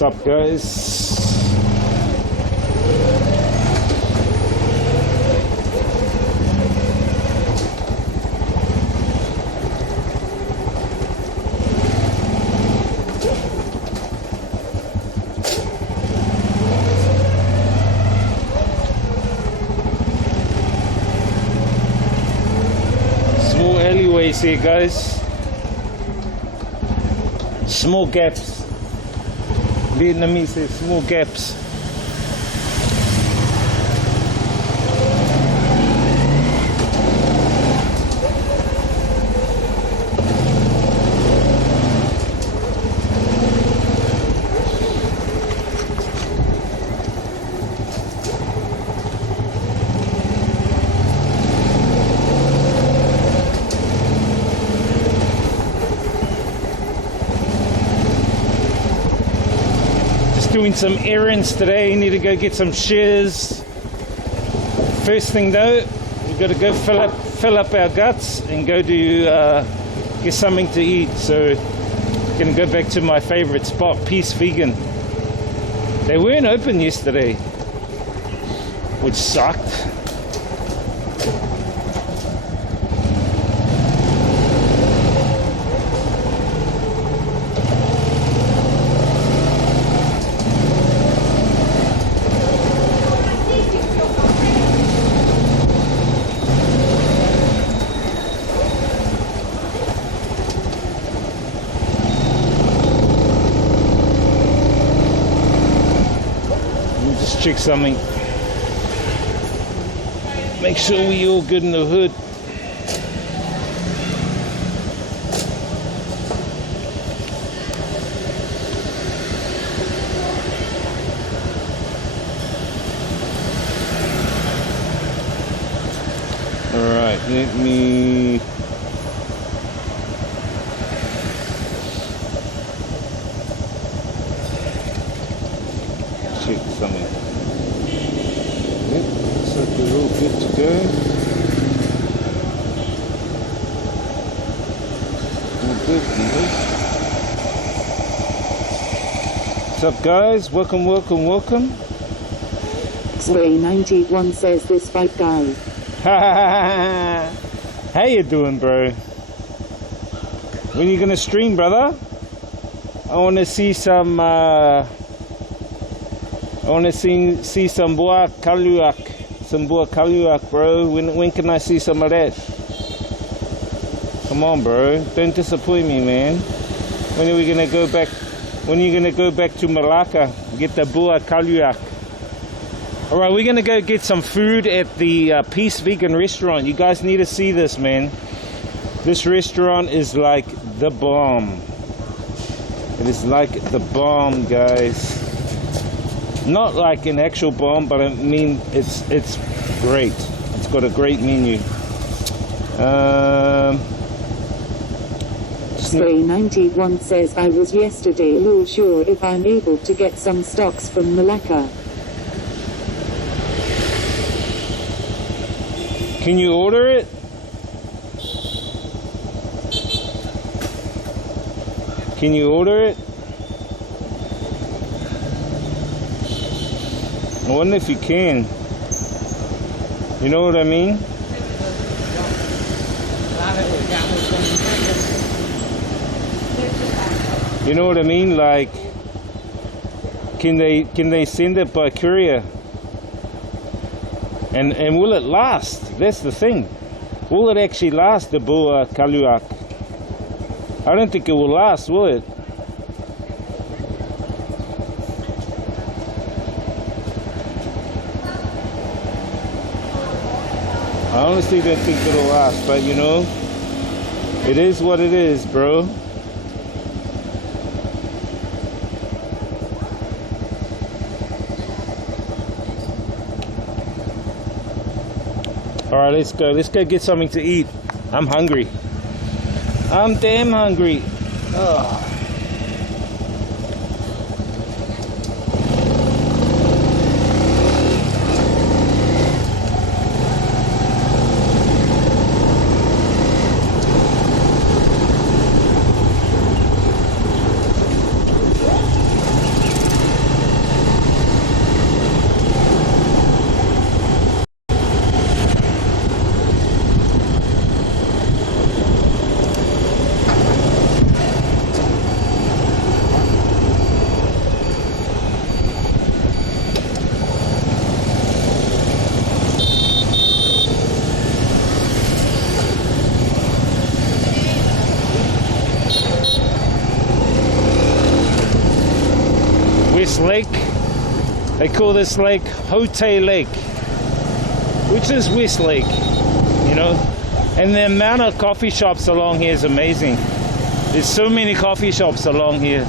What's up, guys? Small alleyways here, guys. Small gaps. Vietnamese says small gaps. Doing some errands today. Need to go get some shears. First thing though, we've got to go fill up our guts and go to get something to eat. So gonna go back to my favorite spot, Peace Vegan. They weren't open yesterday, which sucked. Check something. Make sure we all good in the hood. All right, let me check something. Yep, looks like we're all good to go. All good, What's up, guys? Welcome. Sway91 says this fight guy. How you doing, bro? When you gonna stream, brother? I want to see some. I want to see some buah kaluak, bro. When can I see some of that? Come on, bro. Don't disappoint me, man. When are we gonna go back? When are you gonna go back to Malacca? Get the buah kaluak. All right, we're gonna go get some food at the Peace Vegan restaurant. You guys need to see this, man. This restaurant is like the bomb. It is like the bomb, guys. Not like an actual bomb, but I mean it's great. It's got a great menu. Sway91 says I was yesterday a little sure if I'm able to get some stocks from Malacca. Can you order it? Can you order it? I wonder if you can. You know what I mean? You know what I mean? Like, can they send it by courier? And will it last? That's the thing. Will it actually last, the buah kaluak? I don't think it will last, will it? I honestly don't think it'll last, but you know, it is what it is, bro. All right, let's go. Let's go get something to eat. I'm hungry. I'm damn hungry. Ugh. West Lake. They call this lake Hote Lake, which is West Lake, you know. And the amount of coffee shops along here is amazing. There's so many coffee shops along here.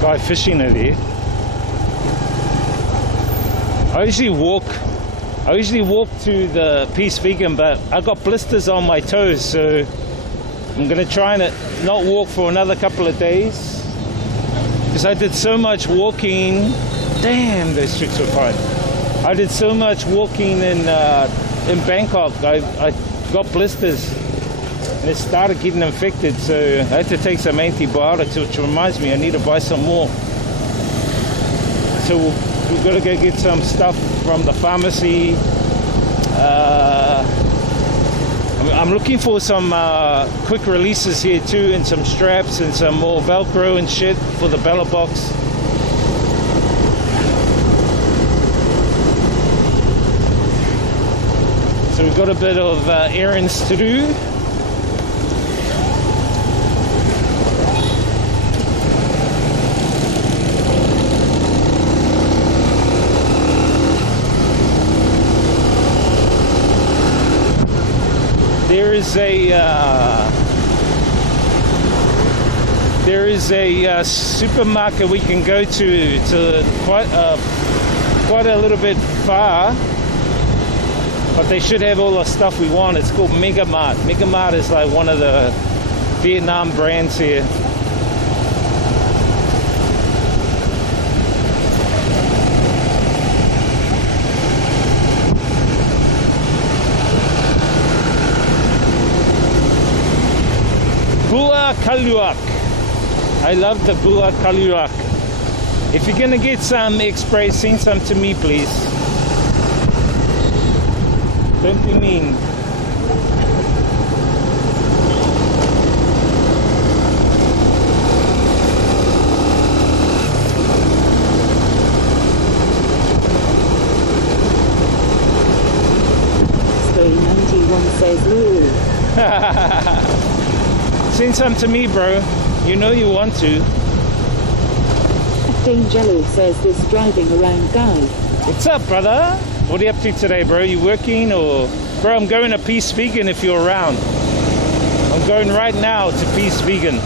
Guy fishing over here. I usually walk to the Peace Vegan, but I got blisters on my toes, so I'm gonna try and not walk for another couple of days because I did so much walking. Damn, those streets were fine. I did so much walking in Bangkok. I got blisters and it started getting infected, so I had to take some antibiotics, which reminds me I need to buy some more. So we've got to go get some stuff from the pharmacy. I'm looking for some quick releases here too, and some straps and some more Velcro and shit for the bella box. So we've got a bit of errands to do. There is a supermarket we can go to quite a little bit far, but they should have all the stuff we want. It's called Mega Mart. Mega Mart is like one of the Vietnam brands here. Buah Kaluak. I love the Buah Kaluak. If you're gonna get some express, send some to me, please. Don't be mean. Stay 91 says Lou. Send some to me, bro. You know you want to. Dane Jello says this driving around guy. What's up, brother? What are you up to today, bro? You working or? Bro, I'm going to Peace Vegan if you're around. I'm going right now to Peace Vegan.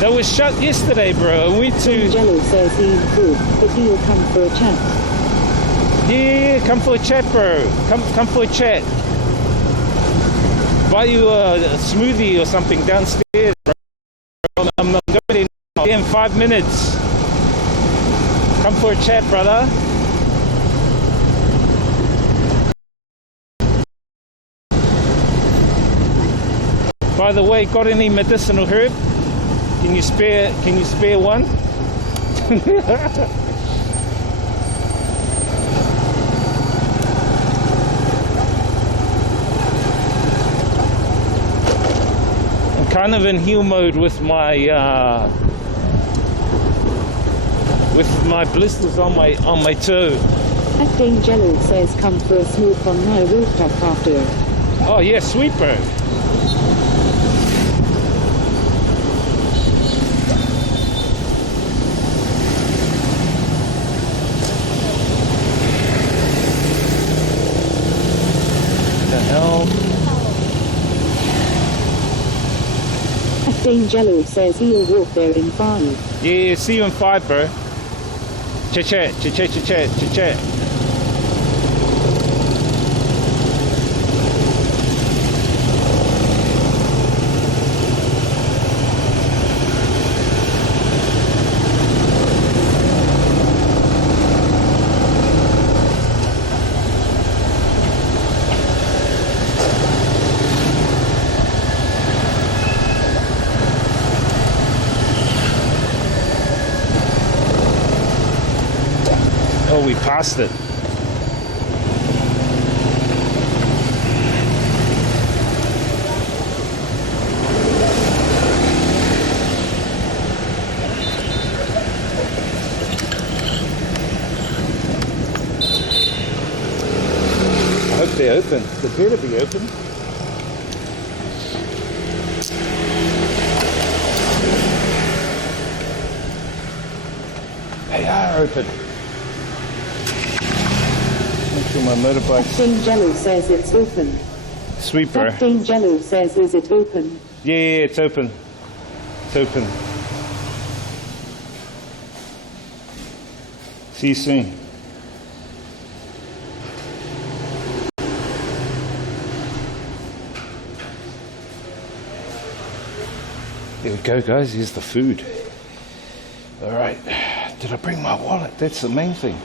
That was shut yesterday, bro. I went to... Jello says he improved, but he'll come for a chat. Yeah, come for a chat, bro. Come for a chat. Buy you a smoothie or something downstairs, bro. I'm going in 5 minutes. Come for a chat, brother. By the way, got any medicinal herb? Can you spare one? I'm kind of in heel mode with my blisters on my toe. Dane Jello says come for a smoke on my rooftop after. Oh yeah, sweet, bro. Dane Jello says he'll walk there in 5. Yeah, see you in 5, bro. Chat. Oh, we passed it. I hope they're open. They better be open. They are open. Make sure my motorbike. Captain Jello says it's open. Sweet, bro. Captain Jello says, is it open? Yeah, it's open. It's open. See you soon. There we go, guys. Here's the food. All right. Did I bring my wallet? That's the main thing.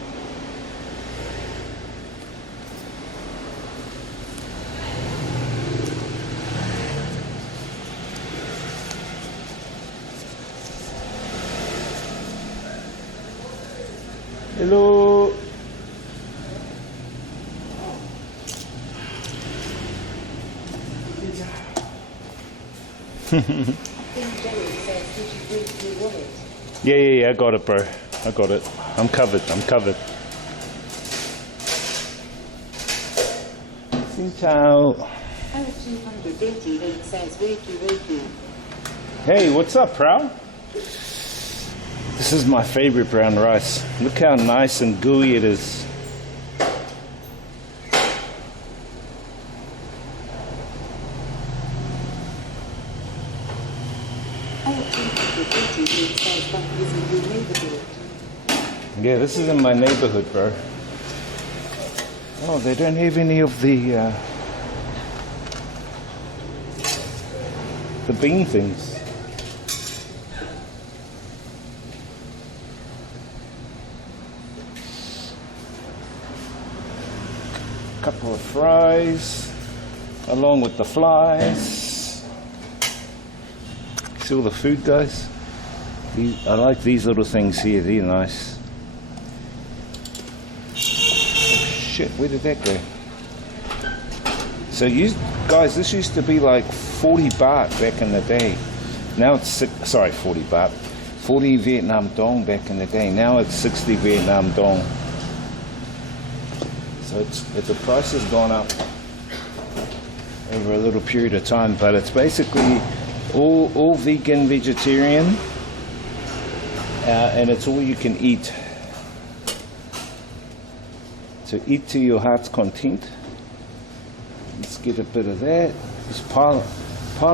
Hello. Yeah, I got it, bro. I got it. I'm covered. Xin chào. 288 says Reiki. Hey, what's up, Proud? This is my favorite brown rice. Look how nice and gooey it is. Yeah, this is in my neighborhood, bro. Oh, they don't have any of the bean things. Couple of fries, along with the flies. See all the food, guys? I like these little things here, they're nice. Shit, where did that go? So you guys, this used to be like 40 baht back in the day. Now it's 40 baht. 40 Vietnam dong back in the day. Now it's 60 Vietnam dong. So the price has gone up over a little period of time, but it's basically all vegan, vegetarian, and it's all you can eat. So eat to your heart's content. Let's get a bit of that. Just pile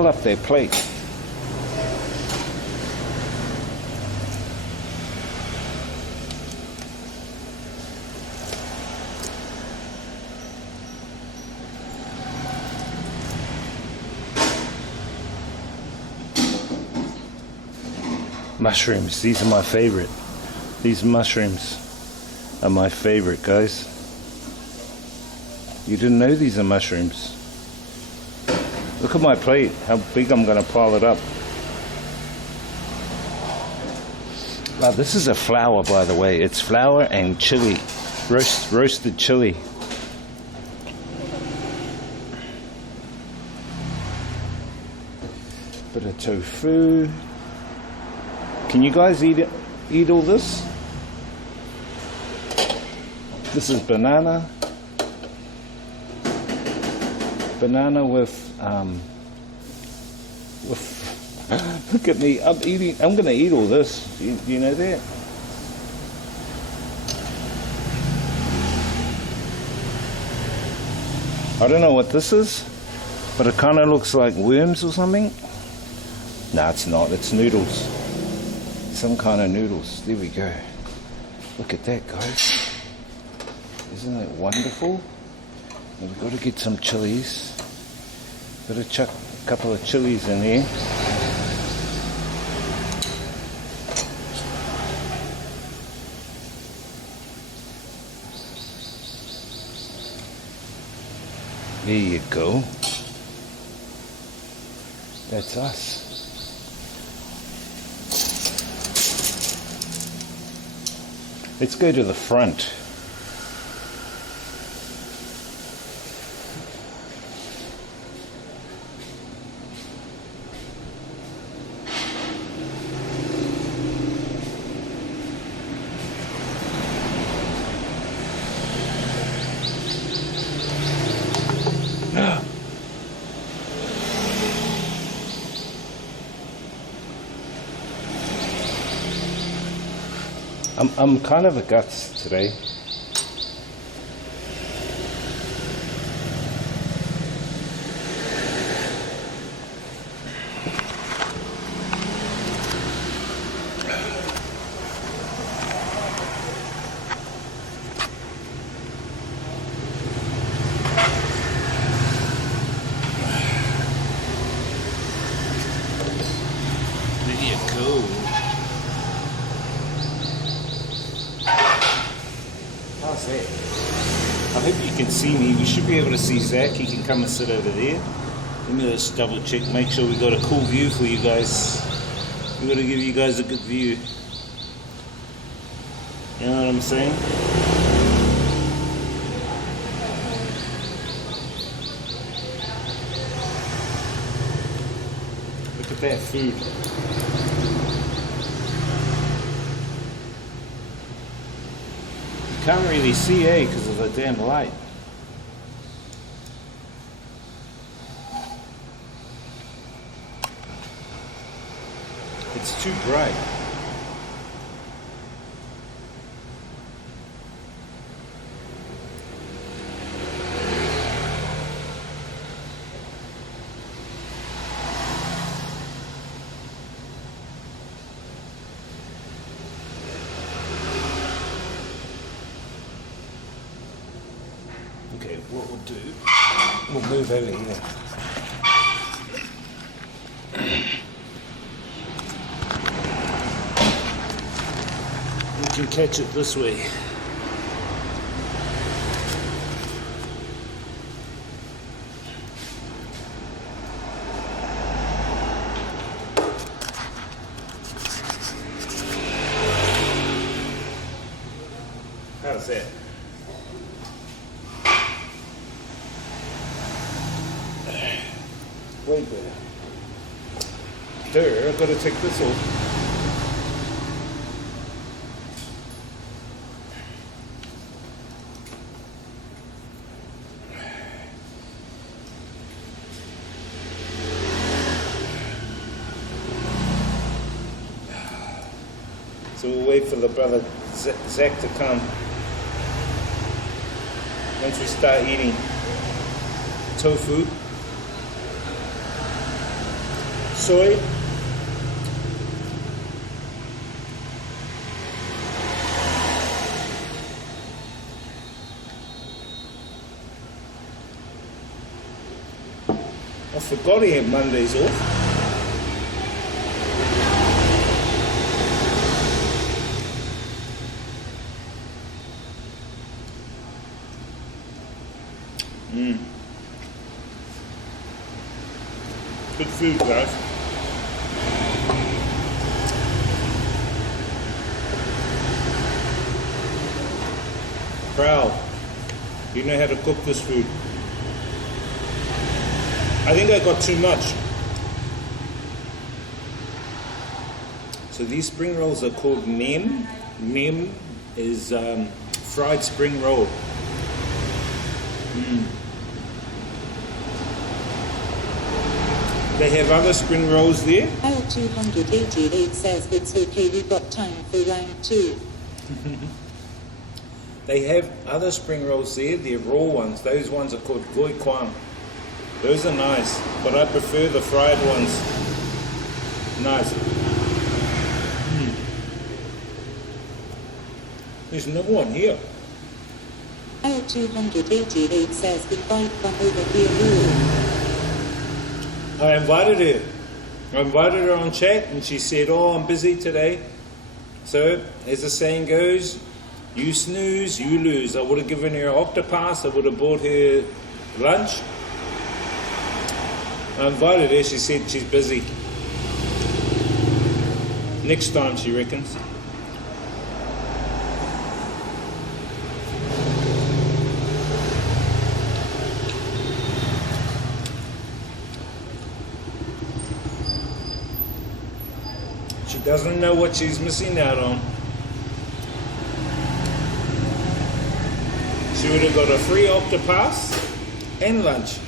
up their plate. Mushrooms, these are my favorite. These mushrooms are my favorite, guys. You didn't know these are mushrooms. Look at my plate, how big I'm gonna pile it up. Wow, this is a flour, by the way. It's flour and chili, roasted chili. Bit of tofu. Can you guys eat all this? This is banana. Banana with look at me, I'm gonna eat all this. You know that? I don't know what this is, but it kind of looks like worms or something. No, it's not, it's noodles. Some kind of noodles. There we go. Look at that, guys. Isn't it wonderful? And we've got to get some chilies. Got to chuck a couple of chilies in there. There you go. That's us. Let's go to the front. I'm kind of a guts today. There you go. How's that? I hope you can see me. We should be able to see Zach. He can come and sit over there. Let me just double check, make sure we got a cool view for you guys. We got to give you guys a good view. You know what I'm saying? Look at that food. You can't really see, because of the damn light. It's too bright. Okay, what we'll do, we'll move over here. We can catch it this way. How's that? Way better. There, I've got to take this off. So we'll wait for the brother Zach to come. Once we start eating tofu, soy, I forgot he had Mondays off. Good food, guys. Proud. You know how to cook this food. I think I got too much. So these spring rolls are called nem. Nem is fried spring roll. They have other spring rolls there. Aisle 288 says it's okay, we've got time for round 2. They have other spring rolls there. They're raw ones. Those ones are called goi kwang. Those are nice, but I prefer the fried ones. Nice. There's no one here. Aisle 288 says invite from over here. I invited her. I invited her on chat and she said, oh, I'm busy today. So, as the saying goes, you snooze, you lose. I would have given her an octopass. I would have bought her lunch. I invited her. She said she's busy. Next time, she reckons. She doesn't know what she's missing out on. She would have got a free octopass and lunch.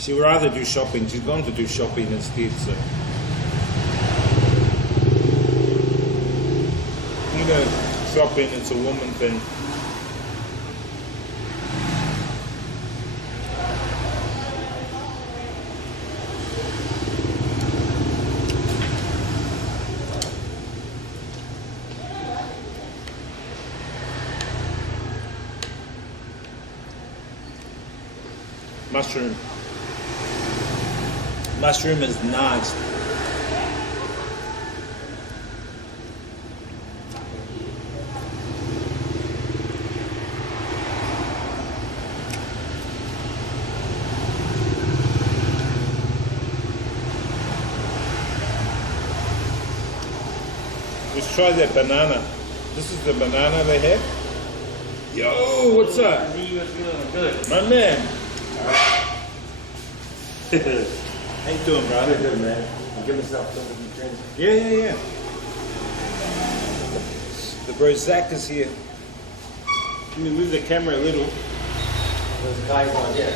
She would rather do shopping. She's gone to do shopping instead, so. You know, shopping, it's a woman thing. Mushroom. Mushroom is nice. Let's try that banana. This is the banana they have. Yo, what's up? Good. My man. How you doing, brother? Good, man. I'm giving myself some drinks. Yeah. The bro Zach is here. Let me move the camera a little. There's a guy on here.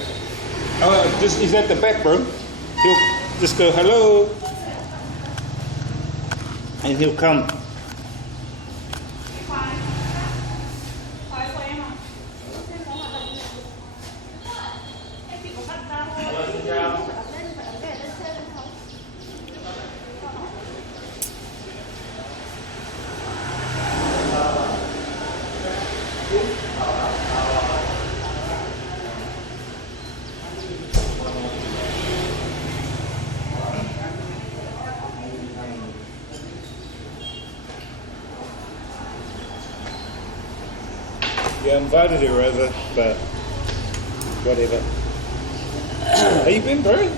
Just he's at the back, bro. He'll just go hello, and he'll come. Yeah, I invited her over, but whatever. How you been, bro?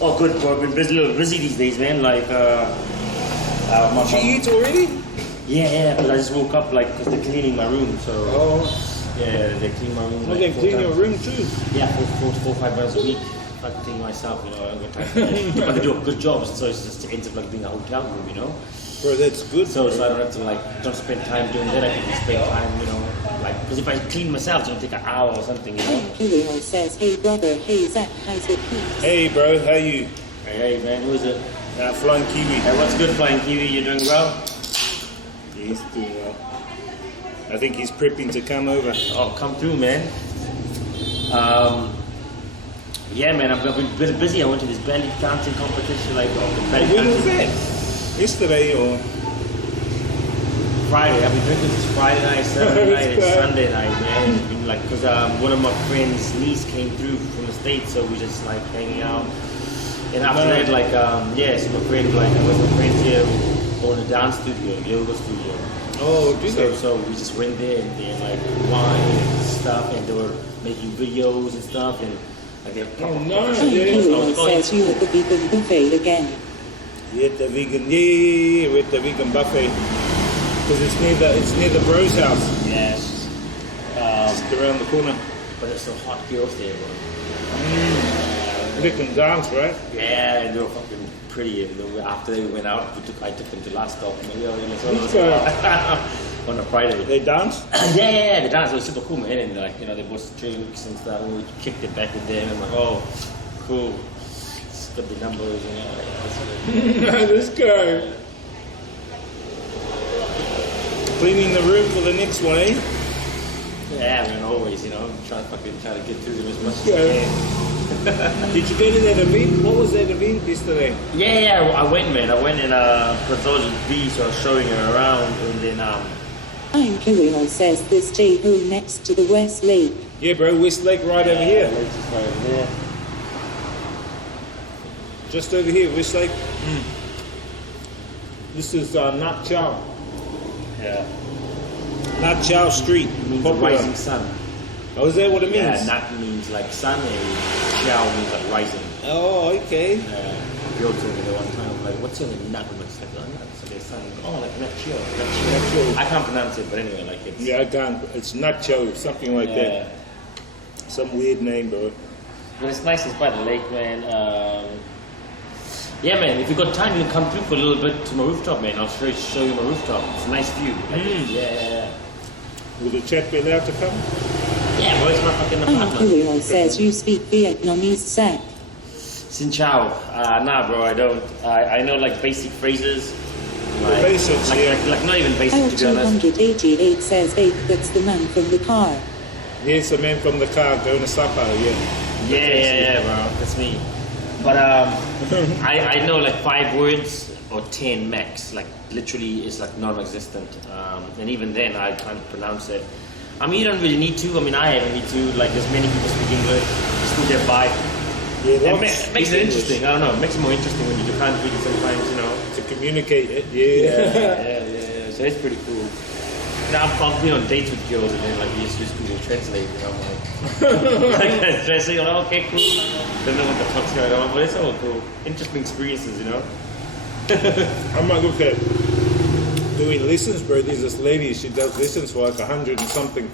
Oh, good, bro. I've been busy, a little busy these days, man. Like, my She mom. eats already? Yeah, because I just woke up, like, because they're cleaning my room, so. Oh, Yeah, they clean my room. well, like, they clean your room too. Yeah, 4-5 hours a week. If I can clean myself, you know, I got time for that. But they do a good job, so it's just ends up like being a hotel room, you know. Bro, that's good. So bro. I don't have to like don't spend time doing that. I can just spend time, you know, like because if I clean myself, it's gonna take an hour or something, you know. Kirill says, hey brother, hey Zach, how's it peeps? Hey, bro, how you? Hey man, who is it? Flying Kiwi. Hey, what's good, Flying Kiwi? You doing well? Yeah, he's doing well. I think he's prepping to come over. Oh, come through, man. Yeah, man, I've been a bit busy. I went to this belly dancing competition, like belly When was dancing. that? Yesterday or? Friday. I've been drinking since Friday night, Saturday night, and That's good. Sunday night, man. It's been like, cause one of my friends' niece came through from the States, so we just like hanging out. And after that, like, so my friend, like, I was with friends here on a dance studio, yoga studio. Oh, did they? So we just went there and they had like wine and stuff, and they were making videos and stuff, and like they Oh, nice. And Yeah. Kirill says you at the vegan buffet again. Yeah, at the vegan. Yeah, we're at the vegan buffet. Because it's near the bro's house. Yeah. Just around the corner. But there's some hot girls there, bro. They can dance, right? Yeah, and they were fucking pretty. And then after they went out, I took them to last stop. Which On a Friday. They dance? Yeah, the dance was super cool, man. And like, you know, they bought drinks and stuff. And we kicked it back with them. I'm like, oh, cool. Just got the numbers, you know. Like, that's This guy. Cleaning the room for the next one, eh? yeah, man, always, you know, try to get through them as much as Yeah. I can. Did you go to that event? What was that event yesterday? Yeah, I went, man. I went and because I was with V, so I was showing her around, and then I'm Kirill says this table next to the West Lake. Yeah, bro, Westlake right over here. it's just right over there. Just over here, Westlake. This is Nat Chow. Yeah, Nat Chow Street. it means Popular. rising sun. Oh, is that what it means? Yeah, Nat means like sun, and Xiao means like rising. Oh, okay. Girl told me the one time, like, what's your name? Nat. I'm like, Nat. So their son. Oh, like Nat Xiao. Nat Nat Xiao. Xiao. I can't pronounce it, but anyway, like it's. Yeah, I can't. It's Nat Chow, something like Yeah. that. Some weird name, bro. But it's nice. It's by the lake, man. Yeah, man. If you got time, you can come through for a little bit to my rooftop, man. I'll show you my rooftop. It's a nice view. Like, yeah. Will the chat be allowed to come? Yeah, bro. It's my fucking I'm apartment. Kirill says you speak Vietnamese, Zach. Xin chào. Nah, bro, I don't. I know like basic phrases. Like, basics, like not even basic to be honest. 288 says 8, that's the man from the car. Yes, the man from the car going to supper, yeah. Yeah, bro, that's me. But I know like 5 words or 10 max. Like literally, it's like non-existent. And even then, I can't pronounce it. I mean, you don't really need to. I mean, I don't need to. Like, there's many people speak English. You still get by. Yeah, it makes it interesting. I don't know. It makes it more interesting when you can't read it sometimes, you know. To communicate it, yeah. So it's pretty cool. Now I've been on dates with girls and then like we just use Google Translate and I'm like, translate, like, okay, cool. Don't know what the fuck's going on, but it's all cool. Interesting experiences, you know. I might look at doing lessons, bro. There's this lady, she does lessons for like 100 and something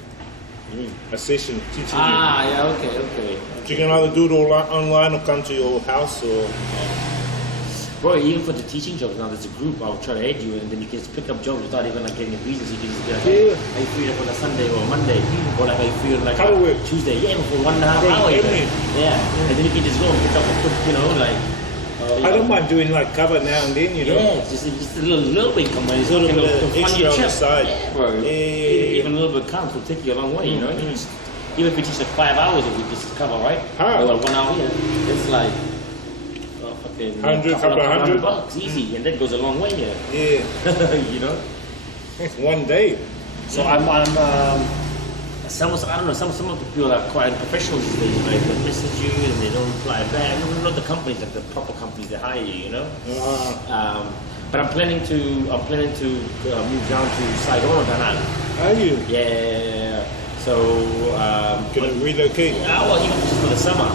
a session teaching you. Yeah, okay. You can either do it all online or come to your house or... Bro, even for the teaching jobs now, there's a group. I'll try to add you, and then you can just pick up jobs without even like getting a visa. So you can just be like, hey, are you free like on a Sunday or a Monday, or like are you free on like a Tuesday? Yeah, for 1.5 hours. Yeah, and then you can just go and pick up a quick, you know, like. I don't mind doing like cover now and then, you know. Yeah, just a little bit come on. It's a little bit of extra on the side. Yeah, bro. Yeah. Even a little bit counts will take you a long way, you know. Even if you teach like 5 hours a week, just cover, right? Huh. Or 1 hour, yeah. It's like. Couple of hundred bucks, easy, and that goes a long way here. Yeah. You know. It's one day. So I'm some I don't know. Some of the people are quite professional these days. Like they message you and they don't reply back. Not the companies, like the proper companies that hire you. You know. But I'm planning to move down to Saigon or Da Nang. Are you? Yeah. So. Gonna relocate? Yeah. Well, even just for the summer.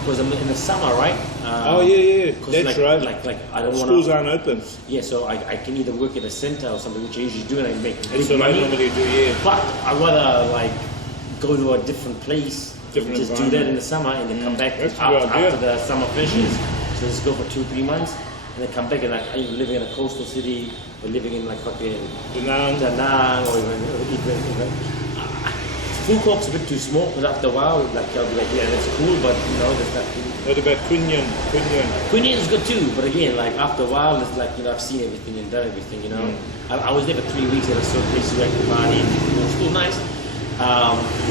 Because I'm in the summer, right? Yeah. That's right. Like I don't want schools aren't open. Yeah, so I can either work at a center or something, which I usually do, and I make That's big what I money. normally do. Yeah. But I'd rather like go to a different place, just do that in the summer, and then come back after the summer finishes. So just go for 2-3 months, and then come back and like living in a coastal city, or living in like fucking Da Nang, or even Phuok's a bit too small, because after a while, like I'll be like, yeah, that's cool, but you know, there's nothing. What about Quy Nhon? Quy Nhon is good too, but again, like after a while, it's like, you know, I've seen everything and done everything, you know. I was there for 3 weeks at a certain place where I could party. It was still nice.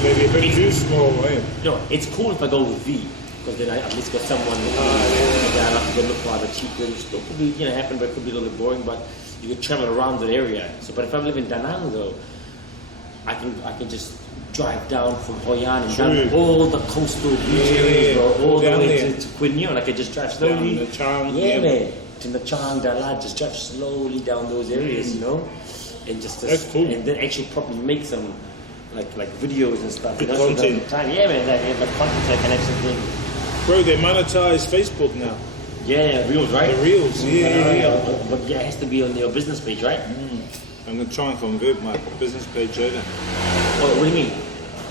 Maybe a bit too small, eh? No, it's cool if I go with V, because then I at least got someone with me. I don't have to go look for other cheaper, which still could be, you know, happen, but it could be a little bit boring, but you can travel around the area. So, but if I live in Da Nang though, I can just drive down from Hoi An and down all the coastal beach areas, bro, all the way to Quy Nhon. I can just drive slowly. Down the Chang, man. To the Chang, Da La, just drive slowly down those areas, you know, and just that's cool. And then actually probably make some like videos and stuff. Good you know, content. So yeah, man, like content so I can actually think. Bro, they monetize Facebook now. Yeah, Reels, right? The Reels, yeah. But yeah, it has to be on your business page, right? I'm gonna try and convert my business page over. Oh, what do you mean?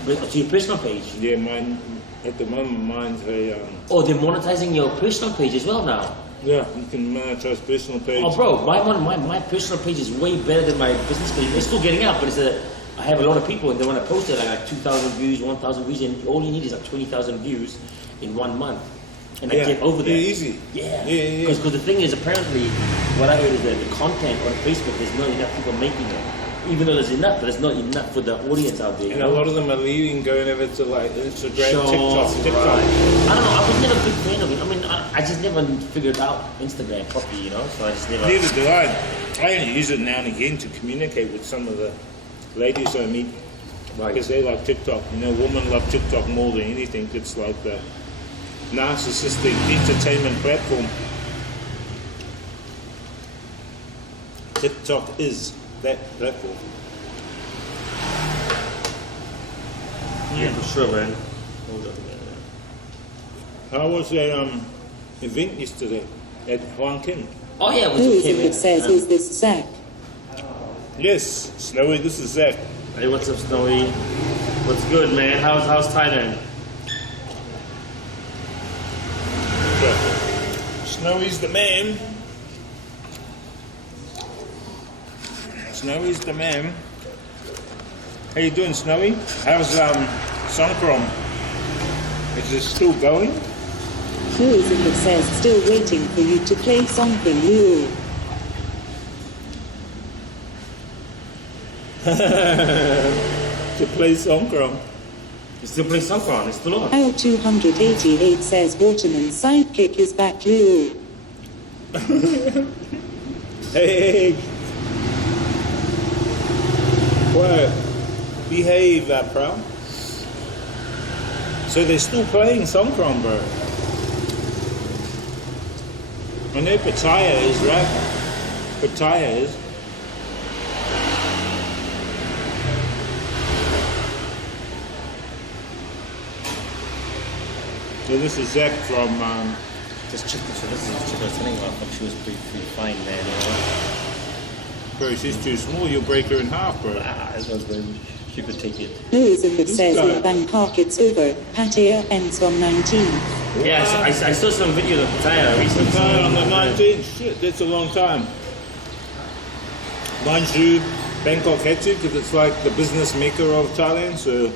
To your personal page? Yeah, mine at the moment mine's a Oh, they're monetizing your personal page as well now. Yeah, you can monetize personal page. Oh, bro, my personal page is way better than my business page. It's still getting out, but I have a lot of people and they want to post it like 2,000 views, 1,000 views, and all you need is like 20,000 views in 1 month. And I get over that. Yeah, easy. Yeah. Yeah. Because the thing is, apparently, what I heard is that the content on Facebook, there's not enough people making it. Even though there's enough, but it's not enough for the audience out there. And a lot of them are leaving, going over to like Instagram, TikTok. I don't know, I was never a big fan of it. I mean, I just never figured out Instagram properly, you know? So I just never... Neither do I. I only use it now and again to communicate with some of the ladies I meet. Right. Because they like TikTok. You know, women love TikTok more than anything. It's like the narcissistic entertainment platform. TikTok is that platform. Yeah, for sure, man. Hold on, man. How was the event yesterday at Huang Kim? Oh, yeah, it was Who is okay, it man. that says, is this Zach? Yes, Snowy, this is Zach. Hey, what's up, Snowy? What's good, man? How's Thailand? Snowy's the man. Snowy's the man. How you doing, Snowy? How's Songkrom? Is it still going? Elizabeth says still waiting for you to play something new. To play Songkran. You still play Songkran? It's still on. L288 says Waterman's sidekick is back. Lou. Hey. Well, behave, pal. So they're still playing Songkran, bro. I know Pattaya is, right? Pattaya is. So this is Zach from. Just check this. So this is chick I was telling you about. She was pretty fine, man. You know? Bro, she's too small. You'll break her in half, bro. This one's very. She could take it. Elizabeth says guy. in Bangkok it's over. Pattaya ends on 19th. Yeah, I saw some videos of Pattaya recently. Pattaya on the 19th. Shit, that's a long time. Mind you, Bangkok had to because it's like the business mecca of Thailand. So.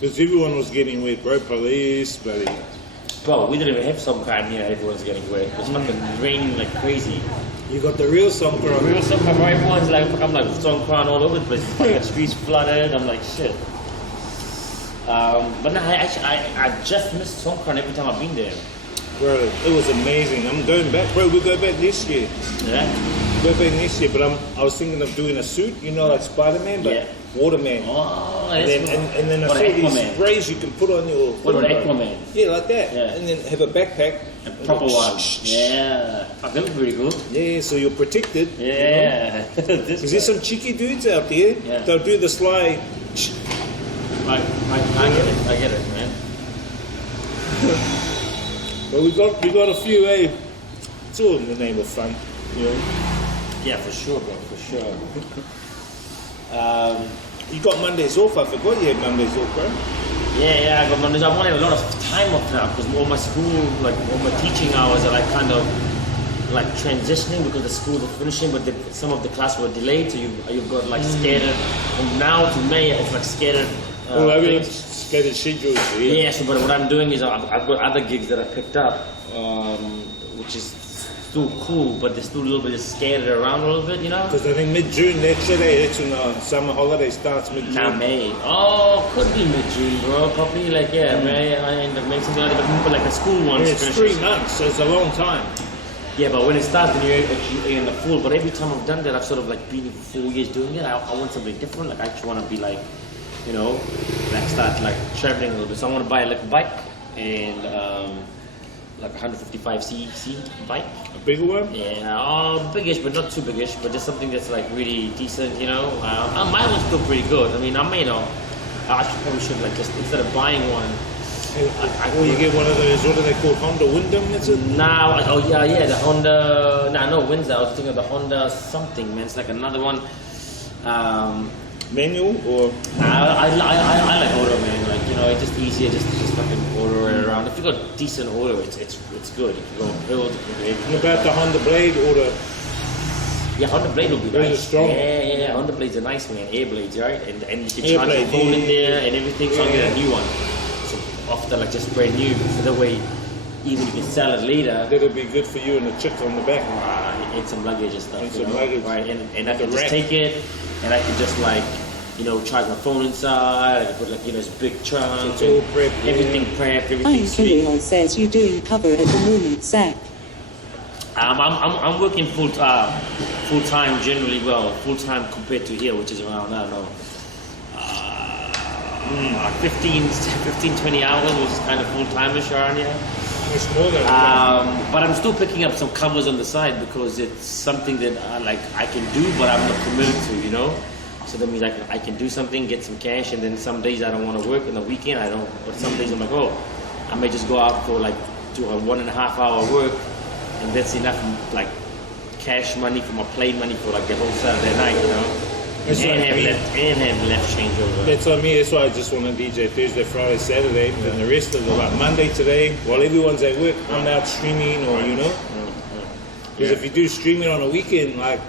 Because everyone was getting wet, bro. Police, bloody. Bro, we didn't even have Songkran here. Everyone's getting wet. It was fucking raining like crazy. You got the real Songkran. Real Songkran, bro. Everyone's like, I'm like Songkran all over the place. Fucking streets flooded. I'm like, shit. But no, I just missed Songkran every time I've been there. Bro, it was amazing. I'm going back, bro. We'll go back this year. Yeah. Go back next year, but I was thinking of doing a suit, you know, like Spider-Man, but Yeah. Waterman. Oh, And that's then I what saw these Aquaman. sprays you can put on your. What about foot, bro. Aquaman? Yeah, like that. Yeah. And then have a backpack. A proper one. Yeah. Fuck, that was pretty cool. Yeah, so you're protected. Yeah. Because there's some cheeky dudes out there. Yeah. They'll do the sly. I get it, man. But we got a few, eh? It's all in the name of fun, you know. Yeah, for sure, bro, for sure. You got Mondays off. I forgot you had Mondays off, bro. Yeah, I got Mondays. I want to have a lot of time off now because all my school, like all my teaching hours are like kind of like transitioning because the schools are finishing, but some of the classes were delayed. So you've got like scattered from now to May. It's like scattered. Well, everyone's things. scattered schedules. Yeah. So, but what I'm doing is I've got other gigs that I picked up, which is still cool, but they're still a little bit scattered around a little bit, you know. Because I think mid-June next year, that's when the summer holiday starts mid-June. Now May. Oh, could be mid-June, bro. Probably like May. I end up making something like that, but like the school ones. And it's 3 months, so it's a long time. Yeah, but when it starts, then you're in the fall. But every time I've done that, I've sort of like been for 4 years doing it. I want something different. Like I actually want to be like, you know, like start like traveling a little bit. So I want to buy like a bike and like 155cc bike. A bigger one? Yeah, biggish, but not too biggish. But just something that's like really decent, you know. Mine was still pretty good. I mean, I probably should like just instead of buying one. Or you get one of those, what are they called, Honda Wyndham, is it? The Honda, no Windsor, I was thinking of the Honda something, man, it's like another one. Manual, or? I like auto, man, like, you know, it's just easier just to fucking auto it around. If you got decent auto, it's good. If you go build, And about the Honda Blade, or the... yeah, Honda Blade will be Those nice. are strong. Yeah, Honda Blades are nice, man, air blades, right? And you can charge Blade, your phone in yeah. there and everything, so I'll get a new one. So after like just brand new, so that way, even you can sell it later. That'll be good for you and the chick on the back. And some luggage and stuff. And you some know? luggage. Right, and I can The just rack. take it, and I can just like, you know, charge my phone inside. I can put like, you know, this big trunk. It's all prepped, Everything yeah. prepped, I'm everything sweet. Killian says you're doing cover at the moment, Zach. I'm working full time generally. Well, full time compared to here, which is around, I don't know, 15, 20 hours, which is kind of full time-ish around here. It's more than But I'm still picking up some covers on the side because it's something that I can do, but I'm not committed to, you know. So that means I can do something, get some cash, and then some days I don't want to work. On the weekend I don't. But some days I'm like, oh, I may just go out for like do a 1.5 hour work, and that's enough like cash money for my plane money for like the whole Saturday night, you know. That's And like me. have left change over. That's on me. That's why I just want to DJ Thursday, Friday, Saturday, and the rest of the like Monday today. While everyone's at work, I'm out streaming, or you know. Because if you do streaming on a weekend, like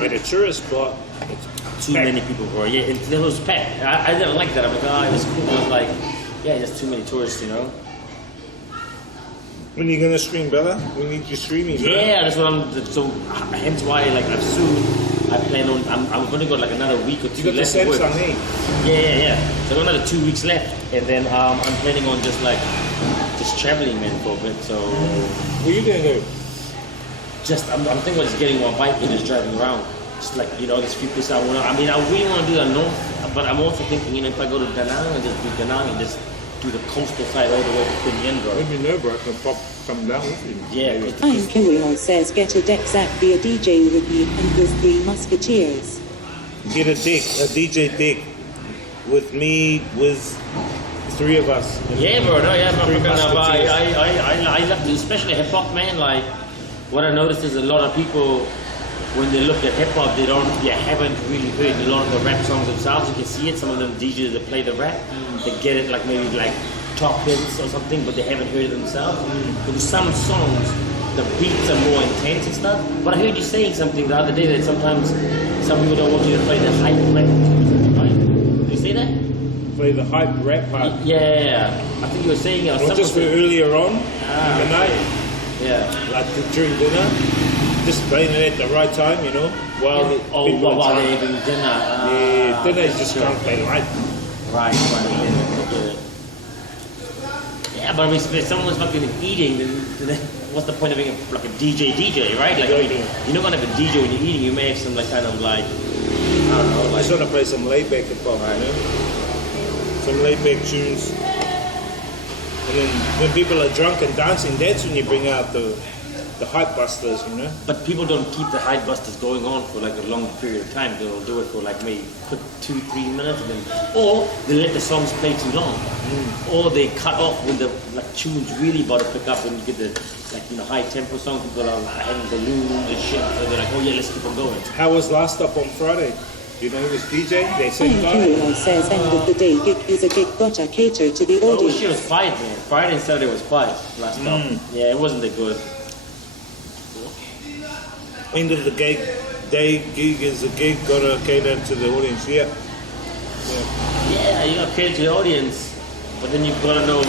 at a tourist spot, it's Too packed. many people, bro. Yeah, it was packed. I didn't like that. I'm like, it was cool. It was like, yeah, just too many tourists, you know. When are you gonna stream, brother? We need you streaming, bro. Yeah, that's what I'm. So hence why, like, I'm soon. I plan on. I'm gonna go like another week or two. You got the left to work. Samsung, eh? Yeah. So I got another 2 weeks left, and then I'm planning on just traveling, man, for a bit. So Where you gonna go? I'm thinking about just getting my bike and just driving around. Just like, you know, there's a few places I wanna. I mean, I really wanna do the north, but I'm also thinking, you know, if I go to Da Nang and just do Da Nang and just do the coastal side all the way to Queen Yen, bro. Let me know, bro. I can come down with you. Yeah. Ian Kiwiol says get a deck Zach be a DJ with me and with Three Musketeers. Get a DJ deck with me, with 3 of us. Yeah, bro. No, yeah, Three Musketeers. I love to, especially hip hop, man. Like, what I noticed is a lot of people, when they look at hip hop, they haven't really heard a lot of the rap songs themselves. You can see it. Some of them DJs that play the rap, they get it like maybe like top hits or something, but they haven't heard it themselves. Because some songs, the beats are more intense and stuff. But I heard you saying something the other day that sometimes some people don't want you to play the hype rap music, right? Did you say that? Play the hype rap part. Yeah. I think you were saying it. Not just for earlier on in the night, Yeah. like during dinner. Just playing it at the right time, you know, while people are while trying. they're having dinner. Yeah, dinner you just can't play right. Right. Yeah, but I mean, if someone's fucking eating, then what's the point of being like a DJ, right? Like, I mean, you're not gonna have a DJ when you're eating. You may have some like kind of like, I don't know, I like. just want to play some laid back hip hop, you know, some laid back tunes. And then when people are drunk and dancing, that's when you bring out the hype busters, you know. But people don't keep the hype busters going on for like a long period of time. They'll do it for like maybe quick 2-3 minutes, and then, or they let the songs play too long, or they cut off when the like tunes really about to pick up and you get the like, you know, high tempo song. People are having balloons and shit, so they're like, oh yeah, let's keep on going. How was last up on Friday? You know, it was DJ. They said, Ian Kiwiol says end of the day gig is a gig gotta cater to the Oh audience. shit, it was quiet, man. Friday and Saturday was quiet last stop. Yeah, it wasn't that good. end of the day gig is a gig, gotta cater to the audience. Yeah. Yeah, you gotta cater to the audience, but then you've gotta know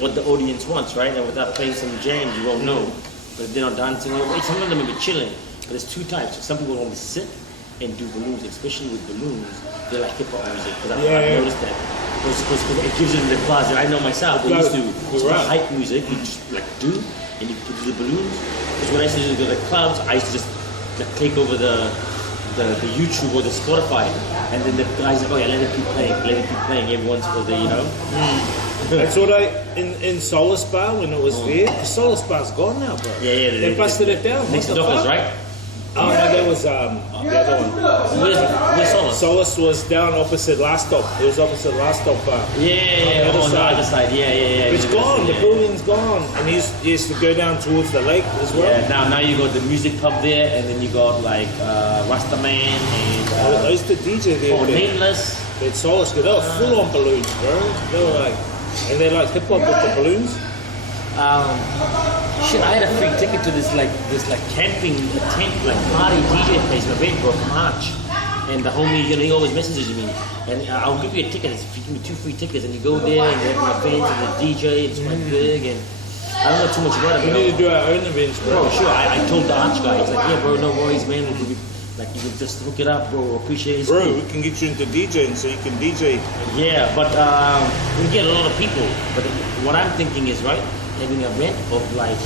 what the audience wants, right? And without playing some jams, you won't know. But if they're not dancing, some of them may be chilling. But there's 2 types. Some people only sit and do balloons, especially with balloons. They like hip hop music, because I've noticed that. Because it gives them the buzz. And I know myself, I used to hype music, you just like do, and you put the balloons. Because when I used to go to the clubs, I used to just like, take over the YouTube or the Spotify, and then the guys like, oh yeah, let it keep playing every once for the, you know. That's what in Solar Spa when it was there. The Solar Spa's gone now, bro. Yeah. They busted it down. Next to Dockers, right? Oh no, that was the other one. Where's Solus? Solus was down opposite last stop. It was opposite last stop bar. Yeah, on the other side. Yeah. It's gone. The building's gone, and he used to go down towards the lake as well. Yeah, now you got the music pub there, and then you got like Rastaman and. I used to DJ there. Nameless. It's Solus. They were full on balloons, bro. They were like, and they like hip hop with the balloons. Shit, I had a free ticket to this camping tent like party DJ place in event for March, and the homie, you know, he always messages me, and I'll give you a ticket. If you give me 2 free tickets, and you go there and they have an event and the DJ, it's quite big, and I don't know too much about it. We need to do our own events, bro. Bro, sure. I told the arch guy, he's like, yeah, bro, no worries, man. We'll give you, like, you can just hook it up, bro. Appreciate it. Bro, we can get you into DJing so you can DJ. Yeah, but we get a lot of people. But what I'm thinking is, right, having a event of like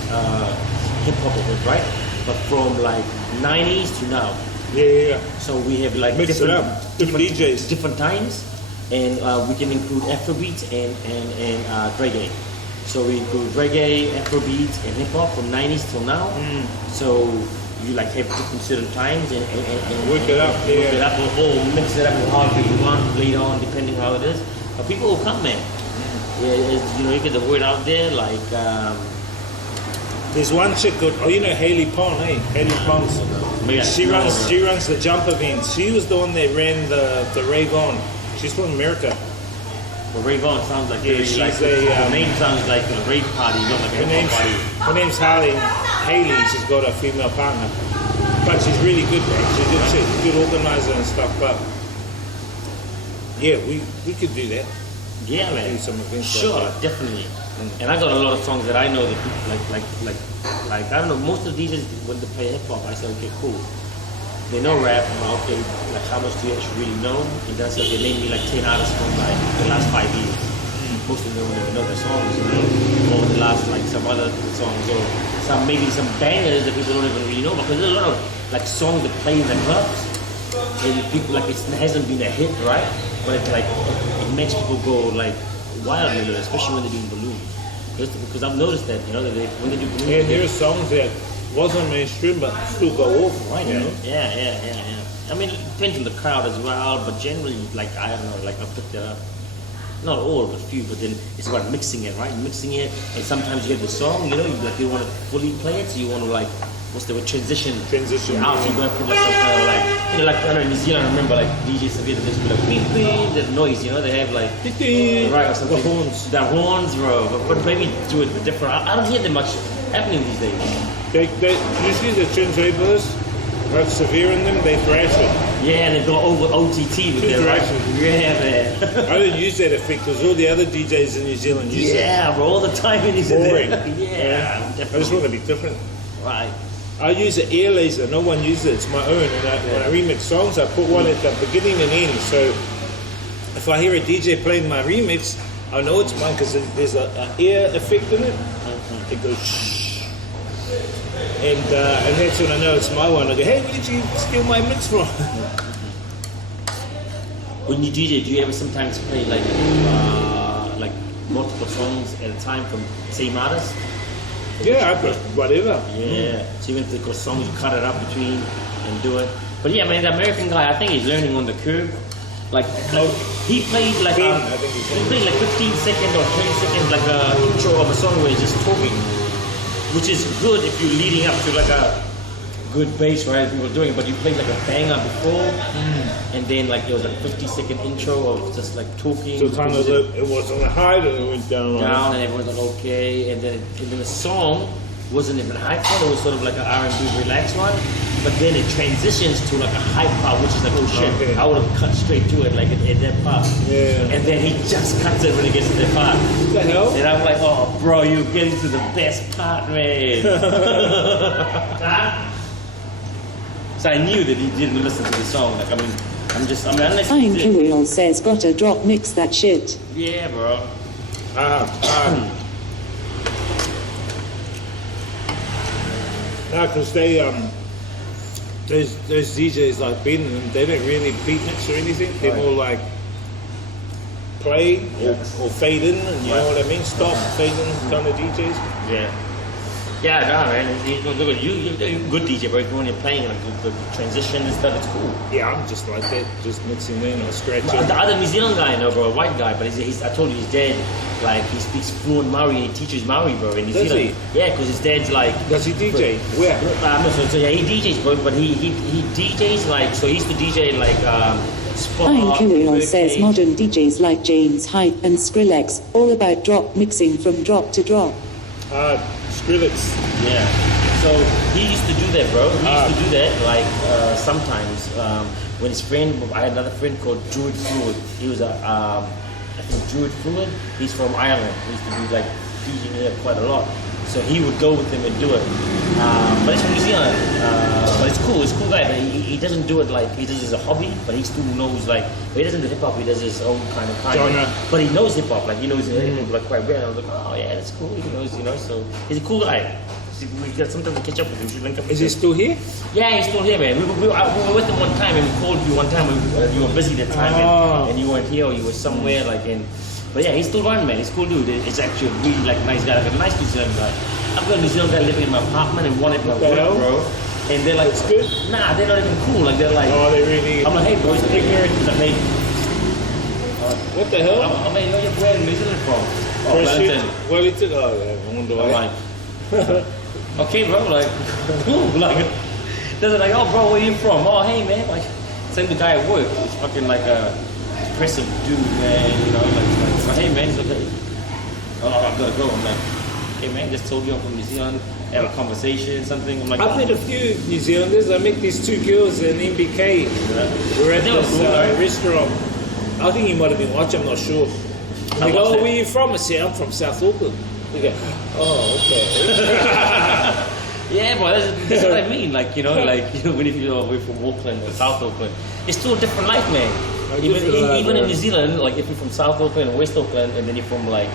hip hop event, right? But from like 90s to now. Yeah. So we have like Mix it up. Different DJs. different times, and we can include Afrobeats and reggae. So we include reggae, Afrobeats, and hip hop from 90s till now. So you like have different certain times and Work it up, work it up, or mix it up with however you want later on, depending how it is. But people will come, man. Yeah, you know, you get the word out there, like. There's one chick called, you know Haley Pond, eh? Haley Pond. Yeah, She runs the jump events. She was the one that ran the Rave On. She's from America. Well, Rave On sounds like very, she's like the name sounds like a rave party, not like a hip hop party. Her name's Haley. She's got a female partner, but she's really good, bro. She's a good chick, good organizer and stuff. But yeah, we could do that. Yeah, man. do some events Sure, like that. definitely. And I got a lot of songs that I know that people like I don't know, most of the DJs when they play hip hop, I say, okay, cool. They know rap, I'm like, okay, like how much do you actually really know? And then I say, okay, name me like 10 artists from like the last 5 years. Most of them don't even know their songs, you know, or the last like some other songs, or maybe some bangers that people don't even really know, because there's a lot of like songs that play in the clubs, and people like it hasn't been a hit, right? But it's like it makes people go like wild, you know, especially when they're doing balloons. Because I've noticed that, you know, that when they do balloons, Yeah, there are songs that wasn't mainstream but still go off, right? You know? yeah. I mean, it depends on the crowd as well, but generally, like I don't know, like I picked it up. Not all, but few. But then it's about mixing it, right? Mixing it, and sometimes you have the song, you know, you want to fully play it, so you want to like, what's the word? Transition. Out. So you're gonna put like some kind of like, you know, like I don't know, in New Zealand, I remember like DJs Severe, they just be like beep beep, there's noise, you know, they have like right or something. The horns, bro. But maybe do it different. I don't hear that much happening these days. They usually the turntables have Severe in them, they thrash it. Yeah, and they go over OTT with their right. Yeah, man. I don't use that effect because all the other DJs in New Zealand use it. Yeah, bro, all the time in New Boring. Zealand. Yeah, I just want to be different. Right. I use an air laser, no one uses it, it's my own. And when I remix songs, I put one at the beginning and end. So if I hear a DJ playing my remix, I know it's mine because there's an air effect in it. It goes shh. And that's when I know it's my one. I go, hey, where did you steal my mix from? When you DJ, do you ever sometimes play like multiple songs at a time from the same artist? Yeah, I put whatever. Yeah. So even if they've got songs, you cut it up between and do it. But yeah, man, the American guy, I think he's learning on the curve. Like he played like he played like 15 seconds or 20 seconds like a intro of a song where he's just talking, which is good if you're leading up to like a good bass, right? People doing, but you played like a banger before, and then like it was a 50-second intro of just like talking. So kind of it was on the high and it went down. And everyone's like okay, and then the song wasn't even a hype one. It was sort of like an R&B relaxed one, but then it transitions to like a hype part, which is like oh shit, okay. I would have cut straight to it like in that part. Yeah. And then he just cuts it when it gets to that part. What the hell? And I'm like, oh bro, you're getting to the best part, man. So I knew that he didn't listen to the song. Like, I mean, unless Fine Kirill says, gotta drop mix that shit. yeah, bro. No, because they those DJs like Ben, they don't really beat mix or anything. They're more like play or fade in, and you know what I mean? Stop, fade in kind of DJs. Yeah. Yeah, no, man. Look at you're a good DJ, bro. When you're playing like the transition and stuff, it's cool. Yeah, I'm just like that, just mixing in or scratching. The other New Zealand guy I know, bro, a white guy, but he's I told you his dad, like he speaks fluent Maori, he teaches Maori, bro, in New Does Zealand. he? Yeah, because his dad's like. Does he DJ? Where? So yeah, he DJs, bro, but he DJs like, so he used to DJ like spot. Fine Kirill says, birthday. modern DJs like James Hype and Skrillex, all about drop mixing from drop to drop. Skrillex. Yeah. So he used to do that, bro. He used to do that, like sometimes when his friend, I had another friend called Druid Fluid. He was I think Druid Fluid. He's from Ireland. He used to be like DJing here quite a lot. So he would go with him and do it. But it's from New Zealand. But it's cool. It's a cool guy. But he doesn't do it like he does it as a hobby. But he still knows like. But he doesn't do hip hop. He does his own kind of Genre. But he knows hip hop. Like he knows hip hop like quite well. I was like, oh yeah, that's cool. He knows, you know. So he's a cool guy. We got sometimes we catch up with him. We should link up. Is he still here? Yeah, he's still here, man. We were with him one time, and we called you one time. You were busy that time, and you weren't here, or you were somewhere like in. But yeah, he's still running, man. He's a cool dude. It's actually a really like nice guy, like a nice New Zealand guy. I've got a New Zealand guy living in my apartment and one at my work, bro. And they're like, it's good. Nah, they're not even cool. Like they're like, Oh, they really. I'm like, hey, bro, it's ignorant. He's like, hey, What the hell? I'm like, where in New Zealand from? Oh, Wellington. Wellington. Oh, yeah. I wonder I'm why. like, okay, bro, like, cool. Like, they're like, oh, bro, where you from? Oh, hey, man. Like, same the guy at work. He's fucking like a impressive dude, man. You know, like hey, man. He's like, oh, I've got to go. I'm like, hey, man, just told you I'm from New Zealand. Have a conversation, something. I'm like, I've met a few New Zealanders. I met these two girls in MBK. We're at They were this cool, right? restaurant. I think you might have been watching. I'm not sure. And they go, oh, where are you from? I say, I'm from South Auckland. They go, oh, okay. Yeah, but that's what I mean. Like, when if you're away from Auckland or South Auckland, it's still a different life, man. Even in New Zealand, like if you're from South Auckland or West Auckland, and then you're from like,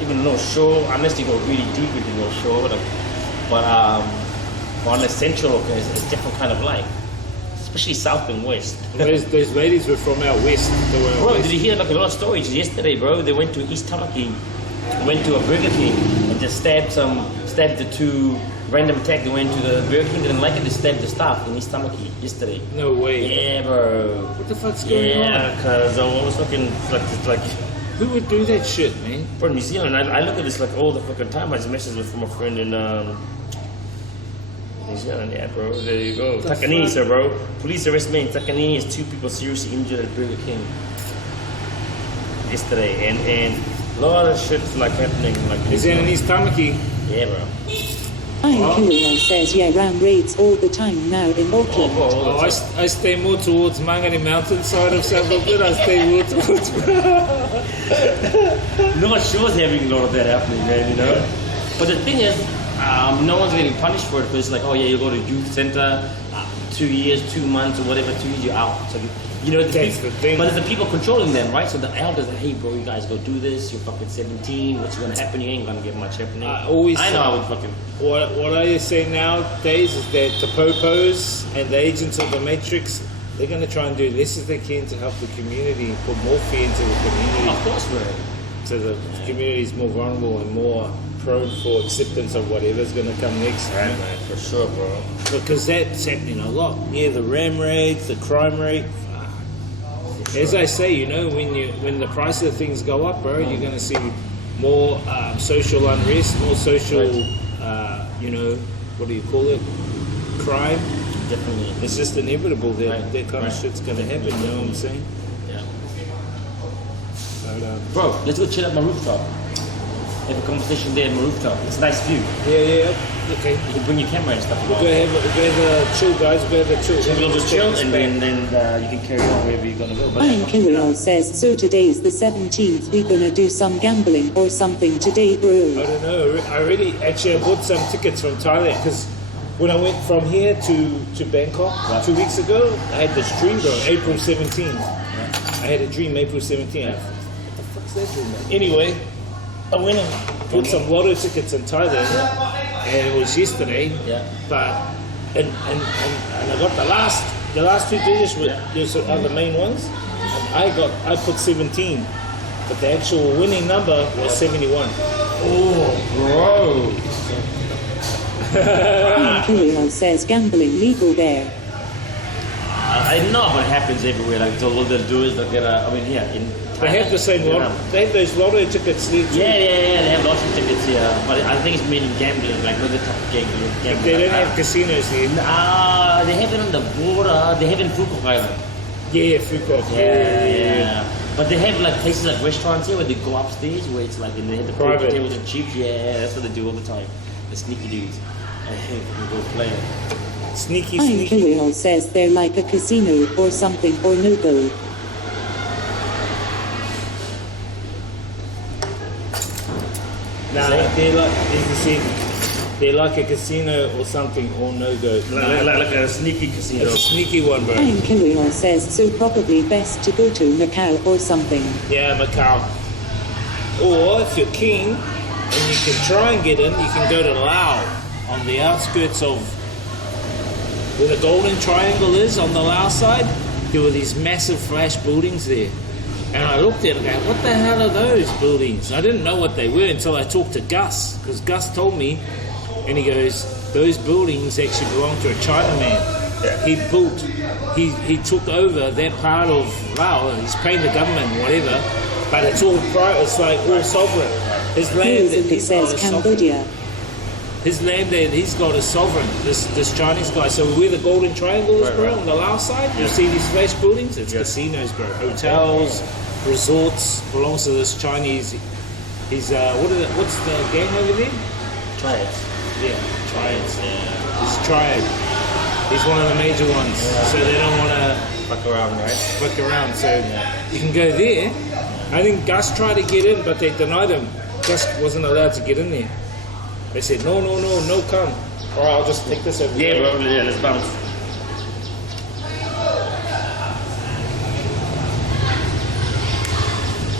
even North Shore, unless you go really deep into North Shore, but on the Central Auckland, it's a different kind of life, especially South and West. Those ladies were from out west. Bro, did you hear like a lot of stories yesterday, bro? They went to East Tamaki, went to a Burger King, and just stabbed the two random attack. They went to the Burger King, didn't like it, they stabbed the staff in East Tamaki yesterday. No way. Yeah, bro. What the fuck's going on? Yeah, because I was fucking like. Who would do that shit, man? Bro, New Zealand, I look at this like all the fucking time. I just messaged from a friend in New Zealand, yeah, bro. There you go. Takanini, sir, bro. Police arrest me in Takanini as 2 people seriously injured at Burger King yesterday, and a lot of shit's like happening. Like is that in East Tamaki? Yeah, bro. Kirill says, yeah, ram raids all the time now in Auckland. Oh, I stay more towards Mangere Mountain side of South Auckland. I stay more towards... North Shore's having a lot of that happening, man, But the thing is, no one's getting punished for it because it's like, oh yeah, you go to youth center, 2 years, 2 months, or whatever, 2 years, you're out. So, that's the thing. But it's the people controlling them, right? So the elders are, hey, bro, you guys go do this. You're fucking 17. What's gonna happen? You ain't gonna get much happening. I know I would fucking. What I say nowadays is that the popos and the agents of the Matrix, they're gonna try and do less as they can to help the community, put more fear into the community. Of course, bro. So the community is more vulnerable and more prone for acceptance of whatever's gonna come next. Right, man, for sure, bro. Because that's happening a lot. Yeah, the ram rates, the crime rate. As I say, when the price of things go up, bro, you're going to see more social unrest, more social, what do you call it? Crime. Definitely. It's just inevitable that that kind of shit's going to happen. You know what I'm saying? Yeah. But, bro, let's go chill at my rooftop. Have a conversation there at my rooftop. It's a nice view. Yeah. Okay. You can bring your camera and stuff. We'll go have a chill, guys. We'll have a chill. We'll just chill and then you can carry on wherever you're gonna go. Ian Kirill says, so today's the 17th, we're gonna do some gambling or something today, bro. I don't know. I bought some tickets from Thailand because when I went from here to Bangkok 2 weeks ago, I had this dream, bro. April 17th. I had a dream April 17th. What the fuck's that dream, man? Anyway, I went and bought some lotto tickets in Thailand, and it was yesterday. Yeah. But and I got the last 2 digits are the main ones. And I put 17, but the actual winning number was 71. Oh, bro. Ian Kirill says, gambling legal there. I know, but it happens everywhere. Like, so what they'll do is they'll get They have the same lotto. They have those lotto tickets there too. Yeah. They have lottery tickets here, but I think it's mainly gambling, like not the type of gambling. They don't have casinos there. They have it on the border. They have it in Phuket Island. Yeah, Phuket. Yeah. But they have like places like restaurants here where they go upstairs, where it's like and they have the private tables and cheap. Yeah, that's what they do all the time. The sneaky dudes. I think we go play it. Sneaky. Ian Kirill says they're like a casino or something or no go. Nah, they're like a casino or something or no go. Like a sneaky casino. It's a sneaky one, bro. Ian Kirill says, so probably best to go to Macau or something. Yeah, Macau. Or if you're keen and you can try and get in, you can go to Laos on the outskirts of where the Golden Triangle is on the Laos side. There were these massive flash buildings there. And I looked at it and go, what the hell are those buildings? I didn't know what they were until I talked to Gus, because Gus told me, and he goes, those buildings actually belong to a Chinaman. Yeah. He took over that part of Laos. He's paying the government, whatever, but it's all private. It's like all sovereign. His land that he's got is Cambodia. His land there, he's got a sovereign. This Chinese guy. So where the Golden Triangle is, bro, on the Laos side, you see these flash buildings. It's casinos, bro. Hotels, resorts. Belongs to this Chinese. He's what's the gang over there? Triads. Yeah, Triads. Yeah. He's Triad. He's one of the major ones. Yeah. So they don't want to fuck around, right? Fuck around. So you can go there I think Gus tried to get in, but they denied him. Gus wasn't allowed to get in there. They said, no, come. All right, I'll just take this over. Yeah, bro. Yeah, let's bounce.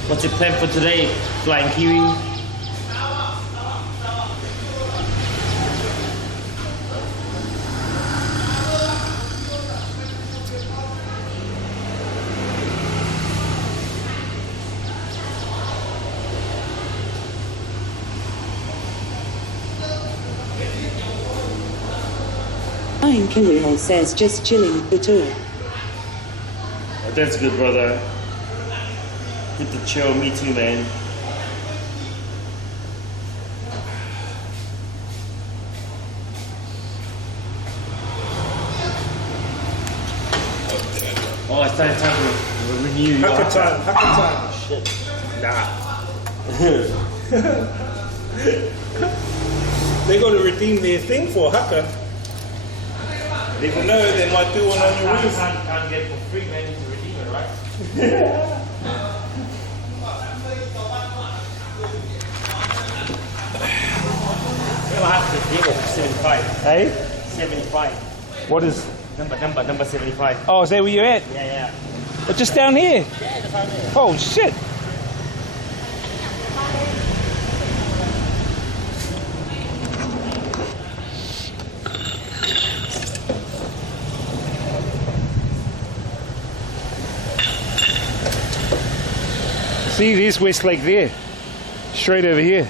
What's your plan for today, Flying Kiwi? Flying Kiwi says just chilling the tour. Oh, that's good, brother. Good to chill. Me too, man. Oh, it's time to renew your Hakatan. Shit. Nah. They got to redeem their thing for Haka. Never know, they might do one on your roof. Can't get it for free, man. You need to redeem it, right? You'll have to redeem it for 75. Hey? 75. What is... Number 75. Oh, is that where you're at? Yeah. Oh, just down here? Yeah, just down there. Oh, shit. See, there's Westlake there. Straight over here.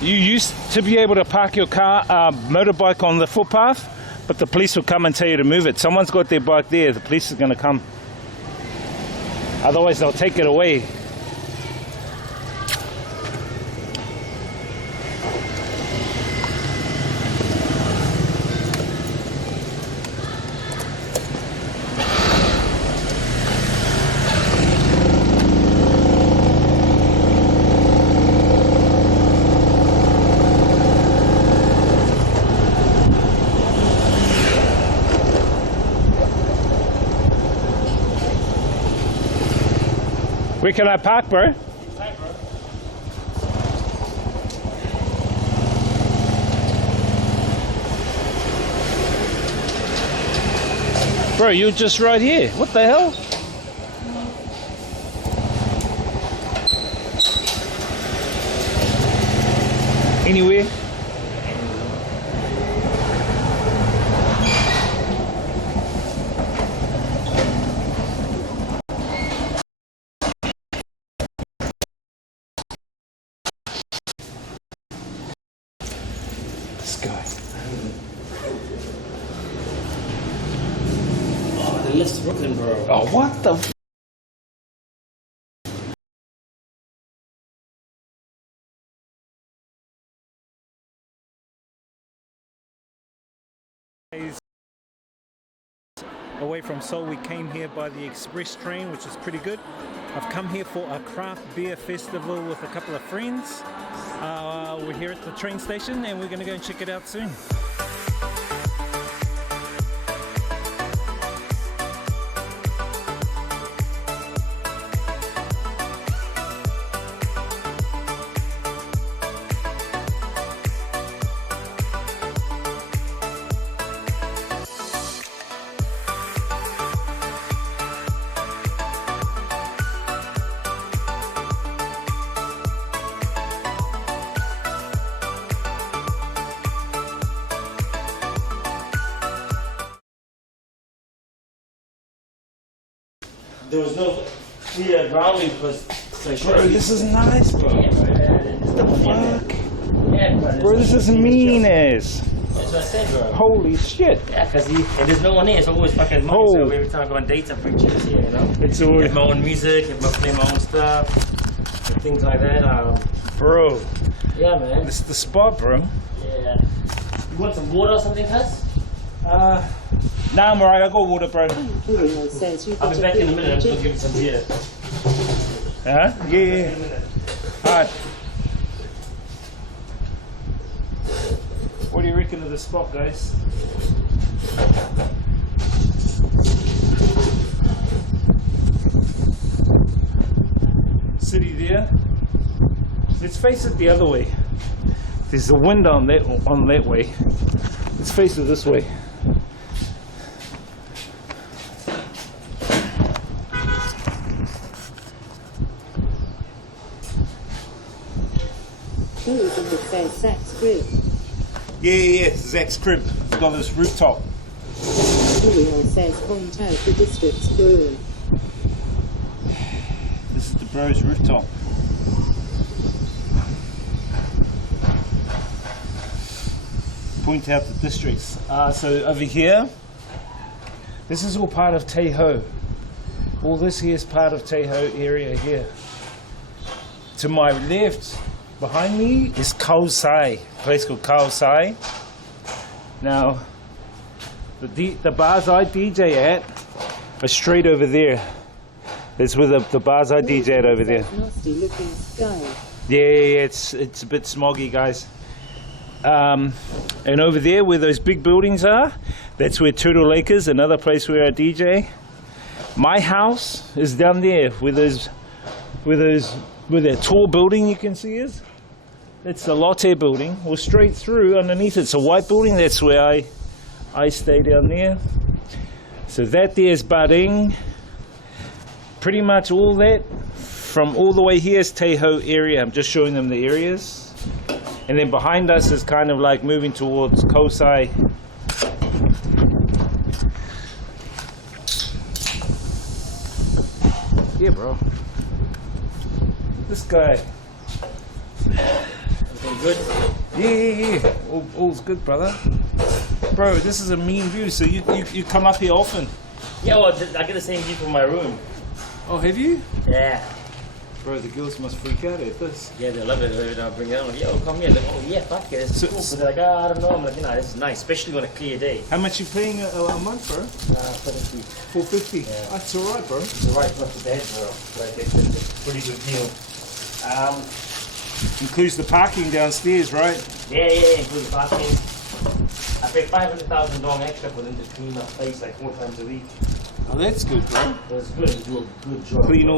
You used to be able to park your car, motorbike on the footpath, but the police will come and tell you to move it. Someone's got their bike there, the police is going to come. Otherwise they'll take it away. Where can I park, bro? Bro, you're just right here. What the hell? Anywhere? Oh, the lift's broken, bro. Oh, what the f? Away from Seoul, we came here by the express train, which is pretty good. I've come here for a craft beer festival with a couple of friends. We're here at the train station and we're going to go and check it out soon. There was no clear grounding for Bro, this is nice, bro. What the fuck? Yeah, Bro, this is mean as. That's what I said, bro. Holy shit. Yeah, because there's no one here. It's always fucking money. Oh. So every time I go on dates, I bring chicks here, you know? It's I all... have my own music, I play my own stuff, and things like that. Bro, Yeah, man. this is the spot, bro. Yeah. You want some water or something, cuz? Nah, I'm alright. I got water, bro. Kiwi says you I'll got be back in a minute. I'm just to gonna give you some beer. Huh? Yeah. Alright. What do you reckon of the spot, guys? here. Let's face it the other way. There's a window on that way. Let's face it this way. Tourism that says Zach's crib. Yeah, Zach's crib. It's got this rooftop. Julio says point out the district's brewery. This is the bro's rooftop. Point out the districts. So over here, this is all part of Te Ho. All this here is part of Te Ho area here. To my left, behind me, is Khao Sai, a place called Khao Sai. Now, the bars I DJ at are straight over there. That's where the bars I DJ at over there. Nasty looking sky. Yeah, it's a bit smoggy, guys. And over there, where those big buildings are, that's where Turtle Lake is, another place where I DJ. My house is down there, where that tall building you can see is. That's the Lotte building. Well, straight through underneath it's a white building. That's where I stay down there. So that there's Baring. Pretty much all that from all the way here is Te Ho area. I'm just showing them the areas. And then behind us is kind of like moving towards Khao Sai. Yeah, bro. This guy. Everything good? Yeah. All's good, brother. Bro, this is a mean view, so you come up here often. Yeah, well, I get the same view from my room. Oh, have you? Yeah. Bro, the girls must freak out at this. Yeah, they love it. I'll bring it on. Like, yo, come here. Like, oh, yeah, fuck it. It's cool. But they're like, I don't know. I'm like, this is nice, especially on a clear day. How much you paying a month, bro? 450. 450. Yeah. That's alright, bro. It's alright for the bed, bro. Like, it's a pretty good deal. Includes the parking downstairs, right? Yeah, includes parking. I pay 500,000 dong extra for them to clean my place like 4 times a week. Oh, that's good, bro. So it's good. They do a good job. Clean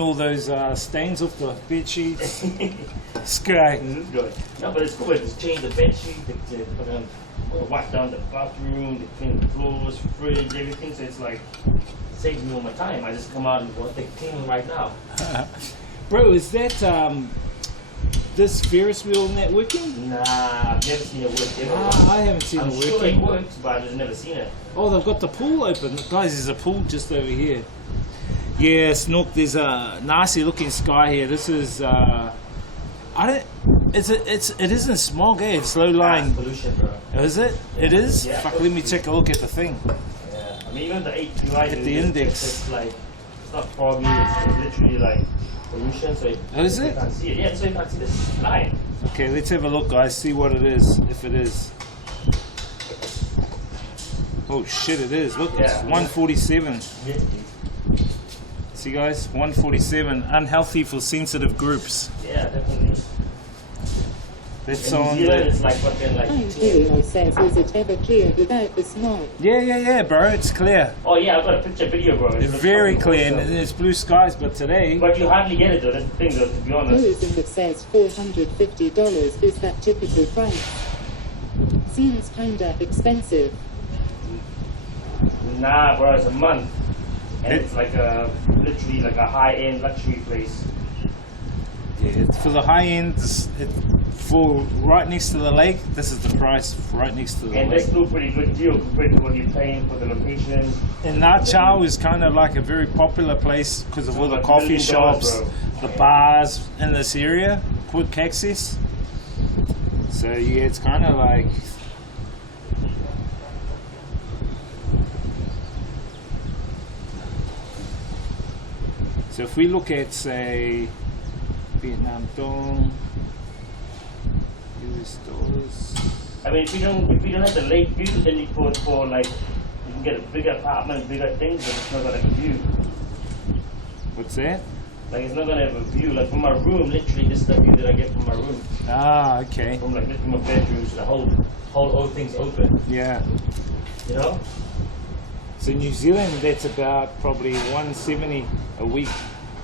all those stains off the bed sheets. It's great. This is good. No, but it's cool. They just change the bed sheet, they wipe down the bathroom, they clean the floors, fridge, everything. So it's like, saves me all my time. I just come out and they're cleaning right now. Bro, is that this Ferris wheel not working? Nah, I've never seen it work. I haven't seen I'm it sure working. it works, but I've just never seen it. Oh, they've got the pool open. Guys, there's a pool just over here. Yeah, Snook, there's a nasty looking sky here. This is it isn't smog, eh? It's low lying. Pollution, bro. Is it? It is? Yeah. Fuck, let me take a look at the thing. Yeah. I mean, even the AQI, At the index. It's like, it's not foggy, it's literally like pollution, so Is it? you can't see it. Yeah, so you can't see the sky. Okay, let's have a look, guys. See what it is, if it is. Oh shit, it is. Look, it's Yeah. 147. Yeah. See, guys, 147. Unhealthy for sensitive groups. Yeah, definitely. That's In New on Zealand, the. it's like fucking like. Julio says, is it ever clear without the smog? Yeah, bro. It's clear. Oh yeah, I've got a picture video, bro. It's very clear, and it's blue skies. But today, But you hardly get it though. That's the thing, though. To be honest. Tourism that says $450 is that typical price? Seems kinda expensive. Nah, bro, it's a month, and it's like a literally like a high-end luxury place. yeah, it's for the high end, for right next to the lake. This is the price right next to the And lake. that's still a pretty good deal compared to what you're paying for the location. And Nha Chau is kind of like a very popular place because of all the Like coffee $1 million, shops, bro. the bars in this area, quick access. So yeah, it's kind of like. So if we look at, say, Vietnam dong, US dollars. I mean, if you don't have the lake view, then you go for like you can get a bigger apartment, bigger things, but it's not gonna have a view. What's that? Like it's not gonna have a view. Like from my room, literally this is the view that I get from my room. Ah, okay. From like literally my bedroom, so the whole thing's open. Yeah. You know? So New Zealand, that's about probably 170 a week.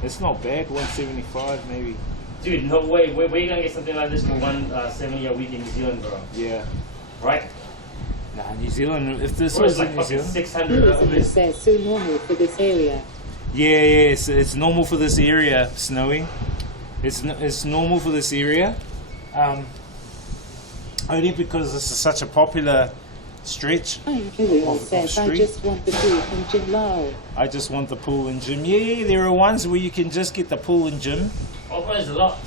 It's not bad. 175 maybe. Dude, no way. Where you gonna get something like this for 170 a week in New Zealand, bro? Yeah. Right? Nah, New Zealand. If this Bro, was it's like in New fucking Zealand. 600 of Tourism this. says so normal for this area. Yeah, it's normal for this area, Snowy. It's normal for this area. Only because this is such a popular stretch. I'm Kirill Of says I street. just want the food from Jim Lao. I just want the pool and gym. Yeah, there are ones where you can just get the pool and gym. Oh, bro, there's a lot.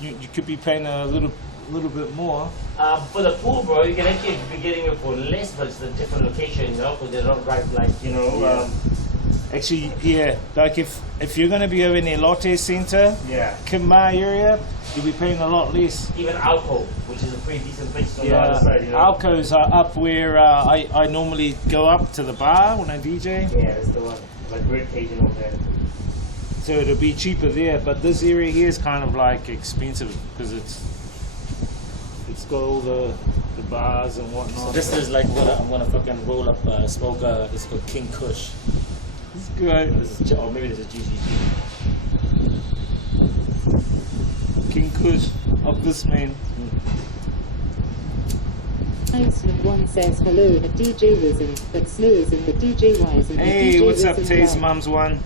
You could be paying a little bit more. For the pool, bro, you can actually be getting it for less, but it's a different location, you know, because they're not right, like, you know. Yeah. Actually, yeah, like if you're going to be over near Lotte Centre, Yeah. Kimba area, you'll be paying a lot less. Even Alco, which is a pretty decent place on the Yeah, other side, you know. Alcos are up where I normally go up to the bar when I DJ. Yeah, that's the one. Like Bird Cage and all that. So it'll be cheaper there, but this area here is kind of like expensive because it's got all the bars and whatnot. So this is like what I'm gonna fucking roll up, smoke. It's called King Kush. It's good. This is, or maybe this is GGG. King Kush of this man. Iceland 1 says hello at DJ Risen, but snows in the DJ Wise and the Hey, DJ what's up, Risen Taze Live. Mums One?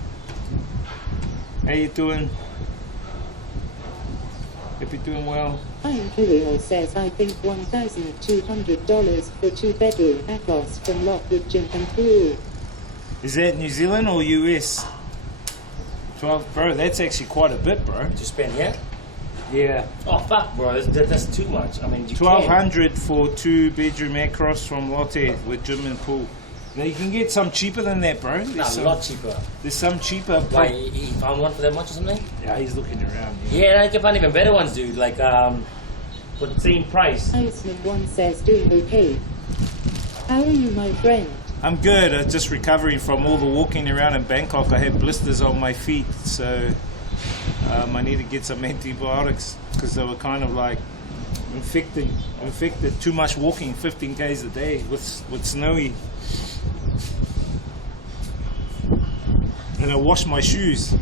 How you doing? Hope you're doing well. I'm Kirill says I think $1,200 for 2-bedroom Athos from Lockwood Gym and Pool. Is that New Zealand or US? 12, bro. That's actually quite a bit, bro. To spend here? Yeah, Oh fuck, bro, that's too much. I mean, you 1,200 for 2-bedroom across from Lotte with gym and pool. Now you can get some cheaper than that, bro. Nah, There's a lot cheaper. There's some cheaper. Why, he found one for that much or something? Yeah, he's looking around. Yeah. Yeah, I can find even better ones, dude. Like, for the same price. Iceland 1 says doing okay. How are you, my friend? I'm good. I'm just recovering from all the walking around in Bangkok. I had blisters on my feet, so I need to get some antibiotics because they were kind of like infected. Too much walking, 15 k's a day with Snowy. And I washed my shoes.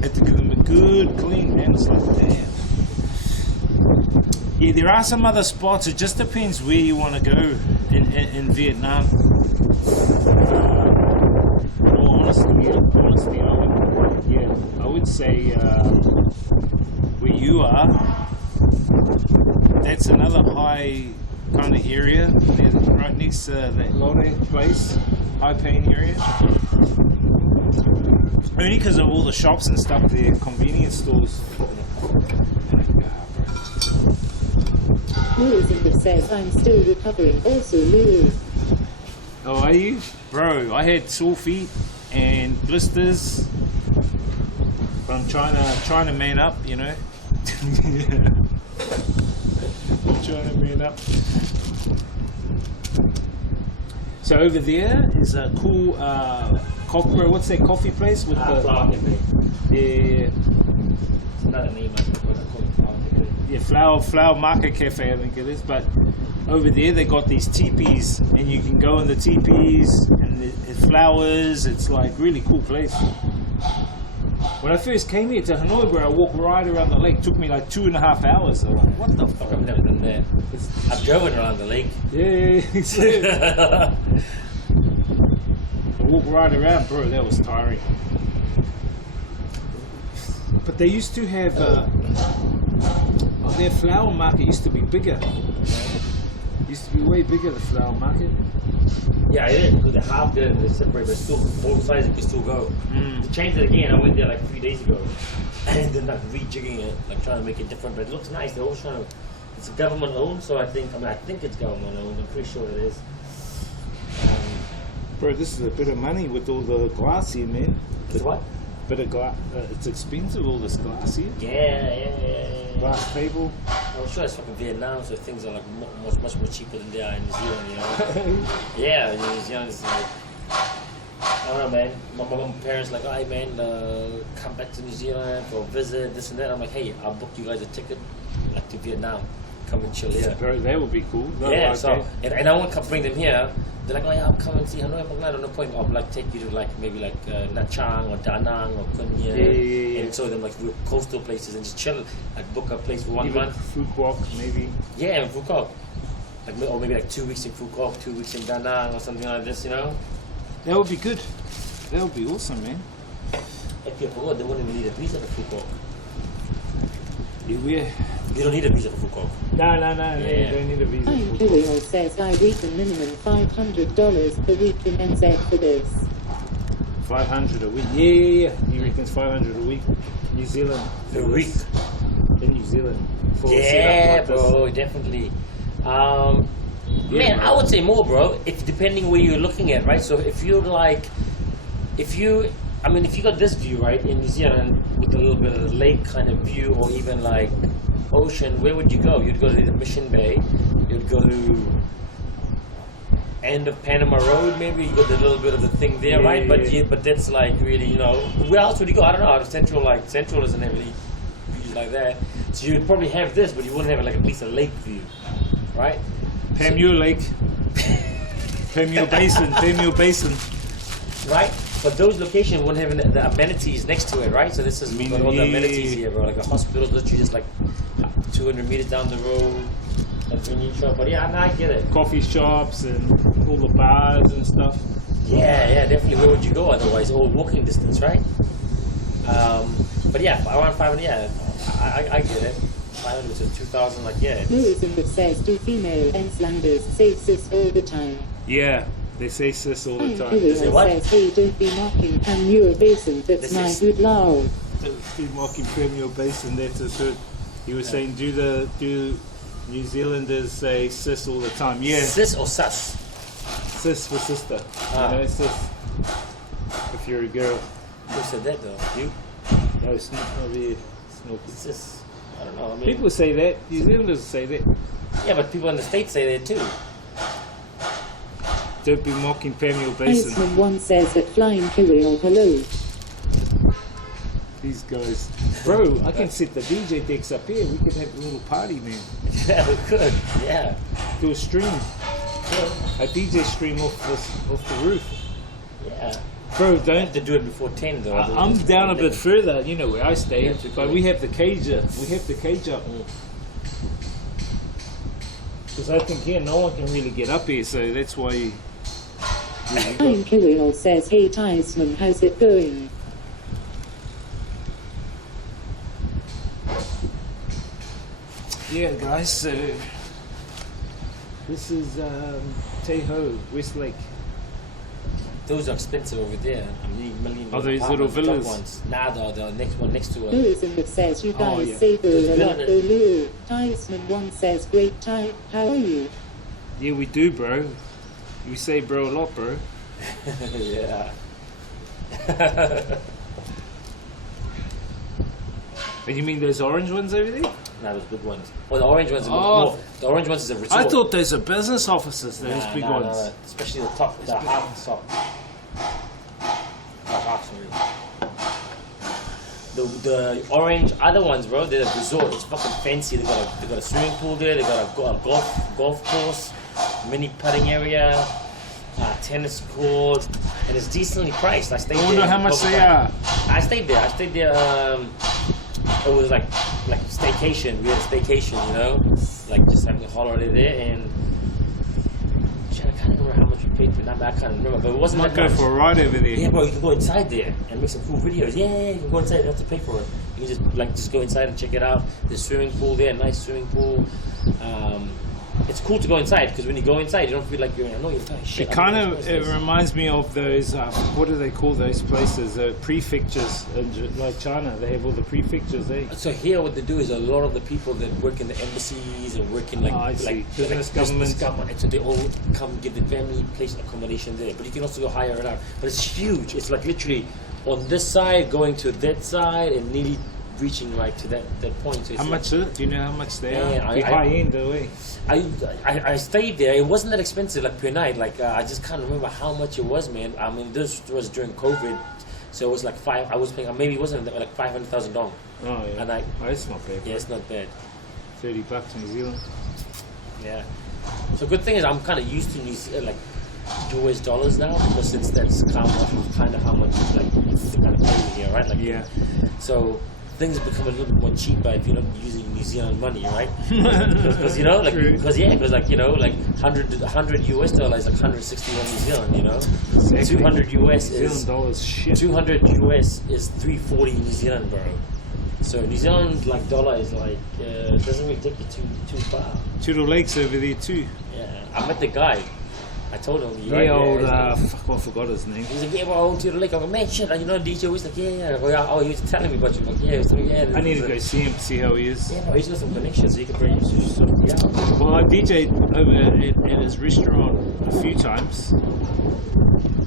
Had to give them a good clean, man. It's like, damn. Yeah, there are some other spots. It just depends where you want to go in Vietnam. In all honesty, I would say where you are, that's another high kind of area. There's right next to that Lotte place, high paying area. Only because of all the shops and stuff there, convenience stores. Tourism says I'm still recovering. Also, Lulu. Oh, are you? Bro, I had sore feet and blisters from trying to man up, you know. Trying to man up. So over there is a cool coffee. What's that coffee place with the Flower Cafe. yeah, It's not a name, I call it Flower Cafe. yeah, flower market cafe, I think it is. But over there they got these teepees, and you can go in the teepees, and it's flowers. It's like really cool place. When I first came here to Hanoi, bro, I walked right around the lake. Took me like 2.5 hours. I was like, what the fuck? I've never done that. I've driven around the lake. Yeah. I walked right around, bro. That was tiring. But they used to have their flower market used to be bigger. Used to be way bigger, the flower market. Yeah, I did, because they halved it and they separated, but still, both sides you can still go. They changed it again. I went there like 3 days ago. And they're like rejigging it, like trying to make it different, but it looks nice. They're always trying to, it's government owned, so I think it's government owned. I'm pretty sure it is. Bro, this is a bit of money with all the glass here, man. It's what? Bit of glass. It's expensive, all this glass here. Yeah. Glass table. I'm sure it's fucking Vietnam, so things are like much more cheaper than they are in New Zealand, you know? Yeah, New Zealand is like, I don't know, man. My parents like, hey man, come back to New Zealand for a visit, this and that. I'm like, hey, I'll book you guys a ticket like to Vietnam. come and chill here. Bro, that would be cool. They'll Yeah, like so that. and I want to bring them here. They're like, oh yeah, I'll come and see Hanoi. I'm like, no point. I'll like take you to like maybe like Nha Trang or Da Nang or Quân Nha, Yeah. and show them like real coastal places and just chill. Like book a place for 1 Even month. Phu Quoc, maybe. Yeah, in Phu Quoc. Like, or maybe like 2 weeks in Phu Quoc, 2 weeks in Da Nang or something like this, you know? That would be good. That would be awesome, man. If you forgot, they wouldn't even need a visa for Phu Quoc. Yeah, You don't need a visa for Phu Quoc. No, Yeah. you don't need a visa. Fine Kirill says I reckon minimum $500 per week in NZ for this. 500 a week. Yeah. He reckons 500 a week. New Zealand. A week. In New Zealand. For a Yeah, setup like this. bro, definitely. Man, man. I would say more, bro. If depending where you're looking at, right? So if you got this view, right, in New Zealand with a little bit of lake kind of view, or even like ocean, where would you go? You'd go to the Mission Bay. You'd go to end of Panama Road, maybe. You got a little bit of the thing there, Yeah, right? yeah. But that's like really, you know, where else would you go? I don't know. Central doesn't have any views like that. So you'd probably have this, but you wouldn't have like at least a lake view, right? Pamure Lake. Pamure Basin. Right? But those locations wouldn't have the amenities next to it, right? So this is we've got all the amenities here, bro. Like a hospital, literally just like 200 meters down the road, a convenience shop. But yeah, I get it. Coffee shops and all the bars and stuff. Yeah, definitely. Where would you go otherwise? All walking distance, right? But yeah, around 500. Yeah, I get it. 500 to 2,000, like yeah. Tourism that says do female Enslanders say sis all the time. Yeah, they say sis all the Fine time. Kirill what? says hey don't be mocking Pamure Basin, that's This my is- good lao. Steve mocking Pamure Basin. That's a good. He was saying do New Zealanders say sis all the time? Yeah, Sis or sus? sis for sister. Ah. You know, sis. If you're a girl. Who said that though? You? No, Snoop over here. Snoopy. Sis? I don't know. I mean, People say that. New Zealanders say that. yeah, but people in the States say that too. Don't be mocking Pamure Basin. Iceman 1 says at Flying Kirill hello. These guys. Bro, I can set the DJ decks up here. We could have a little party, man. Yeah, we could. Yeah. Do a stream. A DJ stream off the roof. Yeah. Bro, I have don't. to do it before 10 though. I'm down a bit further, you know where I stay, Yeah, too but cool. we have the cage up. We have the cage up. Because I think here no one can really get up here, so that's why you Fine Kirill says hey Iceman, how's it going? Yeah, guys, so this is Teho, Westlake. Those are expensive over there. Million Are those apartments, little top villas? Ones. Nah, the next one next to it. Tourism that says you guys Oh, yeah. say There's a lot building. Iceman 1 says great time, how are you? Yeah, we do, bro. We say bro a lot, bro. Yeah. And you mean those orange ones over there? Nah, those big ones. Oh, the orange ones are Oh. more. The orange ones is a resort. I thought those are business offices, those Nah, big nah, ones. nah. Especially the top, the half top. The orange other ones, bro, they're a resort. It's fucking fancy. They got a swimming pool there. They got a golf course, mini putting area, tennis court, and it's decently priced. I stayed I there. wonder how in much COVID they time. are. I stayed there. It was like staycation. We had a staycation, you know, like just having a holiday there. And shit, I can't remember how much we paid for that. I can't remember, but it wasn't Might that go much. for a ride over there. Yeah, bro, you can go inside there and make some cool videos. Yeah, you can go inside. You don't have to pay for it. You can just go inside and check it out. There's swimming pool there, nice swimming pool. It's cool to go inside because when you go inside, you don't feel like you're tired. Shit. It kind of reminds me of those, what do they call those places? Prefectures in like China. They have all the prefectures there. So here, what they do is a lot of the people that work in the embassies and work in I see. Business government. and so they all come give the family place accommodation there. But you can also go hire it out. But it's huge. It's like literally on this side going to that side and nearly reaching like to that point. So it's How like- much is it? Do you know how much they Man, are? I- They're I- high end, away. I stayed there. It wasn't that expensive, like per night. Like I just can't remember how much it was, man. I mean, this was during COVID, so it was like I was paying. Maybe it wasn't like $500,000. Oh yeah. And I- oh, it's not bad. Yeah, it's not bad. $30 New Zealand. Yeah. So good thing is I'm kind of used to like US dollars now, because since that's kind of how much like it's kind of paying here, right? Like Yeah. So things become a little bit more cheaper if you're not using New Zealand money, right? Because you know, like True. because like you know, like 100 US dollars, like 161 New Zealand, you know. Exactly. 200 US New Zealand is dollars shit. 200 US is 340 New Zealand, bro. So New Zealand like dollar is like doesn't really take you too far. Turtle Lake's over there too. Yeah, I met the guy. I told him, Yeah, old, fuck, I forgot his name. he's like, yeah, well, to the lake. I'm like, man, shit, you know, DJ was like, yeah. I go, yeah. Oh, he was telling me about you. I'm like, yeah, he was telling me, yeah. I need to go see him, see how he is. Yeah, bro, he's got some connections, so you can bring you to stuff. Yeah. Well, I DJ'd over at his restaurant a few times.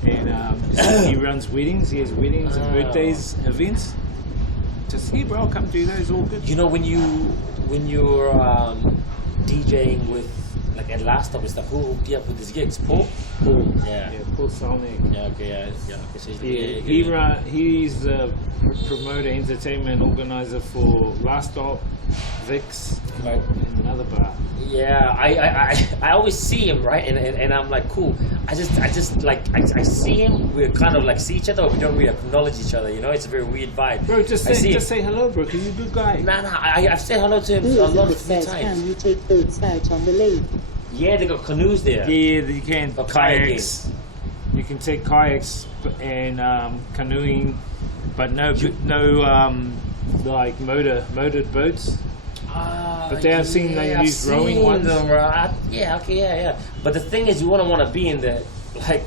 And he runs weddings. He has weddings and birthdays, events. Just, hey, bro, I'll come do those, all good. You know, when you're DJing with, like, at last stop, it's like, who hooked you up with these gigs? Paul? Paul. Yeah. Yeah, Paul Salnick. Yeah, okay, yeah. Okay, so Yeah, he's the promoter, entertainment organizer for Last Stop, Vix, Right. and another bar. Yeah, I always see him, right, and I'm like, cool. I just like I see him. We kind of like see each other, but we don't really acknowledge each other. You know, it's a very weird vibe. Bro, just say hello, bro, because you're a good guy. Nah, I've said hello to him Who a is lot it of that says, times. can you take boats out on the lake? Yeah, they got canoes there. Yeah, you can Or kayaks. You can take kayaks and canoeing, but no like motored boats. But they have seen they I've use rowing seen ones. them, right? Yeah, okay, yeah. But the thing is, you want to be in the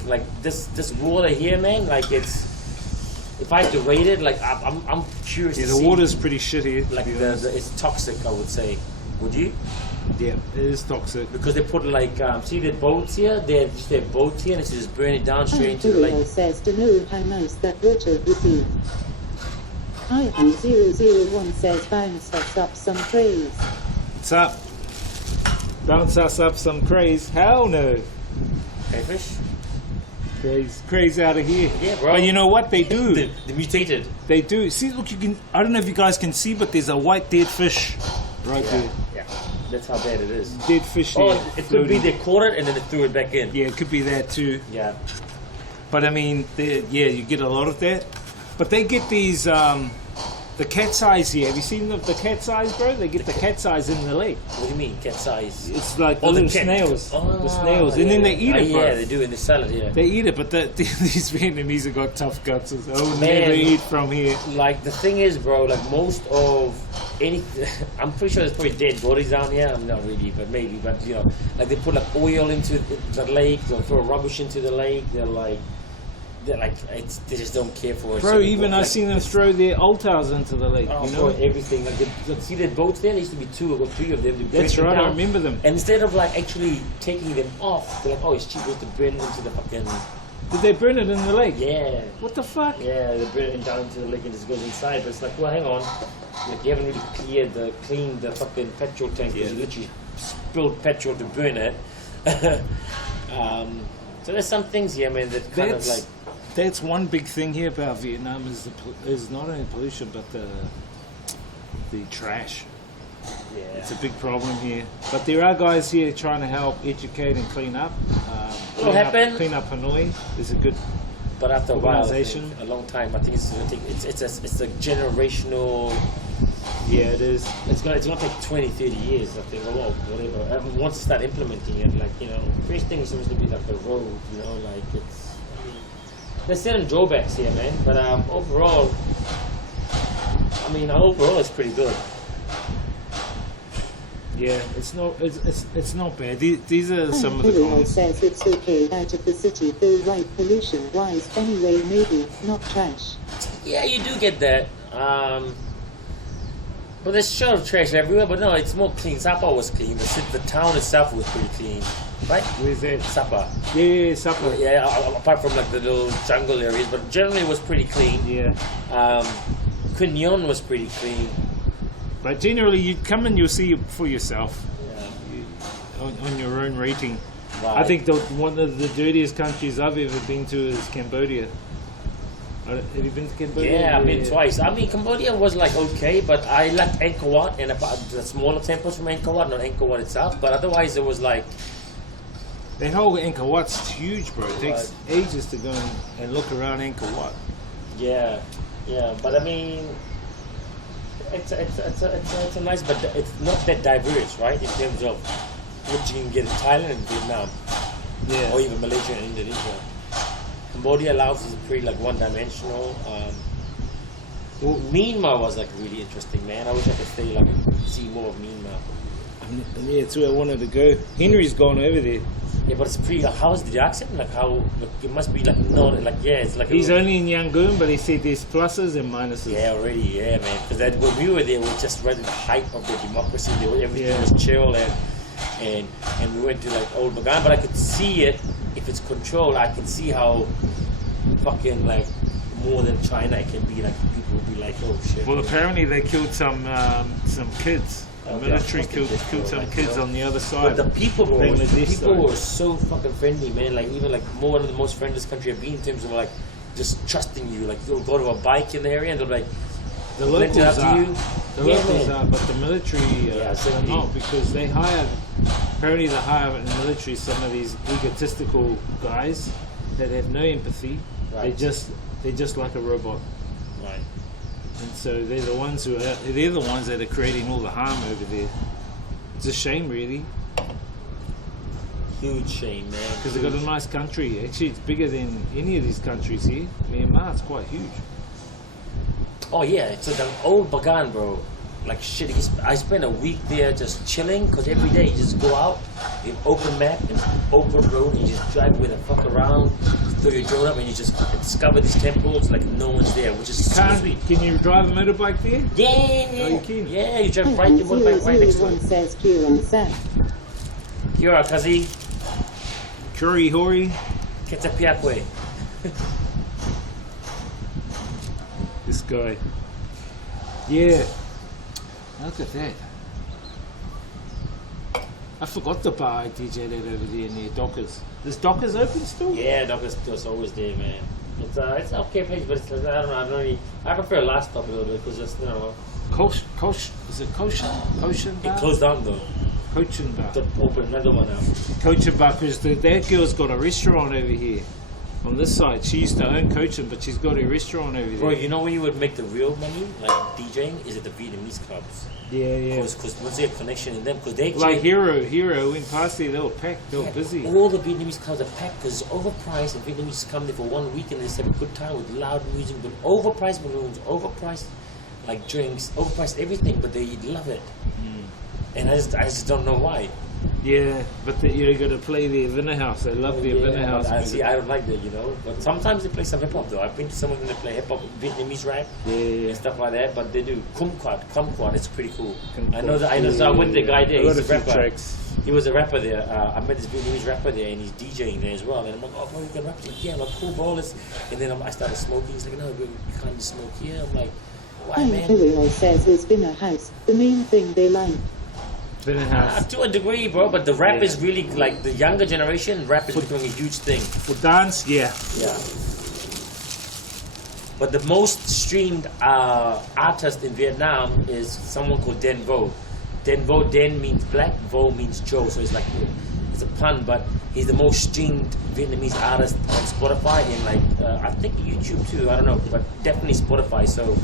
like this water here, man. Like if I had to rate it, like I'm curious. Yeah, to the see, water's pretty shit here. to like be honest. it's toxic, I would say. Would you? Yeah, it is toxic. Because they put like see the boats here. They have just their boats here, and it's just burn it down straight into the Antonio lake. says to know how nice that water would be. Ivan001 says bounce us up some praise. What's up? Bounce us up some craze. Hell no. Crayfish? Craze out of here. Yeah, bro. But you know what they do? The mutated. They do. See, look, you can. I don't know if you guys can see, but there's a white dead fish right there. Yeah. That's how bad it is. Dead fish there. Oh, it could be floating. they caught it and then they threw it back in. Yeah, it could be that too. Yeah. But I mean, yeah, you get a lot of that. But they get these, the cat's eyes here. Have you seen the cat's eyes, bro? They get the cat's eyes in the lake. What do you mean, cat size? It's like the Oh, the little cat. snails. Oh, The snails. And then they eat it, bro. Yeah, they do in the salad, yeah. They eat it, but these Vietnamese have got tough guts. I will Man. never eat from here. Like, the thing is, bro, like, most of any... I'm pretty sure there's probably dead bodies down here. I'm not really, but maybe. But, you know, like, they put, like, oil into the lake. They'll throw rubbish into the lake. They're like, they just don't care for it. Bro, So, even like, I've seen them throw their altars into the lake, Oh, you know? bro, everything. Like, see the boats there? There used to be 2 or 3 of them. They That's break them right, I down. remember them. And instead of, like, actually taking them off, they're like, oh, it's cheaper to burn it into the fucking... Did they burn it in the lake? Yeah. What the fuck? Yeah, they burn it down into the lake and it just goes inside. But it's like, well, hang on. Like, you haven't really cleaned the fucking petrol tank because you literally spilled petrol to burn it. So there's some things here, man, that kind of like... That's one big thing here about Vietnam is not only pollution but the trash. Yeah. It's a big problem here. But there are guys here trying to help educate and clean up. Clean up Hanoi is a good But after a while, I organisation. think, a long time, I think it's a generational... Yeah, it is. It's gonna take 20, 30 years, I think, or whatever. Once you start implementing it, like, you know, first thing is supposed to be like the road, you know, like it's... I mean, there's certain drawbacks here, man, but overall, it's pretty good. Yeah, it's not bad. These are some of the Antonio cons. says it's okay out of the city, though right pollution-wise anyway, maybe, not trash. Yeah, you do get that. But there's sure trash everywhere, but no, it's more clean. Sapa was clean. The town itself was pretty clean, right? Where's that? Sapa. Yeah, supper. Yeah, apart from like the little jungle areas, but generally it was pretty clean. Yeah. Queen Yon was pretty clean. But generally, you come and you'll see for yourself Yeah. on your own rating. Right. I think one of the dirtiest countries I've ever been to is Cambodia. Have you been to Cambodia? Yeah, I've been twice. I mean, Cambodia was like okay, but I left Angkor Wat and about the smaller temples from Angkor Wat, not Angkor Wat itself. But otherwise, it was like That whole Angkor Wat's huge, bro. It takes ages to go and look around Angkor Wat. yeah. But I mean, it's a nice, but it's not that diverse, right? In terms of what you can get in Thailand and Vietnam, or even Malaysia and Indonesia. Cambodia, Laos is pretty like one-dimensional. Myanmar was like really interesting, man. I wish I could stay like see more of Myanmar. And yeah, it's where I wanted to go. Henry's gone over there. Yeah, but it's pretty. How's the accent? Like how? Like, it must be like not like it's like. He's only in Yangon, but he said there's pluses and minuses. Yeah, already, man. Because when we were there, we were just right at the height of the democracy. Everything was chill and we went to like Old Bagan, but I could see it. If it's controlled, I can see how fucking like more than China it can be. Like people would be like, oh shit. Well, apparently they killed some kids. The military killed some kids on the other side. But the people, bro, Bangladesh side. were so fucking friendly, man. Like even like one of the most friendliest country I've been in terms of like just trusting you. Like you'll go to a bike in the area and they'll be like, the locals are. The locals man. are, but the military are not, because they hire. Apparently they hire in the military some of these egotistical guys that have no empathy. Right. They're just like a robot. Right. And so they're the ones that are creating all the harm over there. It's a shame, really, Huge shame, man. because they've got a nice country. Actually, it's bigger than any of these countries here. Myanmar is quite huge. Oh yeah, so the Old Bagan, bro. Like shit, I spent a week there just chilling, because every day you just go out, you have open map and open road, and you just drive with a fuck around, throw your drone up, and you just discover these temples like no one's there, which is so sweet. Can you drive a motorbike there? Yeah, Oh, you can? yeah, you drive right your motorbike right next to One it. says Q on the set. Kia ora, Kazi. Curry Hori. Ketapiakwe. This guy. Yeah. Look at that. I forgot the bar I DJ'd at over there near Dockers. Is Dockers open still? Yeah, Dockers still always there, man. It's an okay place, but it's, I don't know. I prefer last stop a little bit because just Is it Koshin? Koshin bar? it closed down though. Cochin bar. To open another one now. Cochin bar, because that girl's got a restaurant over here. On this side, she used to own Cochin, but she's got a restaurant over there. Bro, you know when you would make the real money, like DJing, is at the Vietnamese clubs. Yeah. Because what's their connection in them? Because they Like Hero went past there, they were packed, they were busy. All the Vietnamese clubs are packed because it's overpriced, and Vietnamese come there for 1 week and they just have a good time with loud music, but overpriced balloons, overpriced like drinks, overpriced everything, but they love it. And I just don't know why. Yeah, but you got to play their Vinner House. They love their Vinner House music. I don't like that, you know. But sometimes they play some hip hop though. I've been to some of them that play hip hop, Vietnamese rap, and stuff like that. But they do kumquat. It's pretty cool. I know. So I went to the guy there. He's a rapper. He was a rapper there. I met this Vietnamese rapper there, and he's DJing there as well. And I'm like, oh, bro, you can rap? He's like, yeah, I'm like, cool, bro. And then I started smoking. He's like, no, we can't smoke here. I'm like, why, man? Hello says it's been a house. The main thing they like. Vinner House. To a degree, bro, but the rap is really like the younger generation. Rap is becoming a huge thing. For dance, yeah. But the most streamed artist in Vietnam is someone called Den Vo. Den Vo, Den means black, Vo means Joe, so it's like it's a pun. But he's the most streamed Vietnamese artist on Spotify and like I think YouTube too. I don't know, but definitely Spotify. So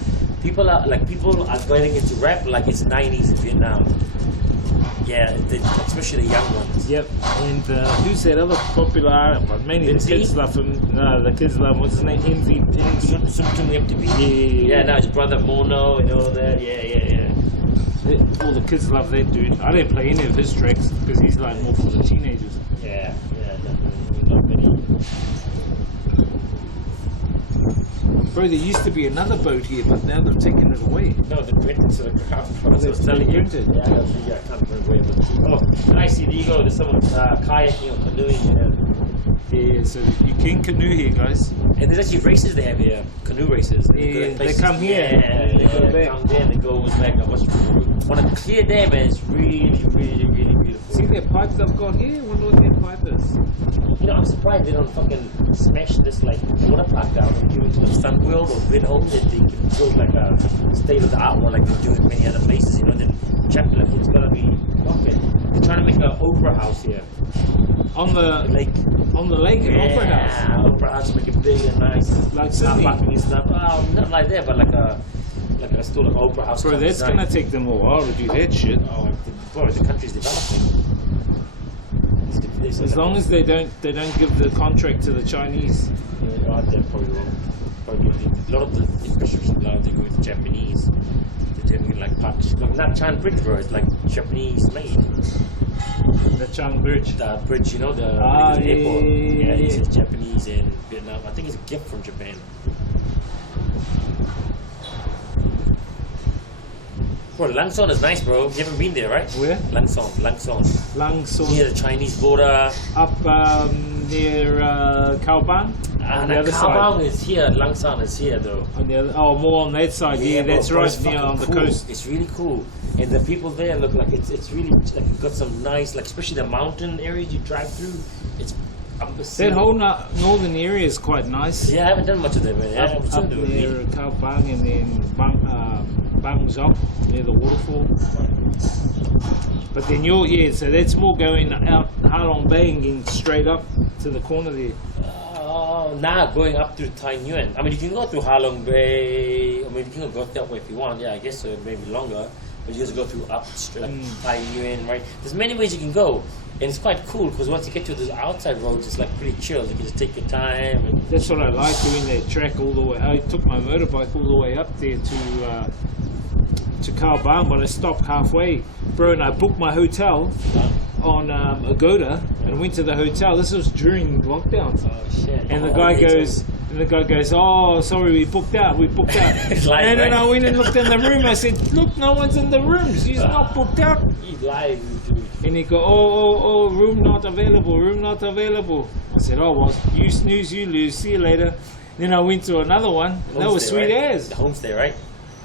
people are going into rap like it's 90s in Vietnam. Yeah, especially the young ones. Yep. And who's that other popular? Well, mainly the kids love him. No, the kids love him. What's his name? Yeah, no, his brother Mono and all that. Yeah. All the kids love that dude. I don't play any of his tracks because he's like more for the teenagers. Yeah, definitely. Not many. Bro, there used to be another boat here, but now they've taken it away. No, the printed to the craft. I was They've telling you. printed. Yeah, I can't remember where. But I see. There you go. There's someone kayaking or canoeing. Yeah, so you can canoe here, guys. And there's actually races they have here, canoe races. And Yeah, go to they places- come here, Yeah, and they go back. come there and they go back. On a clear day, man, it's really, really, really beautiful. See their pipes they've got here? Wonder what their pipe is. You know, I'm surprised they don't fucking smash this like water park down and give it to the Sun World or Bid Home that they can build like a state of the art one like they do in many other places, you know, then chapter like it's gonna be fucking. They're trying to make an opera house here. On the Lake. on the lake in Opera House. Yeah, opera house, make it big and nice. Like Car Sydney. parking and stuff. Well, not like that, but like a still like opera house. Bro, kind of that's design. gonna take them a while to do that shit. Oh, bro, the country's developing. As long as they don't give the contract to the Chinese. Yeah, oh, they're probably wrong. Probably a lot of the infrastructure now they're going to Japanese. They're doing like parks. Not China bridge, bro. It's like Japanese made. The Chang Bridge. The bridge, you know, the Ah, the airport. yeah. It says Japanese in Vietnam. I think it's a gift from Japan. Bro, Lang Son is nice, bro. You haven't been there, right? Where? Lang Son. Lang Son. Near the Chinese border. Up near Cao Bang. On the other side. Bang is here. Lang Son is here, though. On the other, oh, more on that side. Yeah, bro, that's bro, right it's near fucking on the cool. coast. It's really cool, and the people there look like it's really like got some nice, like especially the mountain areas you drive through. It's That whole northern area is quite nice. Yeah, I haven't done much of that, man. I Up haven't seen near it. Cao Bang and then Bang Zok near the waterfall. But then so that's more going out Halong Bay and getting straight up to the corner there. Oh, now going up through Tai Nguyen. I mean, you can go through Halong Bay. I mean, you can go that way if you want. Yeah, I guess so. Maybe longer. But you just go through up straight like Tai Nguyen, right? There's many ways you can go. And it's quite cool because once you get to the outside roads, it's like pretty chill. You can just take your time. And That's what I like, doing that track all the way. I took my motorbike all the way up there to Cao Bang, but I stopped halfway, bro. And I booked my hotel on Agoda and went to the hotel. This was during lockdown. oh shit! And the guy goes, oh, sorry, we booked out. It's like, and then right? I went and looked in the room. I said, look, no one's in the rooms. He's not booked out. You lied, dude. And he go, oh, room not available. I said, oh, well, you snooze, you lose. See you later. Then I went to another one. That was Homestay, sweet right? as. The homestay, right?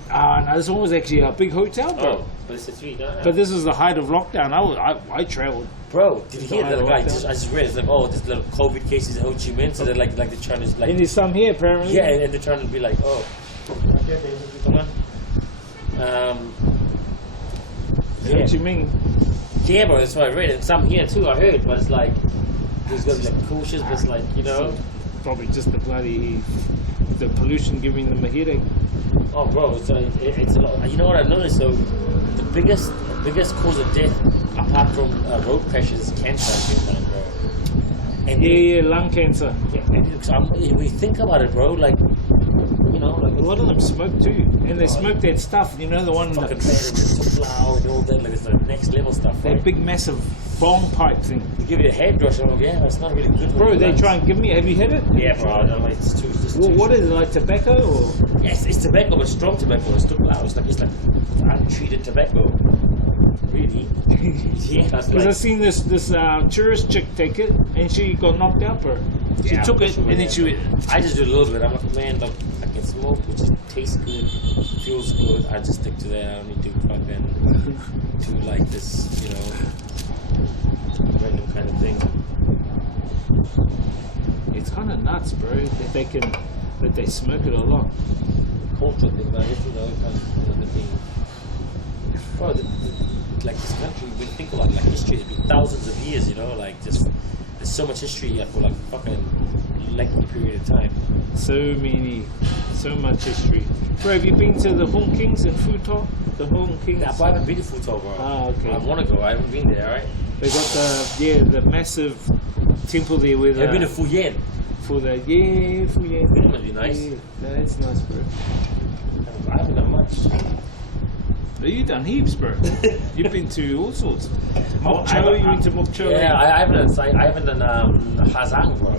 No, this one was actually a big hotel, bro. Oh, but it's a sweet. But this was the height of lockdown. I traveled. Bro, did you hear The that guy? lockdown. I just read it's like, oh, there's little COVID cases in Ho Chi Minh, so they're like they're trying to like And there's some here, apparently. yeah, and they're trying to be like, oh, come on. What do you mean? Yeah, bro, that's what I read. And some here too, I heard, but it's like there's gonna be like cautious, but it's like Probably just the pollution giving them a headache. oh, bro, it's a lot. You know what I've noticed? So the biggest cause of death apart from road crashes is cancer in Vietnam, bro. And Yeah, lung cancer. when you think about it, bro, like you know, like A lot of them smoke too, and they smoke that stuff. You know, the one fucking bad and just loud and all that, like it's the next level stuff, right? that big massive bong pipe thing. They give you a head rush, I'm like, yeah, it's not really good for Bro, your they lungs. try and give me. Have you had it? Yeah, bro, no, it's too. What is it, like tobacco or? Yes, it's tobacco, but strong tobacco. It's too loud. It's like untreated tobacco. Really? Yeah, that's Because I like. seen this tourist chick take it, and she got knocked out, bro. She Yeah, took it, sure, and then yeah. she. I just do a little bit. I'm like, man, look, I can smoke, which just tastes good, feels good. I just stick to that. I don't need to fucking do like this, you know, random kind of thing. It's kind of nuts, bro, that they smoke it a lot. Cultural thing, but I guess, you know, kind of, the thing. Bro, like this country, when you think about like history, it's been thousands of years, you know, like just there's so much history here for like fucking lengthy period of time. So much history. Bro, have you been to the Hong Kings in Phu Tho? The Hong Kings. Yeah, but I haven't been to Phu Tho, bro. Ah, okay. I want to go. I haven't been there, alright? They got the massive temple there with. I've been to Phu Yen. For the Phu Yen. That must be nice. Yeah, that's nice, bro. I haven't done much. But you done heaps, bro. You've been to all sorts. Mok Cho, you went to Mok Cho. Yeah, I haven't done Ha Giang, bro.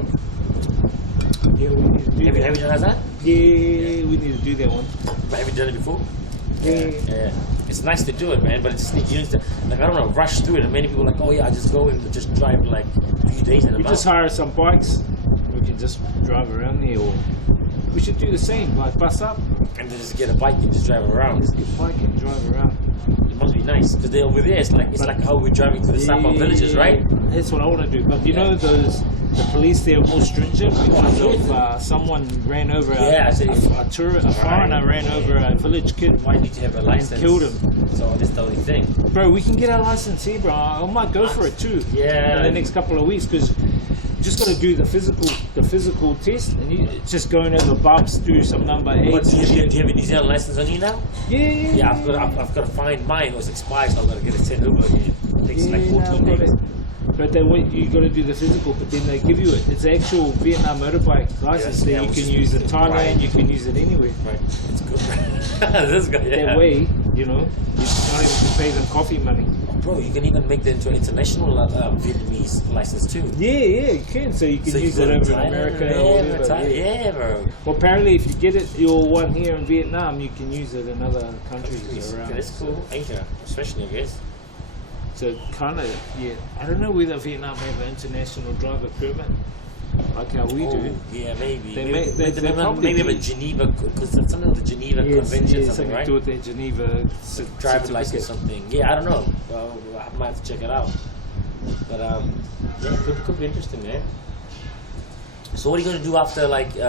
Yeah, we need to do Have that. you done Ha Giang? Yeah, we need to do that one. But have you done it before? Yeah. Yeah. It's nice to do it, man, but it just needs you need to, like, I don't want to rush through it. And many people are like, oh yeah, I just go and just drive like a few days in a We month. just hire some bikes. We can and just drive around there, or we should do the same, like bus up, And then just get a bike and just drive around. just get a bike and drive around. It must be nice because they're over there. It's like how we're driving to the Sapa villages, right? That's what I want to do. But you know, the police there are more stringent because of someone ran over Yeah, I see. a foreigner ran over a village kid. Why need to have a license? Killed him. So that's the only thing. Bro, we can get our license here, bro. I might go for it too. Yeah. In the next couple of weeks, because just got to do the physical test, and it's just going over bumps, do some number 8. But do you have a New Zealand license on you now? Yeah. Yeah, I've got to find mine. It was expired, so I've got to get it sent over again. It takes like 14 days. But then you got to do the physical, but then they give you it. It's an actual Vietnam motorbike license that you can use in Thailand, you can use it anywhere. Right, it's good. This is good, yeah. That way, you know, you don't even pay them coffee money. Bro, you can even make that into an international Vietnamese license too. Yeah, you can. So you can So you use go it to over in Thailand, America or whatever. Yeah, bro. Well, apparently, if you get it, your one here in Vietnam, you can use it in other countries around. That's cool. Asia, especially, I guess. So kind of, yeah. I don't know whether Vietnam have an international driver permit like how we do. Yeah, maybe. They Maybe probably maybe have a do. Geneva, because it's something with the Geneva Convention, something, right? to do with their Geneva Driver license, something. Yeah, I don't know. I might have to check it out. But yeah, could be interesting, man. So what are you going to do after, like, you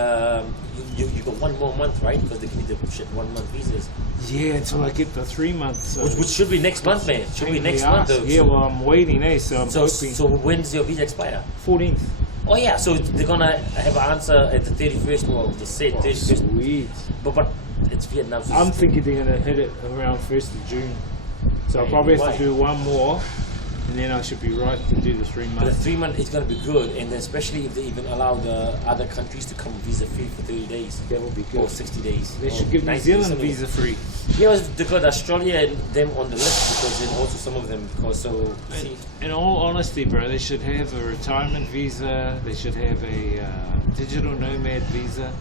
got 1 more month, right? Because they give you the shit 1 month visas. Yeah, until I get the 3 months. So Which should be next month, man. Should be next month, though. Yeah, well, I'm waiting, so I'm hoping. So when's your visa expire? 14th. Oh yeah, so they're gonna have an answer at the 31st. Well, they said 31st. Sweet. But it's Vietnam. So I'm thinking they're going to hit it around 1st of June. So I'll probably have to do 1 more, and then I should be right to do the 3 But the months. 3 month is gonna be good, and then especially if they even allow the other countries to come visa free for 30 days. That would be Or good. 60 days. They or should give New 90 Zealand something. visa free. Yeah, they got Australia and them on the list because then also some of them because so. See, In all honesty, bro, they should have a retirement visa. They should have a digital nomad visa.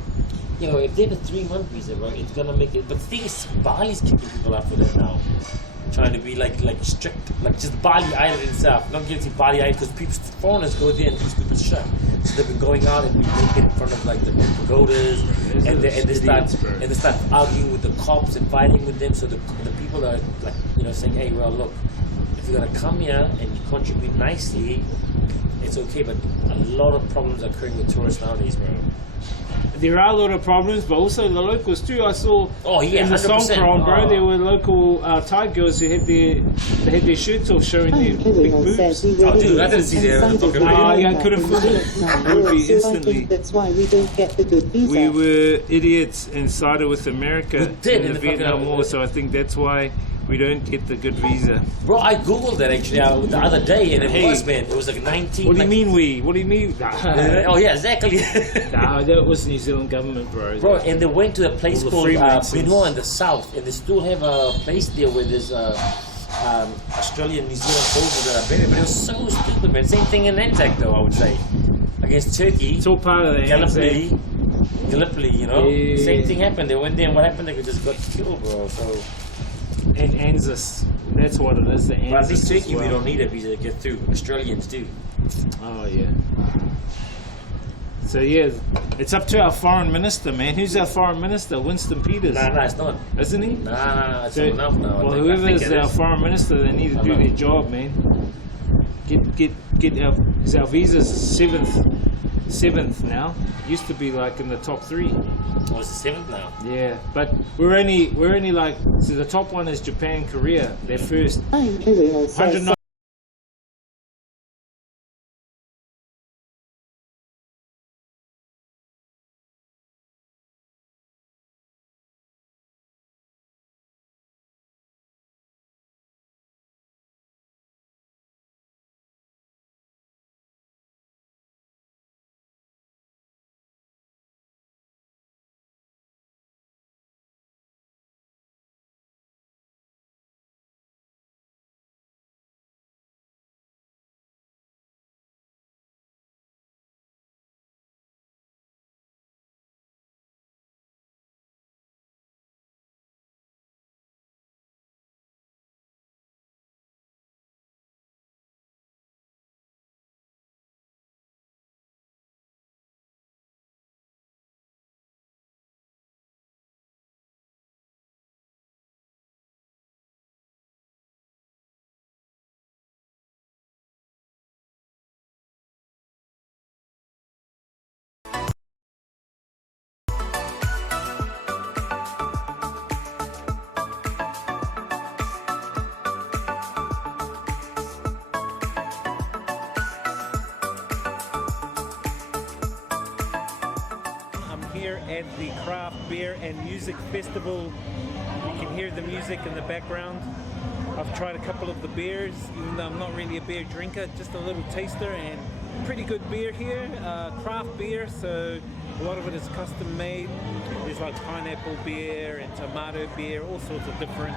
you know, if they have a 3 month visa, right, it's gonna make it. But the thing is, Bali's kicking people out for that now. Trying to be like strict, like just Bali Island itself. Not guilty Bali Island because people, foreigners go there and do stupid shit. So they've been going out and be naked in front of like the pagodas, and they start arguing with the cops and fighting with them. So the people are like, you know, saying, hey, well, look, if you're gonna come here and you contribute nicely, it's okay. But a lot of problems are occurring with tourists nowadays, bro. There are a lot of problems, but also the locals too. I saw in the 100%. Songkran, bro, there were local Thai girls who had their shirts off showing their big boobs. dude, I didn't see that. Yeah, I couldn't film it. It would be instantly. That's why we don't get the good visa. We were idiots and sided with America did in the Vietnam War, so I think that's why we don't get the good visa. Bro, I googled that actually the other day, and it was, man, it was like 19. What do you like, mean we? What do you mean? Oh yeah, exactly. Nah, that was New Zealand government, bro. Bro, and they went to a place All the called Freemasons. Benoi in the south, and they still have a place there where there's Australian, New Zealand soldiers that are buried. But it was so stupid, man. Same thing in Anzac, though, I would say. Against Turkey, It's all part of the Gallipoli, you know? Yeah. Same thing happened. They went there, and what happened? They just got killed, bro. So, and Anzus. That's what it is. The but at least Anzus. Turkey, we don't need a visa to get through. Australians do. Oh yeah. So yeah, it's up to our foreign minister, man. Who's our foreign minister? Winston Peters, Nah, it's not. isn't he? Nah, it's So- someone else now. well, I whoever think is it our foreign minister, they need to do their job, man. Get our, because our visa's seventh now. Used to be like in the top 3. Oh, it's the 7th now. Yeah, but we're only like, so the top one is Japan, Korea. They're first. I'm Ariel says 109 at the Craft Beer and Music Festival. You can hear the music in the background. I've tried a couple of the beers, even though I'm not really a beer drinker, just a little taster, and pretty good beer here. Craft beer, so a lot of it is custom made. There's like pineapple beer and tomato beer, all sorts of different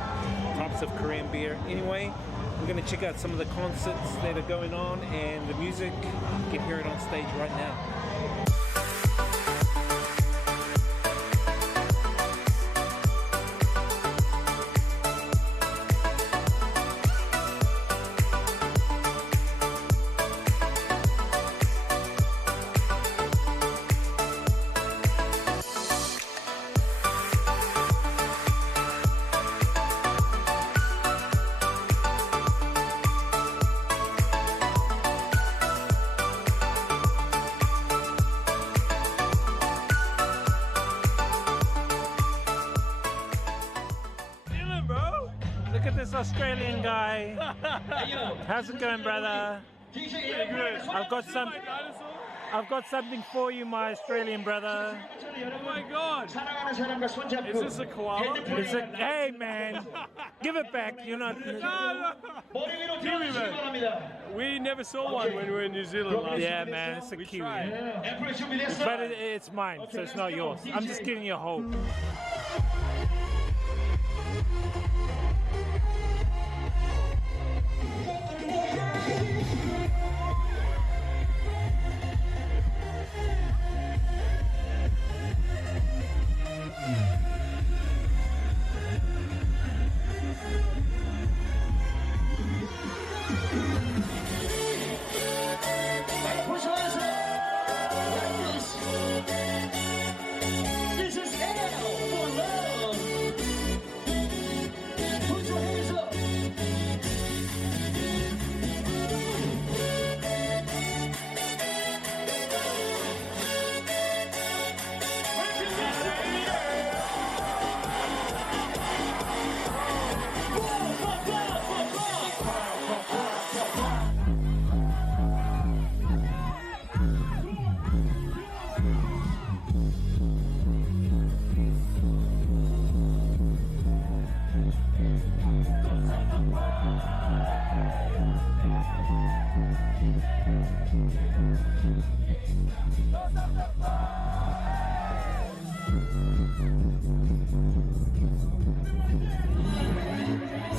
types of Korean beer. Anyway, we're going to check out some of the concerts that are going on and the music. You can hear it on stage right now. Look at this Australian guy. How's it going, brother? I've got something for you, my Australian brother. Oh my God! Is this a koala? Hey man, give it back. You're not. No. Kiwi man. We never saw one when we were in New Zealand last Yeah, year. man, it's a We kiwi. tried. But it's mine, so it's not yours. I'm just giving you hope. This is L for love. Put your hands up.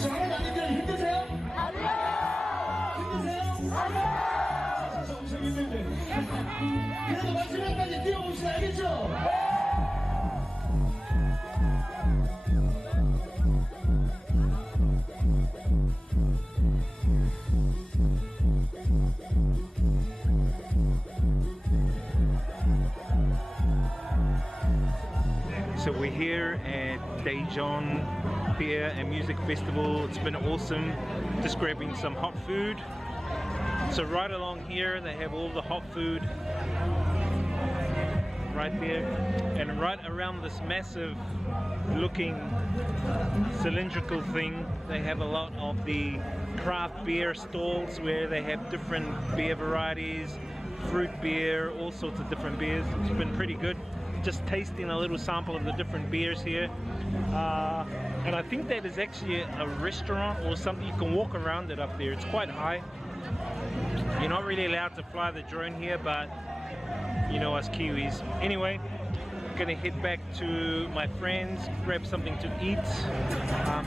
정말 아님들 힘드세요? 힘드세요? 정신 힘들네. 그래도 마지막까지 뛰어봅시다. 알겠죠? So we're here at Daejeon Beer and Music Festival. It's been awesome. Just grabbing some hot food. So right along here they have all the hot food right there, and right around this massive looking cylindrical thing they have a lot of the craft beer stalls where they have different beer varieties, fruit beer, all sorts of different beers. It's been pretty good. Just tasting a little sample of the different beers here, and I think that is actually a restaurant or something. You can walk around it up there. It's quite high. You're not really allowed to fly the drone here, but you know us Kiwis. Anyway, gonna head back to my friends, grab something to eat,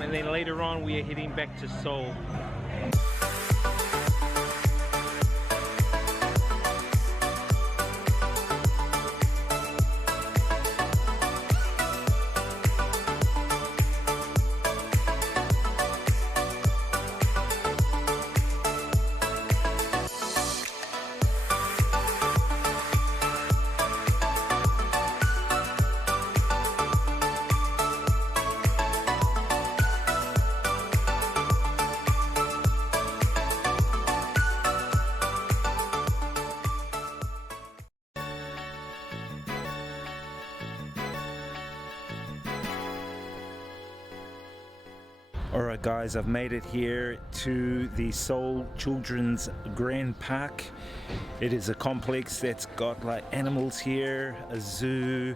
and then later on we are heading back to Seoul. Alright guys, I've made it here to the Seoul Children's Grand Park. It is a complex that's got like animals here, a zoo,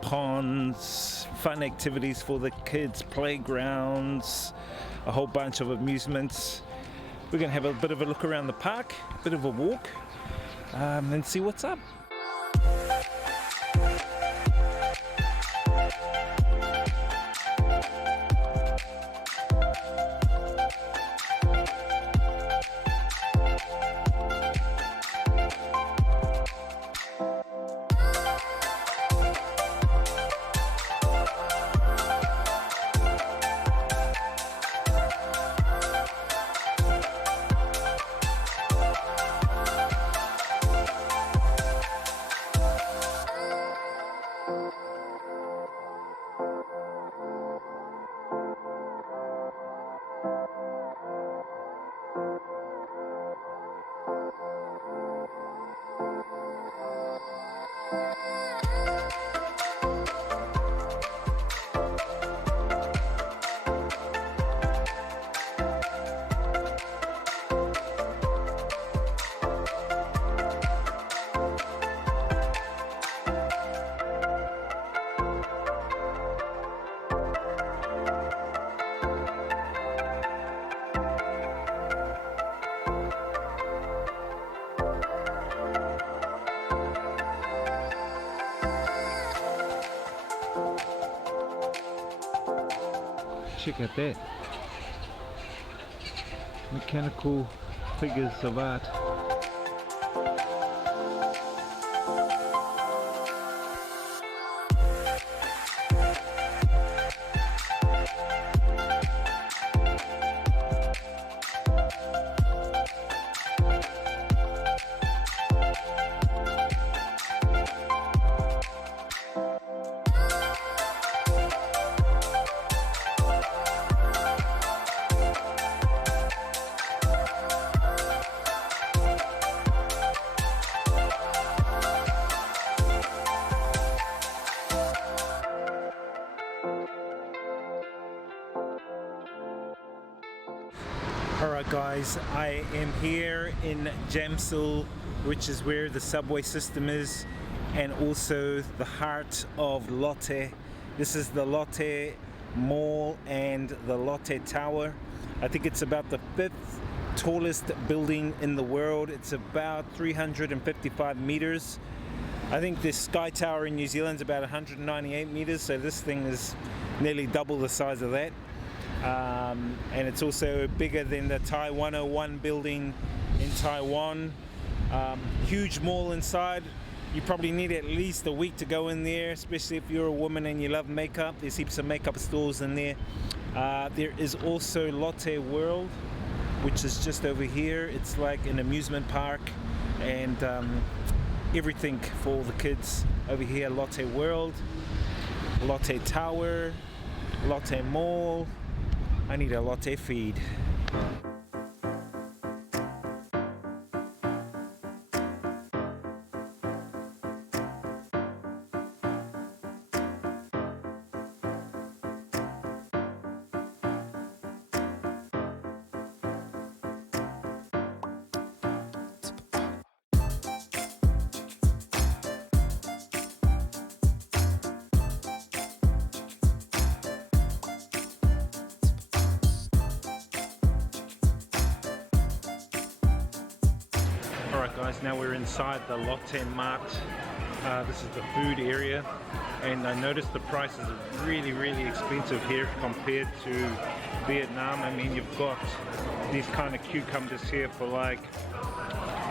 ponds, fun activities for the kids, playgrounds, a whole bunch of amusements. We're going to have a bit of a look around the park, a bit of a walk, and see what's up. Check out that. Mechanical figures of art. Alright guys, I am here in Jamsil, which is where the subway system is, and also the heart of Lotte. This is the Lotte Mall and the Lotte Tower. I think it's about the 5th tallest building in the world. It's about 355 meters. I think this Sky Tower in New Zealand is about 198 meters, so this thing is nearly double the size of that. And it's also bigger than the Tai 101 building in Taiwan. Huge mall inside. You probably need at least a week to go in there, especially if you're a woman and you love makeup. There's heaps of makeup stores in there. There is also Lotte World, which is just over here. It's like an amusement park and everything for the kids over here. Lotte World, Lotte Tower, Lotte Mall. I need a Lotte feed. Alright guys, now we're inside the Lotte Mart. This is the food area, and I noticed the prices are really expensive here compared to Vietnam. I mean, you've got these kind of cucumbers here for like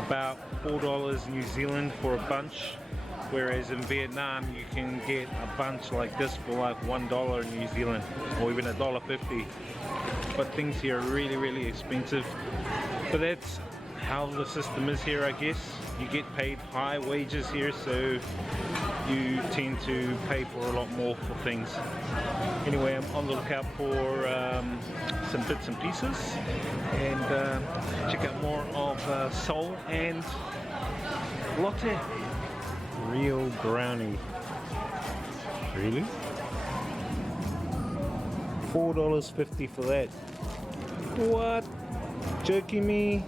about $4 New Zealand for a bunch, whereas in Vietnam you can get a bunch like this for like $1 New Zealand or even $1.50. But things here are really expensive. But that's how the system is here, I guess. You get paid high wages here, so you tend to pay for a lot more for things. Anyway, I'm on the lookout for some bits and pieces, and check out more of Seoul and Lotte. Real brownie. Really? $4.50 for that. What? Joking me?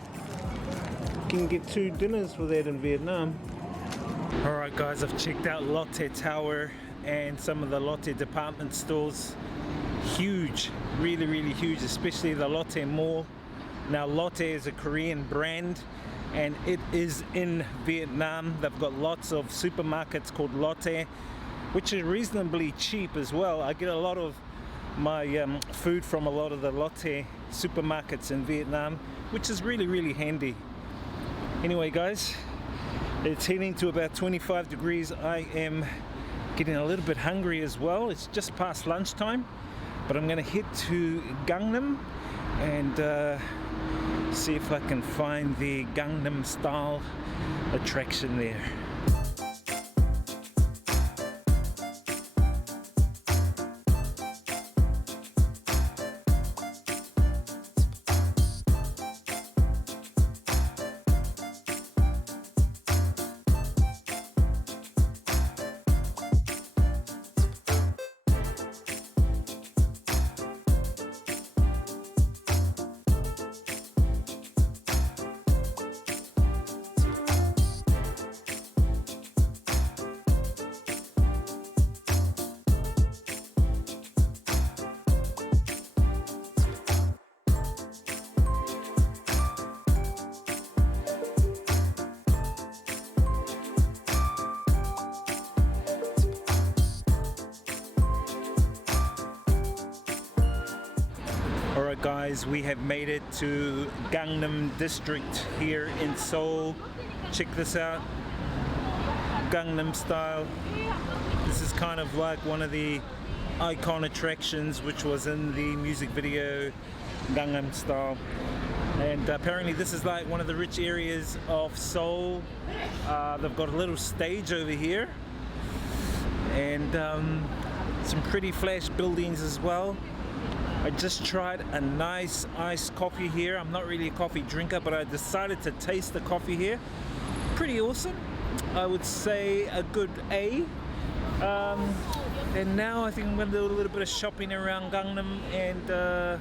Can get 2 dinners for that in Vietnam. Alright guys, I've checked out Lotte Tower. and some of the Lotte department stores. Huge, really, really huge, especially the Lotte Mall. Now Lotte is a Korean brand and it is in Vietnam. They've got lots of supermarkets called Lotte, which are reasonably cheap as well. I get a lot of my food from a lot of the Lotte supermarkets in Vietnam, which is really, really handy. Anyway guys, it's heading to about 25 degrees. I am getting a little bit hungry as well. It's just past lunchtime, but I'm gonna head to Gangnam and see if I can find the Gangnam style attraction there. Alright guys, we have made it to Gangnam district here in Seoul. Check this out, Gangnam style. This is kind of like one of the icon attractions which was in the music video Gangnam style. And apparently this is like one of the rich areas of Seoul. They've got a little stage over here and some pretty flash buildings as well. I just tried a nice iced coffee here. I'm not really a coffee drinker, but I decided to taste the coffee here. Pretty awesome. I would say a good A. And now I think I'm going to do a little bit of shopping around Gangnam and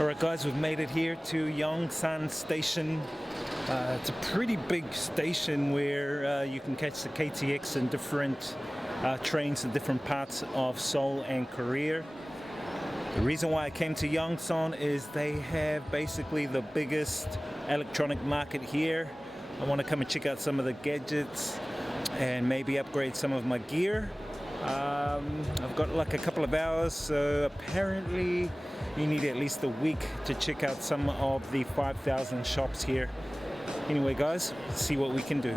Alright guys, we've made it here to Yongsan Station. It's a pretty big station where you can catch the KTX and different trains in different parts of Seoul and Korea. The reason why I came to Yongsan is they have basically the biggest electronic market here. I want to come and check out some of the gadgets and maybe upgrade some of my gear. I've got like a couple of hours, so apparently you need at least a week to check out some of the 5,000 shops here. Anyway guys, let's see what we can do.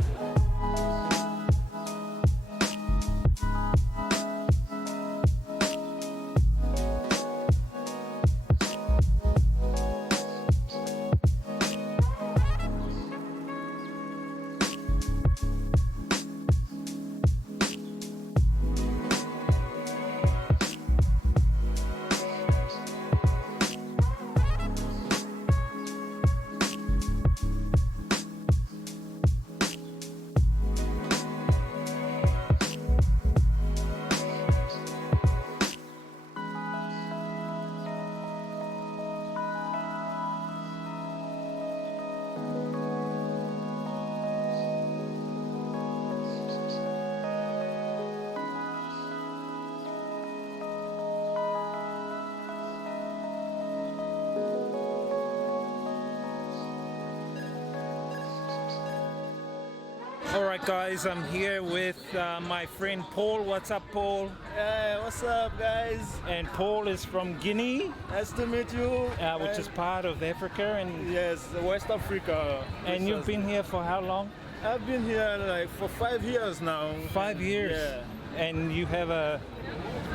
Alright guys, I'm here with my friend Paul. What's up, Paul? Hey, what's up, guys? And Paul is from Guinea, Nice to meet you. which is part of Africa. And Yes, West Africa. and you've been here for how long? I've been here like for 5 years now. 5 years. Yeah. And you have a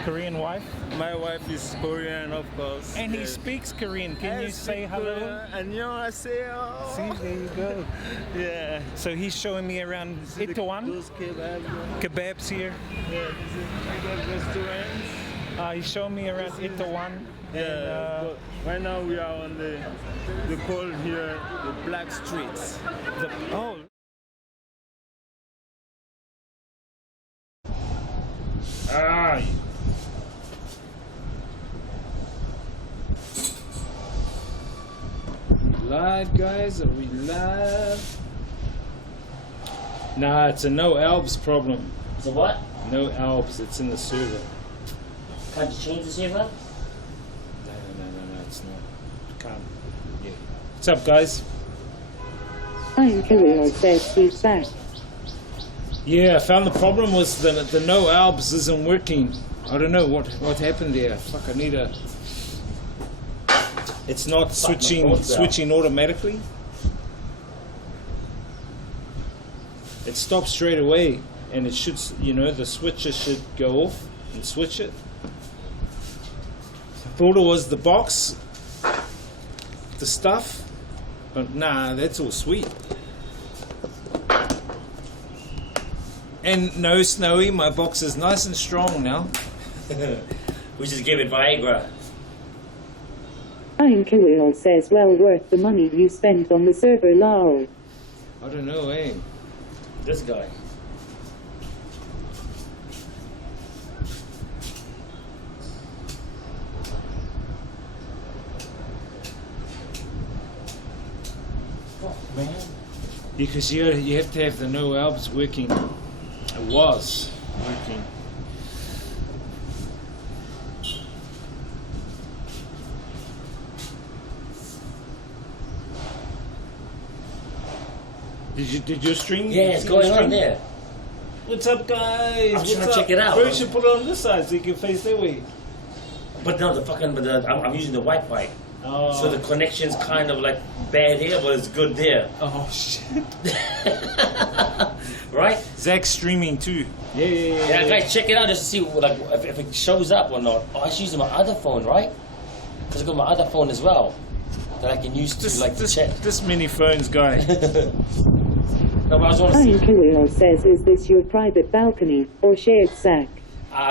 Korean wife? My wife is Korean, of course. And he Yes. speaks Korean. Can I you say speak hello? Korean. 안녕하세요. See, there you go. Yeah. So he's showing me around Itaewon, Those kebabs. kebabs here. Yeah, this is kebab restaurants. He's showing me around Itaewon. Yeah, but right now we are on the call here the Black Streets. Oh. Ah. Live, guys? Are we live? Nah, it's a no Alps problem. So what? No Alps, it's in the server. Can't you change the server? No, it's not. Can't. Yeah. What's up, guys? I'm Kirill says he's back. Yeah, I found the problem was the no Alps isn't working. I don't know what happened there. Fuck, I need a. It's not switching automatically. It stops straight away, and it should, the switcher should go off and switch it. I thought it was the box, the stuff, but nah, that's all sweet. And no Snowy, my box is nice and strong now. We just gave it Viagra. I'm Kirill says well worth the money you spent on the server lol. I don't know, eh? This guy. Oh, man. Because you have to have the no Alps working. It was working. Did your stream? Yeah, it's going on there. What's up, guys? I'm What's trying to up? check it out. Bro, you should put it on this side so you can face that way. But no, I'm using the Wi-Fi. Oh. So the connection's kind of like bad here, but it's good there. Oh shit. Right? Zach's streaming too. Yeah. Yeah, guys, check it out just to see like if it shows up or not. Oh, I should use my other phone, right? Because I got my other phone as well that I can use to chat. This mini phones guy. No, but I was want to see. I'm Kirill says is this your private balcony or shared sack?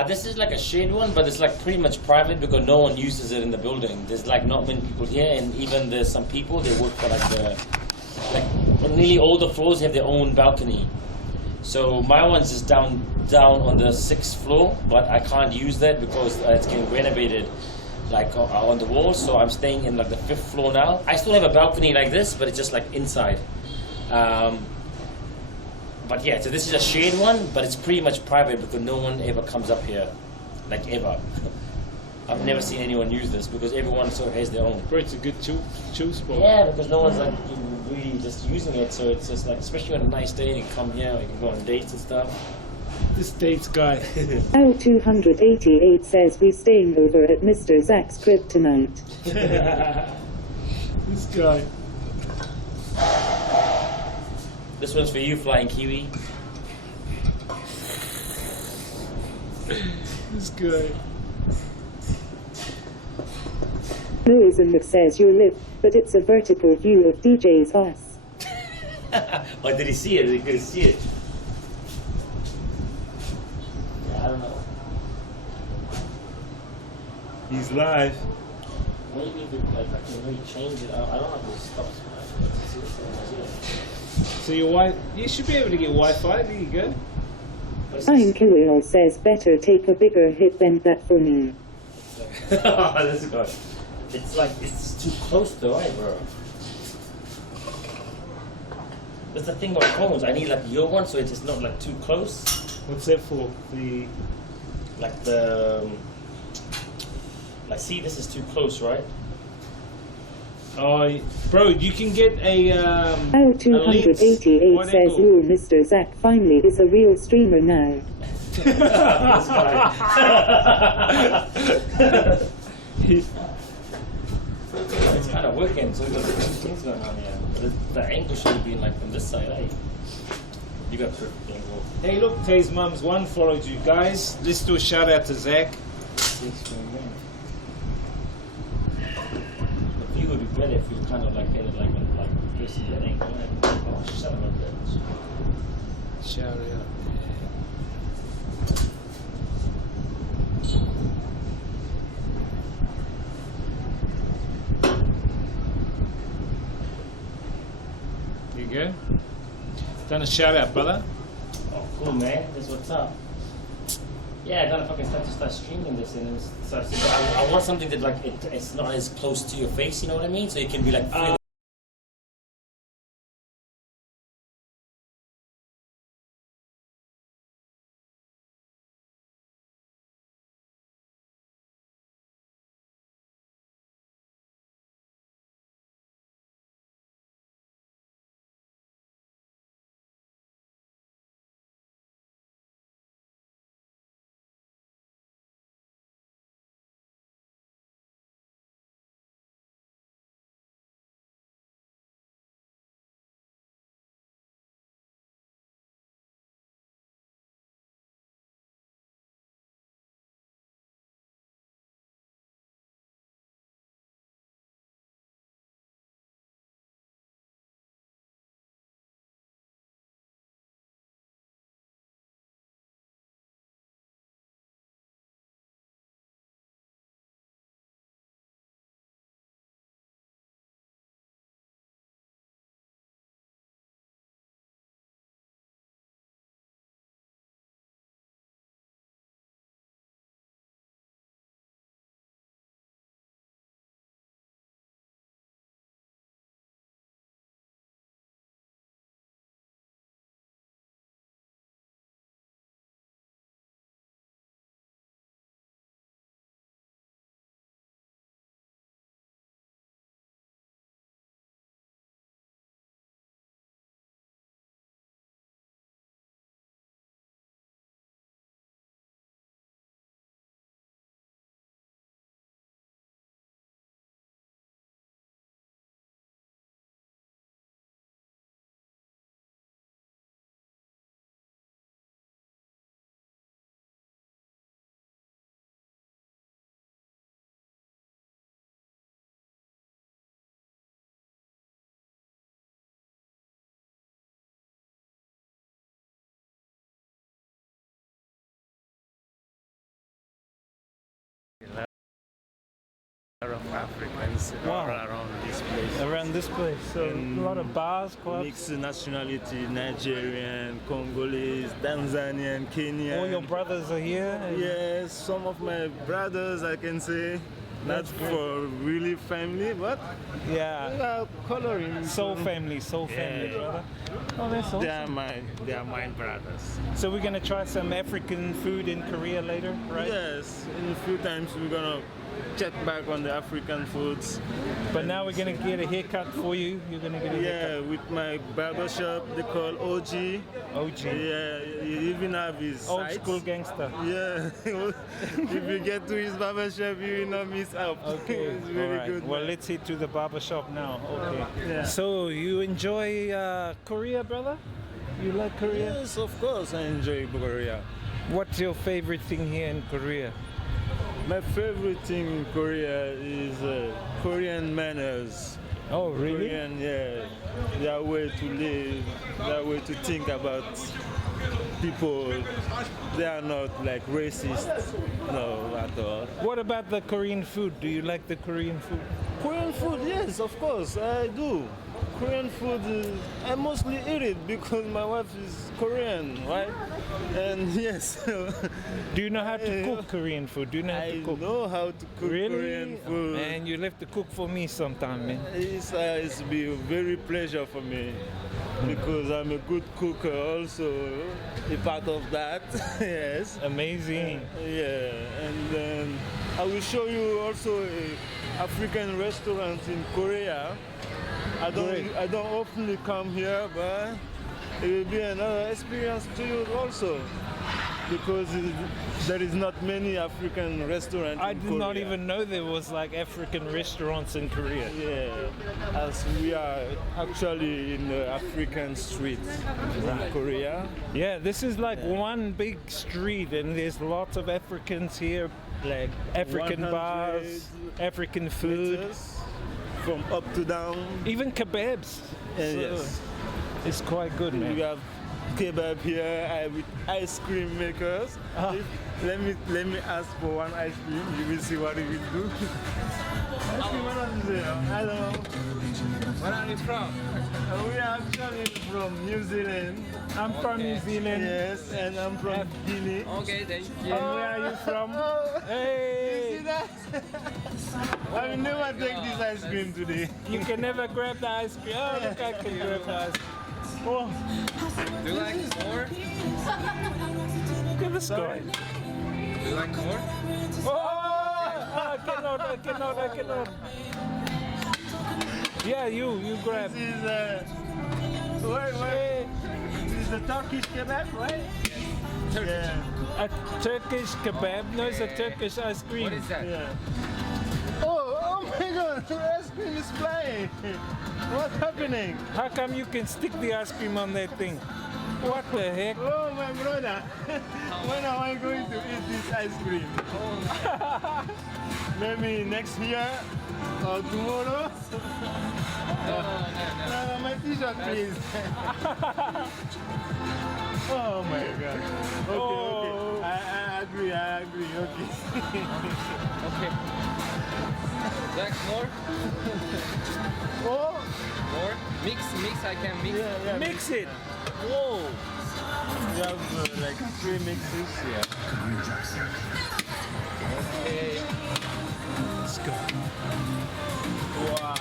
This is like a shared one, but it's like pretty much private because no one uses it in the building. There's like not many people here, and even there's some people they work for nearly all the floors have their own balcony. So my one's just down on the 6th floor, but I can't use that because it's getting renovated like on the wall. So I'm staying in like the 5th floor now. I still have a balcony like this, but it's just like inside. But yeah, so this is a shared one, but it's pretty much private because no one ever comes up here, like ever. I've never seen anyone use this because everyone sort of has their own. Bro, it's a good chill spot. Yeah, because no one's like really just using it, so it's just like, especially on a nice day, you can come here, you can go on dates and stuff. This dates guy. L288 says we staying over at Mr. Zach's crib tonight. This guy. This one's for you, Flying Kiwi. This guy. Louism says you live, but it's a vertical view of DJ's ass. Oh, did he see it? Did he see it? Yeah, I don't know. He's live. Maybe if I can really change it. I don't have to stop. So you should be able to get Wi-Fi. There you go. I'm Kirill says better take a bigger hit than that for me. This guy. It's like, it's too close though, right, bro? That's the thing about phones. I need like your one so it's not like too close. What's that for? Like see, this is too close, right? Oh, bro, you can get a Oh, a 288 what do you says, call- "Ooh, Mr. Zach finally is a real streamer now." It's kind of working, so we got different things going on here. The angle should have been like from this side, right? You got perfect angle. Hey, look, Tay's mum's one followed you guys. Let's do a shout out to Zach. The view would be better if you kind of like had it like facing that angle. Oh, shut up, bitch. Shout out. You go. Done a shout out, brother. Oh, cool, man. That's what's up. Yeah, I gotta fucking start streaming this and then start. I want something that like it's not as close to your face. You know what I mean? So it can be like. Of Africans Wow. around this place. Around this place, so a lot of bars, clubs. Mixed nationality, Nigerian, Congolese, Tanzanian, Kenyan. All your brothers are here. and- Yes, some of my brothers, I can say, not That's great. for really family, but Yeah. they are coloring. Soul family, Yeah. brother. Oh, that's awesome. They are my brothers. So we're gonna try some African food in Korea later, right? Yes, in a few times we're gonna check back on the African foods. But now we're gonna get a haircut for you. You're gonna get a Yeah, with my barber shop, they call OG. haircut. OG. Yeah, you even have his Old sites. school gangster. Yeah, if you get to his barber shop, you will not miss out. Okay, It's very all right. good. Well, man. let's head to the barber shop now. Okay. Yeah. So you enjoy Korea, brother? You like Korea? Yes, of course, I enjoy Korea. What's your favorite thing here in Korea? My favorite thing in Korea is Korean manners. Oh, really? Korean, yeah, their way to live, their way to think about people. They are not like racist, no, at all. What about the Korean food? Do you like the Korean food? Korean food, yes, of course, I do. Korean food, I mostly eat it because my wife is Korean, right? And yes, Do you know how to cook Korean food? Do you know how I to cook? know how to cook Really? Korean food. Man, you'll have to cook for me sometime, man. It's be a very pleasure for me. because I'm a good cooker also, a part of that. Yes. Amazing. Yeah, and then I will show you also a African restaurant in Korea. I don't often come here, but it will be another experience to you also, because there is not many African restaurants I in did Korea. not even know there was like African restaurants in Korea. Yeah, as we are actually in the African street in Korea. Yeah, this is like one big street and there's lots of Africans here, like African 100 bars, African food, meters from up to down. even kebabs. Yes. It's quite good, man. We have kebab here with ice cream makers. Let me ask for one ice cream. You will see what it will do. Hello. Where are you from? We are actually from New Zealand. I'm from New Zealand. Yes, and I'm from Guinea. Okay, thank you. And where are you from? Hey! Hey! I will never take this ice cream today. You can never grab the ice cream. Oh, look, I can grab the ice cream. Oh, Do you like more? look at this guy. Do you like more? Oh, I cannot. Yeah, you grab. This is wait. This is the Turkish kebab, right? Yeah. A Turkish kebab? No, it's a Turkish ice cream. What is that? Yeah. Oh my God! The ice cream is flying. What's happening? How come you can stick the ice cream on that thing? What the heck? Oh my brother! When am I going to eat this ice cream? Maybe next year or tomorrow? No, my t-shirt, please. Oh my God. Okay. I agree. Okay. Okay. Like more? Oh! More? Mix, I can mix. Yeah. Mix it! Whoa! We have like 3 mixes here. Okay. Let's go. Wow.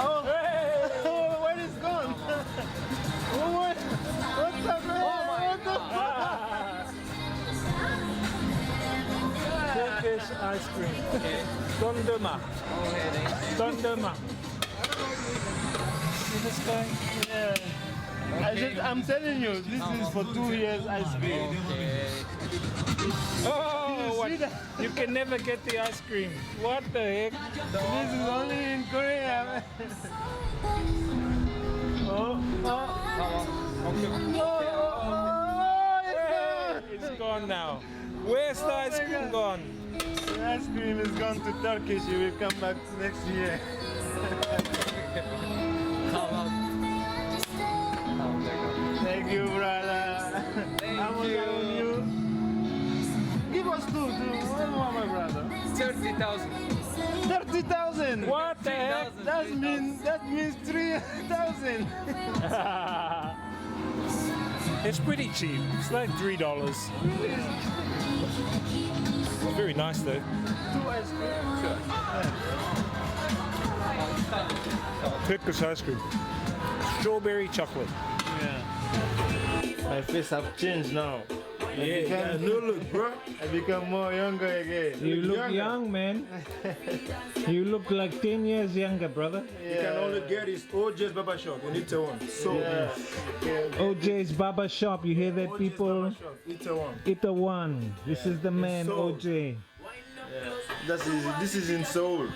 Oh! Hey! Oh, where is gone? Oh, what's happening? Oh my What the Turkish ice cream. Okay. Dondurma. Okay, thank you. Dondurma. See this guy? Yeah. I'm telling you, this is for 2 years ice cream. Okay. Oh, what? See that? You can never get the ice cream. What the heck? This is only in Korea. It's gone now. Where's the ice my cream God. gone? The ice cream is gone to Turkish. You will come back next year. Thank you, brother. Thank you. Give us two. One more, my brother. 30,000. 30,000. What the heck? That means 3,000. It's pretty cheap. It's like $3. Very nice though. 2 ice cream. Turkish ice cream. Strawberry chocolate. My face have changed now. Yeah, No look, bro. I become more younger again. you look young, man. You look like 10 years younger, brother. You can only Get is OJ's Barber Shop in Itaewon. So OJ's Barber Shop. You hear that, people? Itaewon. Itaewon. This is the man, Seoul. OJ. This is in Seoul.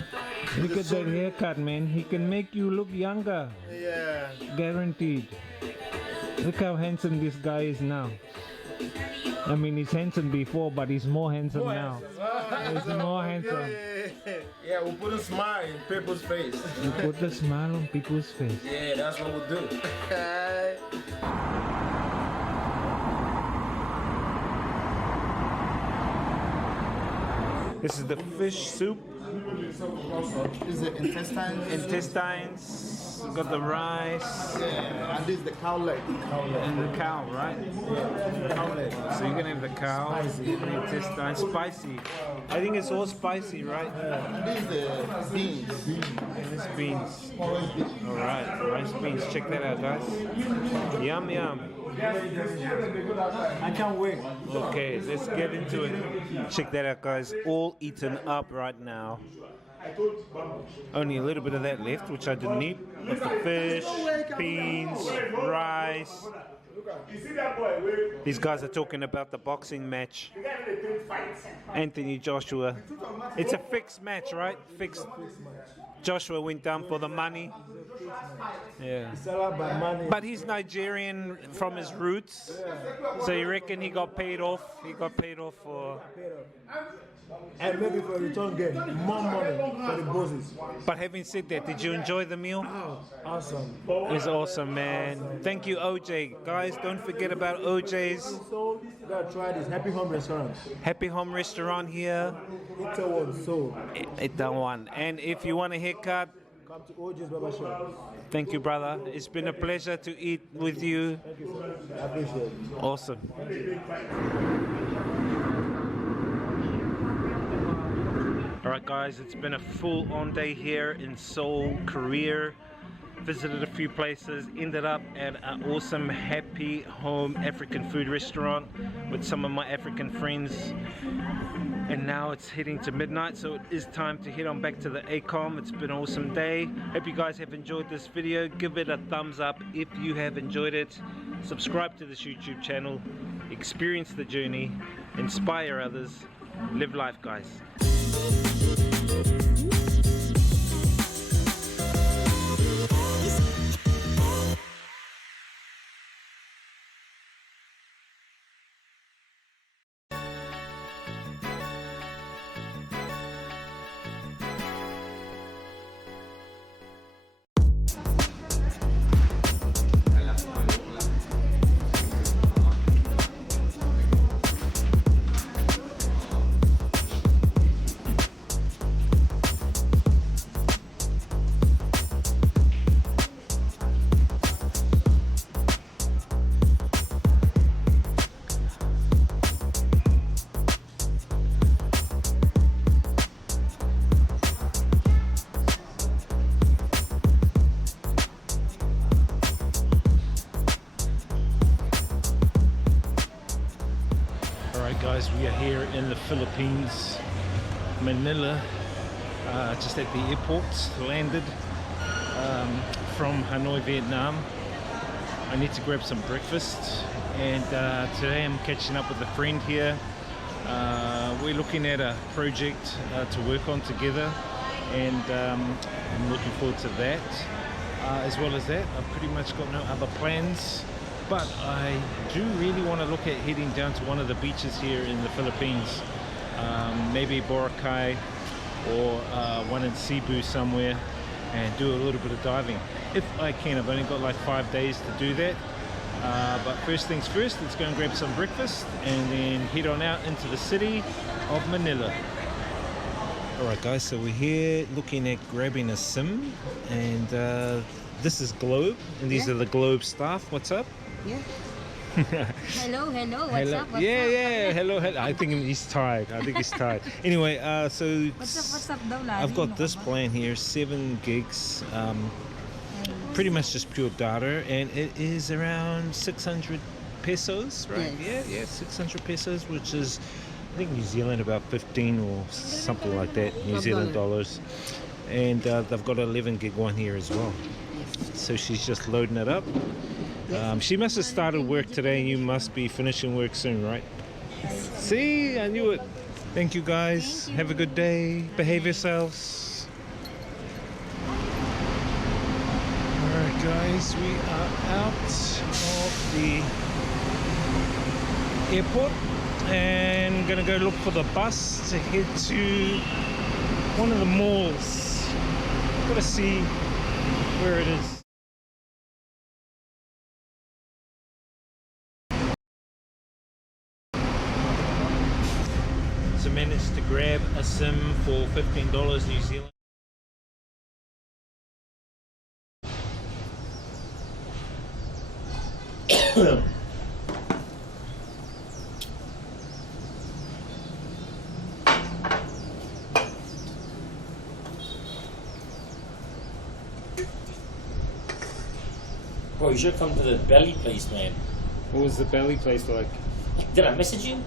Look at that haircut, man. He can make you look younger. Yeah. Guaranteed. Look how handsome this guy is now. I mean, he's handsome before, but he's more handsome now. He's more handsome. Yeah, we'll put a smile in people's face. You put the smile on people's face. Yeah, that's what we'll do. This is the fish soup Is the intestines? Intestines. We've got the rice. Yeah, and this is the cow leg. And the cow, right? Yeah, cow leg. So you're gonna have the cow, the intestine, spicy. I think it's all spicy, right? And this is the beans. And it's beans. Orange beans. All right, rice beans. Check that out, guys. Yum yum. I can't wait. Okay, let's get into it. Check that out, guys. All eaten up right now. Only a little bit of that left, which I didn't eat. But the fish, beans, rice. These guys are talking about the boxing match. Anthony Joshua. It's a fixed match, right? Fixed. Joshua went down for the money. Yeah. It's all about money. But he's Nigerian from his roots. So you reckon he got paid off? He got paid off for... And maybe for return game, more money for the bosses. But having said that, did you enjoy the meal? Oh, awesome. It's awesome, man. Thank you, OJ. Guys, don't forget about OJ's. So, you gotta try this Happy Home Restaurant. Happy Home Restaurant here. It's a one, so. It's the one. And if you want a haircut, Come to OJ's Barber Shop. thank you, brother. It's been a pleasure to eat with you. Thank you, sir. I appreciate it. Awesome. Alright guys, it's been a full-on day here in Seoul, Korea. Visited a few places, ended up at an awesome Happy Home African food restaurant with some of my African friends. And now it's heading to midnight, so it is time to head on back to the ACOM. It's been an awesome day. Hope you guys have enjoyed this video. Give it a thumbs up if you have enjoyed it. Subscribe to this YouTube channel. Experience the journey. Inspire others. Live life, guys. Guys, we are here in the Philippines, Manila, just at the airport. Landed from Hanoi, Vietnam. I need to grab some breakfast, and today I'm catching up with a friend here. We're looking at a project to work on together, and I'm looking forward to that. As well as that, I've pretty much got no other plans. But I do really want to look at heading down to one of the beaches here in the Philippines. Maybe Boracay or one in Cebu somewhere, and do a little bit of diving. If I can. I've only got like 5 days to do that. But first things first, let's go and grab some breakfast and then head on out into the city of Manila. Alright guys, so we're here looking at grabbing a SIM, and this is Globe, and these are the Globe staff. What's up? Yeah. Hello, what's up? Yeah, hello. I think he's tired. Anyway, so What's up, daw, I've got this plan here, 7 gigs, pretty much just pure data, and it is around 600 pesos, right? Yes. Yeah, 600 pesos, which is, I think, New Zealand about 15 or something like that, New Zealand dollars. And they've got an 11 gig one here as well. Yes. So she's just loading it up. She must have started work today, and you must be finishing work soon, right? See, I knew it. Thank you guys. Have a good day. Behave yourselves. Alright guys, we are out of the airport and gonna go look for the bus to head to one of the malls. Gotta see where it is. So managed to grab a sim for $15 New Zealand. Bro, you should come to the belly place, man. What was the belly place like? Did I message you?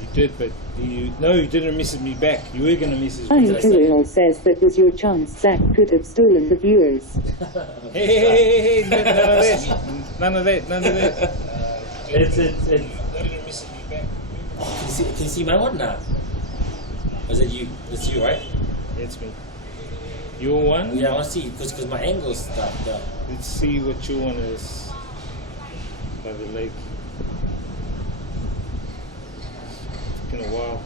You did, but you didn't message me back. You were gonna message me. HANOI says that was your chance. Zach could have stolen the viewers. Hey, none of that. It's. Can you see my one now? Was it you? It's you, right? It's me. Your one? Yeah, I want to see because my angle's stuck up. Let's see what your one is. By the lake. In a while.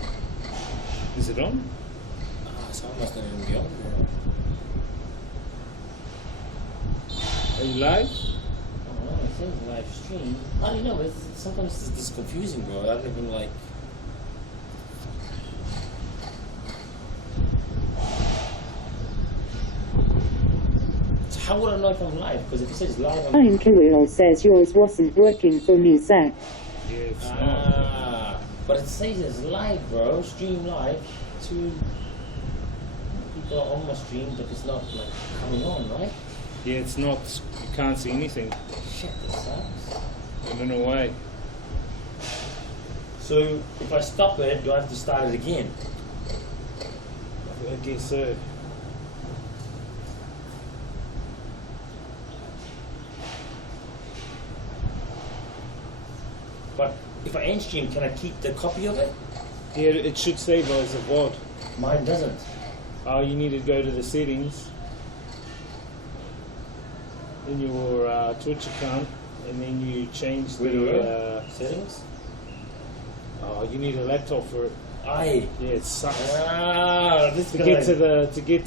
Is it on? Someone must not even be on. Are you live? Oh, it says live stream. I don't know, but sometimes it's confusing, bro. I don't even like. So how would I know if I'm live? Because if it says live, I'm. HANOI says yours wasn't working for me, Zach. Yeah, it's not. But it says it's live, bro. Stream live. 2 people are on my stream, but it's not like coming on, right? Yeah, it's not. You can't see anything. Shit, this sucks. I don't know why. So if I stop it, do I have to start it again? I guess so. But if I end stream, can I keep the copy of it? Yeah, it should save as a VOD. Mine doesn't. Oh, you need to go to the settings in your Twitch account, and then you change the settings. Oh, you need a laptop for it. Aye. Yeah, it sucks. This to get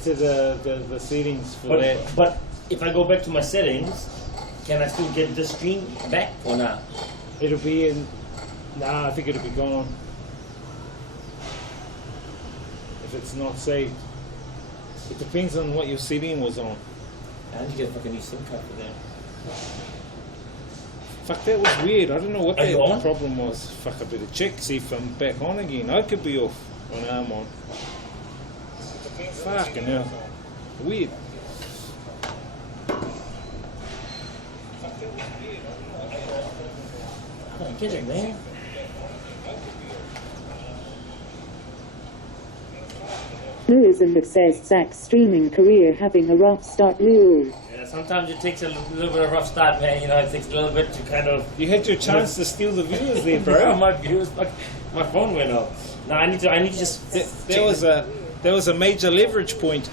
to the settings for that. But if I go back to my settings, can I still get the stream back or not? It'll be in. Nah, I think it'll be gone if it's not saved. It depends on what your setting was on. I need to get a fucking new SIM card for that. Fuck, that was weird. I don't know what Are you the on? problem was. Fuck, I better check, see if I'm back on again. I could be off when I'm on. Fucking hell. Weird. I don't get it, man. Louism says Zach's streaming career having a rough start. Lou. Yeah, sometimes it takes a little bit of rough start, man. You know, it takes a little bit to kind of. You had your chance to steal the viewers there, bro. My viewers, my phone went off. No, I need to just. That was a major leverage point.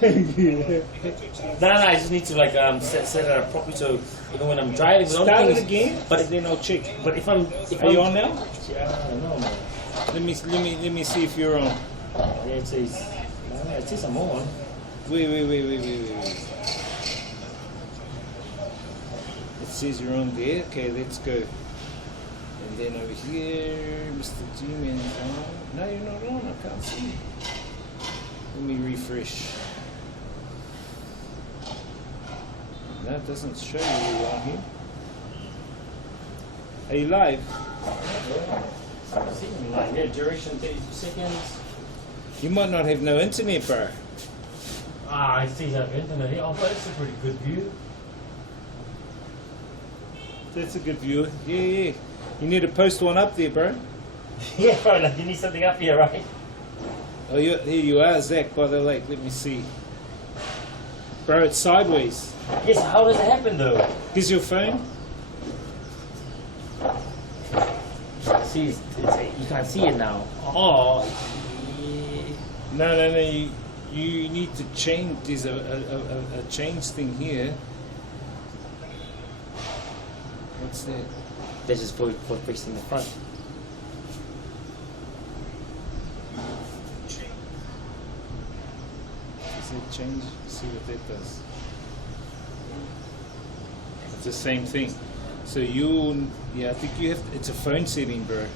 No, I just need to like set it up properly so even when I'm driving. Start it again, but then I'll check. But if Are you on now? Yeah, I don't know, man. Let me see if you're on. Yeah, it says I'm on. Wait. It says you're on there. Okay, let's go. And then over here, Mr. G-Man's on. No, you're not on. I can't see. Let me refresh. That doesn't show you on here. Are you live? Yeah, duration 32 seconds. You might not have no internet, bro. I see that internet here. Oh, but it's a pretty good view. That's a good view. Yeah. You need to post one up there, bro. Yeah, bro, like you need something up here, right? Oh, here you are, Zach, by the lake. Let me see. Bro, it's sideways. Yes, how does it happen, though? Here's your phone. See, you can't see it now. Oh. Yeah. No. You need to change. There's a change thing here. What's that? This is for fixing the front. Does it change? See what that does. It's the same thing. So I think you have. It's a phone setting, bro.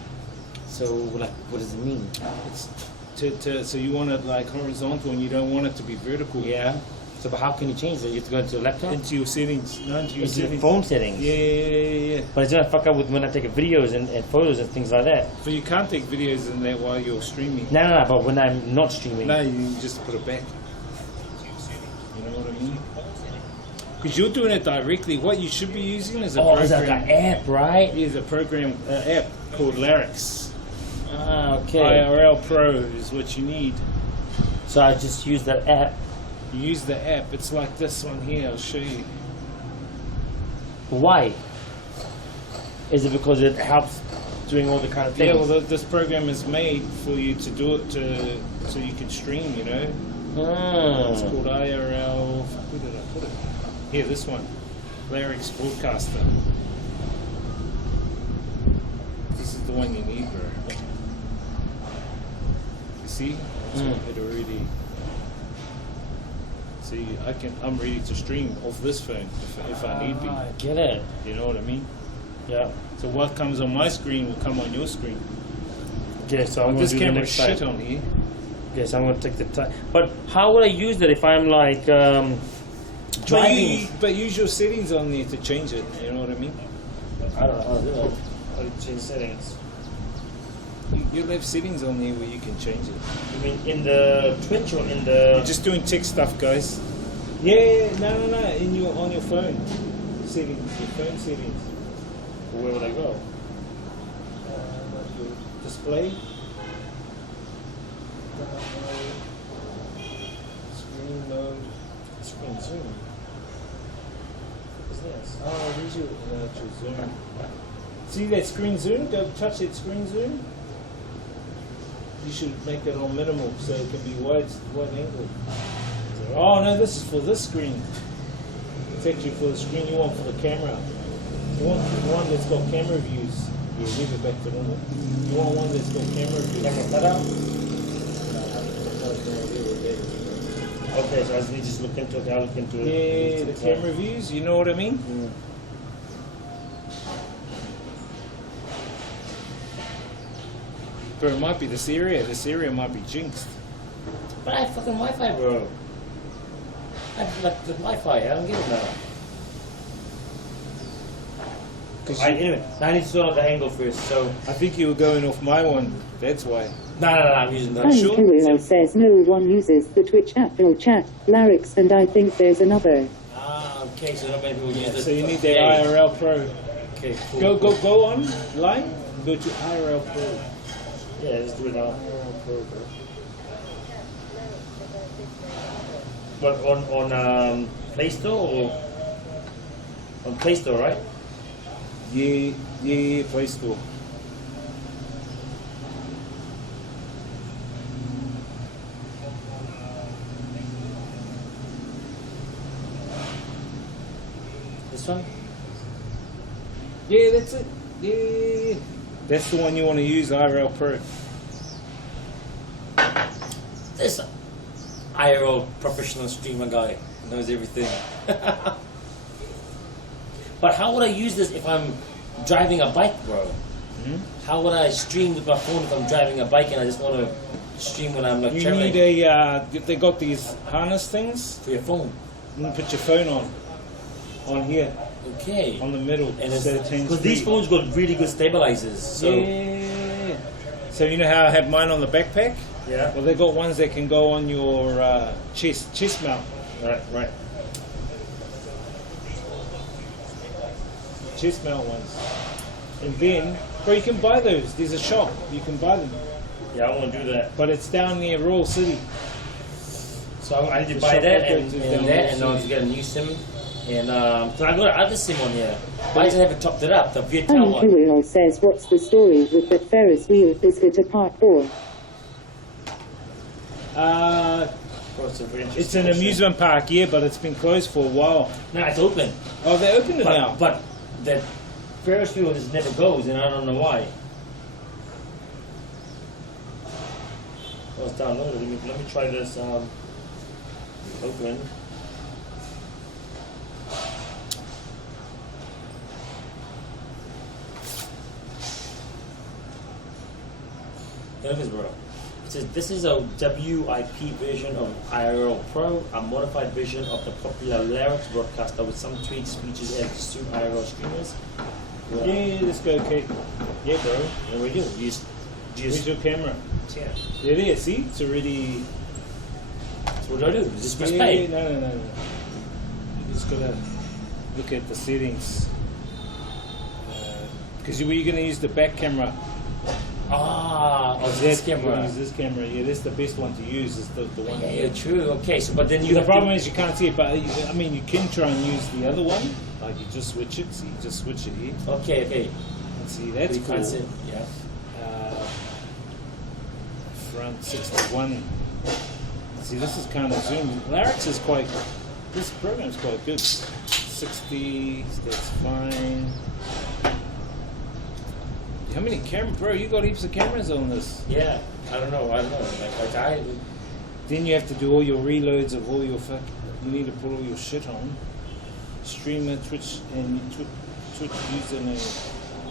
So like, what does it mean? It's so you want it like horizontal, and you don't want it to be vertical. Yeah. So but how can you change it? You have to go into the laptop? Into your settings. No, into your Into the settings. phone settings? Yeah. But it's gonna fuck up with when I take videos and photos and things like that. But you can't take videos in that while you're streaming. No, but when I'm not streaming. No, you just put it back. You know what I mean? Because you're doing it directly. What you should be using is a program. It's like an app, right? Yeah, it's a program app called Larix. Ah, okay. IRL Pro is what you need. So I just use that app. You use the app. It's like this one here. I'll show you. Why? Is it because it helps doing all the kind of things? Yeah, well, this program is made for you to do it so you can stream. You know. It's called IRL. Where did I put it? Here, this one. Larix Broadcaster. This is the one you need, bro. You see? It already. See, I'm ready to stream off this phone if I need be. I get it. You know what I mean? Yeah. So what comes on my screen will come on your screen. Okay, so I'm this going to do the camera's next shit side. on here. Yes, I'm going to take the time. But how would I use that if I'm like driving? But use your settings on there to change it. You know what I mean? I don't know how to do that. How to change settings? You'll have settings on there where you can change it. You mean in the Twitch or in the? You're just doing tech stuff, guys. Yeah, no. On your phone settings, your phone settings. Where would I go? Your display. Screen mode. Screen zoom. What is this? Oh, these your zoom. See that screen zoom? Go touch that screen zoom. You should make it on minimal so it can be wide angle. Oh no, this is for this screen. It's actually for the screen you want for the camera. You want one that's got camera views. Yeah, leave it back to normal. You want one that's got camera views. Camera cutout? Okay, so I need to just look into it. I'll look into it. Yeah, the camera views. You know what I mean? But it might be this area. This area might be jinxed. But I have fucking Wi-Fi, bro. I have like the Wi-Fi. I don't get it now. Anyway, I need to sort out the angle first. So I think you were going off my one. That's why. No, I'm using that. Sure. Kirill says no one uses the Twitch app or chat, Larix, and I think there's another. Okay, so not many people use it. So you need the IRL Pro. Okay, cool. Go online. Go to IRL Pro. Yeah, let's do it now. IRL Pro, bro. But on Play Store or on Play Store, right? Yeah, Play Store. This one? Yeah, that's it. Yeah. That's the one you want to use, IRL Pro. This IRL professional streamer guy knows everything. But how would I use this if I'm driving a bike, bro? How would I stream with my phone if I'm driving a bike and I just want to stream when I'm like traveling? You need they got these harness things for your phone. You can put your phone on here. Okay. On the middle. And because these phones got really good stabilizers. So yeah. So you know how I have mine on the backpack? Yeah. Well, they got ones that can go on your chest mount. Right. Chest mount ones. And then, bro, you can buy those. There's a shop. You can buy them. Yeah, I want to do that. But it's down near Royal City. So I need to buy that and I want to get a new SIM. And so I got other SIM on here. Why doesn't it have topped it up? The Vietnam one. Kirill says, what's the story with the Ferris wheel? Is it a part 4? It's an amusement park, yeah, but it's been closed for a while. No, it's open. Oh, they opened it now. But that Ferris wheel just never goes, and I don't know why. Oh, it's downloaded. Let me try this. Open. Look at this, bro. It says this is a WIP version of IRL Pro, a modified version of the popular Lyrics broadcaster with some tweaks, features, and to suit IRL streamers. Yeah, let's go, Kate. Yeah, bro. What do we do? Where's your camera? Yeah. There, there. See, it's already. So what do I do? Just press Yeah, play. no. You just gotta look at the settings. Because we're going to use the back camera. This camera. Use this camera. Yeah, that's the best one to use. Is the one. Yeah, true. Okay, so but then you. The have problem to, is you can't see it, but I mean you can try and use the other one. Like you just switch it. So you just switch it here. Okay. And see, that's You cool. can't see it, yeah. Front 61. See, this is kind of zoomed. Lyrics is quite. This program's quite good. 60. That's fine. How many cameras, bro? You got heaps of cameras on this. Yeah, I don't know. Like I. Then you have to do all your reloads of all your you need to put all your shit on. Streamer, Twitch, and Twitch username.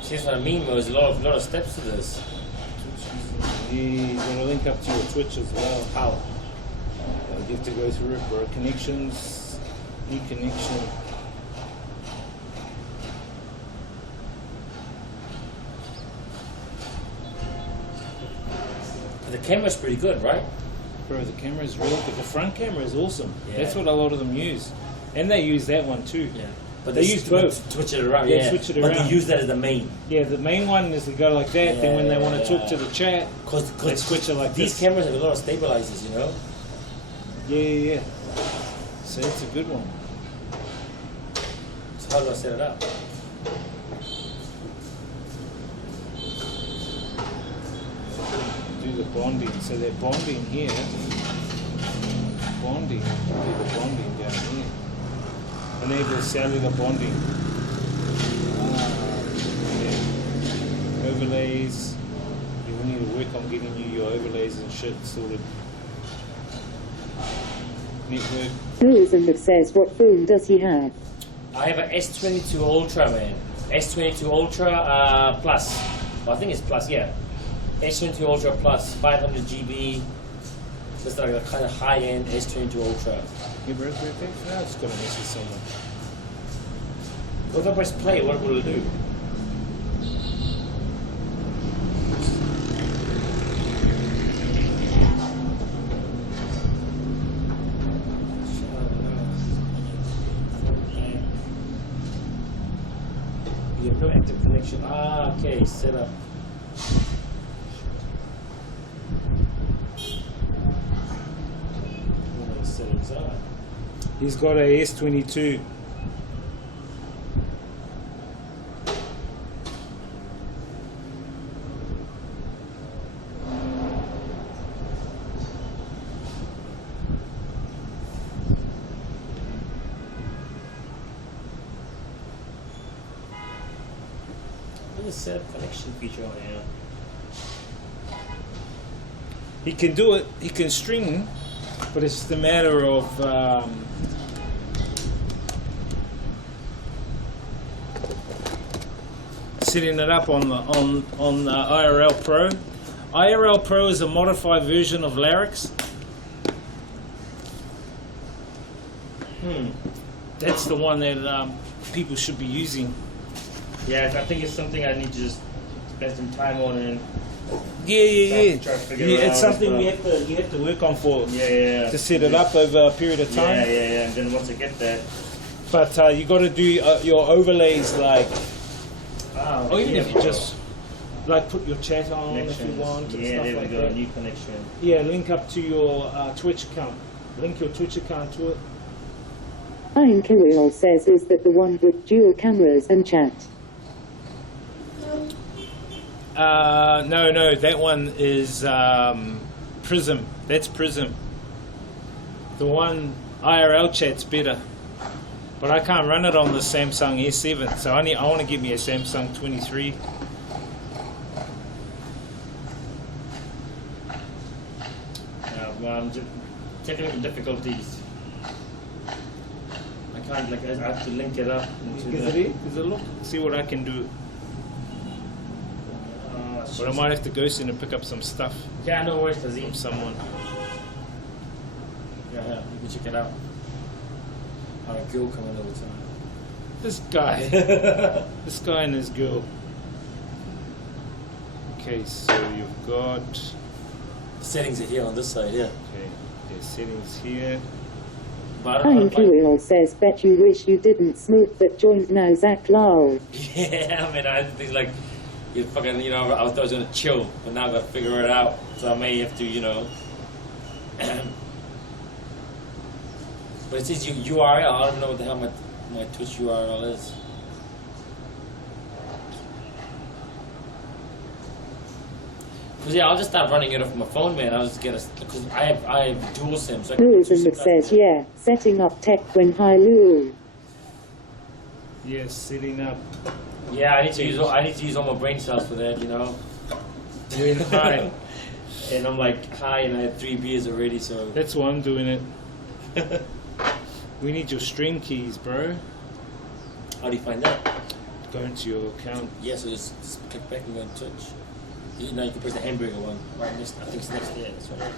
See, that's what I mean. There's a lot of steps to this. Yeah, you're gonna link up to your Twitch as well. How? You have to go through it, bro. Connections, e-connection. The camera's pretty good, right? Bro, the camera is real good. The front camera is awesome. Yeah. That's what a lot of them use. And they use that one too. Yeah. But they use both. Switch it around. They Yeah. switch it But around. they use that as the main. Yeah, the main one is to go like that. Then when they want to talk to the chat, Cause they switch it like these this. cameras have a lot of stabilizers, you know. Yeah. So it's a good one. So how do I set it up? Do the bonding. So they're bonding here. Bonding. Do the bonding down here. Enable cellular bonding. Yeah. Overlays. You will need to work on getting you your overlays and shit sorted. Network. Rosenberg says, what phone does he have? I have an S22 Ultra, man. S22 Ultra Plus. Well, I think it's Plus, yeah. S22 Ultra Plus, 500 GB. It's like a kind of high-end S22 Ultra. Your birthday pic? No, it's got to mess with someone. If I press play, what will it do? You have no active connection. Okay, set up. Settings are. He's got a S22. There's a set up connection feature on here. He can do it. He can string, but it's just a matter of setting it up on the IRL Pro. IRL Pro is a modified version of Lyrics. That's the one that people should be using. Yeah, I think it's something I need to just spend some time on and Yeah. try to figure it It's out something as you have to work on for to set it up over a period of time. Yeah. And then once I get that, But you got to do your overlays like, or even if you bro. just like put your chat on if you Connections. want and Yeah, stuff there we like go. that. New connection. Yeah, link up to your Twitch account. Link your Twitch account to it. Ian Kirill says, is that the one with dual cameras and chat? No, that one is Prism. That's Prism. The one IRL chat's better, but I can't run it on the Samsung S7, so I want to get me a Samsung 23. Well, I'm just technical difficulties. I can't I have to link it up into Is it look? See what I can do. But I might have to go soon and pick up some stuff Yeah, no worries, Kazi. from someone. Yeah, you can check it out. Our girl coming over tonight. This guy. This guy and his girl. Okay, so you've got... Settings are here on this side, yeah. Okay, there's settings here. But Fine Kirill says, bet you wish you didn't smoke that joint now, Zach lol. yeah, I mean, I think like, you fucking, you know, I thought I was gonna chill, but now I gotta figure it out. So I may have to, you know. But it says URL, I don't know what the hell my Twitch URL is. Cause yeah, I'll just start running it off my phone, man. I'll just get a, because I have dual SIM. So Tourism that says, yeah, setting up tech when high loo. Yes, setting up. Yeah, I need to use all my brain cells for that, you know. You're in high. And I'm like high, and I had 3 beers already, so. That's why I'm doing it. We need your stream keys, bro. How do you find that? Go into your account. Yeah, so just click back and go on Twitch. You know, you can press the hamburger one. Right next, I think it's next. Yeah, that's right.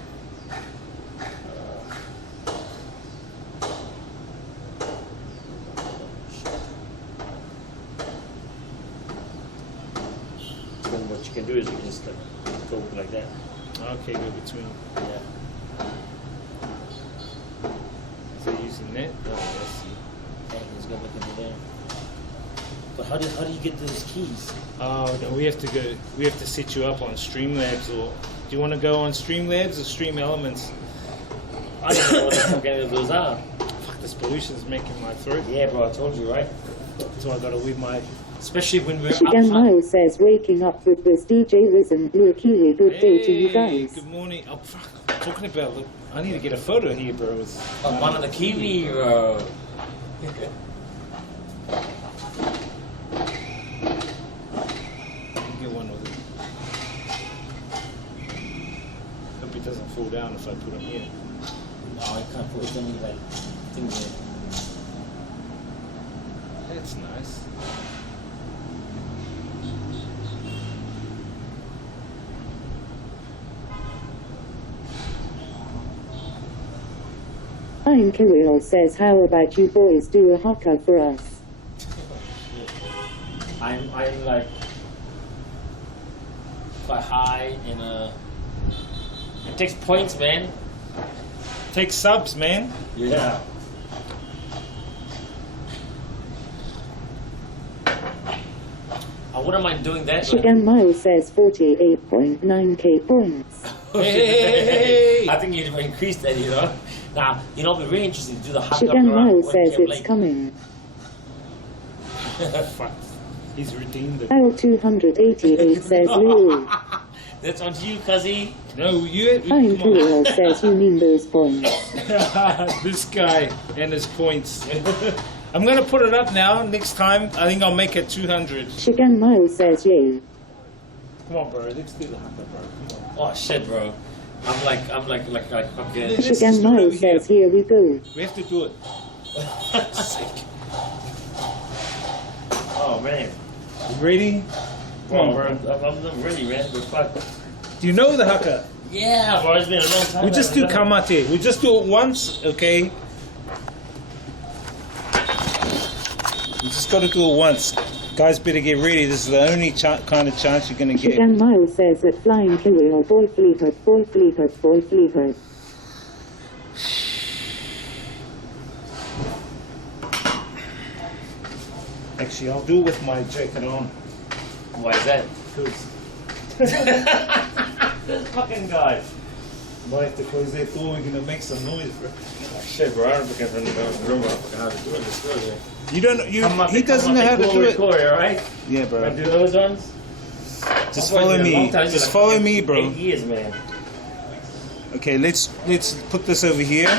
Then what you can do is you can just like go like that. Okay, go between. Yeah. Is they using that? Oh, I see. Yeah, let's go look into there. But how do you get those keys? Oh no, we have to set you up on Streamlabs, or do you want to go on Streamlabs or Stream Elements? I don't know what the fuck any of those are. Fuck, this pollution's making my throat. Yeah, bro, I told you, right? So I gotta wear my. Especially when we're Shigan up. Mile says, waking up with this DJ Risen, Luakiri, good day to you guys. Good morning. Oh fuck, I'm talking about. Look, I need to get a photo here, bro. With, One of the Kiwi. Get one with it. Hope it doesn't fall down if I put them here. No, I can't put it in like thing there. That's nice. Fine Kirill says, how about you boys do a haka for us? I'm like quite high in a. It takes points, man. Take subs, man. Yeah. I wouldn't mind doing that. Shigan Mile says 48.9k points. Hey! I think you'd increase that, you know. Now, you know, it'd be really interesting to do the hot Shigan Mile says it's coming. Fuck. He's redeemed it. L288 says Lou. That's on you, Cuzzy. No, you. Fine Kirill says you mean those points. This guy and his points. I'm gonna put it up now. Next time, I think I'll make it 200. Shigan Mile says yay. Come on, bro. Let's do the haka, bro. Come on. Oh shit, bro. I'm like fucking. Shigan Mile says here we go. We have to do it. Sick. Oh man. You ready? Come on, bro. I'm ready, man. But fuck. Do you know the haka? Yeah, bro. It's been a long time. We just do kamate. We just do it once, okay? You just got to do it once. Guys, better get ready. This is the only kind of chance you're going to get. Shigan Mile says that Flying Kirill, boy fleeherd, boy fleeherd, boy fleeherd. Actually, I'll do it with my jacket on. Why is that? Because This fucking guy. might have to close that door. We're going to make some noise, bro. Oh, shit, bro. I don't think I remember how to do it this earlier. You don't. He doesn't know how to do it. Right? Yeah, bro. I do those ones. Just follow me. Just follow me, bro. 8 years, man. Okay, let's put this over here.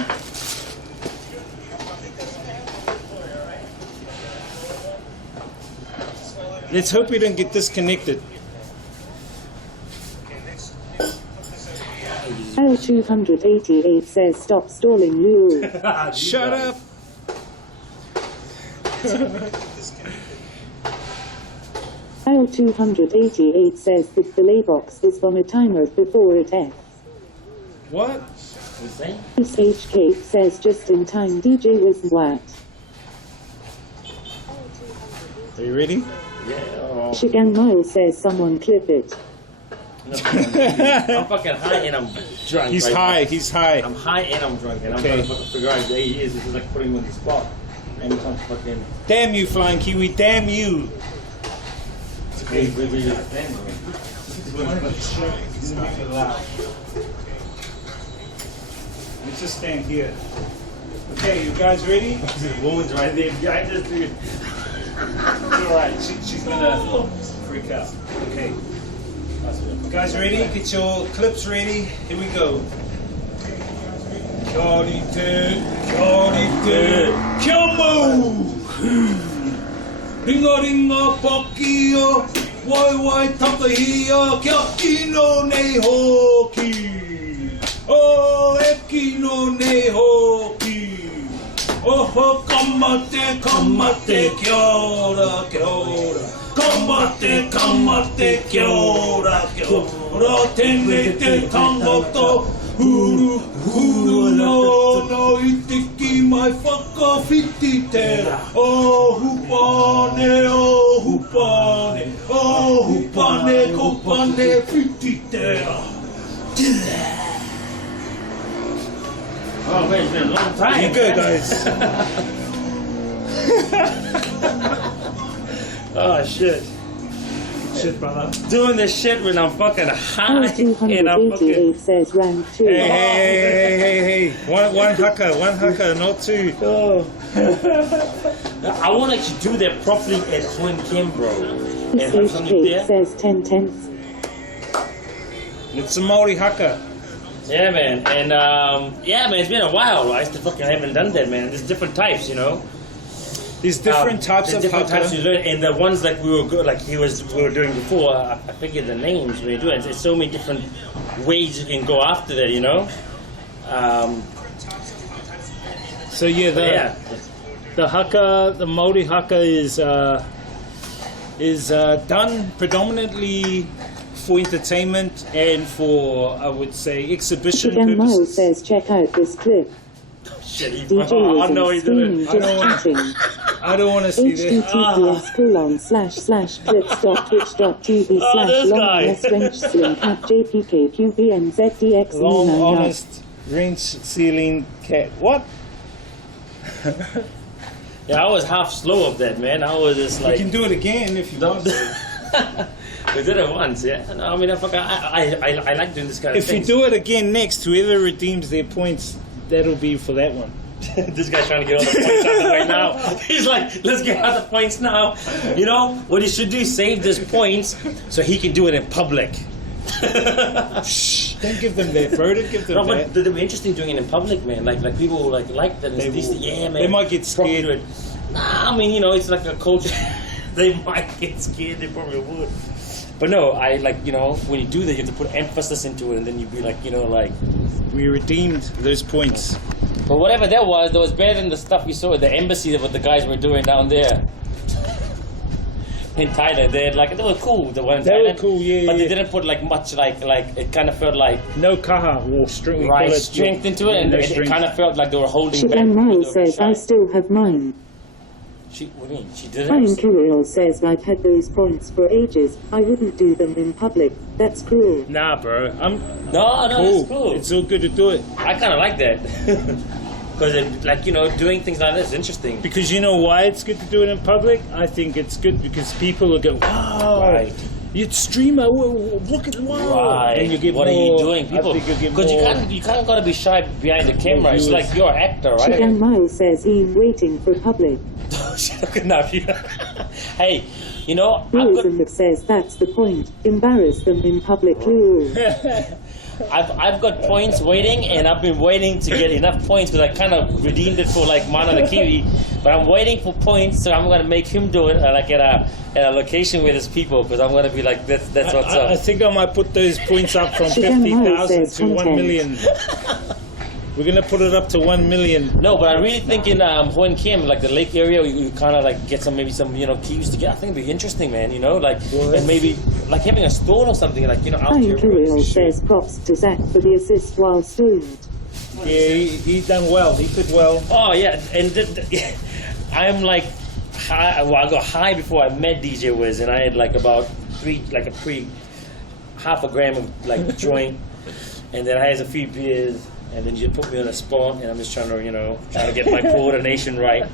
Let's hope we don't get disconnected. L288 says stop stalling Lou. Shut up. L288 says the delay box is from a timer before it F. What? HK says just in time DJ was what? Are you ready? Yeah. Shigan Mile says someone clip it. I'm fucking high and I'm drunk. He's high. He's high. I'm high and I'm drunk, and I'm Okay. trying to fucking figure out who he is. This is like putting him on the spot. And I'm trying to fucking. Damn you, Flying Kiwi. Damn you. Hey, baby, Let's just stand here. Okay, you guys ready? the woman's right there behind us, dude. Alright, she's gonna freak out. Okay. You guys ready? Get your clips ready. Here we go. Johnny Dick, Kyomo! Ringa ringa pakio, wai takahia, kia kino nei hoki. Oh, e kino nei hoki. Oh, kamate, kia ora, Kamate, kia ora, tene te tangoto, huru, no, itiki mai whakawhiti te. Oh, hupane, kopane, whiti te. Oh man, it's been a long time. You good, guys? Oh shit. Shit, brother. Doing this shit when I'm fucking high and I'm fucking. L288 says rank 2. Hey. One haka, not two. I want to actually do that properly at home cam, bro. And have something HK there. says 10 tenths. It's a Maori haka. Yeah, man. And yeah, man, it's been a while. I still fucking haven't done that, man. There's different types, you know. There's different types there's of different haka. types you learn, and the ones like we were doing before. I figured the names when you do it. There's so many different ways you can go after that, you know. So yeah, the haka, the Maori haka is done predominantly for entertainment and for, I would say, exhibition Shigan Mile purposes. says check out this clip. Shit, DJ I know is he did in it. streaming just chatting. I don't want to see this. https://clips.tv/long-wrench-ceiling-cat-jpk-qbnzdx Long, 99. honest, wrench, ceiling, cat. What? Yeah, I was half slow of that, man. I was just You like. can do it again if you want to. We did it once, yeah. No, I mean, I like doing this kind of If you things. do it again next, whoever redeems their points, that'll be for that one. This guy's trying to get all the points out of the way now. He's like, let's get out the points now. You know, what he should do is save these points so he can do it in public. Shh, don't give them that, bro. Don't give them No, that. but it'd be interesting doing it in public, man. Like people like that. They will. Yeah, man. They might get scared. Probably do it. Nah, I mean, you know, it's like a culture. They might get scared. They probably would. But no, I like, you know, when you do that, you have to put emphasis into it, and then you'd be like, you know, like. We redeemed those points. But whatever that was better than the stuff we saw at the embassy that what the guys were doing down there. In Thailand, they were cool. The one in They Thailand, were cool, yeah. But they didn't put like much like it kind of felt like No kaha or strength. we right call it strength into it, and no it strength. kind of felt like they were holding back. Shigan Mile because they were says I shy. still have mine. What do you mean? She did Brian it? Kirill says I've had those points for ages. I wouldn't do them in public. That's cruel. Nah, bro. I'm No, cool. it's cool. It's all good to do it. I kind of like that. Because, like, you know, doing things like this is interesting. Because you know why it's good to do it in public? I think it's good because people will go, wow, Right. you're streamer, look at wow. Right. And you get what more, are you doing? People, I think you'll get because more. you kind of got to be shy behind the camera. It's viewers. like you're an actor, right? Shigan Mile says I'm waiting for public. Hey, you know, Realism says that's the point. Embarrass them in public. Cool. I've got points waiting, and I've been waiting to get enough points because I kind of redeemed it for like Mana the Kiwi. But I'm waiting for points, so I'm gonna make him do it like at a location where there's people, because I'm gonna be like, that's what's up. I think I might put those points up from Shigan Mile 50,000 says to 1 content. million. We're gonna put it up to 1 million. No, but I really think in Huen Kim, like the lake area, you kind of like get maybe some keys to get. I think it'd be interesting, man. Like and maybe like having a store or something, like out Fine here. Kirill says props to Zach for the assist while stoned. Yeah, he done well. He did well. Oh yeah, and I'm like high. Well, I got high before I met DJ Wiz, and I had like about half a gram of like joint, and then I had a few beers. And then you put me on a spot, and I'm just trying to get my coordination right,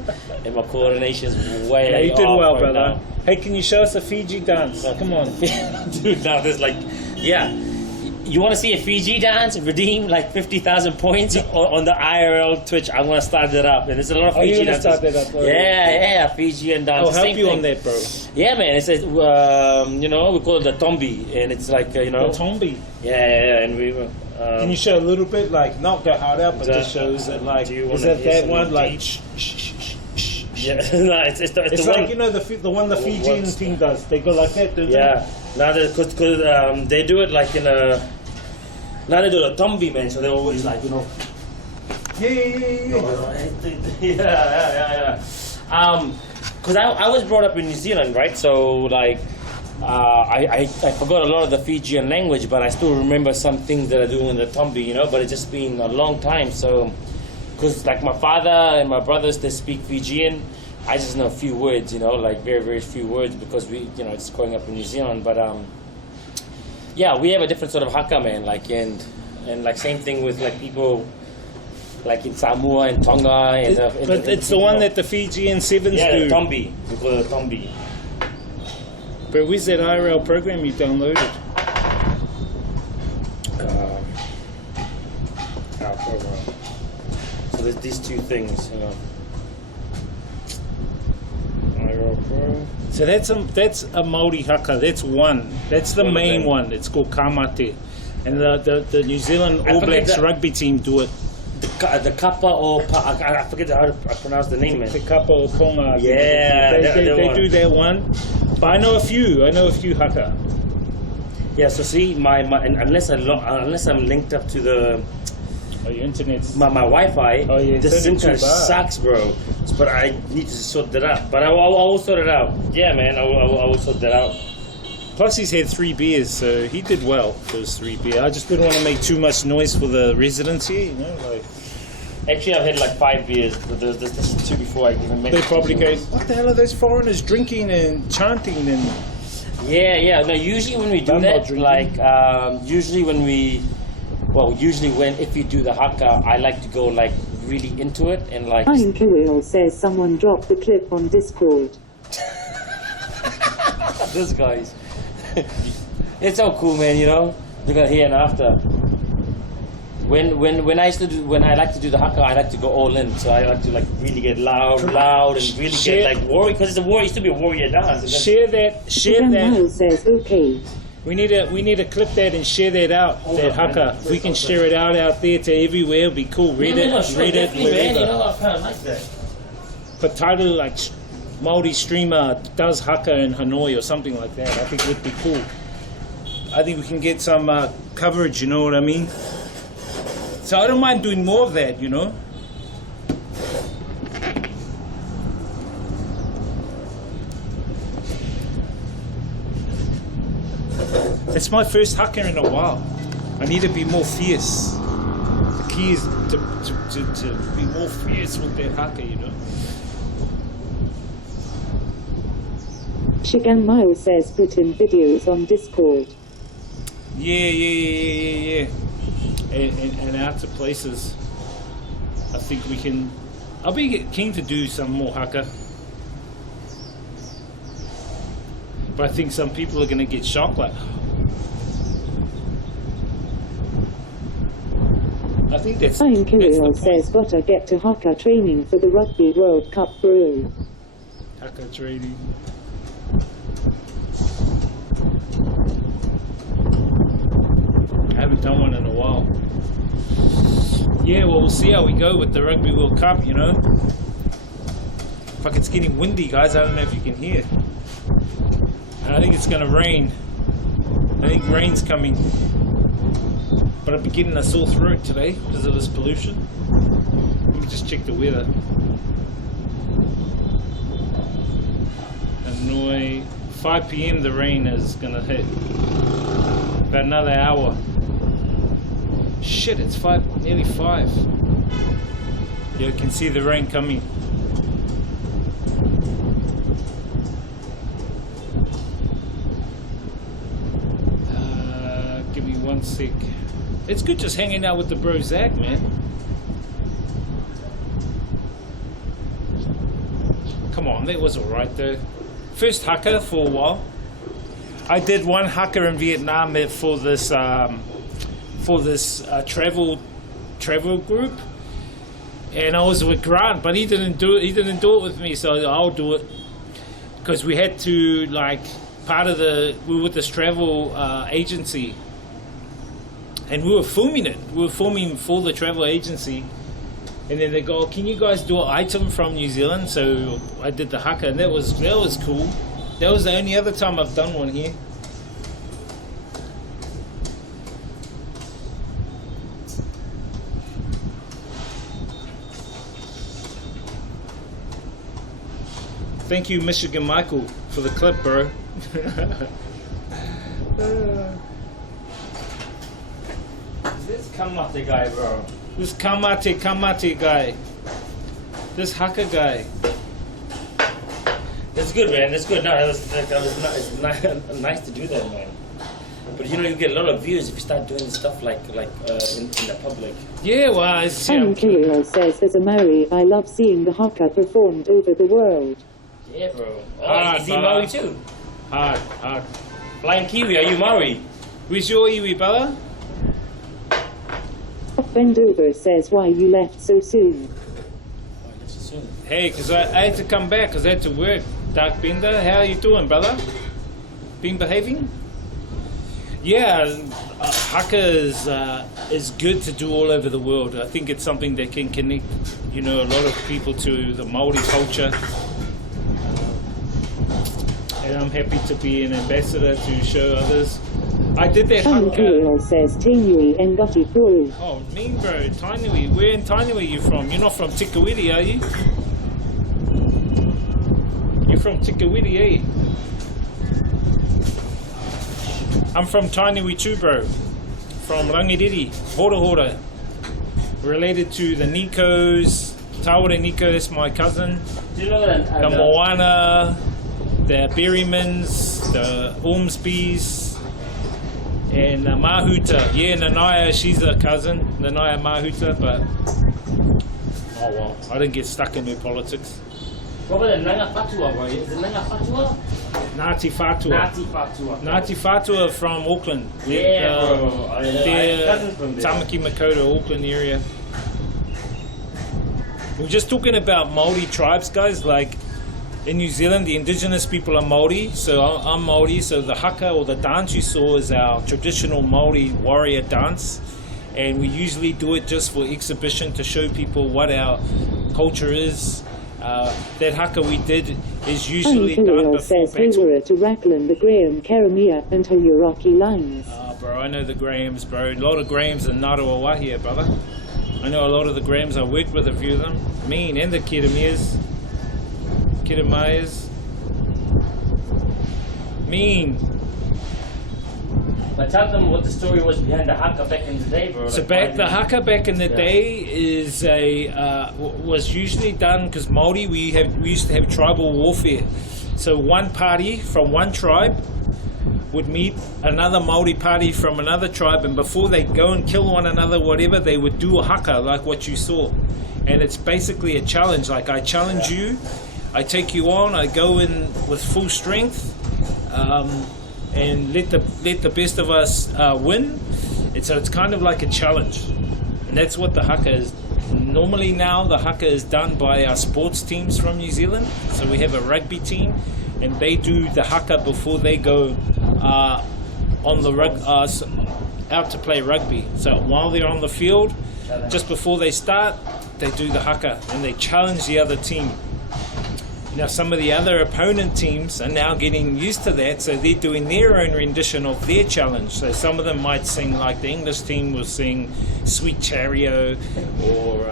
and my coordination's way Yeah, you did off well, right brother. now. Hey, can you show us a Fiji dance? Come on. Dude, now there's like, yeah. You want to see a Fiji dance? Redeem like 50,000 points on the IRL Twitch. I'm going to start that up. And there's a lot of Fiji dances. Start that up? Yeah, Fijian dance. I'll help you on that, bro. Yeah, man. It's, we call it the Tombi. And it's like, The Tombi. Yeah, and we... Can you show a little bit, like, not go hard out, but just shows it, like, is that one, like, yeah, no, it's the like, one, the one the Fijian team does. They go like that, don't yeah. Now because they do it like in a. Now they do a Tombi, man. So they're always like Yeah. Because I was brought up in New Zealand, right? So like. I forgot a lot of the Fijian language, but I still remember some things that I do in the Tombi, But it's just been a long time, so because like my father and my brothers, they speak Fijian. I just know a few words, like very very few words because we, just growing up in New Zealand. But yeah, we have a different sort of haka, man. Like and like same thing with like people. Like in Samoa and Tonga, but it's the one that the Fijian Sevens do. Yeah, Tombi. We call it Tombi. But where's that IRL program you downloaded? Our program. So there's these two things, IRL Pro. So that's a Māori haka. That's one. That's the main one. It's called Kamate, and the New Zealand All Blacks rugby team do it. The kappa or I forget how to pronounce the name, man. The kappa or ponga. Yeah, they do that one. But I know a few haka. Yeah, so see, my unless I'm linked up to the your internet, my Wi-Fi, the SIM card sucks, bro. But I need to sort that out. But I will sort it out. Yeah, man, I will sort that out. Plus, he's had 3 beers, so he did well for his 3 beers. I just didn't want to make too much noise for the residents here, like. Actually, I've had like 5 beers, but this is 2 before I even met. They probably go, what the hell are those foreigners drinking and chanting and... Yeah. No, usually when we do that, like, usually when if you do the haka, I like to go like really into it and like... Fine Kirill says someone dropped the clip on Discord. This guy's... It's so cool, man, Look at here and after. When I like to do the haka, I like to go all in. So I like to like really get loud, and really get like warrior, because it used to be a warrior dance. Share that. Says okay. We need to clip that and share that out. That haka. If we can share it out there to everywhere, it'd be cool. Read it, wherever. I kind of like that. Put title like Māori streamer does haka in Hanoi or something like that. I think it would be cool. I think we can get some coverage. You know what I mean? So I don't mind doing more of that, It's my first haka in a while. I need to be more fierce. The key is to be more fierce with that haka, Shigan Mile says put in videos on Discord. Yeah. And out to places. I think we can. I'll be keen to do some more haka. But I think some people are going to get shocked. Like, I think that's. Fine Kirill says, "But I get to haka training for the Rugby World Cup, bro." Haka training. I haven't done one in a while. Yeah, well, we'll see how we go with the Rugby World Cup, Fuck, it's getting windy, guys. I don't know if you can hear. And I think it's going to rain. I think rain's coming. but I've been getting a sore throat today because of this pollution. Let me just check the weather. Hanoi, 5 p.m. the rain is gonna hit. About another hour. Shit, it's nearly 5. Yeah, you can see the rain coming. Give me 1 sec. It's good just hanging out with the bro Zach, man. Come on, that was alright though. First haka for a while. I did one haka in Vietnam for this travel group, and I was with Grant, but he didn't do it. He didn't do it with me, so I'll do it because we had to we were with this travel agency, and we were filming it. We were filming for the travel agency, and then they go, "Can you guys do an item from New Zealand?" So I did the haka, and that was cool. That was the only other time I've done one here. Thank you, Michigan Michael, for the clip, bro. This Kamate guy, bro. This Kamate guy. This haka guy. That's good, man. That's good. No, it's nice to do that, man. But you know, you get a lot of views if you start doing stuff like in the public. Yeah, well, it's... Sam Kirill says, as a Maori, I love seeing the haka performed over the world. Yeah, bro. Oh, is he Maori too? Hard. Flying Kiwi, are you Maori? Where's your iwi, brother? Bendover says, why you left so soon? Hey, because I had to come back because I had to work. Dark Bender, how are you doing, brother? Been behaving? Yeah, haka is good to do all over the world. I think it's something that can connect, a lot of people to the Maori culture. And I'm happy to be an ambassador to show others. I did that haka. Says Tainui and Gati Puru. Oh, mean bro, Tainui. Where in Tainui are you from? You're not from Tikawiti, are you? You're from Tikawiti, eh? I'm from Tainui too, bro. From Rangiriri, Hora. Related to the Nikos. Tawara Niko, that's my cousin. Do you know that? The Moana, the Berrymans, the Ormsbys, and Mahuta. Yeah, Nanaya, she's a cousin, Nanaya Mahuta, but oh well, I didn't get stuck in her politics. What about the Nanga Fatua, bro? Is it Nanga Fatua? Ngāti Fatua from Auckland. Yeah, bro. They're cousins from there. Tamaki Makaurau, Auckland area. We're just talking about Māori tribes, guys. Like in New Zealand, the indigenous people are Māori, so I'm Māori. So the haka or the dance you saw is our traditional Māori warrior dance, and we usually do it just for exhibition to show people what our culture is. That haka we did is usually done before says battle. Hewara to Rackland, the Graham, Karamia and Hoyuraki lines. Bro, I know the Grahams, bro. A lot of Grahams in Ngāruawa here, brother. I know a lot of the Grahams. I worked with a few of them. Mean, and the Kiramayas. Mean. But tell them what the story was behind the haka back in the day, bro. So like the haka back in the day is was usually done because Māori, we used to have tribal warfare. So one party from one tribe would meet another Māori party from another tribe, and before they go and kill one another, whatever, they would do a haka like what you saw. And it's basically a challenge. Like I challenge you, I take you on, I go in with full strength. And let the best of us win. And so it's kind of like a challenge, and that's what the haka is. Normally now the haka is done by our sports teams from New Zealand. So we have a rugby team, and they do the haka before they go on the out to play rugby. So while they're on the field, just before they start, they do the haka and they challenge the other team. Now some of the other opponent teams are now getting used to that, so they're doing their own rendition of their challenge. So some of them might sing like the English team will sing Sweet Chariot, or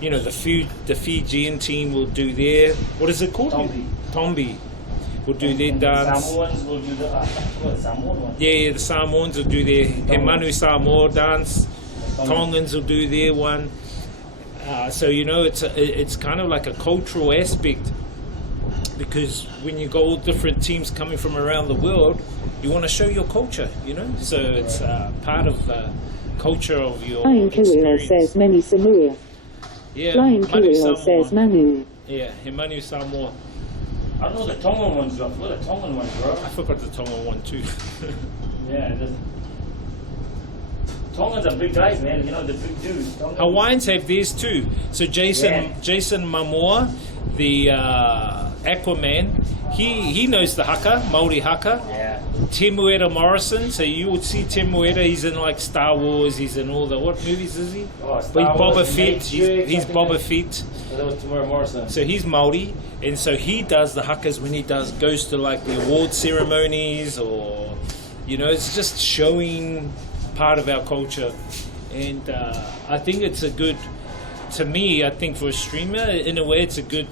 the Fijian team will do their, what is it called? Tombi. Will do their dance. Samoans will do the Samoan one. Yeah, the Samoans will do their Hemanu Samoa dance. Tongans will do their one. So it's kind of like a cultural aspect, because when you got all different teams coming from around the world, you want to show your culture, So it's part of the culture of your Flying Kirill says Many Samoa. Yeah, Flying Manu Kirill Samoa. says Manu. Yeah, Hemanu Samoa. I don't know the Tongan ones, bro. What are the Tongan ones, bro? I forgot the Tongan one too. Yeah, Tongans are big guys, man. The big dudes. Tongans. Hawaiians have theirs too. So Jason Momoa, the Aquaman, he knows the haka, Māori haka. Yeah. Temuera Morrison, so you would see Temuera, he's in like Star Wars, he's in all the, what movies is he? Oh, He's Boba Fett, he's Boba like Fett. that was Temuera Morrison. So he's Māori, and so he does the hakas when he goes to like the award ceremonies, or, it's just showing part of our culture. And I think it's a good, to me, I think for a streamer, in a way it's a good,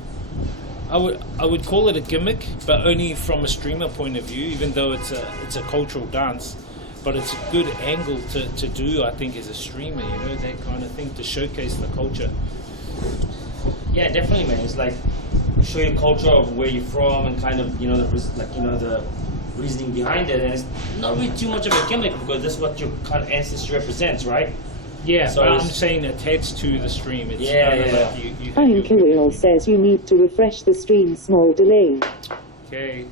I would call it a gimmick, but only from a streamer point of view, even though it's a cultural dance. But it's a good angle to do, I think, as a streamer, that kind of thing, to showcase the culture. Yeah, definitely, man. It's like show your culture of where you're from, and kind of the reasoning behind it. And it's not really too much of a gimmick, because that's what your kind of ancestry represents, right? Yeah, So but I'm it's- saying attached to the stream. It's Yeah, kind of yeah. like you Flying Kirill says you need to refresh the stream, small delay. Okay.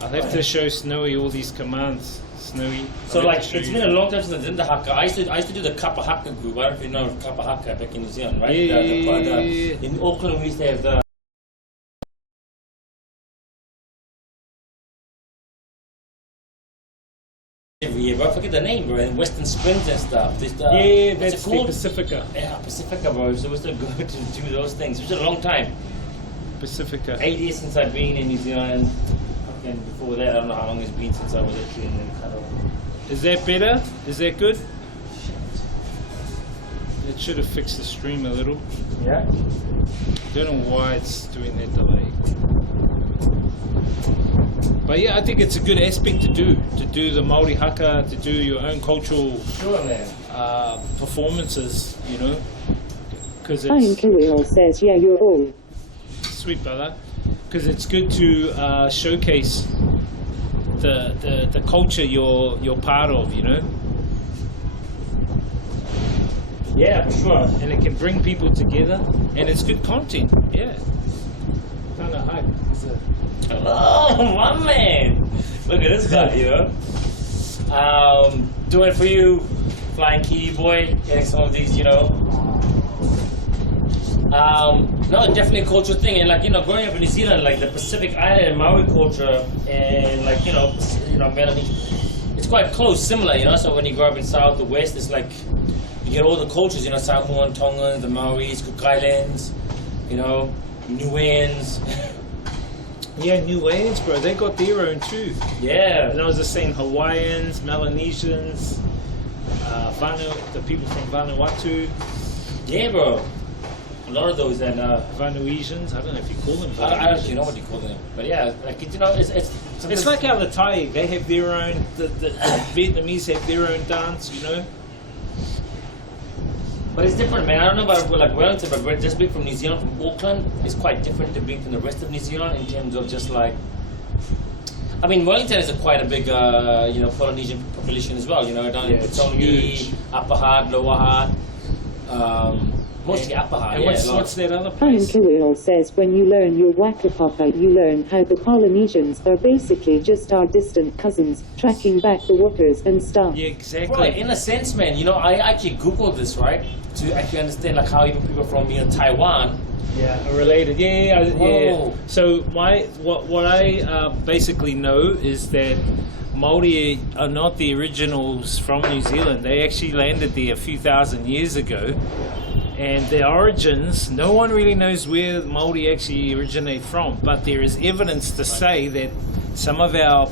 I'll have to show Snowy all these commands. Snowy. So I'll have like to show it's you. been a long time since I did the haka. I used to do the Kappa Haka group. I don't know if you know of Kappa Haka back in New Zealand, right? Yeah, In Auckland we used to have the every year, but I forget the name, bro. In Western Springs and stuff. What's Yeah, it that's the called? Pacifica. Yeah, Pacifica, bro. So we used to go to do those things. It was a long time. Pacifica. 8 years since I've been in New Zealand. And before that, I don't know how long it's been since I was actually in the kind of. Is that better? Is that good? It should have fixed the stream a little. Yeah. Don't know why it's doing that delay. But yeah, I think it's a good aspect to do the Māori haka, to do your own cultural Sure, man. performances, because Flying it's Kirill says yeah, you're all. sweet, brother. Because it's good to showcase the culture you're part of, Yeah, for sure. and it can bring people together, and it's good content. Yeah, kind of hype. Oh, my man! Look at this guy, doing it for you, Flying Kiwi Boy, getting some of these, No, definitely a cultural thing, and growing up in New Zealand, like the Pacific Island and Maori culture, and Melanesian, it's quite close, similar, So when you grow up in South or West, it's like you get all the cultures, Samoan, Tongan, the Maoris, Cook Islands, Niueans. Yeah, Niueans, bro, they got their own too. Yeah. And I was just saying Hawaiians, Melanesians, the people from Vanuatu. Yeah, bro. A lot of those, and Vanuasians, I don't know if you call them Vanuasians. I don't actually know what you call them, but yeah, It's like how the Thai, they have their own, the Vietnamese have their own dance, But it's different, man. I don't know about Wellington, but just being from New Zealand, from Auckland, is quite different to being from the rest of New Zealand in terms of just Wellington is quite a big, Polynesian population as well. Down in Petone, Upper Hard, Lower Hard, mostly Upper Hard. And what's that other Flying place? Kirill says when you learn your Wakapapa, you learn how the Polynesians are basically just our distant cousins, tracking back the waters and stuff. Yeah, exactly. Right, in a sense, man. I actually Googled this, right, to actually understand how even people from Taiwan. Yeah, are related. Yeah. Whoa. So what I basically know is that Māori are not the originals from New Zealand. They actually landed there a few thousand years ago, And their origins, no one really knows where Māori actually originate from, but there is evidence to say that some of our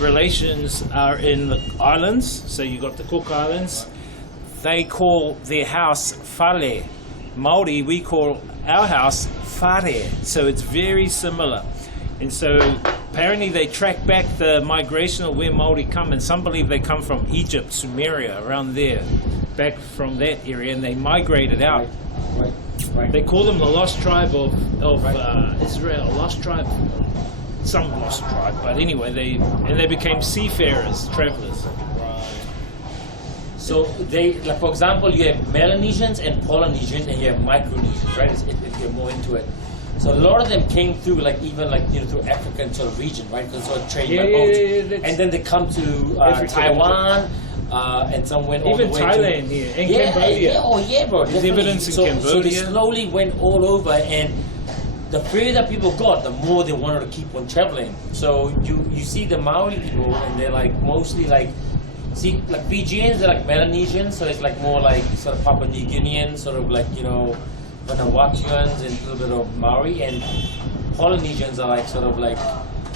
relations are in the islands. So you got the Cook Islands. They call their house whare. Māori, we call our house whare. So it's very similar. And so apparently they track back the migration of where Māori come, and some believe they come from Egypt, Sumeria, around there, back from that area, and they migrated out. Right. They call them the lost tribe of Israel, lost tribe, some lost tribe. But anyway, they became seafarers, travelers. So they, like for example, you have Melanesians and Polynesians, and you have Micronesians, right? If you're more into it. So a lot of them came through, like even like through African sort of region, right? Because sort of trade by boat, and then they come to Taiwan. And some went all even the way Thailand to, here, and Cambodia. Bro. There's evidence in Cambodia. So they slowly went all over, and the further people got, the more they wanted to keep on traveling. So you see the Maori people, and they're like mostly like, see, like Fijians, they're like Melanesians, so it's like more like sort of Papua New Guinean, sort of like, Vanuatuans and a little bit of Maori, and Polynesians are like sort of like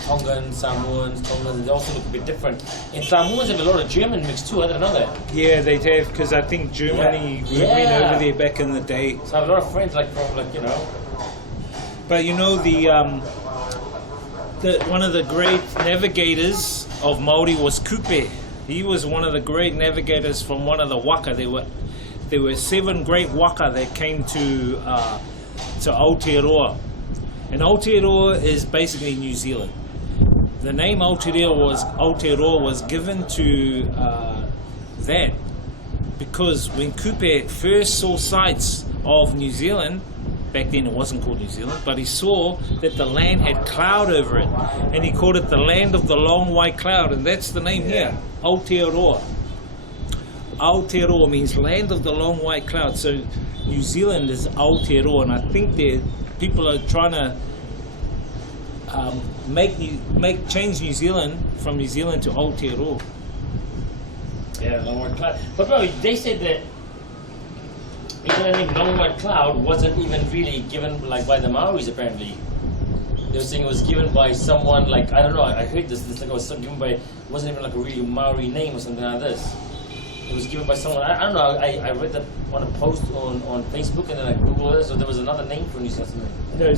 Tongan, Samoans, they also look a bit different. And Samoans have a lot of German mix too, I don't know that. Yeah, they have, because I think Germany went over there back in the day. So I have a lot of friends like from But the one of the great navigators of Māori was Kupe. He was one of the great navigators from one of the waka. There were 7 great waka that came to Aotearoa. And Aotearoa is basically New Zealand. The name Aotearoa was given to that because when Kupe first saw sights of New Zealand, back then it wasn't called New Zealand, but he saw that the land had cloud over it, and he called it the land of the long white cloud, and that's the name here, Aotearoa. Aotearoa means land of the long white cloud. So New Zealand is Aotearoa, and I think people are trying to change New Zealand from New Zealand to Aotearoa. Yeah, long white cloud. But bro, they said that even the name long white cloud wasn't even really given like by the Maoris apparently. They were saying it was given by someone like, I don't know, I heard this like it was given by, it wasn't even like a really Maori name or something like this. It was given by someone, I don't know, I read that on a post on Facebook, and then I Googled it, so there was another name for New Zealand. The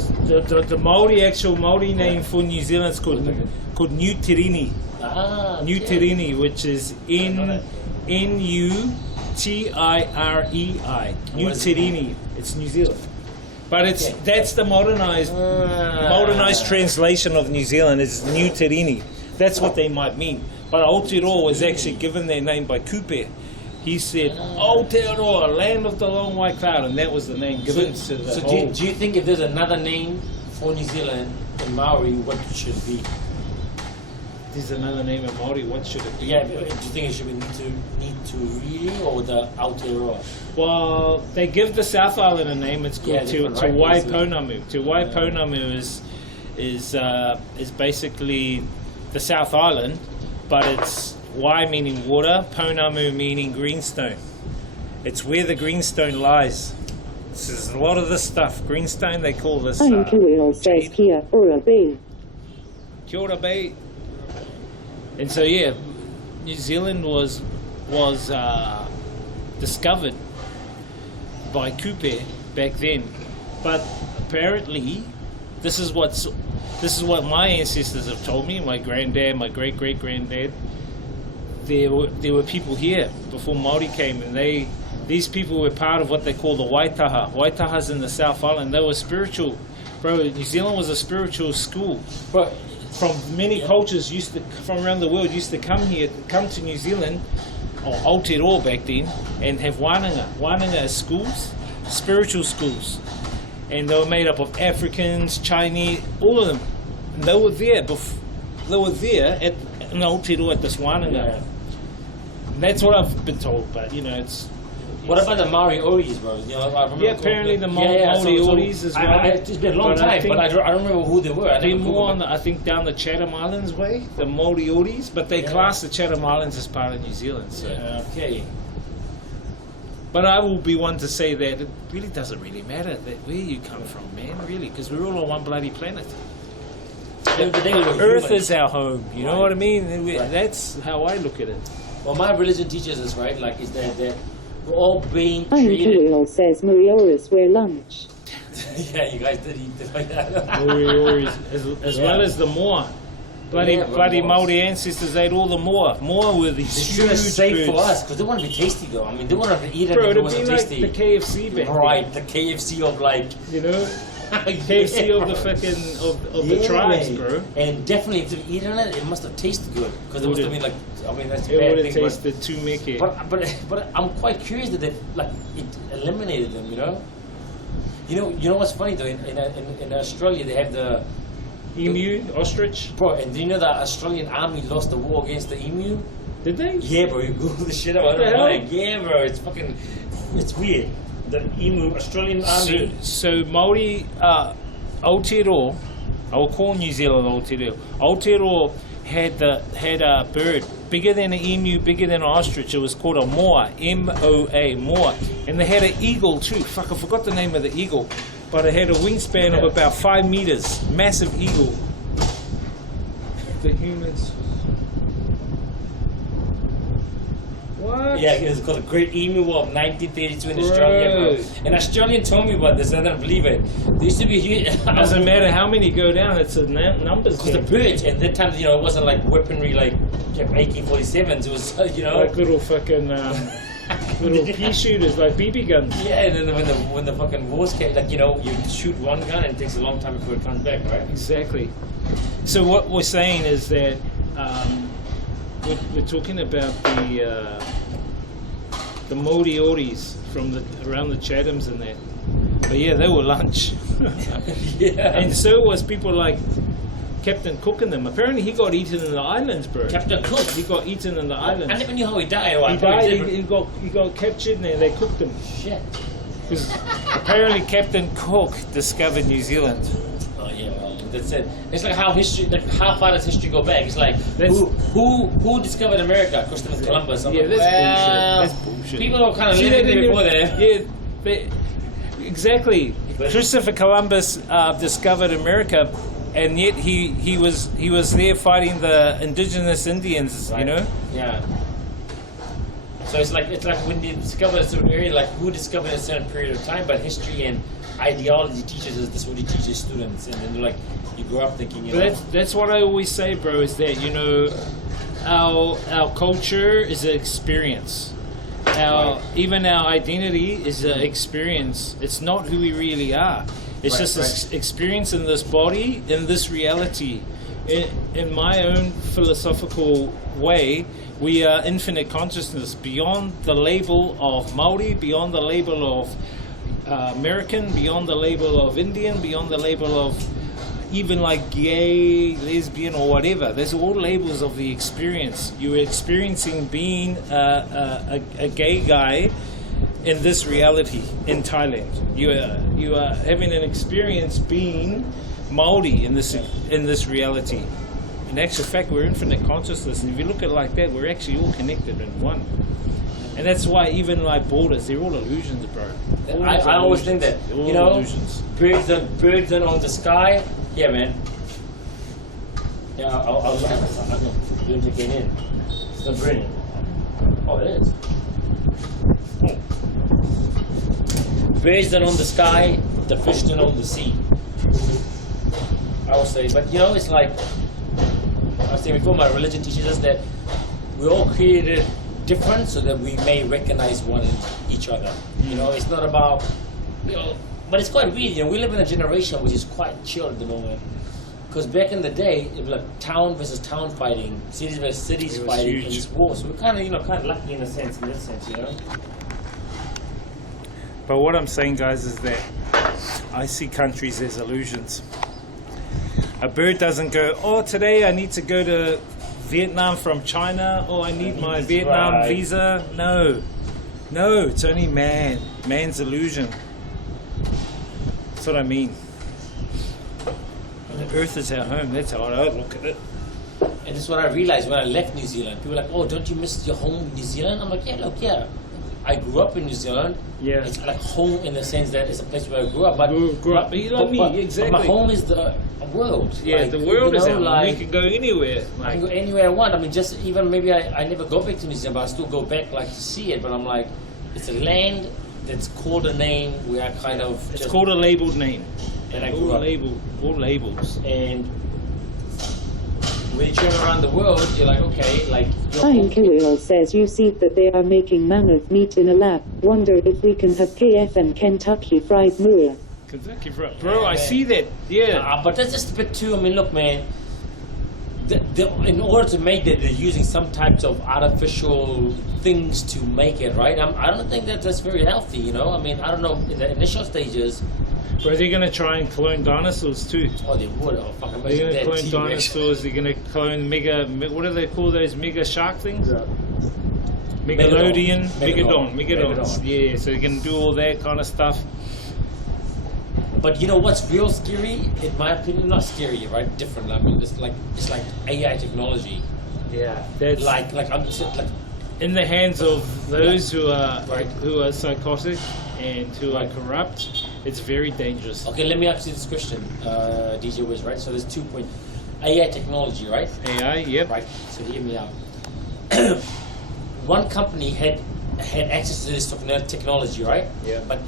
actual Māori name for New Zealand is called New Tirini. New Tirini, which is N-U-T-I-R-E-I. New Tirini. It's New Zealand. But that's the modernized translation of New Zealand is New Tirini. That's what they might mean. But Aotearoa was actually given their name by Kupe. He said, Aotearoa, land of the long white cloud, and that was the name given to the whole. Do you think if there's another name for New Zealand in Maori, what should it be? There's another name in Maori, what should it be? Yeah, do you think it should be Need to really, or the Aotearoa? Well, they give the South Island a name. It's called Te Waiponamu. Te Waiponamu is basically the South Island, but it's Wai meaning water, Ponamu meaning greenstone. It's where the greenstone lies. There's a lot of this stuff. Greenstone, they call this. says Kia Ora Bay. Kia Ora Bay. And so New Zealand was discovered by Kupe back then, but apparently this is what my ancestors have told me. My granddad, my great granddad. There were people here before Māori came, and these people were part of what they call the Waitaha. Waitaha's in the South Island. They were spiritual. Bro, New Zealand was a spiritual school. But from many cultures from around the world used to come to New Zealand, or Aotearoa back then, and have wānanga. Wānanga is schools, spiritual schools. And they were made up of Africans, Chinese, all of them. And they were there in Aotearoa at this wānanga. Yeah. And that's what I've been told, but it's... What about the Maori Oris, bro? Apparently the Maori Oris as well. It's been a long time, but I don't remember who they were. They're more on I think down the Chatham Islands way, the Maori Oris, but they class the Chatham Islands as part of New Zealand. So. Okay. But I will be one to say that it really doesn't really matter that where you come from, man, really, because we're all on one bloody planet. Earth is our home, you know what I mean? That's how I look at it. Well, my religion teaches us, right, like, is that we're all being I'm created. Kirill says Marioras wear lunch. Yeah, you guys did eat it like that. As well as the Moa. Bloody Māori ancestors ate all the Moa. Moa were these They should have huge saved birds. for us, because they want to be tasty, though. I mean, they want to eat it Bro, if it it'd wasn't be like tasty. the KFC back Right, the KFC of, like... You know? KFC of the fucking of the tribes, bro. And definitely, if they eat on it, it must have tasted good, because it must have been like, I mean, that's a It bad would have thing. tasted too mickey. But I'm quite curious that it eliminated them. You know what's funny though? In Australia, they have the emu, ostrich. Bro, and do you know that Australian army lost the war against the emu? Did they? Yeah, bro. You Google the shit about What the it. hell? Like, yeah, bro. It's weird. The emu, Australian army. So Māori, Aotearoa, I will call New Zealand Aotearoa. Aotearoa had a bird bigger than an emu, bigger than an ostrich. It was called a moa, M-O-A, moa. And they had an eagle too. Fuck, I forgot the name of the eagle. But it had a wingspan of about 5 meters. Massive eagle. The humans. What? Yeah, it was called the Great Emu War of 1932 in Australia, bro. An Australian told me about this, and I don't believe it. There used to be huge. Doesn't matter how many go down, it's a numbers Because the game. birds, and that time, it wasn't like weaponry like AK-47s. It was, Like little fucking little pea shooters, like BB guns. Yeah, and then when the fucking wars came, like, you shoot one gun and it takes a long time before it comes back, right? Exactly. So what we're saying is that we're talking about the Morioris from around the Chathams and that. But yeah, they were lunch. Yeah. And so was people like Captain Cook and them. Apparently he got eaten in the islands, bro. Captain Cook? He got eaten in the islands. I never knew how he died. He died, he got captured and they cooked him. Shit. Because apparently Captain Cook discovered New Oh yeah, well, that's it. It's like how far does history go back? It's like who discovered America? Christopher Columbus. I'm like, bullshit. That's bullshit. People were kind of See, living they there didn't before even- that. Yeah, exactly. Christopher Columbus discovered America, and yet he was there fighting the indigenous Indians. Right. You know. Yeah. So it's like when you discover a certain area, like who discovered a certain period of time, but history and ideology teaches us this is what he teaches students, and then you grow up thinking, That's what I always say, bro. Is that our culture is an experience. Even our identity is an experience. It's not who we really are. It's just an experience in this body, in this reality. In my own philosophical way, we are infinite consciousness beyond the label of Maori, beyond the label of American, beyond the label of Indian, beyond the label of even like gay, lesbian, or whatever. There's all labels of the experience. You're experiencing being a gay guy in this reality in Thailand. You are having an experience being Maori in this reality. In actual fact, we're infinite consciousness, and if you look at it like that, we're actually all connected in one. And that's why even like borders, they're all illusions, bro. I always think that, illusions. birds don't own the sky. Yeah, man. Yeah, I'll going to get in. It's not brilliant. Oh, it is. Birds don't own the sky, the fish don't own the sea. I would say, but it's like, I was saying before, my religion teaches us that we're all created different so that we may recognize each other. It's not about, but it's quite weird. We live in a generation which is quite chill at the moment. Because back in the day, it was like town versus town fighting, cities versus cities fighting in this war. So we're kind of lucky in this sense. But what I'm saying, guys, is that I see countries as illusions. A bird doesn't go, oh, today I need to go to Vietnam from China, or I need my Vietnam visa. No, it's only man's illusion. That's what I mean. The earth is our home. That's how I look at it. And that's what I realized when I left New Zealand. People were like, oh, don't you miss your home in New Zealand? I'm like, yeah, look, yeah. I grew up in New Zealand. Yeah. It's like home in the sense that it's a place where I grew up. But Grew up, you like me, exactly. But my home is the world. Yeah, like, the world you is know, out. like, We can go anywhere. I can go anywhere I want. I mean, just even maybe I never go back to New Zealand, but I still go back like to see it. But I'm like, it's a land that's called a name where I kind of. It's called a labeled name. And I grew up. All labels. And when you turn around the world, you're like, okay, like. Fine Kirill says you see that they are making mammoth meat in a lab. Wonder if we can have KF and Kentucky Fried Moor. Kentucky Fried. Bro, I see that. Yeah. But that's just a bit too. I mean, look, man. In order to make that, they're using some types of artificial things to make it, right? I don't think that that's very healthy, you know? I mean, I don't know, in the initial stages... But they're going to try and clone dinosaurs too. Oh, they would. Oh, fuck, they're going to clone T-Rex. dinosaurs, they're going to clone what do they call those mega shark things? Megalodion? Megadons. Yeah, so they're going to do all that kind of stuff. But you know what's real scary, in my opinion? Not scary, right? Different. I mean, it's like AI technology. Yeah, that's like I'm just like in the hands of those who are psychotic and who are corrupt. It's very dangerous. Okay, let me ask you this question, DJ Wiz, right? So there's 2 points. AI technology, right? AI, yep. Right. So hear me out. One company had access to this technology, right? Yeah. But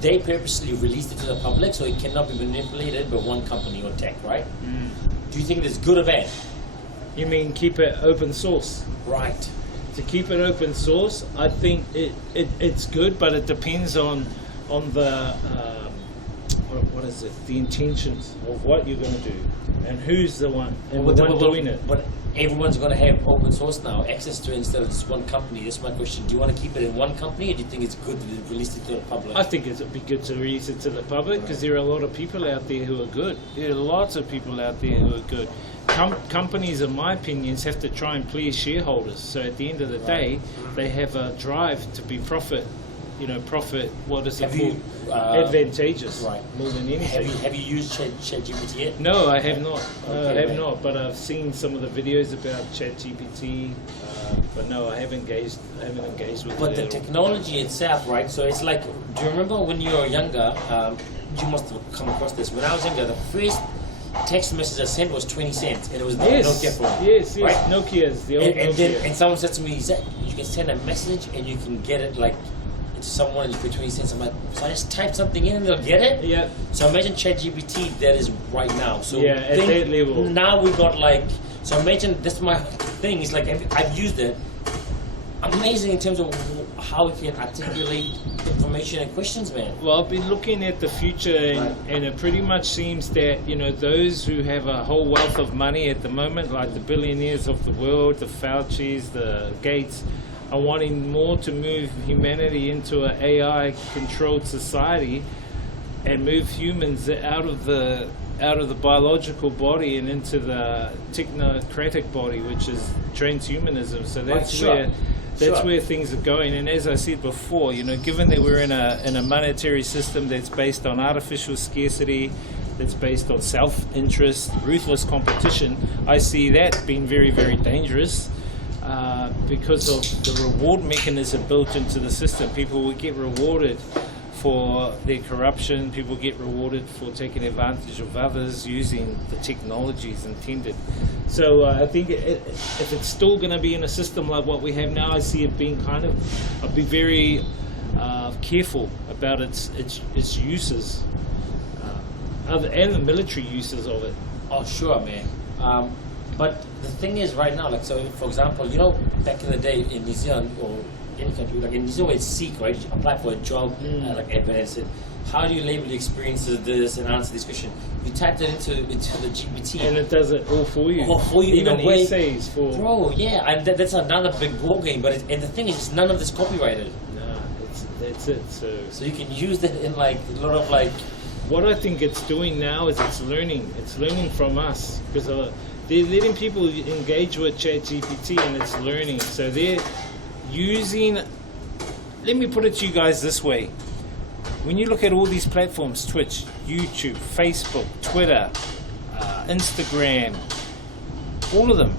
they purposely released it to the public, so it cannot be manipulated by one company or tech, right? Do you think that's good or bad? You mean keep it open source? Right. To keep it open source, I think it's good, but it depends on the what is it? The intentions of what you're going to do and who's the one doing it. But everyone's going to have open source now, access to it instead of just one company. That's my question. Do you want to keep it in one company, or do you think it's good to release it to the public? I think it'd be good to release it to the public because there are a lot of people out there who are good. There are lots of people out there who are good. Companies, in my opinions, have to try and please shareholders. So at the end of the day, they have a drive to be profit. What is it called? Advantageous, right? More than anything. Have you used ChatGPT yet? No, I have not. Okay, I have not. But I've seen some of the videos about ChatGPT. But no, I haven't engaged with it. But the technology itself, right? So it's like, do you remember when you were younger? You must have come across this. When I was younger, the first text message I sent was 20 cents, and it was Nokia phone. Yes, right? Nokia's the old Nokia. And someone said to me, Zach, you can send a message and you can get it like to someone and you pay 20 cents. I'm like, so I just type something in and they'll get it? Yeah. So imagine ChatGPT that is right now. So yeah, at that level. Now we got like, so imagine, that's my thing, it's like I've used it. Amazing in terms of how it can articulate information and questions, man. Well, I've been looking at the future, and it pretty much seems that those who have a whole wealth of money at the moment, like the billionaires of the world, the Faucis, the Gates, are wanting more to move humanity into an AI-controlled society and move humans out of the biological body and into the technocratic body, which is transhumanism. So that's where things are going. And as I said before, given that we're in a monetary system that's based on artificial scarcity, that's based on self-interest, ruthless competition, I see that being very, very dangerous because of the reward mechanism built into the system. People will get rewarded for their corruption, people get rewarded for taking advantage of others using the technologies intended. So I think if it's still going to be in a system like what we have now, I see it being I'd be very careful about its uses and the military uses of it. Oh, sure, man. But the thing is right now, like, so for example, back in the day in New Zealand or any country, like in New Zealand, it's seek, right? You apply for a job, like Edwin said, how do you label the experiences of this and answer this question? You typed it into the GPT, and it does it all for you. All for you, even in a way. Essays for. Bro, yeah, and that's another big ball game. But and the thing is, none of this copyrighted. Nah, that's it. So you can use that in like a lot of like. What I think it's doing now is it's learning. It's learning from us because they're letting people engage with ChatGPT and it's learning. So they're using. Let me put it to you guys this way. When you look at all these platforms, Twitch, YouTube, Facebook, Twitter, Instagram, all of them,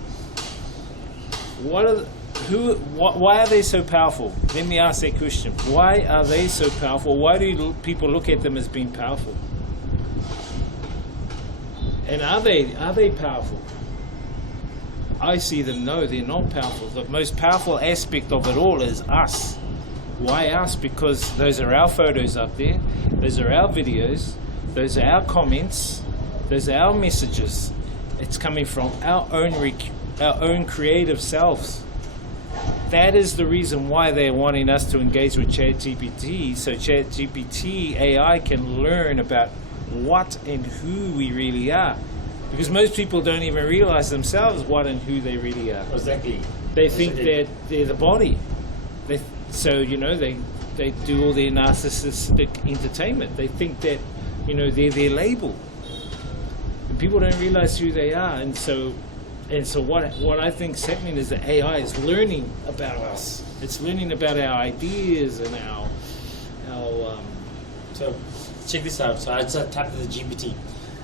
Why are they so powerful? Let me ask that question. Why are they so powerful? Why do people look at them as being powerful? And are they powerful? I see them, no, they're not powerful. The most powerful aspect of it all is us. Why us? Because those are our photos up there, those are our videos, those are our comments, those are our messages. It's coming from our own creative selves. That is the reason why they're wanting us to engage with ChatGPT, so ChatGPT AI can learn about what and who we really are. Because most people don't even realize themselves what and who they really are. Exactly. They think that they're the body. So, you know, they do all their narcissistic entertainment. They think that, you know, they're their label. And people don't realize who they are. And so what I think is happening is that AI is learning about us. It's learning about our ideas and our So check this out. So I just typed in the GPT.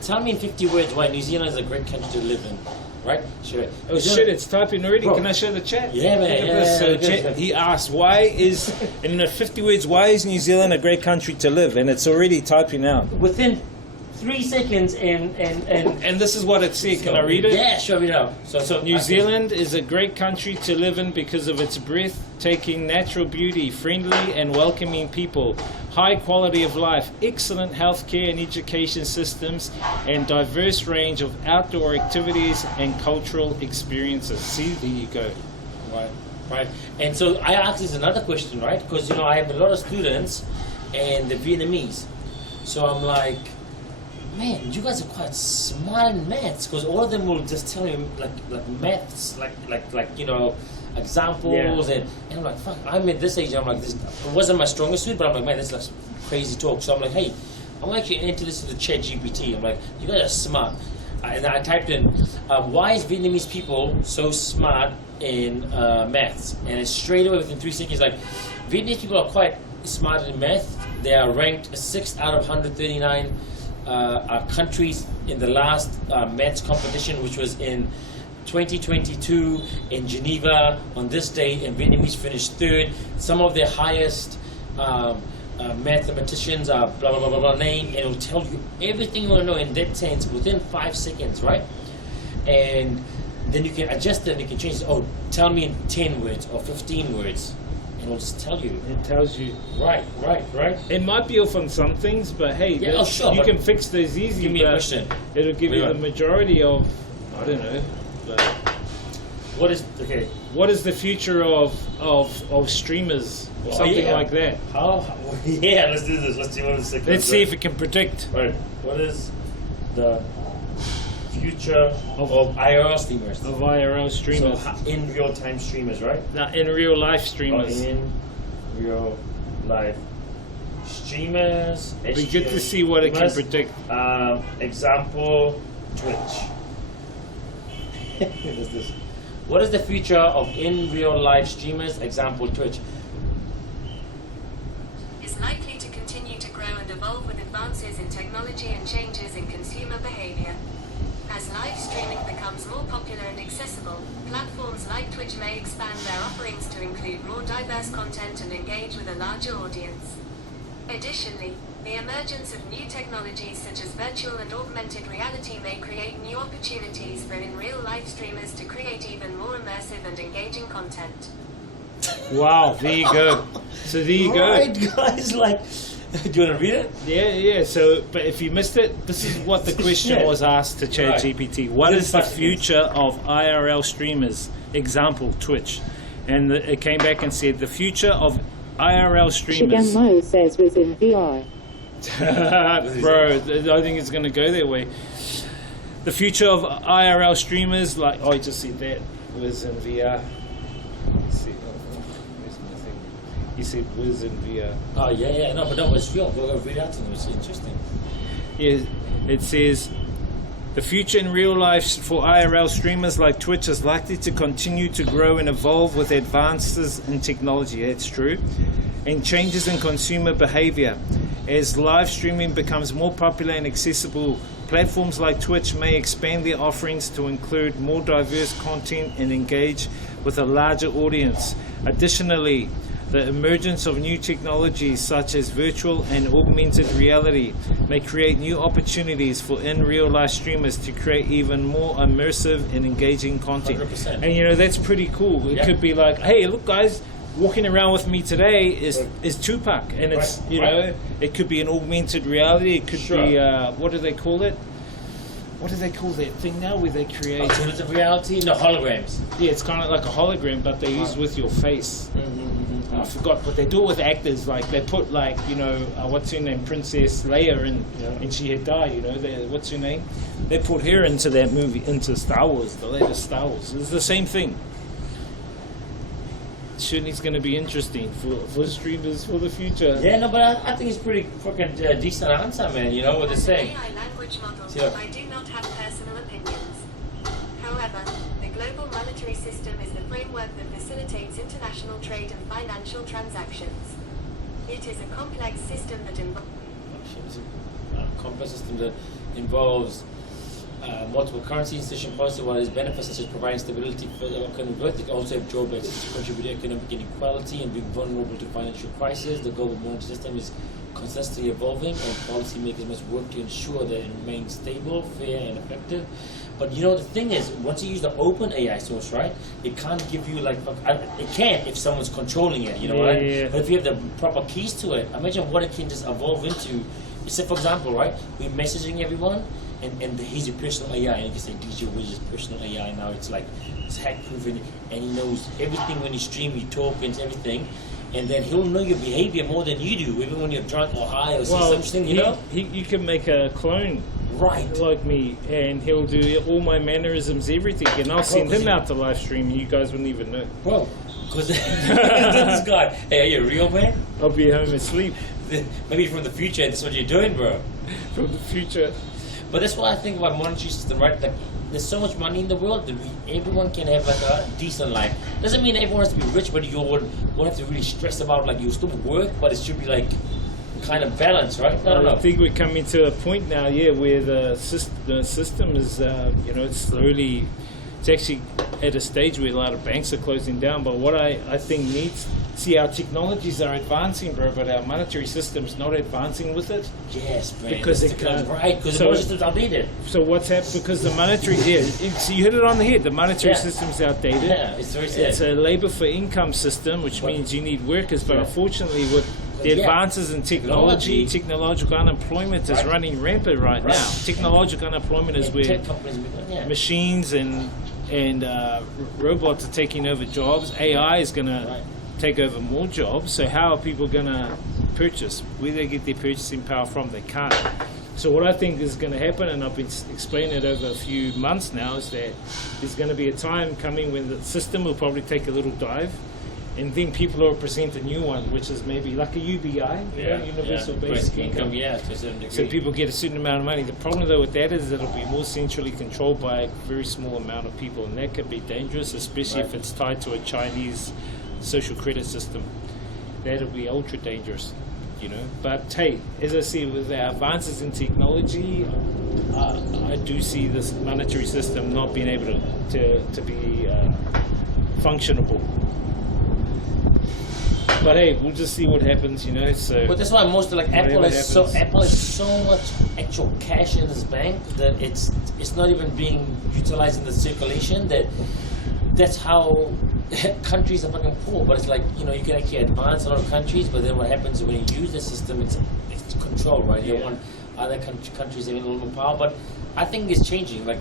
Tell me in 50 words why New Zealand is a great country to live in. Right? Sure. Oh shit, it's typing already. Bro. Can I show the chat? Yeah, man. Look at this. So he asked, in the 50 words, why is New Zealand a great country to live? And it's already typing out. Within 3 seconds And this is what it said. Can I read it? Yeah, sure, read it out. So New Zealand is a great country to live in because of its breathtaking natural beauty, friendly and welcoming people, high quality of life, excellent healthcare and education systems, and diverse range of outdoor activities and cultural experiences. See, there you go. Right. And so I asked this another question, right? Because, you know, I have a lot of students and they're Vietnamese. So I'm like, man, you guys are quite smart in maths, because all of them will just tell you like maths, like you know, examples, and I'm like, fuck, I'm at this age, and I'm like, this it wasn't my strongest suit, but I'm like, man, this is like crazy talk. So I'm like, hey, I'm actually enter this to the ChatGPT. I'm like, you guys are smart. And I typed in, why is Vietnamese people so smart in maths? And it's straight away within 3 seconds, like, Vietnamese people are quite smart in math. They are ranked 6th out of 139 countries in the last maths competition, which was in 2022 in Geneva on this day, and Vietnamese finished 3rd. Some of their highest mathematicians are blah blah blah blah blah name, and it'll tell you everything you want to know in that sense within 5 seconds, right? And then you can adjust it and you can change it. Oh, tell me in 10 words or 15 words. It'll just tell you. It tells you. Right. It might be off on some things, but hey, yeah, sure, you can fix those easy. Give me a question. It'll give you the majority of, I don't know. Like, what is the future of streamers or something like that? Yeah, let's do this. Let's see what the Let's see if it can predict. Right. What is the future of IRL streamers? Of IRL streamers. So in real time streamers, right? No, in real life streamers. In real life streamers. It'd be good to see what it can predict. Example, Twitch. What is the future of in real life streamers? Example, Twitch. Is likely to continue to grow and evolve with advances in technology and changes in consumer behavior. As live streaming becomes more popular and accessible, platforms like Twitch may expand their offerings to include more diverse content and engage with a larger audience. Additionally, the emergence of new technologies such as virtual and augmented reality may create new opportunities for in-real life streamers to create even more immersive and engaging content. Wow, there you go. So there you go. Right, guys, like, do you want to read it? Yeah. So, but if you missed it, this is what the question was asked to ChatGPT. What is the future of IRL streamers? Example, Twitch. And it came back and said the future of IRL streamers. Shigan says was in VR. Bro, I think it's going to go that way. The future of IRL streamers, like, I just said that, was in VR. He said was in VR. Oh, yeah, no, but no, it's real. We'll go read out to them, it's interesting. Yeah, it says, the future in real life for IRL streamers like Twitch is likely to continue to grow and evolve with advances in technology. That's true. and changes in consumer behavior. As live streaming becomes more popular and accessible, platforms like Twitch may expand their offerings to include more diverse content and engage with a larger audience. Additionally, the emergence of new technologies such as virtual and augmented reality may create new opportunities for in-real-life streamers to create even more immersive and engaging content. 100%. And you know, that's pretty cool. It could be like, hey, look guys, walking around with me today is Tupac, and it's you know, it could be an augmented reality. It could be what do they call it? What do they call that thing now where they create alternative reality? No, holograms. Yeah, it's kind of like a hologram, but they use with your face. I forgot, but they do it with actors. Like they put like, you know, what's her name, Princess Leia, and she had died. You know, what's her name? They put her into that movie, into Star Wars, the latest Star Wars. It's the same thing. Certainly, it's going to be interesting for streamers for the future. Yeah, no, but I think it's pretty fucking decent answer, man. You know what they say. AI language model, Yeah. I do not have personal opinions. However, the global monetary system is the framework that facilitates international trade and financial transactions. It is a complex system that It's a complex system that involves multiple currency institution policy. While its benefits such as providing stability for the economic growth, it also have drawbacks to contribute to economic inequality and being vulnerable to financial crisis. The global monetary system is constantly evolving, and policymakers must work to ensure that it remains stable, fair, and effective. But you know, the thing is, once you use the open AI source, right, it can't give you like, it can if someone's controlling it, you know, right? Yeah. But if you have the proper keys to it, imagine what it can just evolve into. Say, for example, right, we're messaging everyone, and he's your personal AI, and you can say, DJ Wiz is personal AI now. It's like, it's hack proven, and he knows everything when you stream, you talk, and everything. And then he'll know your behavior more than you do, even when you're drunk or high or something, you know? You can make a clone right like me, and he'll do all my mannerisms, everything, and I'll send him out to live stream, and you guys wouldn't even know. Bro, because this guy, hey, are you a real man? I'll be home asleep. Maybe from the future, that's what you're doing, bro. From the future. But that's what I think about monetary system, right? Like, there's so much money in the world that everyone can have like a decent life. Doesn't mean everyone has to be rich, but you won't have to really stress about like you still work, but it should be like kind of balanced, right? I don't know. I think we're coming to a point now, where the system is, you know, it's actually at a stage where a lot of banks are closing down. But what I think our technologies are advancing, bro, but our monetary system's not advancing with it. Yes, man. Because it can't. Right, because the monetary system's outdated. So what's happened? Because the monetary, so you hit it on the head. The monetary system's outdated. Yeah, it's very sad. It's a labor for income system, which means you need workers. But unfortunately, with the advances in technology, technological unemployment is running rampant right now. Technological unemployment is where machines and robots are taking over jobs. AI is going to take over more jobs. So how are people going to purchase? Where do they get their purchasing power from? They can't. So what I think is going to happen, and I've been explaining it over a few months now, is that there's going to be a time coming when the system will probably take a little dive, and then people will present a new one, which is maybe like a UBI, universal basic income. To a certain degree. So people get a certain amount of money. The problem though with that is that it'll be more centrally controlled by a very small amount of people, and that could be dangerous, especially if it's tied to a Chinese social credit system. That'll be ultra dangerous, you know. But hey, as I said, with our advances in technology, I do see this monetary system not being able to be functionable. But hey, we'll just see what happens, you know. So, but that's why most like Apple has so much actual cash in this bank that it's not even being utilized in the circulation. That's how countries are fucking poor. But it's like, you know, you can actually advance a lot of countries, but then what happens when you use the system, it's control, right? You want other countries having a little more power. But I think it's changing, like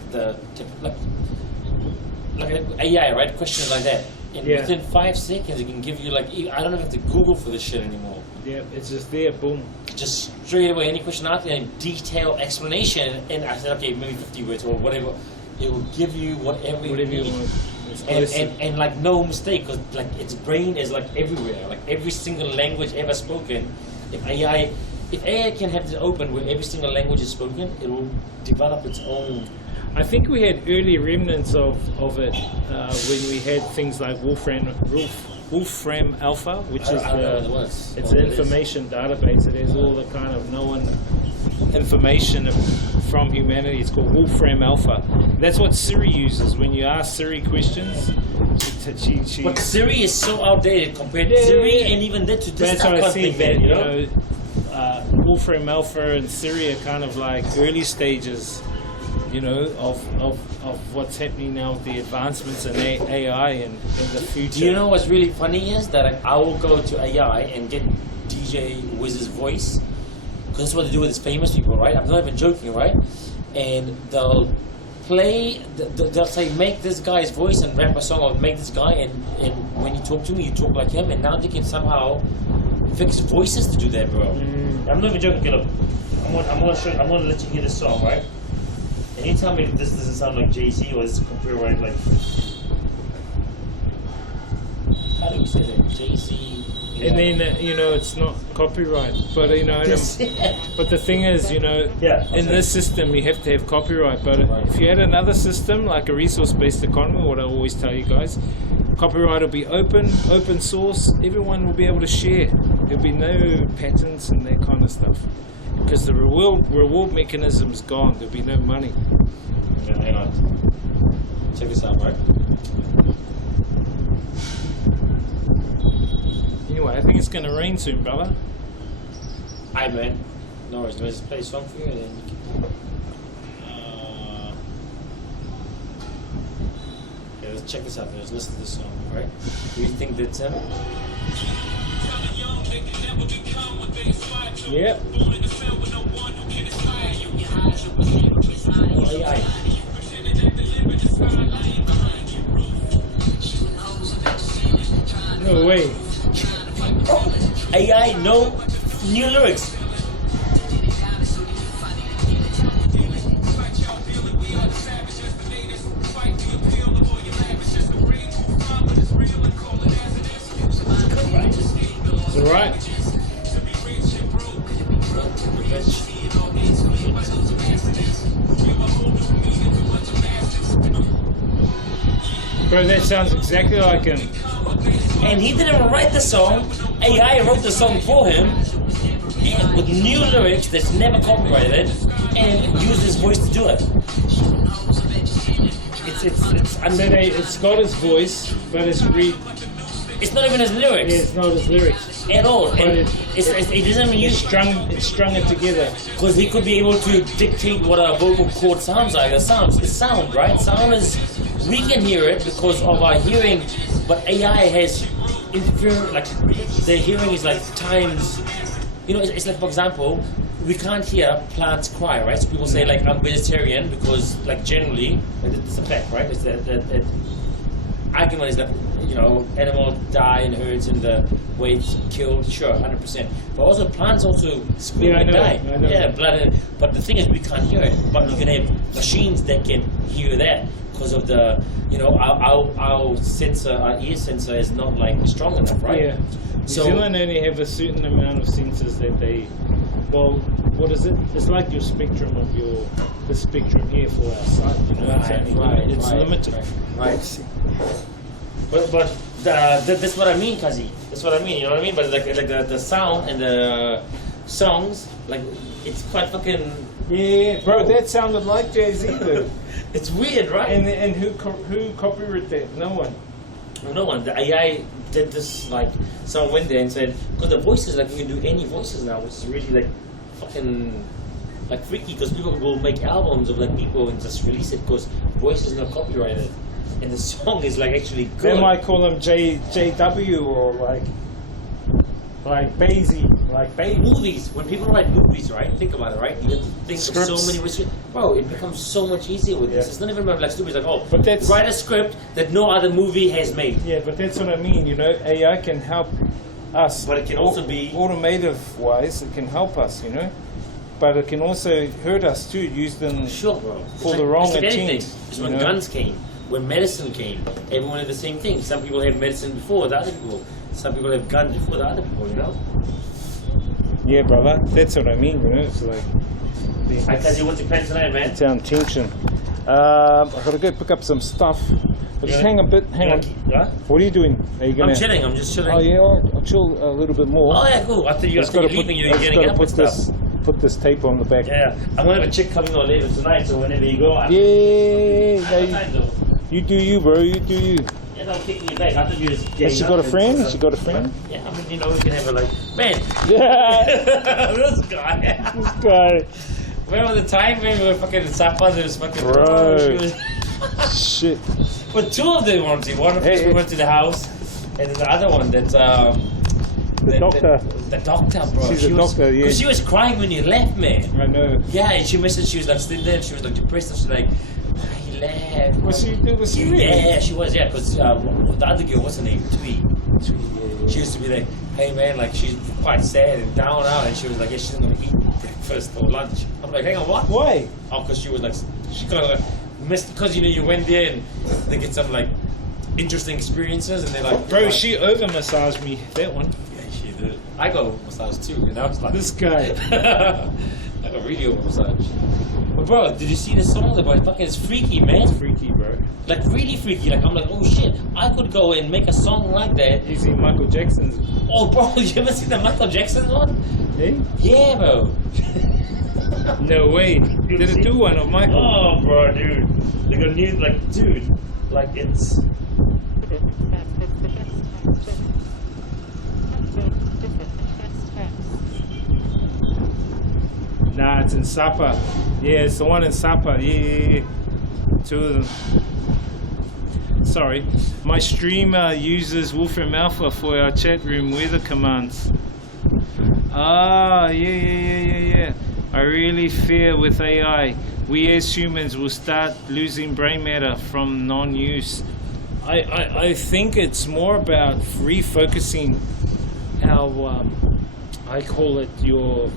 like AI, right? Questions like that. And within 5 seconds, it can give you like, I don't even have to Google for this shit anymore. Yeah, it's just there, boom. Just straight away, any question out there, and detailed explanation. And I said, okay, maybe 50 words or whatever. It will give you whatever you need. And like no mistake, because like its brain is like everywhere, like every single language ever spoken. If AI can have it open where every single language is spoken, it will develop its own. I think we had early remnants of it when we had things like Wolfram Wolfram Alpha, which is I don't know what it was. it's What an it is. information database. It has all the kind of known information from humanity. It's called Wolfram Alpha. That's what Siri uses when you ask Siri questions. She But Siri is so outdated compared to Siri, and even that to this that's what I can't think. think That you know. Wolfram Alpha and Siri are kind of like early stages, you know, of what's happening now with the advancements in AI and in the future. Do you know what's really funny is that I will go to AI and get DJ Wiz's voice, because that's what they do with these famous people, right? I'm not even joking, right? And they'll play, they'll say, make this guy's voice and rap a song, or make this guy, and when you talk to me, you talk like him, and now they can somehow fix voices to do that, bro. I'm not even joking. Okay, look, I'm gonna let you hear this song, right? And you tell me if this doesn't sound like Jay-Z or is copyright, like, how do we say that? Jay-Z. And then you know, it's not copyright, but you know, but the thing is, you know, in this system you have to have copyright. But if you had another system like a resource-based economy, what I always tell you guys, copyright will be open source. Everyone will be able to share. There'll be no patents and that kind of stuff, because the reward mechanism's gone. There'll be no money. Yeah, hang on. Check this out, right? Anyway, I think it's going to rain soon, brother. Alright, man. No worries. Let me just play a song for you, and then you can. Yeah, let's check this out. Let's listen to this song, right? Do you think that's him? Yep. Oh, AI. No way. AI, no new lyrics. It's alright. Bro, that sounds exactly like him. And he didn't write the song. AI wrote the song for him, and with new lyrics that's never copyrighted, and used his voice to do it. It's got his voice, but it's not even his lyrics. Yeah, it's not his lyrics at all. But And it doesn't even use strung it together. Because he could be able to dictate what a vocal cord sounds like. It's sound, right? Sound is, we can hear it because of our hearing, but AI has like the hearing is like times. You know, it's like, for example, we can't hear plants cry, right? So people say like, I'm vegetarian because, like, generally, it's a fact, right? It's that argument is that, you know, animals die in herds and the way it's killed, sure, 100%. But also plants also scream and die. I know. Yeah, blood. But the thing is, we can't hear it. But you can have machines that can hear that because of the, you know, our sensor, our ear sensor is not like strong enough, right? Yeah. New Zealand only have a certain amount of sensors that they, well, what is it? It's like your spectrum of the spectrum here for our sight, you know, it's limited. Right. But that's what I mean, Kazi. That's what I mean. You know what I mean? But like the sound and the songs, like, it's quite fucking. Yeah, bro, that sounded like Jay-Z though. It's weird, right? And who copyrighted that? No one. No one. The AI did this, like, someone went there and said, because the voices, like, we can do any voices now, which is really like fucking like freaky, because people will make albums of like people and just release it because voice is not copyrighted. And the song is like actually good. They might call them JW or like Basie, movies. When people write movies, right? Think about it, right? You have to think Scripts. of so many restrictions. Bro, it becomes so much easier with this. It's not even about like stupid. It's like, oh, but that's, write a script that no other movie has made. Yeah, but that's what I mean. You know, AI can help us, but it can also be automotive wise. It can help us, you know. But it can also hurt us too. Use them for the wrong like intent. It's when guns came, when medicine came. Everyone did the same thing. Some people have medicine before the other people. Some people have guns before the other people. You know. Yeah, brother. That's what I mean. You know, it's like. Because you want to plan tonight, man. It's our intention. I've got to go pick up some stuff. But just hang a bit. Hang on. Huh? What are you doing? Are you gonna? I'm chilling. I'm just chilling. Oh yeah, I'll chill a little bit more. Oh yeah, cool. I thought you were leaving. You were getting up and stuff. Put this tape on the back. Yeah, I'm gonna have a chick coming on later tonight. So whenever you go, You do you, bro. You do you. Yeah, I'm kicking you back. I thought you was. Has she got a friend? Has she got a friend? Yeah, I mean, you know, we can have a man. Yeah. This guy. This guy. Remember the time when we were fucking in Sapa? There was fucking. Bro. Shit. But two of them wanted to. One of us we went to the house, and then the other one that's the doctor. The doctor, bro. She's a doctor, yeah. Because she was crying when you left, man. I know. Yeah, and she messaged. She was like sitting there. She was like depressed. And she was like, he left. Was she really? Yeah, she was. Yeah, because the other girl, what's her name? Tweet. She used to be like, hey man, like she's quite sad and down out, and she was like, yeah, she's not gonna eat breakfast or lunch. I'm like, hang on, what? Why? Oh, because she was like, she kind of like missed, because you know you went there and they get some like interesting experiences, and they're like, bro, she over massaged me. That one. Yeah, she did. I got over massage too, and I was like, this guy. I got really over massage. But bro, did you see the song about fucking? It's freaky, man. It's freaky, bro. Like really freaky. Like I'm like, oh shit, I could go and make a song like that. You see Michael Jackson's? Oh, bro, you ever seen the Michael Jackson one? Hey? Yeah, bro. No way. Did it do one of Michael? Oh, bro, dude. They got new, like, dude, like it's. Nah, it's in Sapa. Yeah, it's the one in Sapa. Yeah. Two of them. Sorry. My streamer uses Wolfram Alpha for our chat room weather commands. Ah, yeah. I really fear with AI, we as humans will start losing brain matter from non-use. I think it's more about refocusing our, I call it your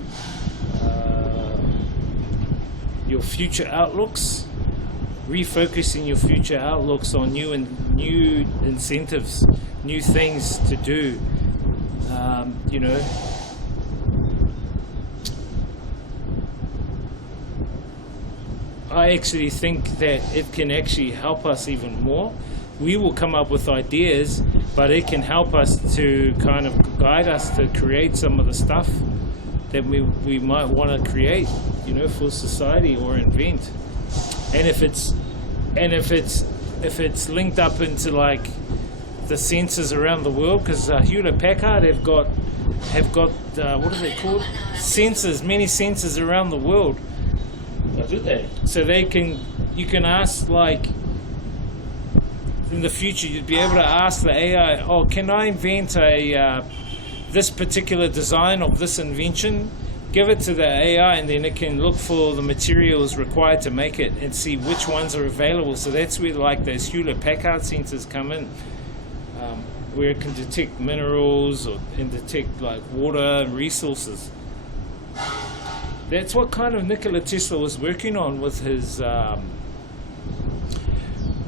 future outlooks. Refocusing your future outlooks on new incentives, new things to do. You know, I actually think that it can actually help us even more. We will come up with ideas, but it can help us to kind of guide us to create some of the stuff that we might want to create, you know, for society or invent. And if it's linked up into like the sensors around the world, because Hewlett Packard have got what are they called? Sensors, many sensors around the world. What do they? So you can ask, like, in the future you'd be able to ask the AI, oh, can I invent this particular design of this invention? Give it to the AI, and then it can look for the materials required to make it and see which ones are available. So that's where like those Hewlett Packard sensors come in, where it can detect minerals and detect like water and resources. That's what kind of Nikola Tesla was working on with his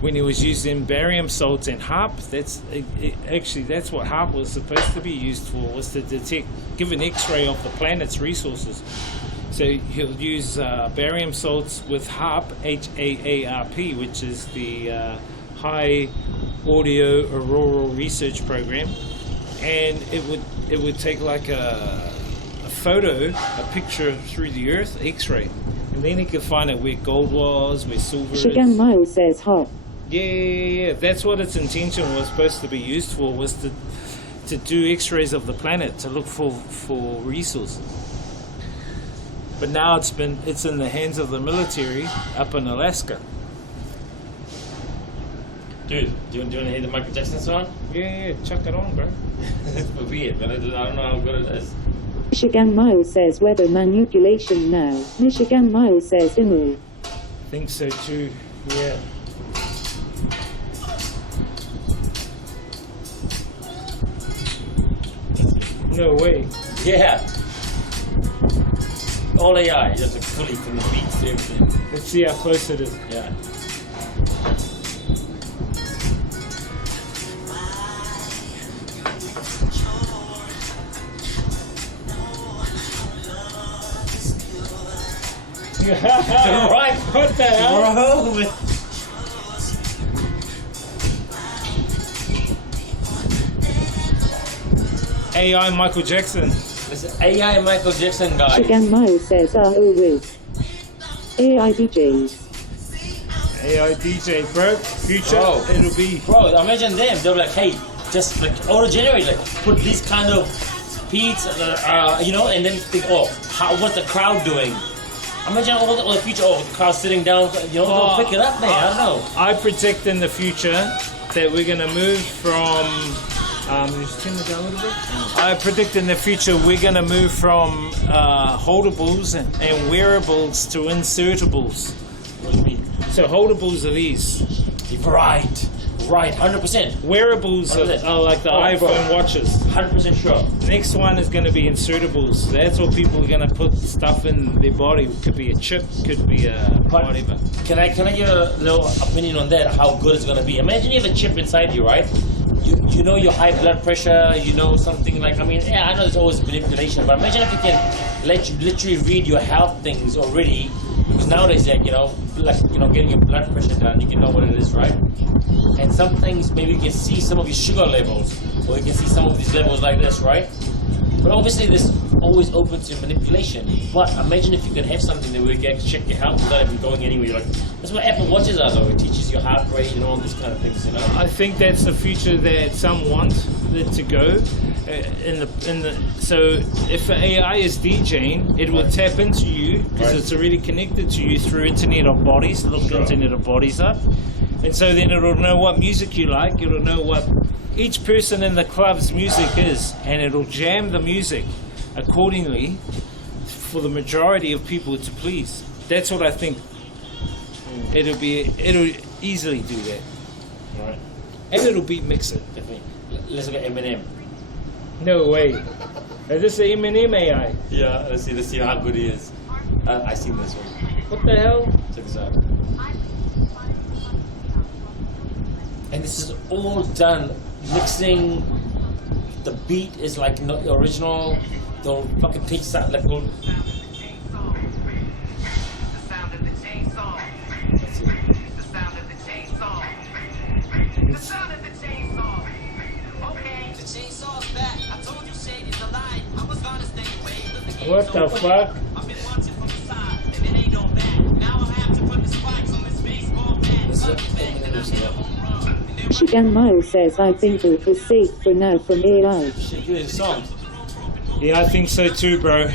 when he was using barium salts and HARP. Actually that's what HARP was supposed to be used for, was to give an X-ray of the planet's resources. So he'll use barium salts with HARP, HAARP, which is the High Audio Auroral Research Program, and it would take like a photo, a picture through the Earth, X-ray, and then he could find out where gold was, where silver is. Shigan Miles says hot. Yeah. That's what its intention was supposed to be used for, was to do X-rays of the planet, to look for resources. But now it's in the hands of the military up in Alaska. Dude, do you want to hear the Michael Jackson song? Yeah, chuck it on, bro. It's weird, but I don't know how good it is. Michigan Miles says weather manipulation now. Michigan Miles says Imu. Think so too, yeah. No way. Yeah. All AI, just fully from the beats to everything. Let's see how close it is. Yeah. Right. What the hell? Bro. AI Michael Jackson. This is AI Michael Jackson, guys. Shigan Mile says, oh, with AI DJs. AI DJ, bro. Future, Bro. it'll be. Bro, imagine them. They'll be like, hey, just like auto-generate, like put these kind of beats, you know, and then think, oh, what's the crowd doing? Imagine all the future, the crowd sitting down, you know, they'll pick it up, man. I don't know. I predict in the future that we're gonna move from. Just turn it down a little bit. I predict in the future we're gonna move from holdables and wearables to insertables. What do you mean? So holdables are these. Right, 100%. Wearables are like the iPhone watches. 100% sure. Next one is going to be insertables. That's what people are going to put stuff in their body. Could be a chip, could be a whatever. Can I give a little opinion on that? How good it's gonna be? Imagine you have a chip inside you, right? You know your high blood pressure. You know something like, I mean, yeah, I know there's always manipulation, but imagine if it can let you literally read your health things already. Because nowadays, like getting your blood pressure done, you can know what it is, right? And some things maybe you can see some of your sugar levels, or you can see some of these levels like this, right? But obviously, this is always open to manipulation. But imagine if you could have something that we can check your health without even going anywhere. Like that's what Apple Watches are, though. It teaches your heart rate and all these kind of things, you know. I think that's the future that some want it to go. So if the AI is DJing, it will tap into you because it's already connected to you through Internet of Bodies. Look Internet of Bodies up, and so then it'll know what music you like. It'll know what each person in the club's music is, and it'll jam the music accordingly for the majority of people to please. That's what I think. It'll easily do that. Right. And it'll beat mix it. Definitely. Let's look at Eminem. No way. Is this the Eminem AI? Yeah, let's see how good he is. I seen this one. What the hell? Check this out. And this is all done mixing. The beat is like not the original. They'll fucking take that like all. What the fuck? Shigan Mile says, I think it was safe for now from AI. Yeah, I think so too, bro.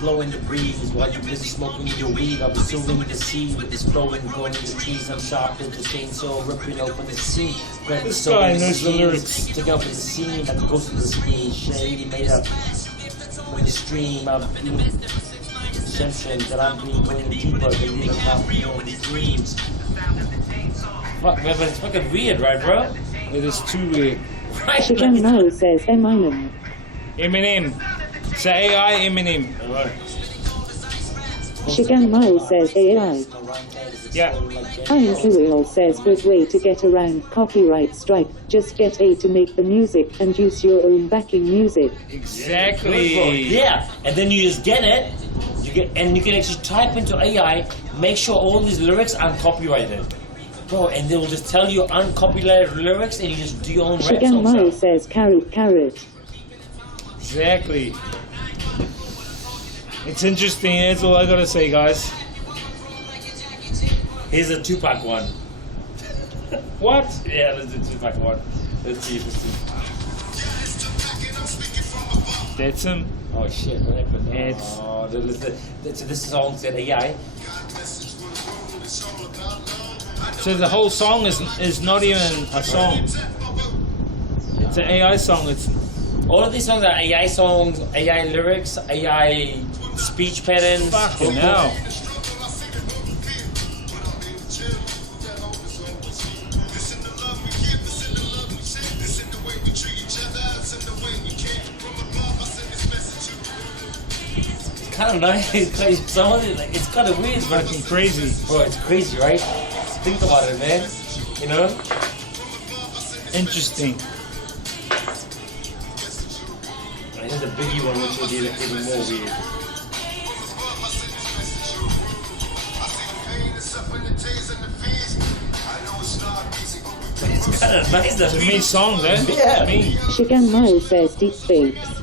Blowing the breeze while you're busy smoking your weed. I'll be sowing the seed with this flowing, growing the trees. I'm sharp as the chainsaw, ripping open the sea. This guy knows the lyrics. Stick up in the scene like a ghost of the scene. Shady made up with the stream. I'm perception that I'm being going deeper than even half beyond these dreams. Fuck, man, but it's fucking weird, right, bro? It is too weird. Right? Shigan Mile says, Eminem. Eminem. So AI Eminem. Shigan Mile says AI. Yeah. Will says, good way to get around copyright strike. Just get A to make the music and use your own backing music. Exactly. Yeah, and then you just get it. You can actually type into AI, make sure all these lyrics are uncopyrighted. Bro, and they will just tell you uncopyrighted lyrics and you just do your own rap Shigan songs. Mile says, carrot. Exactly. It's interesting, that's all I gotta say, guys. Here's a Tupac one. What? Yeah, let's do Tupac one. Let's see. That's him. Oh shit, what happened? It's... Oh, this song said AI. So the whole song is not even a song. It's an AI song. It's all of these songs are AI songs, AI lyrics, AI speech patterns. Fucking hell. It's kind of nice. It's kind of weird, but fucking crazy. Bro, it's crazy, right? Think about it, man. You know? Interesting. Here's the Biggie one, which will be like even more weird. It's kind of nice. It's a me song, eh? Yeah. Me. Shigan Mile says deep fakes.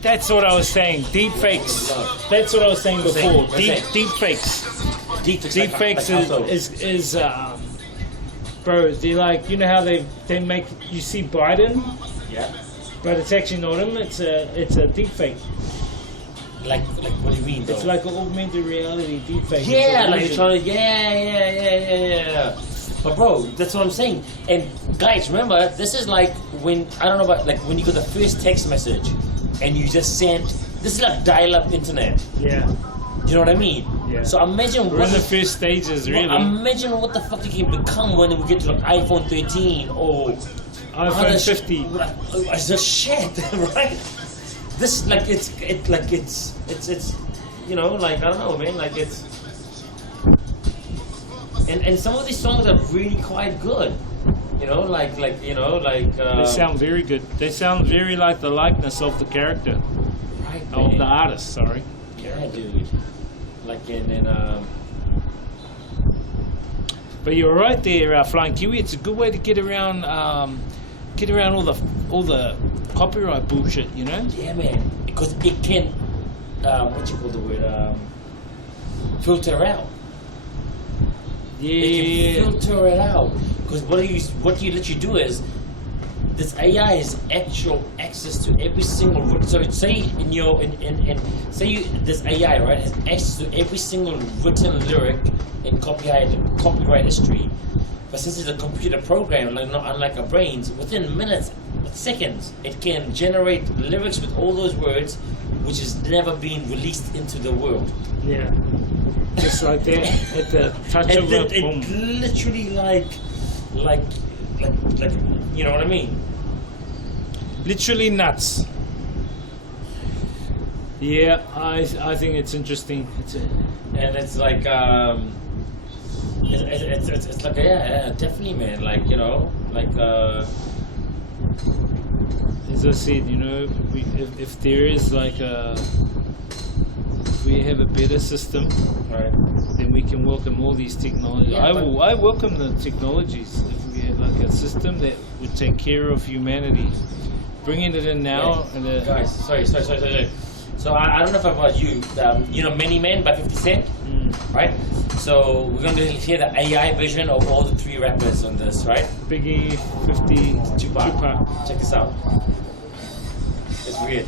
That's what I was saying. Deep fakes. That's what I was saying before. Deep fakes. Deep fakes is bro. They like, you know how they make you see Biden, Yeah. but it's actually not him. It's a deep fake. Like what do you mean though? It's like an augmented reality deep fake. Yeah, like it's trying to, yeah. But bro, that's what I'm saying. And guys, remember, this is like when, I don't know about, like when you got the first text message and you just sent, this is like dial-up internet. Yeah. You know what I mean? Yeah. So imagine We're what in the first stages, really. imagine what the fuck you can become when we get to like iPhone 13 or iPhone 50. It's just shit, right? This like it's you know, like I don't know, man, like it's and some of these songs are really quite good. You know, like they sound very good. They sound very like the likeness of the character. Right, of man. the artist, sorry. Yeah, dude. Like in But you're right there, Flying Kiwi. It's a good way to get around all the copyright bullshit, you know? yeah, man, because it can what you call the word filter out. Yeah. It can filter it out because what you let you do is this AI has actual access to every single. So say in your this AI right has access to every single written lyric in copyright history. But since it's a computer program, like not unlike our brains, within minutes, seconds, it can generate lyrics with all those words, which has never been released into the world. Yeah. Just like that, at the touch of a boom. It's literally like, you know what I mean? Literally nuts. Yeah, I think it's interesting. And it's like it's like yeah, definitely, man. Like, you know, like as I said, you know, if there is like if we have a better system, right, then we can welcome all these technologies. Yeah, I welcome the technologies. If we had like a system that would take care of humanity, bringing it in now. Yeah. And guys, sorry. So I don't know if about you. You know, Many Men by 50 Cent, right? So we're going to hear the AI version of all the three rappers on this, right? Biggie, 50, Tupac. Check this out. It's weird.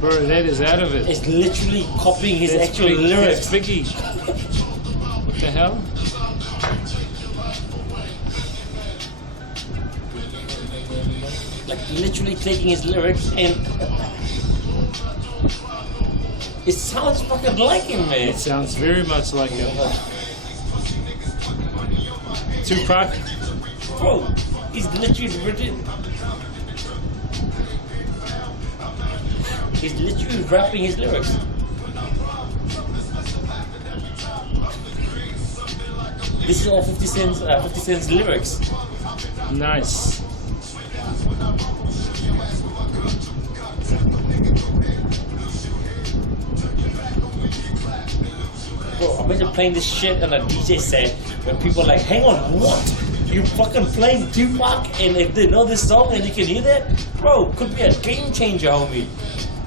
Bro, that is out of it. It's literally copying his actual lyrics. That's Biggie. What the hell? Like literally taking his lyrics and it sounds fucking like him, man. It sounds very much like him. Tupac. Bro, he's literally written. He's literally rapping his lyrics. This is all 50 Cent's lyrics. Nice. Bro, imagine playing this shit on a DJ set when people are like, hang on, what? You fucking playing Tupac and if they know this song and you can hear that? Bro, could be a game changer, homie.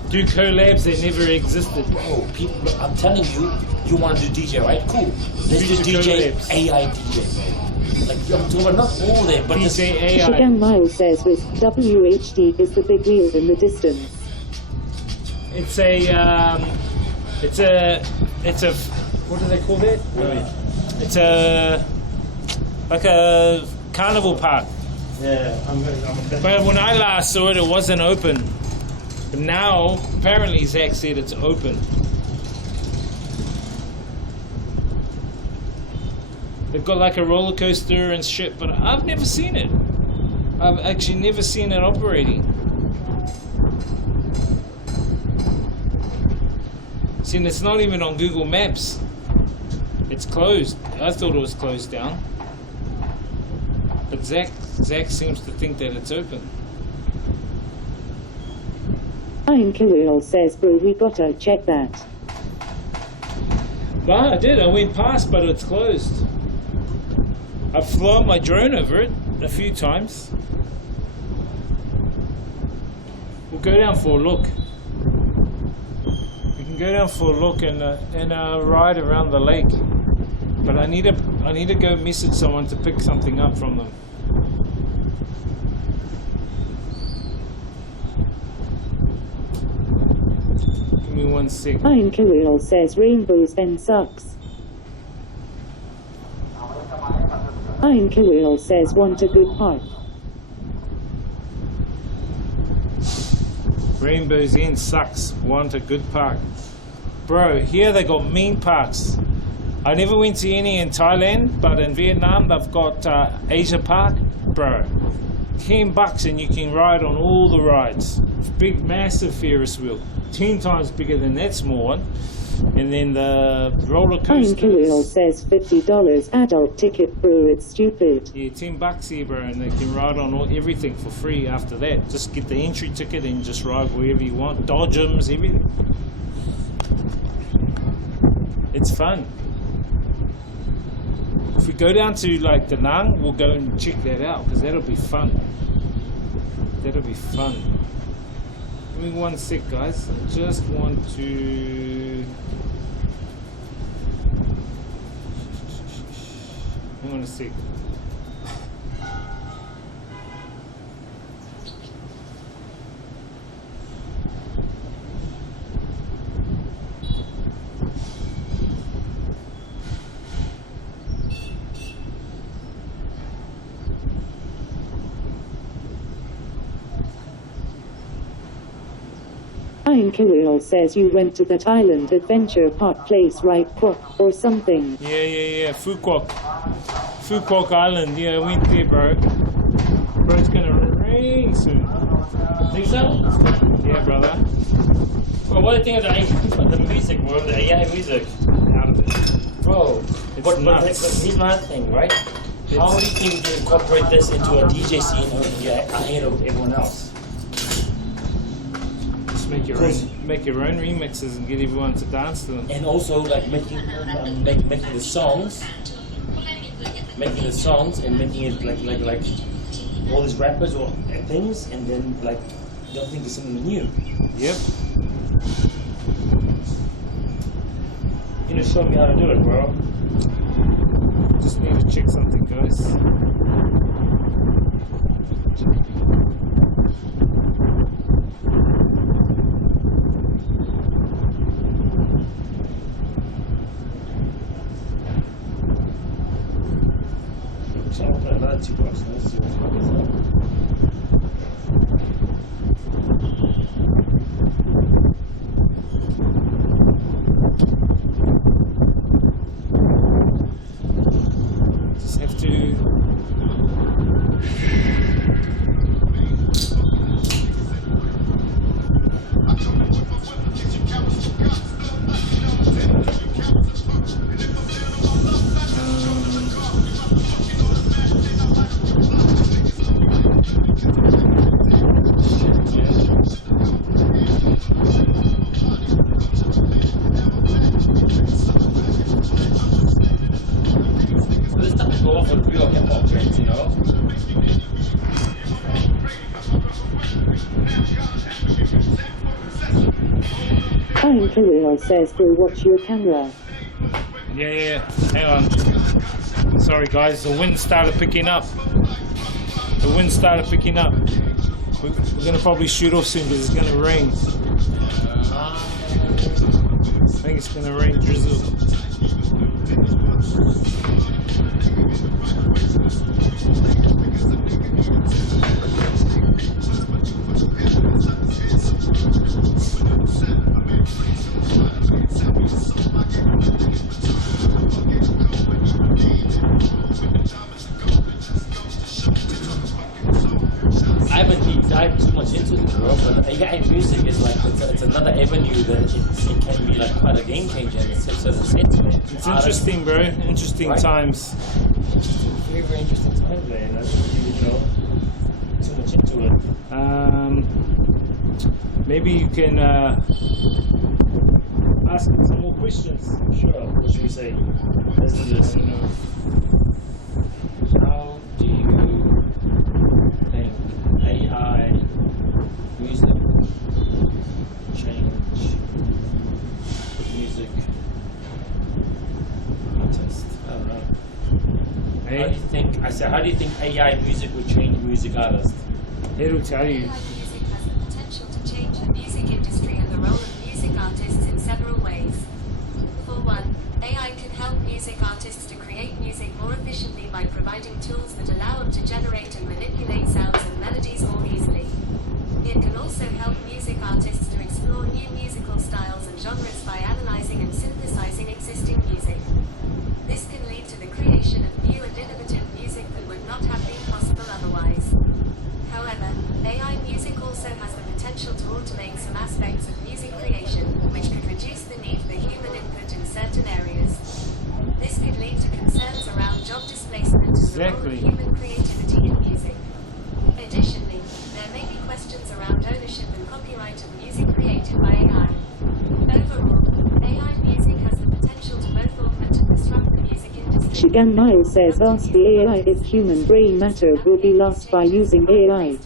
Do collabs that never existed. Bro, people, I'm telling you, you want to do DJ, right? Cool. Let's do DJ, collabs. AI DJ, man. Like, I'm talking about not all there, but DJ AI. Shigan Mile says with WHD is the big wheel in the distance. It's a, what do they call that? It's like a carnival park. yeah, But when I last saw it, it wasn't open. But now, apparently, Zach said it's open. They've got like a roller coaster and shit, but I've never seen it. I've actually never seen it operating. See, and it's not even on Google Maps. It's closed. I thought it was closed down. But Zach seems to think that it's open. Ian Kirill says, bro, we gotta check that. No, I did. I went past, but it's closed. I've flown my drone over it a few times. We'll go down for a look. We can go down for a look and ride around the lake. But I need to go message someone to pick something up from them. Give me 1 sec. Ian Kirill says rainbows and sucks. Ian Kirill says want a good park. Rainbows End sucks. Want a good park. Bro, here they got mean parks. I never went to any in Thailand, but in Vietnam they've got Asia Park. Bro, $10 and you can ride on all the rides. Big, massive Ferris wheel. 10 times bigger than that small one. And then the roller Ian Kirill coasters. says $50 adult ticket, bro, it's stupid. Yeah, $10 here, bro, and they can ride on everything for free after that. Just get the entry ticket and just ride wherever you want. Dodgems, everything. It's fun. If we go down to like Da Nang, we'll go and check that out because that'll be fun. That'll be fun. Give me 1 sec, guys. I just want to. Hang on a sec. Ian Kirill says you went to that island adventure park place, right, Kwok, or something. Yeah. Phuquoc Island. Yeah, I went there, bro. Bro, it's gonna rain soon. Think so? Yeah, brother. Well, what do you think of the music, bro? The AI music out of it, bro. It's nuts. But here's my thing, right? How do you think you can incorporate this into a DJ scene ahead of everyone else? Just make your own remixes and get everyone to dance to them. And also like making the songs and making it like all these rappers or things, and then like they'll think it's something new. Yep. You know, show me how to do it, bro. Just need to check something, guys. So I'll put another $2. Let's see what the fuck is that. Just have to. This stuff is go off with real hip hop trends, you know. Ian Kirill says, bro, watch your camera. Yeah. Hang on. Sorry, guys. The wind started picking up. We're gonna probably shoot off soon because it's gonna rain. I think it's gonna rain drizzle. I haven't deep dived too much much into this, bro. But AI music is like it's another avenue that it can be like quite a game changer in a certain sense, man. It's interesting, bro. Interesting Right? times. Very, very interesting times, man. I don't really know too much into it. Maybe you can ask some more questions. Sure. What should we say? Let's do this. How do you think AI music change music artists? I don't know. How do you think? I said, how do you think AI music would change music artists? It'll tell you. AI music has the potential to change the music industry and the role of music artists in several ways. For one, AI can help music artists to create music more efficiently by providing tools that allow them to generate and manipulate sounds and melodies more easily. It can also help music artists to explore new musical styles and genres by analyzing and synthesizing existing music. This can lead to the creation of new and innovative music that would not have been possible otherwise. However, AI music also has the potential to automate some aspects of music creation, which could reduce the need for human input in certain areas. This could lead to concerns around job displacement and the role of human creativity in music. Additionally, there may be questions around ownership and copyright of music created by AI. Overall, AI music has the potential to both augment and disrupt the music industry. Shigan Miles says, ask the AI if human brain matter will be lost by using AI.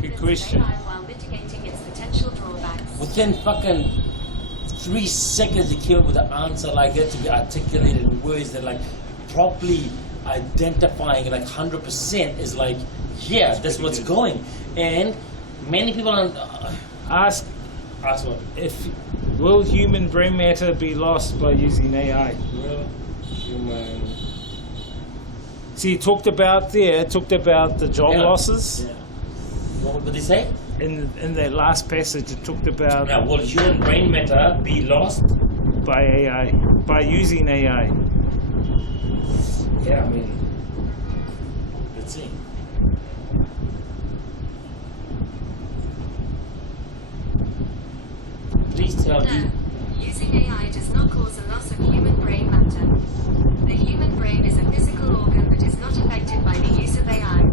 Good question. While mitigating its potential drawbacks. Within fucking 3 seconds, he came up with an answer like that to be articulated in words that like properly identifying like 100% is like, yeah, that's what's going. And many people ask what? If will human brain matter be lost by using AI? Will human? See, he talked about the job losses. Yeah. What did he say? In that last passage, it talked about will human brain matter be lost by AI, by using AI. Yeah, I mean, let's see. Please tell me. Using AI does not cause a loss of human brain matter. The human brain is a physical organ that is not affected by the use of AI.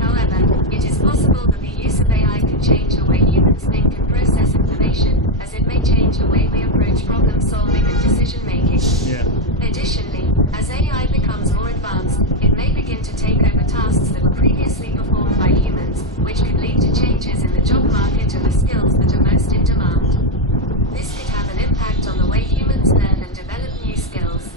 However, it is possible that the use of AI can change the way humans think and process information, as it may change the way we approach problem solving and decision making. Yeah. Additionally, as AI becomes more advanced, it may begin to take over tasks that were previously performed by humans, which could lead to changes in the job market and the skills that are most in demand. This could have an impact on the way humans learn and develop new skills.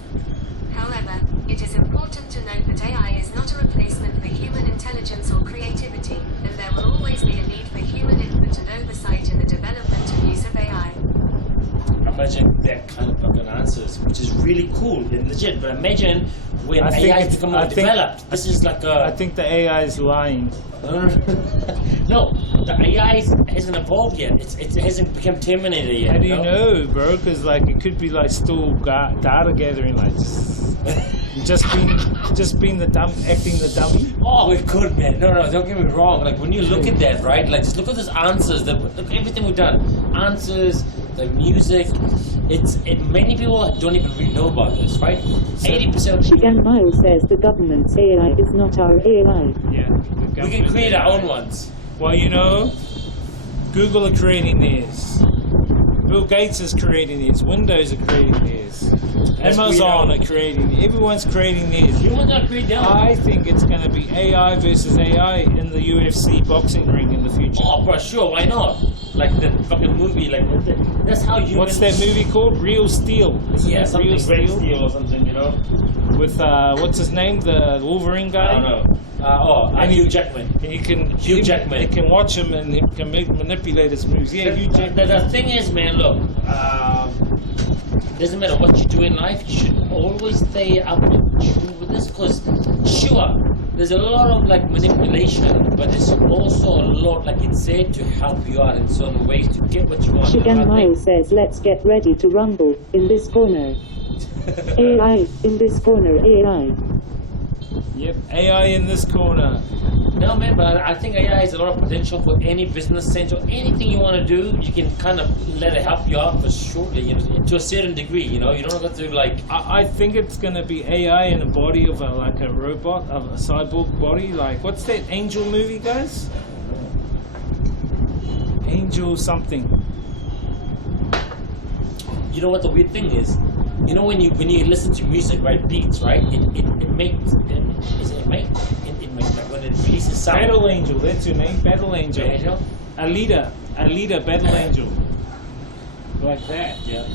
However, it is important to note that AI is not a replacement for human intelligence or creativity, and there will always be a need for human input and oversight in the development and use of AI. Imagine that kind of fucking answers, which is really cool and legit. But imagine when AI has become more developed. This is like a. I think the AI is lying. No, the AI hasn't evolved yet. It hasn't become Terminator yet. How do you know, bro? Because like it could be like still data gathering, like just being the acting the dummy. Oh, it could, man. No, don't get me wrong. Like when you look at that, right? Like just look at those answers. Look at everything we've done. Answers, the music. Many people don't even really know about this, right? 80% of people. Shigan Miles says the government's AI is not our AI. Yeah. We can create our own ones. Well, you know, Google are creating theirs. Bill Gates is creating theirs. Windows are creating theirs. Amazon are creating. Everyone's creating theirs. You want to create their own? I think it's going to be AI versus AI in the UFC boxing ring in the future. Oh, bro, sure, why not? Like the fucking movie, like that's how humans. What's that movie called? Real Steel. Yeah, something Real Steel or something, you know. With what's his name, the Wolverine guy? I don't know. Hugh Jackman. And you can Hugh Jackman. You can watch him and he can manipulate his moves. Yeah, Hugh Jackman. The thing is, man, look. Doesn't matter what you do in life, you should always stay up and tune with this, because sure, there's a lot of like manipulation, but there's also a lot, like it's said, to help you out in certain ways to get what you want. Shigan Miles says, let's get ready to rumble in this corner. AI, in this corner, AI. Yep, AI in this corner. No, man, but I think AI has a lot of potential for any business sense or anything you want to do. You can kind of let it help you out for shortly, you know, to a certain degree. You know, you don't have to like. I think it's going to be AI in a body of like a robot, of a cyborg body. Like, what's that Angel movie, guys? Angel something. You know what the weird thing is? You know when you listen to music, right? Beats, right? It makes like when it releases sound. Battle Angel, that's your name, Battle Angel. Angel? Alita, Battle Angel. Like that. Yeah.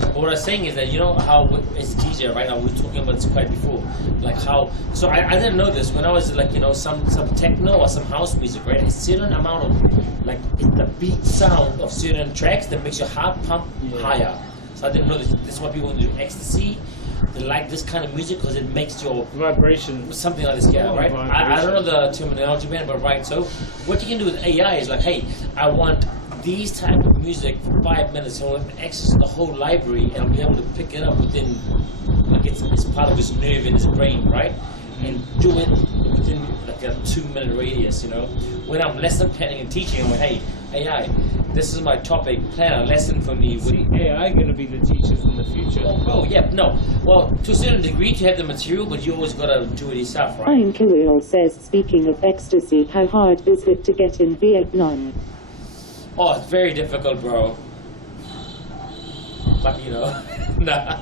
But what I was saying is that you know how as a DJ right now we were talking about this quite before, like how. So I didn't know this when I was like some techno or some house music, right? A certain amount of like the beat sound of certain tracks that makes your heart pump higher. So I didn't know this. This is why people do ecstasy. They like this kind of music because it makes your vibration, something like this, yeah, right? I don't know the terminology, man, but right. So what you can do with AI is like, hey, I want these type of music for 5 minutes, so I'll access the whole library and I'll be able to pick it up within, like it's part of his nerve in his brain, right? And do it within like a 2-minute radius, you know? When I'm lesson planning and teaching, I'm like, hey, AI, this is my topic, plan a lesson for me. See, AI going to be the teachers in the future. Oh, yeah, no. Well, to a certain degree, you have the material, but you always got to do it yourself, right? Ian Kirill says, speaking of ecstasy, how hard is it to get in Vietnam? Oh, it's very difficult, bro. But, you know, nah.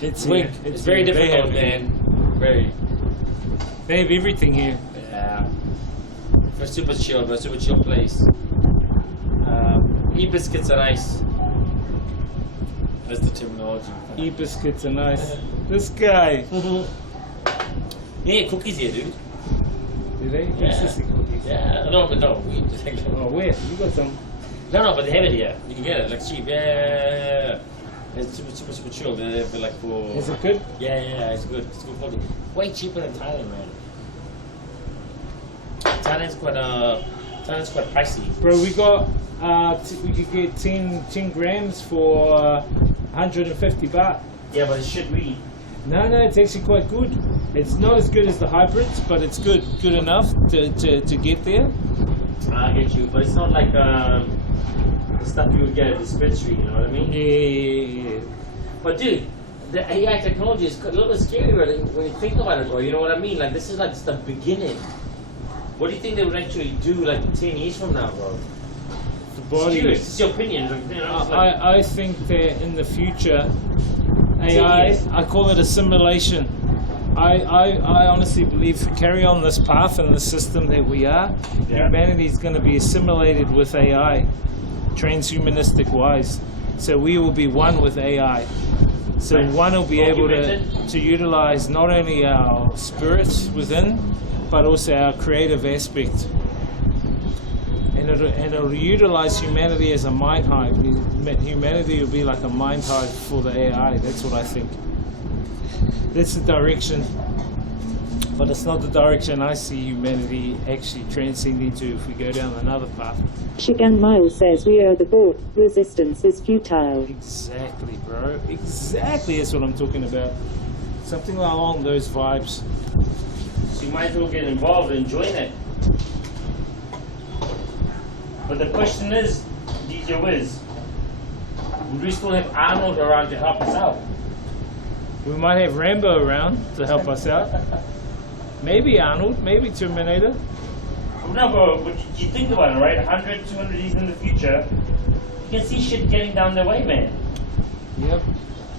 It's very difficult, man. Very. They have everything here. Yeah. For super chill, bro. Super chill place. E-biscuits are nice. That's the terminology. E-biscuits are nice. This guy. Yeah, cookies here, dude. Do they? Yeah. Ecstasy cookies. Yeah, no, but no. Oh, where? You got some? No, but they have it here. You can get it, like cheap. Yeah. It's super chill. They're like for. Is it good? Yeah, it's good. It's good quality. Way cheaper than Thailand, man. Thailand's quite pricey. Bro, we got we could get 10 grams for 150 baht. Yeah, but it's shit weed. No, it's actually quite good. It's not as good as the hybrids, but it's good enough to get there. I get you, but it's not like the stuff you would get at the dispensary, you know what I mean? Yeah. But dude, the AI technology is a little bit scary when you think about it, bro. You know what I mean? Like this is like just the beginning. What do you think they would actually do like 10 years from now, bro? The body. Serious, it's your opinion. Like, you know, I think that in the future, AI, I call it a simulation. I honestly believe if we carry on this path and the system that we are, humanity is going to be assimilated with AI, transhumanistic wise. So we will be one with AI. So one will be able to utilize not only our spirits within, but also our creative aspect. And it'll utilize humanity as a mind hive. Humanity will be like a mind hive for the AI. That's what I think. That's the direction. But it's not the direction I see humanity actually transcending to if we go down another path. Shigang Mile says we are the boat. Resistance is futile. Exactly, bro. Exactly, that's what I'm talking about. Something along those vibes. So you might as well get involved and join it. But the question is, DJ Wiz, would we still have Arnold around to help us out? We might have Rambo around to help us out. Maybe Arnold, maybe Terminator. No, bro, but you think about it, right? 100, 200 years in the future, you can see shit getting down the way, man. Yep.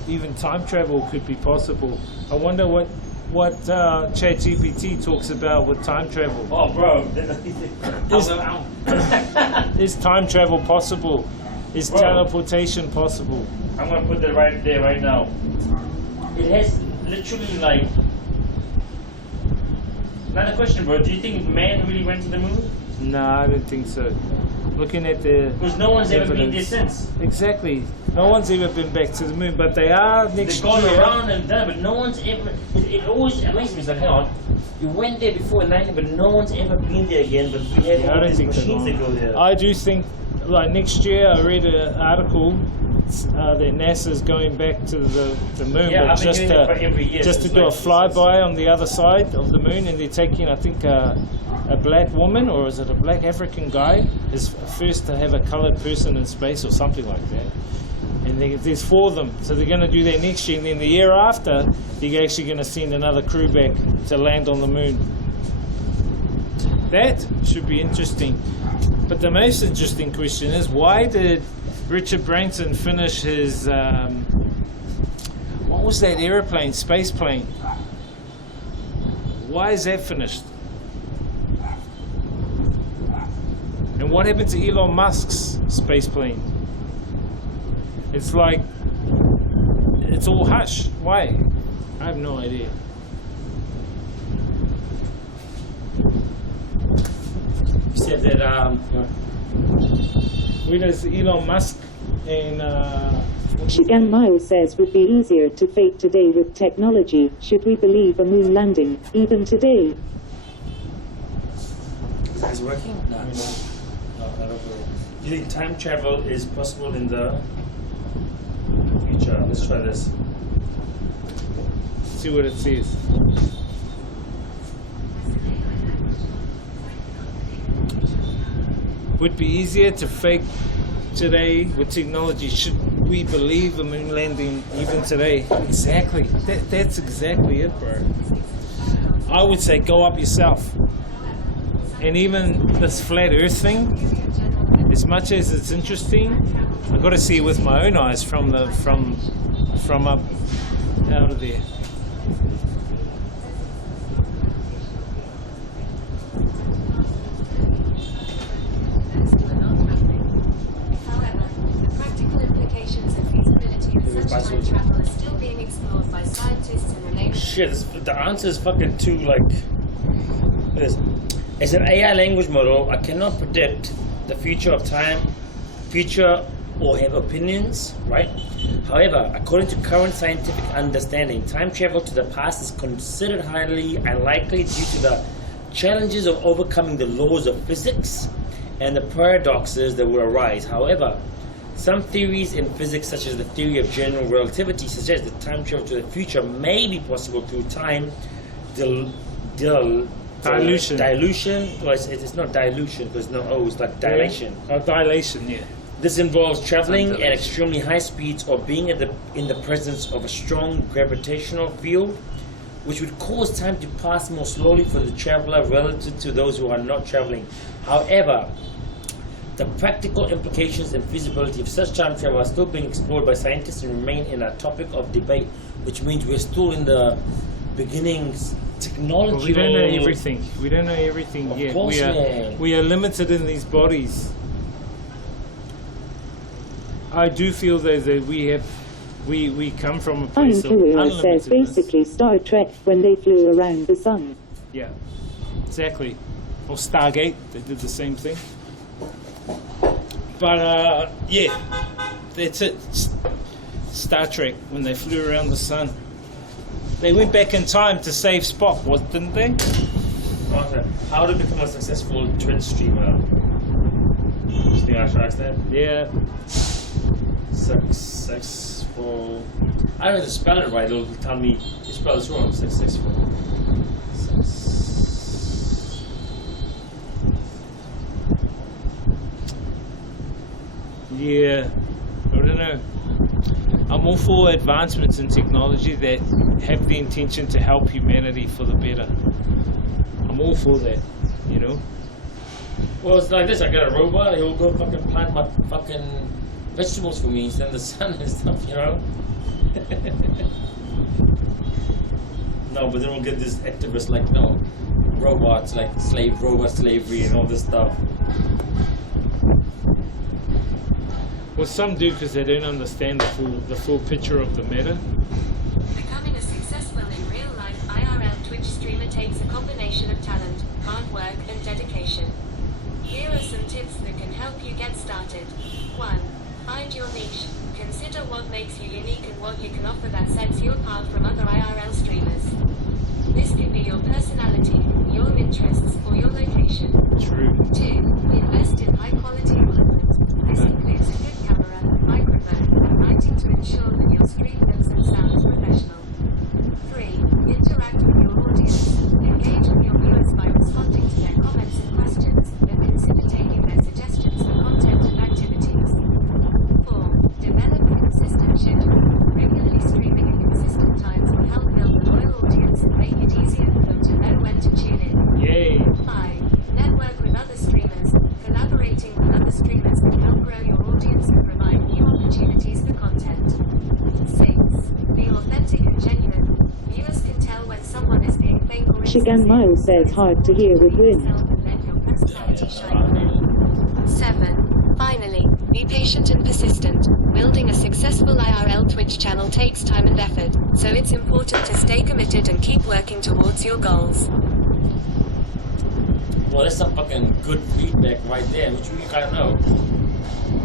Even time travel could be possible. I wonder what ChatGPT talks about with time travel. Oh, bro. Is time travel possible? Is teleportation possible? I'm going to put that right there, right now. It has literally like... Another question, bro. Do you think man really went to the moon? No, I don't think so. Looking at the... Because no one's ever been there since. Exactly. No one's ever been back to the moon, but they are next year. They've gone around and done, but no one's ever... It always amazes me. It's like, hang on. You went there before in 19, but no one's ever been there again, but we have all these machines that go there. I do think, like next year, I read an article that NASA's going back to the moon, Yeah, but I've been hearing it for every year. just to It's do a like- flyby on the other side of the moon, and they're taking, I think, a black woman, or is it a black African guy, is first to have a coloured person in space or something like that. And there's 4 of them, so they're going to do that next year, and then the year after, you're actually going to send another crew back to land on the moon. That should be interesting. But the most interesting question is, why did Richard Branson finish his, what was that aeroplane, space plane? Why is that finished? And what happened to Elon Musk's space plane? It's like, it's all hush. Why? I have no idea. You said that Where does Elon Musk and Shigan Mile says would be easier to fake today with technology. Should we believe a moon landing, even today? Is this working? No. No, I don't know. You think time travel is possible in the future? Let's try this. see what it says? Would be easier to fake today with technology. Should we believe a moon landing even today? Exactly. That's exactly it, bro. I would say go up yourself. And even this flat earth thing, as much as it's interesting, I've got to see it with my own eyes from up out of there. However, the practical implications and feasibility of such time travel are still being explored by scientists in the name of... Shit, the answer is fucking too, like... It is. As an AI language model, I cannot predict the future of time, or have opinions, right? However, according to current scientific understanding, time travel to the past is considered highly unlikely due to the challenges of overcoming the laws of physics and the paradoxes that will arise. However, some theories in physics, such as the theory of general relativity, suggest that time travel to the future may be possible through time dilution. Well, it's not dilution, because no O, it's like dilation. Oh, dilation, yeah. This involves traveling at extremely high speeds or being in the presence of a strong gravitational field, which would cause time to pass more slowly for the traveler relative to those who are not traveling. However, the practical implications and feasibility of such time travel are still being explored by scientists and remain in a topic of debate, which means we're still in the beginnings. Technology. Well, we don't know everything. We don't know everything yet. We are limited in these bodies. I do feel that we come from a place of Kalula says unlimitedness. basically Star Trek when they flew around the sun. Yeah, exactly. Or Stargate, they did the same thing. But yeah, that's it. Star Trek, when they flew around the sun. They went back in time to save Spock, didn't they? Okay. How to become a successful Twitch streamer? You think I should ask that? Yeah. Successful. I don't know how to spell it right. It'll tell me you spell this wrong. Successful. Yeah. I don't know. I'm all for advancements in technology that have the intention to help humanity for the better. I'm all for that, you know? Well, it's like this. I got a robot. He'll go fucking plant my fucking vegetables for me instead of the sun and stuff, you know? No, but then we'll get this activist like, no, robots, like robot slavery and all this stuff. Well, some do because they don't understand the full picture of the matter. Becoming a successful in real-life IRL Twitch streamer takes a combination of talent, hard work, and dedication. Here are some tips that can help you get started. 1. Find your niche. Consider what makes you unique and what you can offer that sets you apart from other IRL streamers. This can be your personality, your interests, or your location. True. 2. Invest in high-quality equipment. This includes a good camera, microphone, and wanting to ensure that your stream looks and sounds professional. 3. Interact with your audience. Engage with your viewers by responding to their comments and questions, and consider taking their suggestions for content and activities. 4. Develop a consistent schedule. Regularly streaming at consistent times will help build a loyal audience and make it easier for them to know when to tune in. Yay. 5. Network with other streamers. Collaborating with other streamers can help grow your audience and provide new opportunities for content. 6. Be authentic and genuine. Viewers can tell when someone is being fake or Shigan Miles says hard to hear with Win. and let your personality shine through. 7. Finally, be patient and persistent. Building a successful IRL Twitch channel takes time and effort, so it's important to stay committed and keep working towards your goals. Well, that's some fucking good feedback right there, which we kind of know.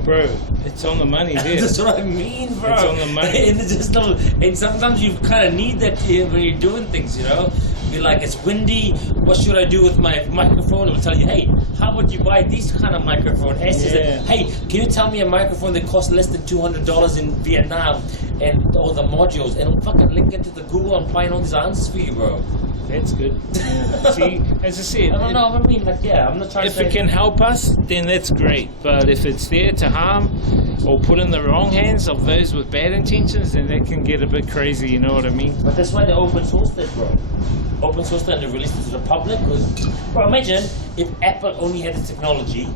Bro, it's on the money there. That's what I mean, bro. It's on the money. And, it's just no, and sometimes you kind of need that here when you're doing things, you know? Be like, it's windy, what should I do with my microphone? It will tell you, hey, how would you buy these kind of microphone? Yeah. Hey, can you tell me a microphone that costs less than $200 in Vietnam and all the modules? And it'll fucking link into the Google and find all these answers for you, bro. That's good. Yeah. See, as I said, I don't know, I mean, like, yeah, I'm not trying to if say... it can help us, then that's great. But if it's there to harm or put in the wrong hands of those with bad intentions, then that can get a bit crazy, you know what I mean? But that's why they open sourced it, bro. Open sourced it and they released it to the public. Bro, imagine if Apple only had the technology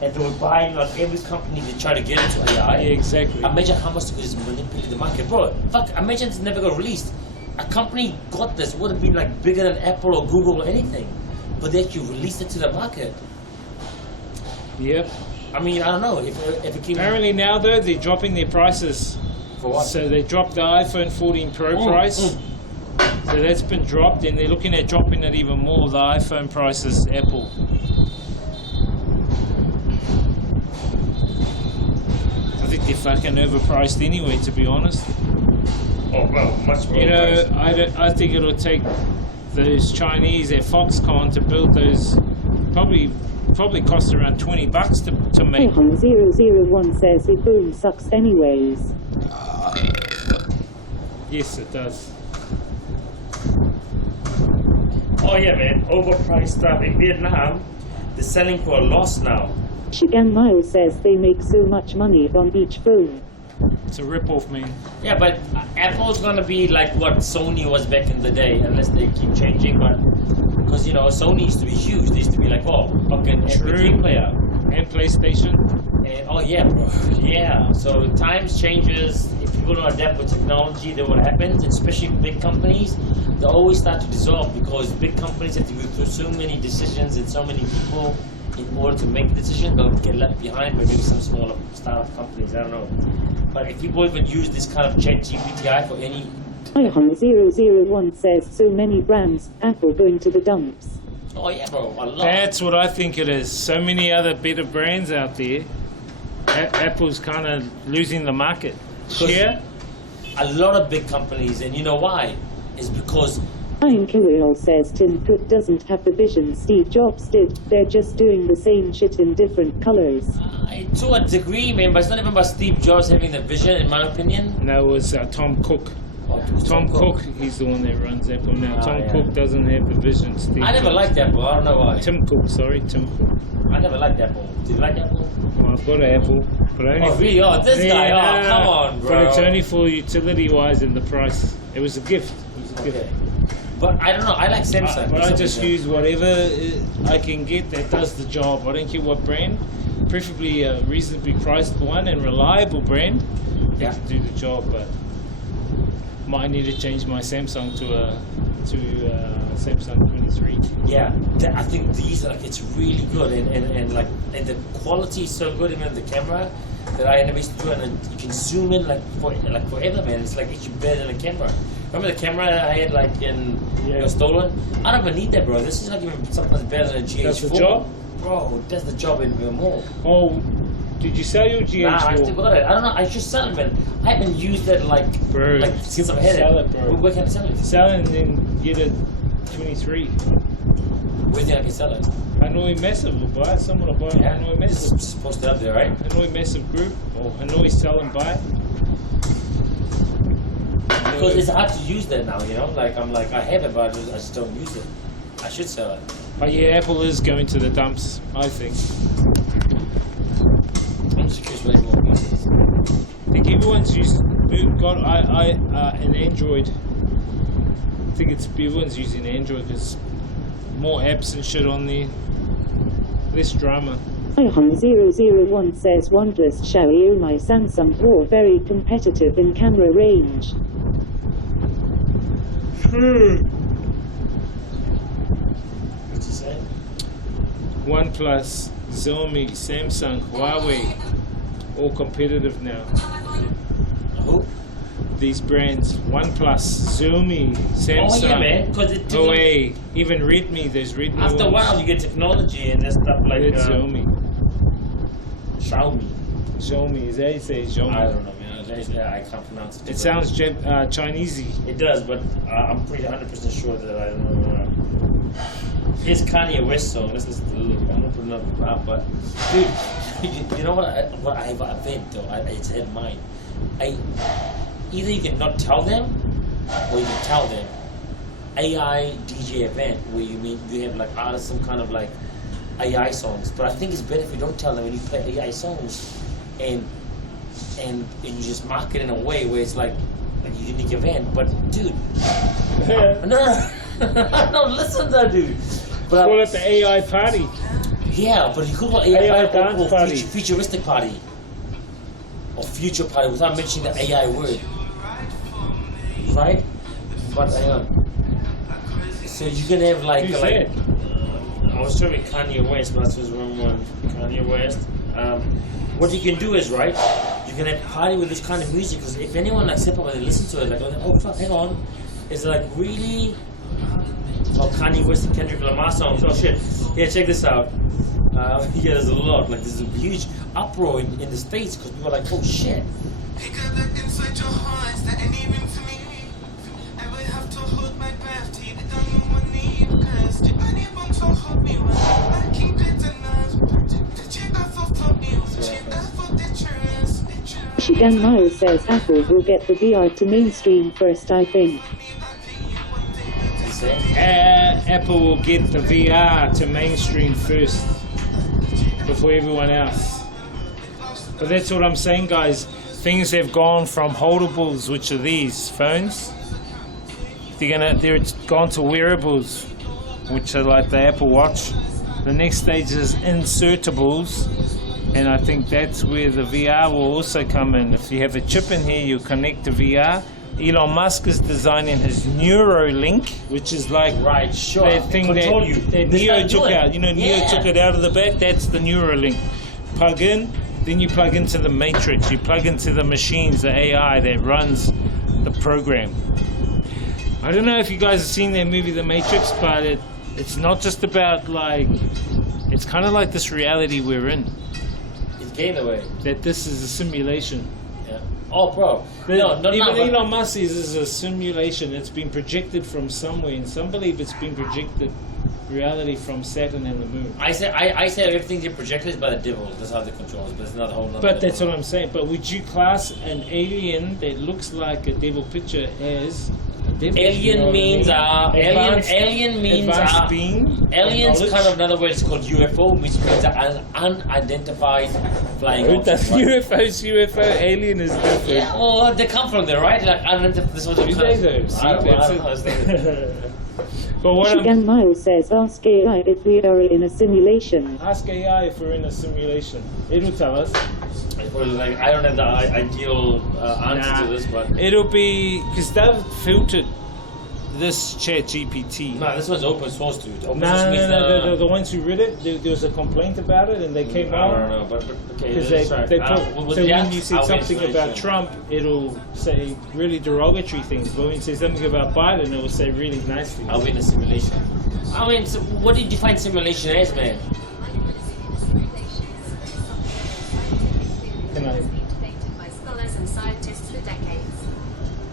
and they were buying like every company to try to get into AI. Yeah, exactly. Imagine how much it is manipulating the market. Bro, fuck, imagine it's never got released. A company got this, would have been like bigger than Apple or Google or anything. But they actually released it to the market. Yep. I mean, I don't know if it came. Apparently now though, they're dropping their prices. For what? So they dropped the iPhone 14 Pro price. So that's been dropped, and they're looking at dropping it even more, the iPhone prices, Apple. I think they're fucking overpriced anyway, to be honest. Oh, well, much more. You know, I think it'll take those Chinese at Foxconn to build those, probably cost around $20 to make. 001 says the boom sucks anyways. Yes, it does. Oh yeah, man, overpriced stuff in Vietnam. They're selling for a loss now. Shigan Miles says they make so much money on each phone. It's a rip-off, man. Yeah, but Apple's gonna be like what Sony was back in the day, unless they keep changing. But because you know, Sony used to be huge. They used to be like, oh, fucking MP3 player and PlayStation. And oh yeah, bro, yeah. So times changes. If people don't adapt with technology, then what happens? Especially big companies, they always start to dissolve because big companies have to go through so many decisions and so many people in order to make a decision. They'll get left behind by maybe some smaller startup companies. I don't know. But if people even use this kind of ChatGPT for any... 001 says so many brands, Apple going to the dumps. Oh yeah, bro, a lot. That's what I think it is. So many other better brands out there. Apple's kind of losing the market share. A lot of big companies, and you know why? It's because... Ian Kirill says Tim Cook doesn't have the vision Steve Jobs did. They're just doing the same shit in different colors. To a degree, man, but it's not even about Steve Jobs having the vision, in my opinion. No, it was Tom Cook. Oh, Tom Cook, he's the one that runs Apple now. Tom Cook doesn't have the vision. Steve I never Jobs. liked Apple, I don't know why. Tim Cook. I never liked Apple. Did you like Apple? Well, I've got an Apple. But only Oh, really? Oh, this guy? Oh, come on, bro. But it's only for utility-wise and the price. It was a gift. Okay. But I don't know, I like Samsung. But I just use whatever I can get that does the job. I don't care what brand. Preferably a reasonably priced one and reliable brand to do the job. But might need to change my Samsung to Samsung 23. Yeah, I think these are like, it's really good and the quality is so good, even the camera that I never used to do, and you can zoom in like forever, man. It's like actually better than a camera. Remember the camera I had like it was stolen? I don't even need that, bro. This is like even sometimes better than a GH4. That's the job? Bro, that's the job even more. Oh, did you sell your GH4? Nah, I still got it. I don't know, I should sell it, man. I haven't used that like since I've had sell it. Bro. Where can I sell it? Sell it and then get a 23. Where do you think I can sell it? Hanoi Massive will buy it. Someone will buy it. Hanoi Massive. It's posted up there, right? Hanoi Massive Group or Hanoi Sell and Buy. because it's hard to use that now, you know. Like I'm like I have it, but I just don't use it. I should sell it. But yeah, Apple is going to the dumps, I think. I'm just curious what everyone uses. I think everyone's got an Android. I think everyone's using Android because more apps and shit on there. Less drama. Ihon001 says wondrous Xiaomi my Samsung War very competitive in camera range. What's he saying? OnePlus, Xiaomi, Samsung, Huawei, all competitive now. Who? These brands, OnePlus, Xiaomi, Samsung, Oh yeah, man. Because Huawei, even Redmi. There's Redmi. after a ones. while you get technology and that stuff like It's Xiaomi. Xiaomi. Xiaomi, is that how you say Xiaomi? I don't know, man. I can't pronounce it. It sounds Chinesey. It does, but I'm pretty 100% sure that I don't know. Here's Kanye West song. Let's listen to a little bit. I'm gonna put it up, but dude, you know what I have an event though. It's in mind. Either you can not tell them, or you can tell them. AI DJ event where you have like artists, some kind of like AI songs. But I think it's better if you don't tell them when you play AI songs, and you just market it in a way where it's like a unique event. But dude, no, listen to that, dude. But Call it the AI party. Yeah, but you could call AI dance party. futuristic party or future party without mentioning the AI word, right? But hang on. So you can have like You I was showing Kanye West, but that's the wrong one. Kanye West. What you can do is right. You can have a party with this kind of music because if anyone like step up and they listen to it, like oh fuck, hang on, it's like really. Oh, Kanye West and Kendrick Lamar songs. Oh shit. Yeah, check this out. Yeah, there's a lot. Like there's a huge uproar in the States because people are like, oh shit. Shigan Miles says Apple will get the VR to mainstream first, I think. Apple will get the VR to mainstream first before everyone else. But that's what I'm saying, guys. Things have gone from holdables, which are these phones. They're gone to wearables, which are like the Apple Watch. The next stage is insertables, and I think that's where the VR will also come in. If you have a chip in here, you connect to VR. Elon Musk is designing his Neuralink, which is like right, sure, that thing that Neo took out. You know, Neo took it out of the back. That's the Neuralink. Plug in, then you plug into the matrix. You plug into the machines, the AI that runs the program. I don't know if you guys have seen that movie, The Matrix, but it's not just about like, it's kind of like this reality we're in. It's gay the way. That this is a simulation. Oh, bro. Even Elon Musk says this is a simulation. It's been projected from somewhere, and some believe it's been projected reality from Saturn and the Moon. I say everything get projected is by the devil. That's how they control it. But it's not a whole nother. But that's what I'm saying. But would you class an alien that looks like a devil picture as a devil? Alien means alien means advanced being. Aliens kind of another word is called UFO, which means an unidentified flying object. Right? UFO, alien is different. Yeah, well, they come from there, right? Like unidentified. This was I don't know. But what Shigan Miles says, ask AI if we are in a simulation. Ask AI if we're in a simulation. It'll tell us. Like, I don't have the ideal answer to this, but it'll be because they've filtered this Chat GPT. No, this one's open source, dude. No. The ones who read it, there was a complaint about it, and they came out. I don't know, but okay. Because they put, so when you say something about Trump, it'll say really derogatory things. But when you say something about Biden, it will say really nice things. Are we in a simulation? I mean, so what do you define simulation as, man? By scholars and scientists for decades.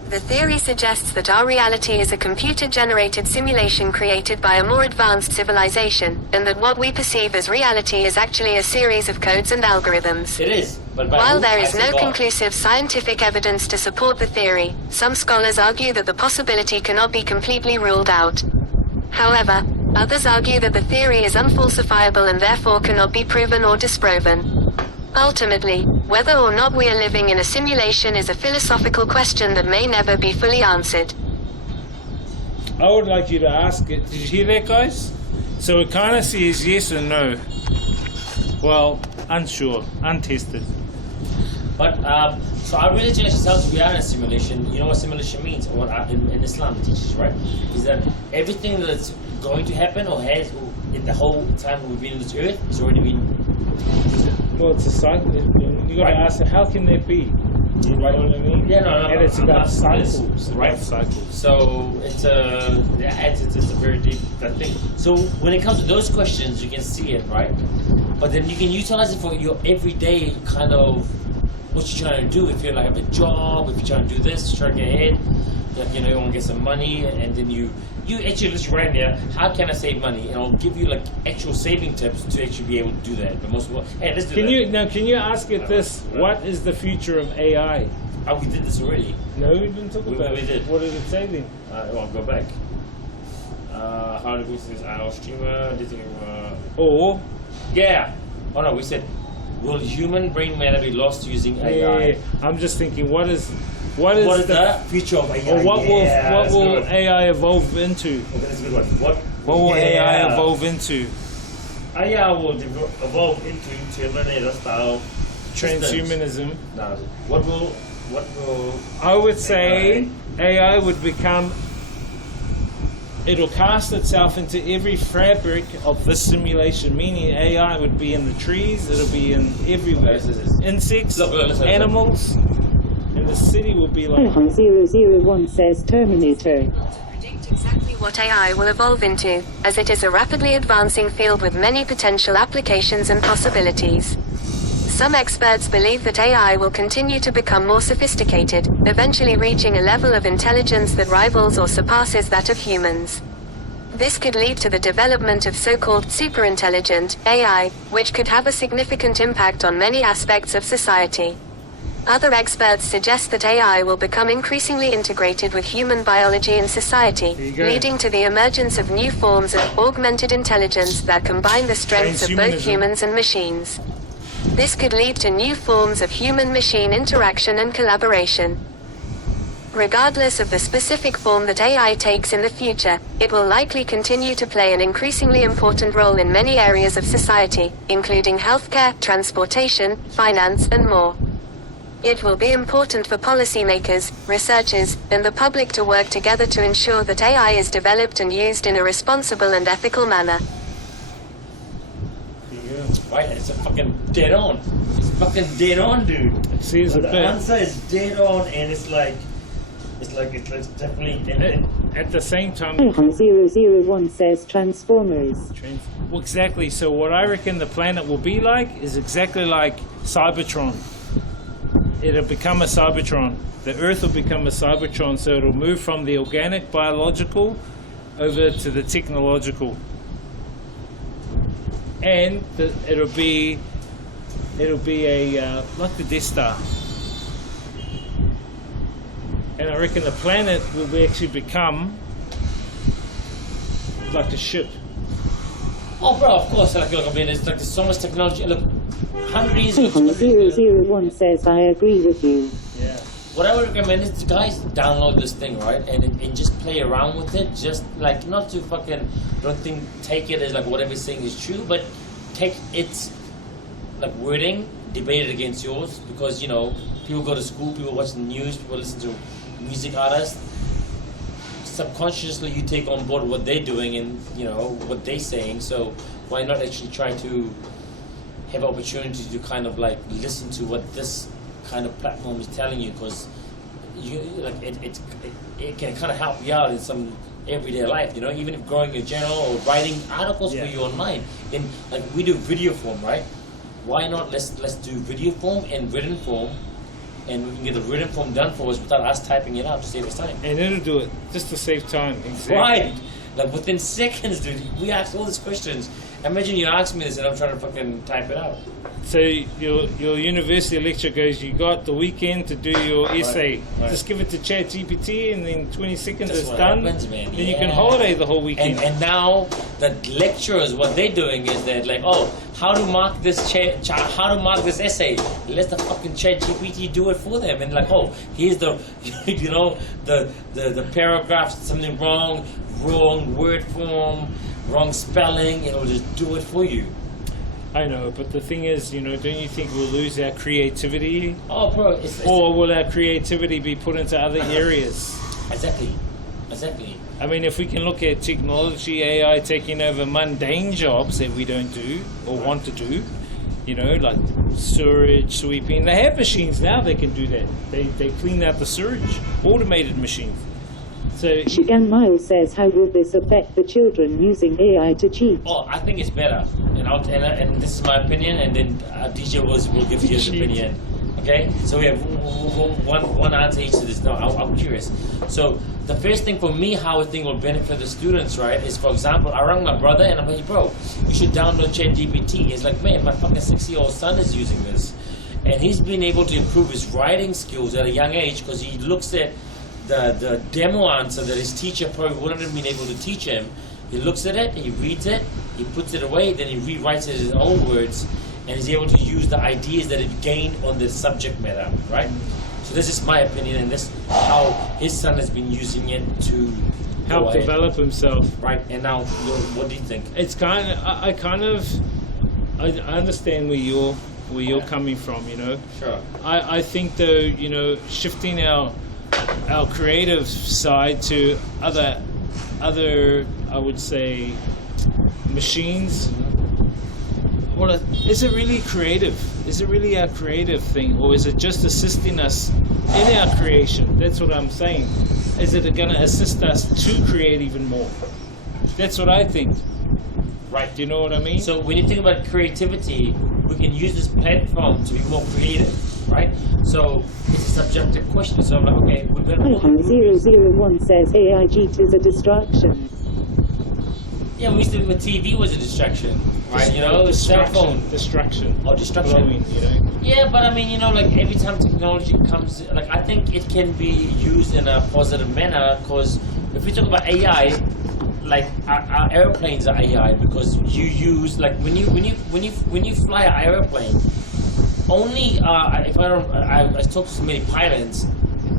The theory suggests that our reality is a computer-generated simulation created by a more advanced civilization, and that what we perceive as reality is actually a series of codes and algorithms. It is. While there is no conclusive scientific evidence to support the theory, some scholars argue that the possibility cannot be completely ruled out. However, others argue that the theory is unfalsifiable and therefore cannot be proven or disproven. Ultimately, whether or not we are living in a simulation is a philosophical question that may never be fully answered. I would like you to ask it. Did you hear that, guys? So it kind of says yes or no. Well, unsure, untested. But so our religion actually tells us we are in a simulation. You know what simulation means, or what in Islam it teaches, right? Is that everything that's going to happen or has in the whole time we've been on this earth has already been. Well, it's a cycle. You got to ask, how can that be? You know what I mean? Yeah, no. And it's about cycles, right? Cycles. So it's a very deep thing. So when it comes to those questions, you can see it, right? But then you can utilize it for your everyday kind of what you're trying to do. If you're like have a job, if you're trying to do this, you're trying to get ahead, like, you know, you want to get some money, and then you actually just right there, how can I save money? And I'll give you like actual saving tips to actually be able to do that. But most of all, hey, let's do that. Can you ask it this? What is the future of AI? Oh, we did this already. No, we didn't talk about it. We did. What did it say then? I'll go back. How do we say this? Our streamer, Or? Yeah. Oh no, we said, will human brain matter be lost using AI? Yeah, I'm just thinking, what is the future of AI? Or what will AI evolve into? Okay, that's a good one. What will AI evolve into? AI will evolve into Terminator style transhumanism. No, what will I would say AI would become. It'll cast itself into every fabric of this simulation, meaning AI would be in the trees, it'll be in everywhere. Insects, animals, and the city will be like... 001 says Terminator. Predict exactly what AI will evolve into, as it is a rapidly advancing field with many potential applications and possibilities. Some experts believe that AI will continue to become more sophisticated, eventually reaching a level of intelligence that rivals or surpasses that of humans. This could lead to the development of so-called superintelligent AI, which could have a significant impact on many aspects of society. Other experts suggest that AI will become increasingly integrated with human biology and society, leading to the emergence of new forms of augmented intelligence that combine the strengths of both humans and machines. This could lead to new forms of human-machine interaction and collaboration. Regardless of the specific form that AI takes in the future, it will likely continue to play an increasingly important role in many areas of society, including healthcare, transportation, finance, and more. It will be important for policymakers, researchers, and the public to work together to ensure that AI is developed and used in a responsible and ethical manner. Right, it's a fucking dead on. It's fucking dead on, dude. The answer is dead on, and it's definitely. At the same time, 001 says Transformers. Well, exactly. So what I reckon the planet will be like is exactly like Cybertron. It'll become a Cybertron. The Earth will become a Cybertron, so it'll move from the organic, biological, over to the technological. And it'll be a like the Death Star. And I reckon the planet will actually become like a ship. Oh, bro, of course. Like, I mean, it's like there's so much technology. Look, 100 years ago. 001 says, I agree with you. Yeah. What I would recommend is, guys, download this thing, right, and just play around with it. Just like not to fucking take it as like whatever it's saying is true, but take its like wording, debate it against yours, because you know people go to school, people watch the news, people listen to music artists. Subconsciously, you take on board what they're doing and you know what they're saying. So why not actually try to have opportunity to kind of like listen to what this kind of platform is telling you, because you like it can kind of help you out in some everyday life, you know, even if growing your channel or writing articles for you online. In like we do video form, right? Why not let's do video form and written form, and we can get the written form done for us without us typing it out to save us time. And it'll do it just to save time. Exactly. Right. Like within seconds, dude. We asked all these questions. Imagine you ask me this and I'm trying to fucking type it out. So your university lecturer goes, you got the weekend to do your essay. Right. Just give it to ChatGPT and then 20 seconds That's it's what done. happens, man. Then you can holiday the whole weekend. And now the lecturers, what they're doing is they're like, oh, how to mark this essay? Let the fucking ChatGPT do it for them. And like, oh, here's the the paragraph, something wrong word form, wrong spelling. It'll just do it for you. I know, but the thing is, don't you think we'll lose our creativity? Oh, bro. Or will our creativity be put into other areas? Exactly. I mean, if we can look at technology, AI taking over mundane jobs that we don't do or want to do, like sewage sweeping. They have machines now that can do that. They clean out the sewage, automated machines. So Shigan Miles says, how will this affect the children using AI to cheat? Oh, I think it's better. And this is my opinion, and then DJ will give you his opinion. Okay? So we have one answer each to this. No, I'm curious. So the first thing for me, how I think will benefit the students, right, is, for example, I rang my brother and I'm like, bro, you should download ChatGPT. He's like, man, my fucking 6-year-old son is using this. And he's been able to improve his writing skills at a young age because he looks at the demo answer that his teacher probably wouldn't have been able to teach him. He looks at it, he reads it, he puts it away, then he rewrites it in his own words, and he's able to use the ideas that he gained on the subject matter, right? So this is my opinion, and this is how his son has been using it to help develop himself. Right, and now, what do you think? It's kind of, I understand where you're coming from, Sure. I think though, shifting our creative side to other I would say machines. Well, is it really creative? Is it really our creative thing, or is it just assisting us in our creation? That's what I'm saying. Is it going to assist us to create even more? That's what I think. Right. Do you know what I mean? So when you think about creativity, we can use this platform to be more creative, right? So it's a subjective question. So I'm like, okay, we're going to... 001 says AI cheat is a distraction. Yeah, we used to, with TV was a distraction, right? The cell phone. Distraction. Or distraction. What I mean, Yeah, but I mean, like every time technology comes, like I think it can be used in a positive manner, because if we talk about AI, like our airplanes are AI, because you use, like when you fly an airplane, only I talk to so many pilots,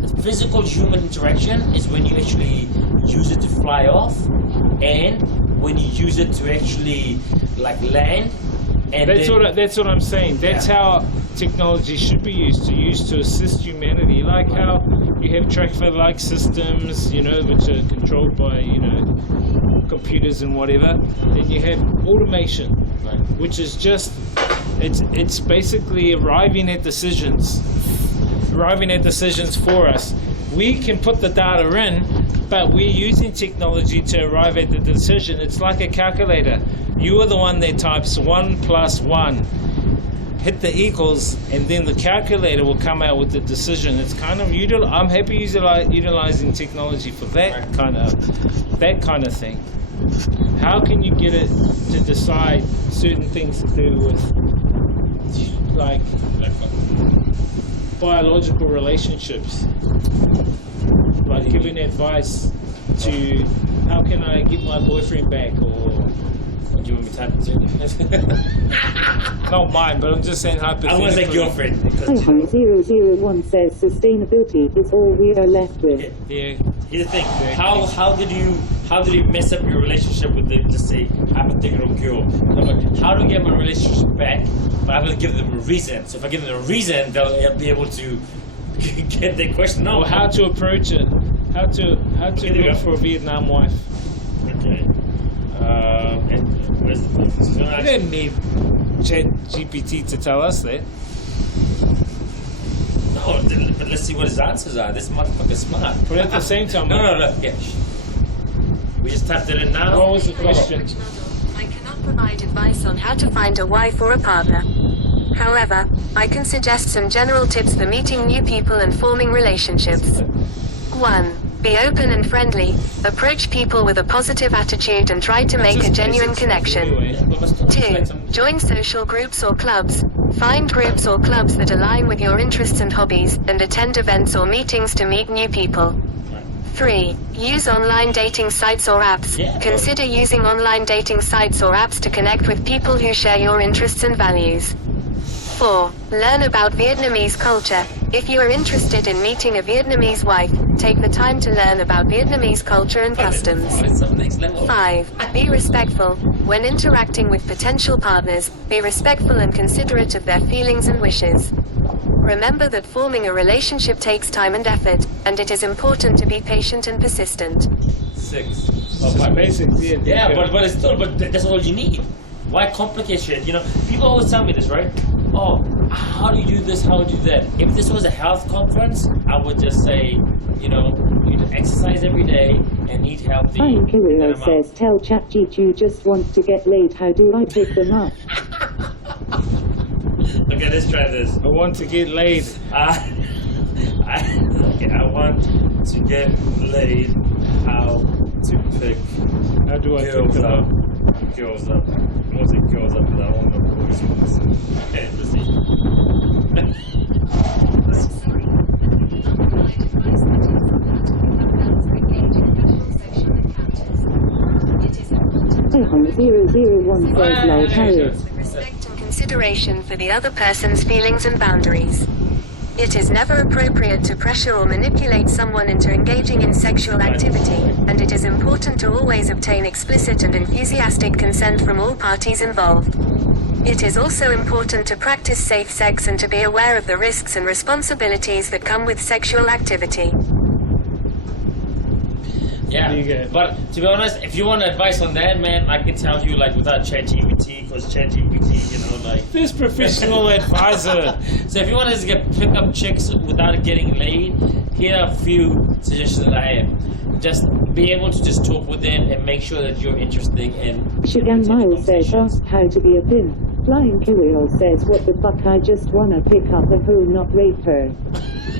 the physical human interaction is when you actually use it to fly off, and when you use it to actually like land. And that's what I'm saying. That's how technology should be used to assist humanity. Like how you have traffic-like systems, which are controlled by computers and whatever. Then you have automation, which is just it's basically arriving at decisions for us. We can put the data in, but we're using technology to arrive at the decision. It's like a calculator. You are the one that types 1 + 1, hit the equals, and then the calculator will come out with the decision. It's kind of I'm happy utilizing technology for that kind of thing. How can you get it to decide certain things to do with like biological relationships? Like giving advice to how can I get my boyfriend back, or do you want me to type it? Not mine, but I'm just saying hypothetically. I want to say girlfriend. 001 says sustainability is all we are left with. Yeah. Here's the thing. How did you mess up your relationship with the, just say, hypothetical girl? How do I get my relationship back? But I'm going to give them a reason. So if I give them a reason, they'll be able to get their question out. Or how to approach it. How to look for a Vietnam wife. Okay. And where's the difference? We don't need ChatGPT to tell us that. No, but let's see what his answers are. This motherfucker's smart. But at the same time... No. Yeah. We just tapped it in now. What was the question? I cannot provide advice on how to find a wife or a partner. However, I can suggest some general tips for meeting new people and forming relationships. 1. Be open and friendly. Approach people with a positive attitude and try to make a genuine connection. 2. Join social groups or clubs. Find groups or clubs that align with your interests and hobbies, and attend events or meetings to meet new people. 3. Use online dating sites or apps. Consider using online dating sites or apps to connect with people who share your interests and values. 4. Learn about Vietnamese culture. If you are interested in meeting a Vietnamese wife, take the time to learn about Vietnamese culture and customs. 5. Be respectful. When interacting with potential partners, be respectful and considerate of their feelings and wishes. Remember that forming a relationship takes time and effort, and it is important to be patient and persistent. 6. Oh, my basic. Yeah, but it's still, but that's all you need. Why complicate shit? You know, people always tell me this, right? Oh, how do you do this? How do you do that? If this was a health conference, I would just say, you know, you need to exercise every day and eat healthy. Fine Kirill says, tell ChatGPT you just want to get laid. How do I pick them up? Okay, let's try this. I want to get laid. I want to get laid. How to pick How do I girls pick them up? up? Girls up. I want to say girls up, but I want the boys ones. Okay, let's see. Sorry, but we do not provide advice that is how to pick up girls or engage in casual sexual encounters. It is important to 001 says, lol, Harriet. with respect and consideration for the other person's feelings and boundaries. It is never appropriate to pressure or manipulate someone into engaging in sexual activity, and it is important to always obtain explicit and enthusiastic consent from all parties involved. It is also important to practice safe sex and to be aware of the risks and responsibilities that come with sexual activity. Yeah, but to be honest, if you want advice on that, man, I can tell you like without ChatGPT, because ChatGPT, you know, like this professional advisor. So if you want to pick up chicks without getting laid, here are a few suggestions that I have. Just be able to just talk with them and make sure that you're interested in. Shigan Miles says, ask how to be a pimp. Flying Kirill says, what the fuck, I just wanna pick up a hoe, not rape her.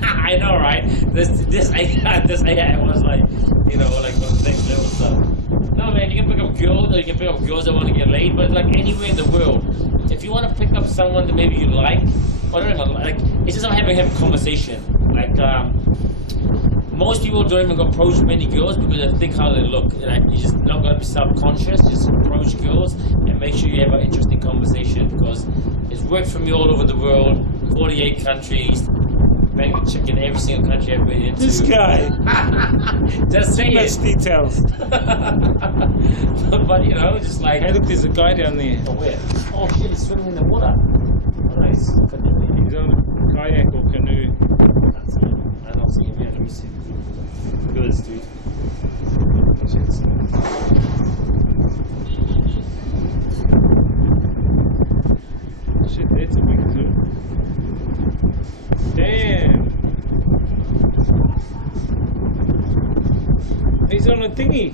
I know, right? This AI was like, you know, like on the next level stuff. No, man, you can pick up girls, or you can pick up girls that want to get laid, but like anywhere in the world, if you want to pick up someone that maybe you like, or don't even like, it's just having a conversation. Like, most people don't even approach many girls because they think how they look. Like, you just not gotta be self-conscious. Just approach girls and make sure you have an interesting conversation, because it's worked for me all over the world, 48 countries. Bang a chick in every single country I've been into. This guy. Just say Less it. details. But you know, just like. Hey, look, there's a guy down there. Oh, where? Oh shit, he's swimming in the water. Nice. He's on a kayak or canoe. That's me. I don't see him yet. Let me see. Look at this dude. Shit, that's a big zoom. Damn. He's on a thingy.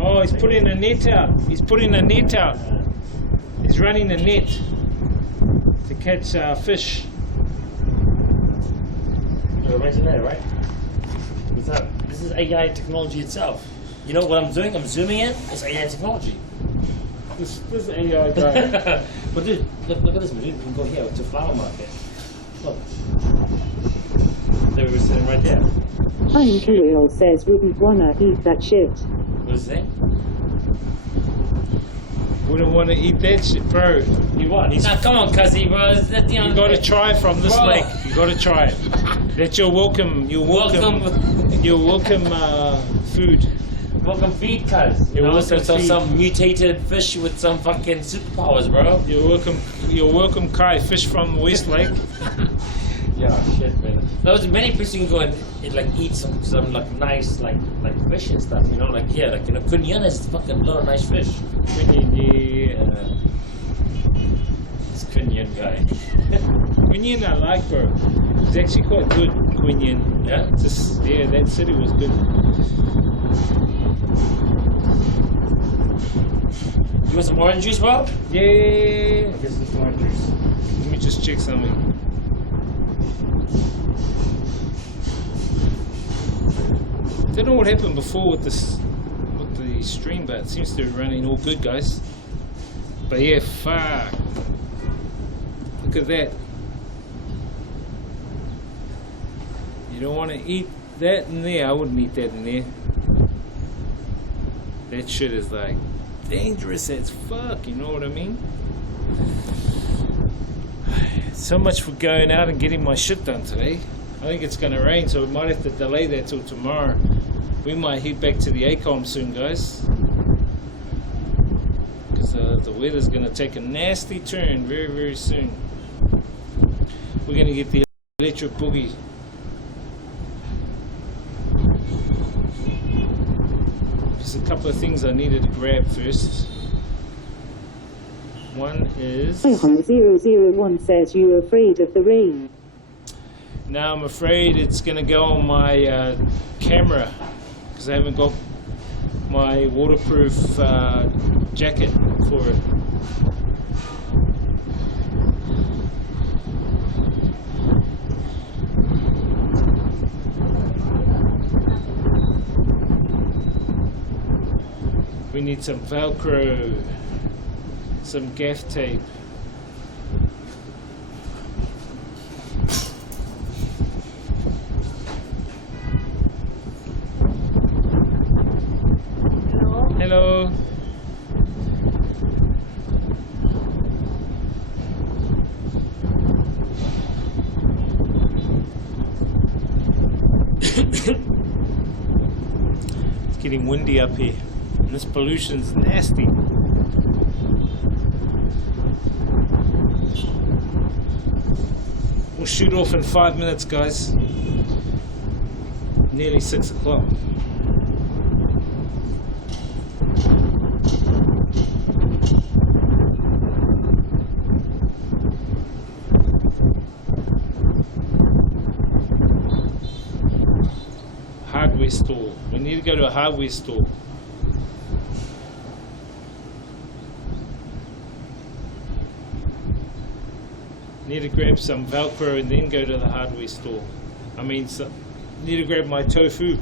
Oh, he's putting a net out. He's putting a net out. He's running a net to catch fish. Imagine that, right? What's up? This is AI technology itself. You know what I'm doing? I'm zooming in. It's AI technology. This AI guy. But dude, look at this. Dude, we can go here to flower market. Look. They were sitting right there. Fine Kirill says, wouldn't wanna eat that shit. What is that? Wouldn't want to eat that shit, bro. You what? Nah, come on, Cuzzy, bro. That, you know, You gotta try it from this Bro. lake. You gotta try it. That's your welcome. Your welcome. Your welcome food. Welcome feed, cuz. You Your know, welcome so feed. some mutated fish with some fucking superpowers, bro. You're welcome. You're welcome, Kai. Fish from Westlake. Yeah, shit, man. There's many places you can go and like eat some like nice like fish and stuff. You know, like here, like you know, Kunyan is fucking a lot of nice fish. Kunyan, yeah. It's Kunyan guy. Kunyan I like, bro. It's actually quite good, Kunyan. Yeah? Just, yeah, that city was good. You want some orange juice, bro? Yeah. I guess some orange juice. Let me just check something. Don't know what happened before with this, with the stream, but it seems to be running all good, guys. But yeah, fuck. Look at that. You don't want to eat that in there. I wouldn't eat that in there. That shit is like dangerous as fuck, you know what I mean? So much for going out and getting my shit done today. I think it's gonna rain, so we might have to delay that till tomorrow. We might head back to the ACOM soon, guys, because the weather's gonna take a nasty turn very, very soon. We're gonna get the electric boogie. There's a couple of things I needed to grab first. One is... 001 says you're afraid of the rain. Now I'm afraid it's going to go on my camera because I haven't got my waterproof jacket for it. We need some Velcro, some gaff tape. Hello. It's getting windy up here. And this pollution's nasty. We'll shoot off in 5 minutes, guys. Nearly 6 o'clock. Hardware store. We need to go to a hardware store. Need to grab some Velcro and then go to the hardware store. I mean, need to grab my tofu.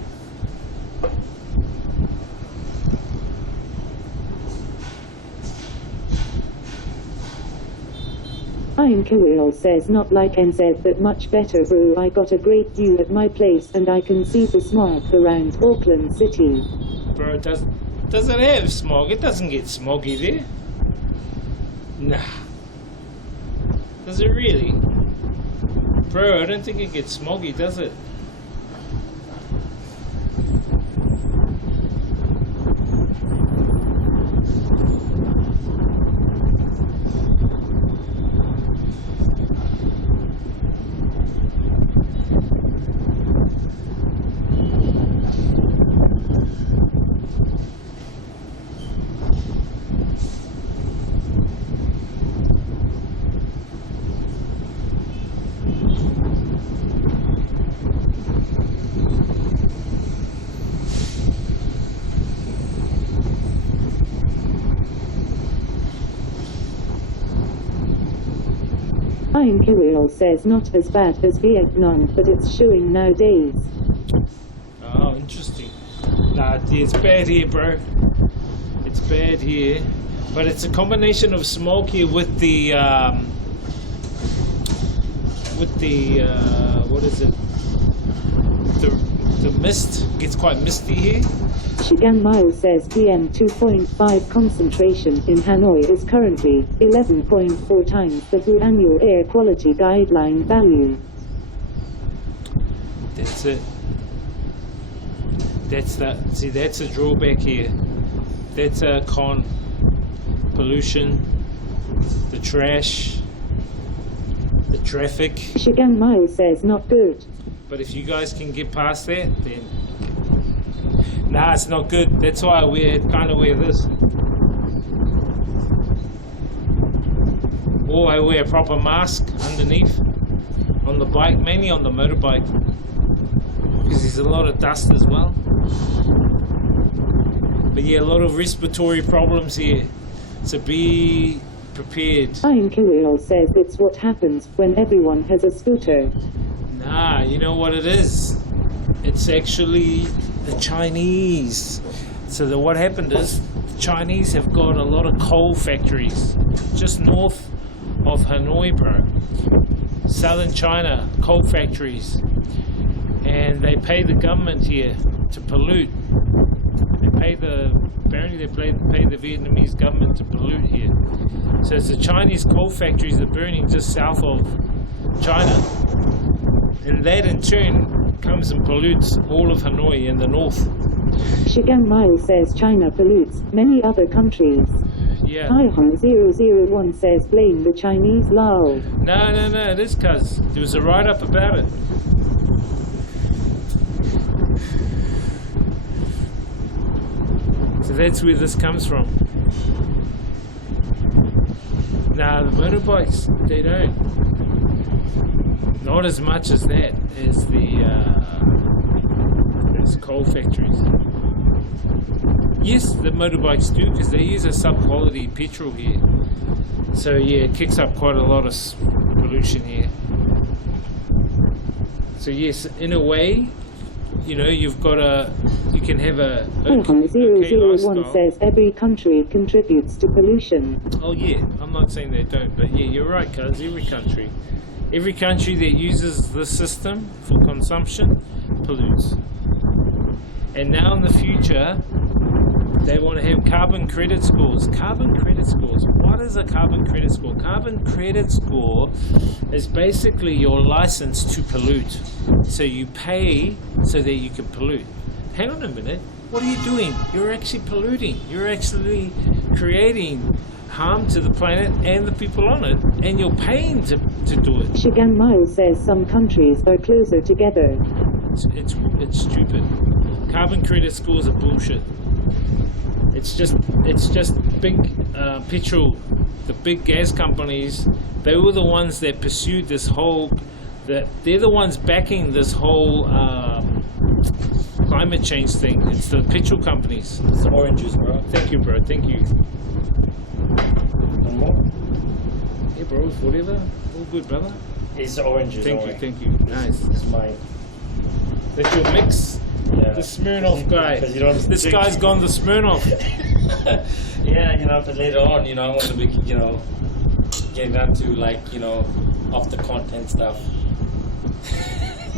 Ian Kirill says not like NZ but much better bro. I got a great view at my place and I can see the smog around Auckland City. Bro, does it have smog? It doesn't get smoggy there. Nah. Does it really? Bro, I don't think it gets smoggy, does it? Ian Kirill says not as bad as Vietnam, but it's showing nowadays. Oh, interesting. Nah, it's bad here, bro. It's bad here. But it's a combination of smoke here with the, what is it? The mist. It gets quite misty here. Shigan Mile says PM 2.5 concentration in Hanoi is currently 11.4 times the WHO annual air quality guideline value. That's it. That's a drawback here. That's a con. Pollution, the trash, the traffic. Shigan Mile says not good. But if you guys can get past that, then nah, it's not good. That's why I kind of wear this. Or I wear a proper mask underneath on the bike, mainly on the motorbike, because there's a lot of dust as well. But yeah, a lot of respiratory problems here, so be prepared. Ian Kirill says it's what happens when everyone has a scooter. Nah, you know what it is? It's actually the Chinese. So what happened is the Chinese have got a lot of coal factories just north of Hanoi, bro. Southern China, coal factories. And they pay the government here to pollute. Apparently they pay the Vietnamese government to pollute here. So it's the Chinese coal factories that are burning just south of China. And that in turn comes and pollutes all of Hanoi in the north. Shigang Mile says China pollutes many other countries. Yeah. Taihong001 says blame the Chinese, lol. No, it is cuz. There was a write-up about it. So that's where this comes from. Nah, the motorbikes, they don't. Not as much as that, as as coal factories. Yes, the motorbikes do, because they use a sub-quality petrol here. So yeah, it kicks up quite a lot of pollution here. So yes, in a way, you know, you can have a okay 001 lifestyle. says every country contributes to pollution. Oh yeah, I'm not saying they don't, but yeah, you're right, cuz every country that uses this system for consumption pollutes. And now in the future, they want to have carbon credit scores. Carbon credit scores. What is a carbon credit score? Carbon credit score is basically your license to pollute. So you pay so that you can pollute. Hang on a minute. What are you doing? You're actually polluting. You're actually creating harm to the planet and the people on it, and you're paying to do it. Shigang Mile says some countries are closer together. It's stupid. Carbon credit scores are bullshit. It's just big petrol, the big gas companies. They were the ones that pursued this whole. They're the ones backing this whole climate change thing. It's the petrol companies. It's the oranges, bro. Thank you, bro. Thank you. One more? Yeah, bro. Whatever. All good, brother. It's the oranges. Thank you. Nice. It's mine. That's your mix. Yeah. The Smirnoff guy. Because you don't This drink. guy's gone the Smirnoff. Yeah, you know, because later on, you know, I want to be, you know, getting down to like, you know, off the content stuff.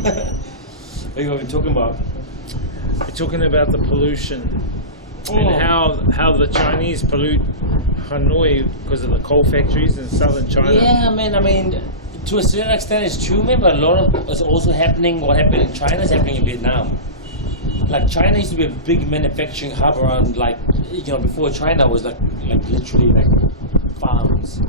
What are we talking about? We're talking about the pollution and how the Chinese pollute Hanoi because of the coal factories in southern China. Yeah, man. I mean, to a certain extent, it's true, man. But a lot of it's also happening. What happened in China is happening in Vietnam. Like China used to be a big manufacturing hub around, like, you know, before China was like literally like farms.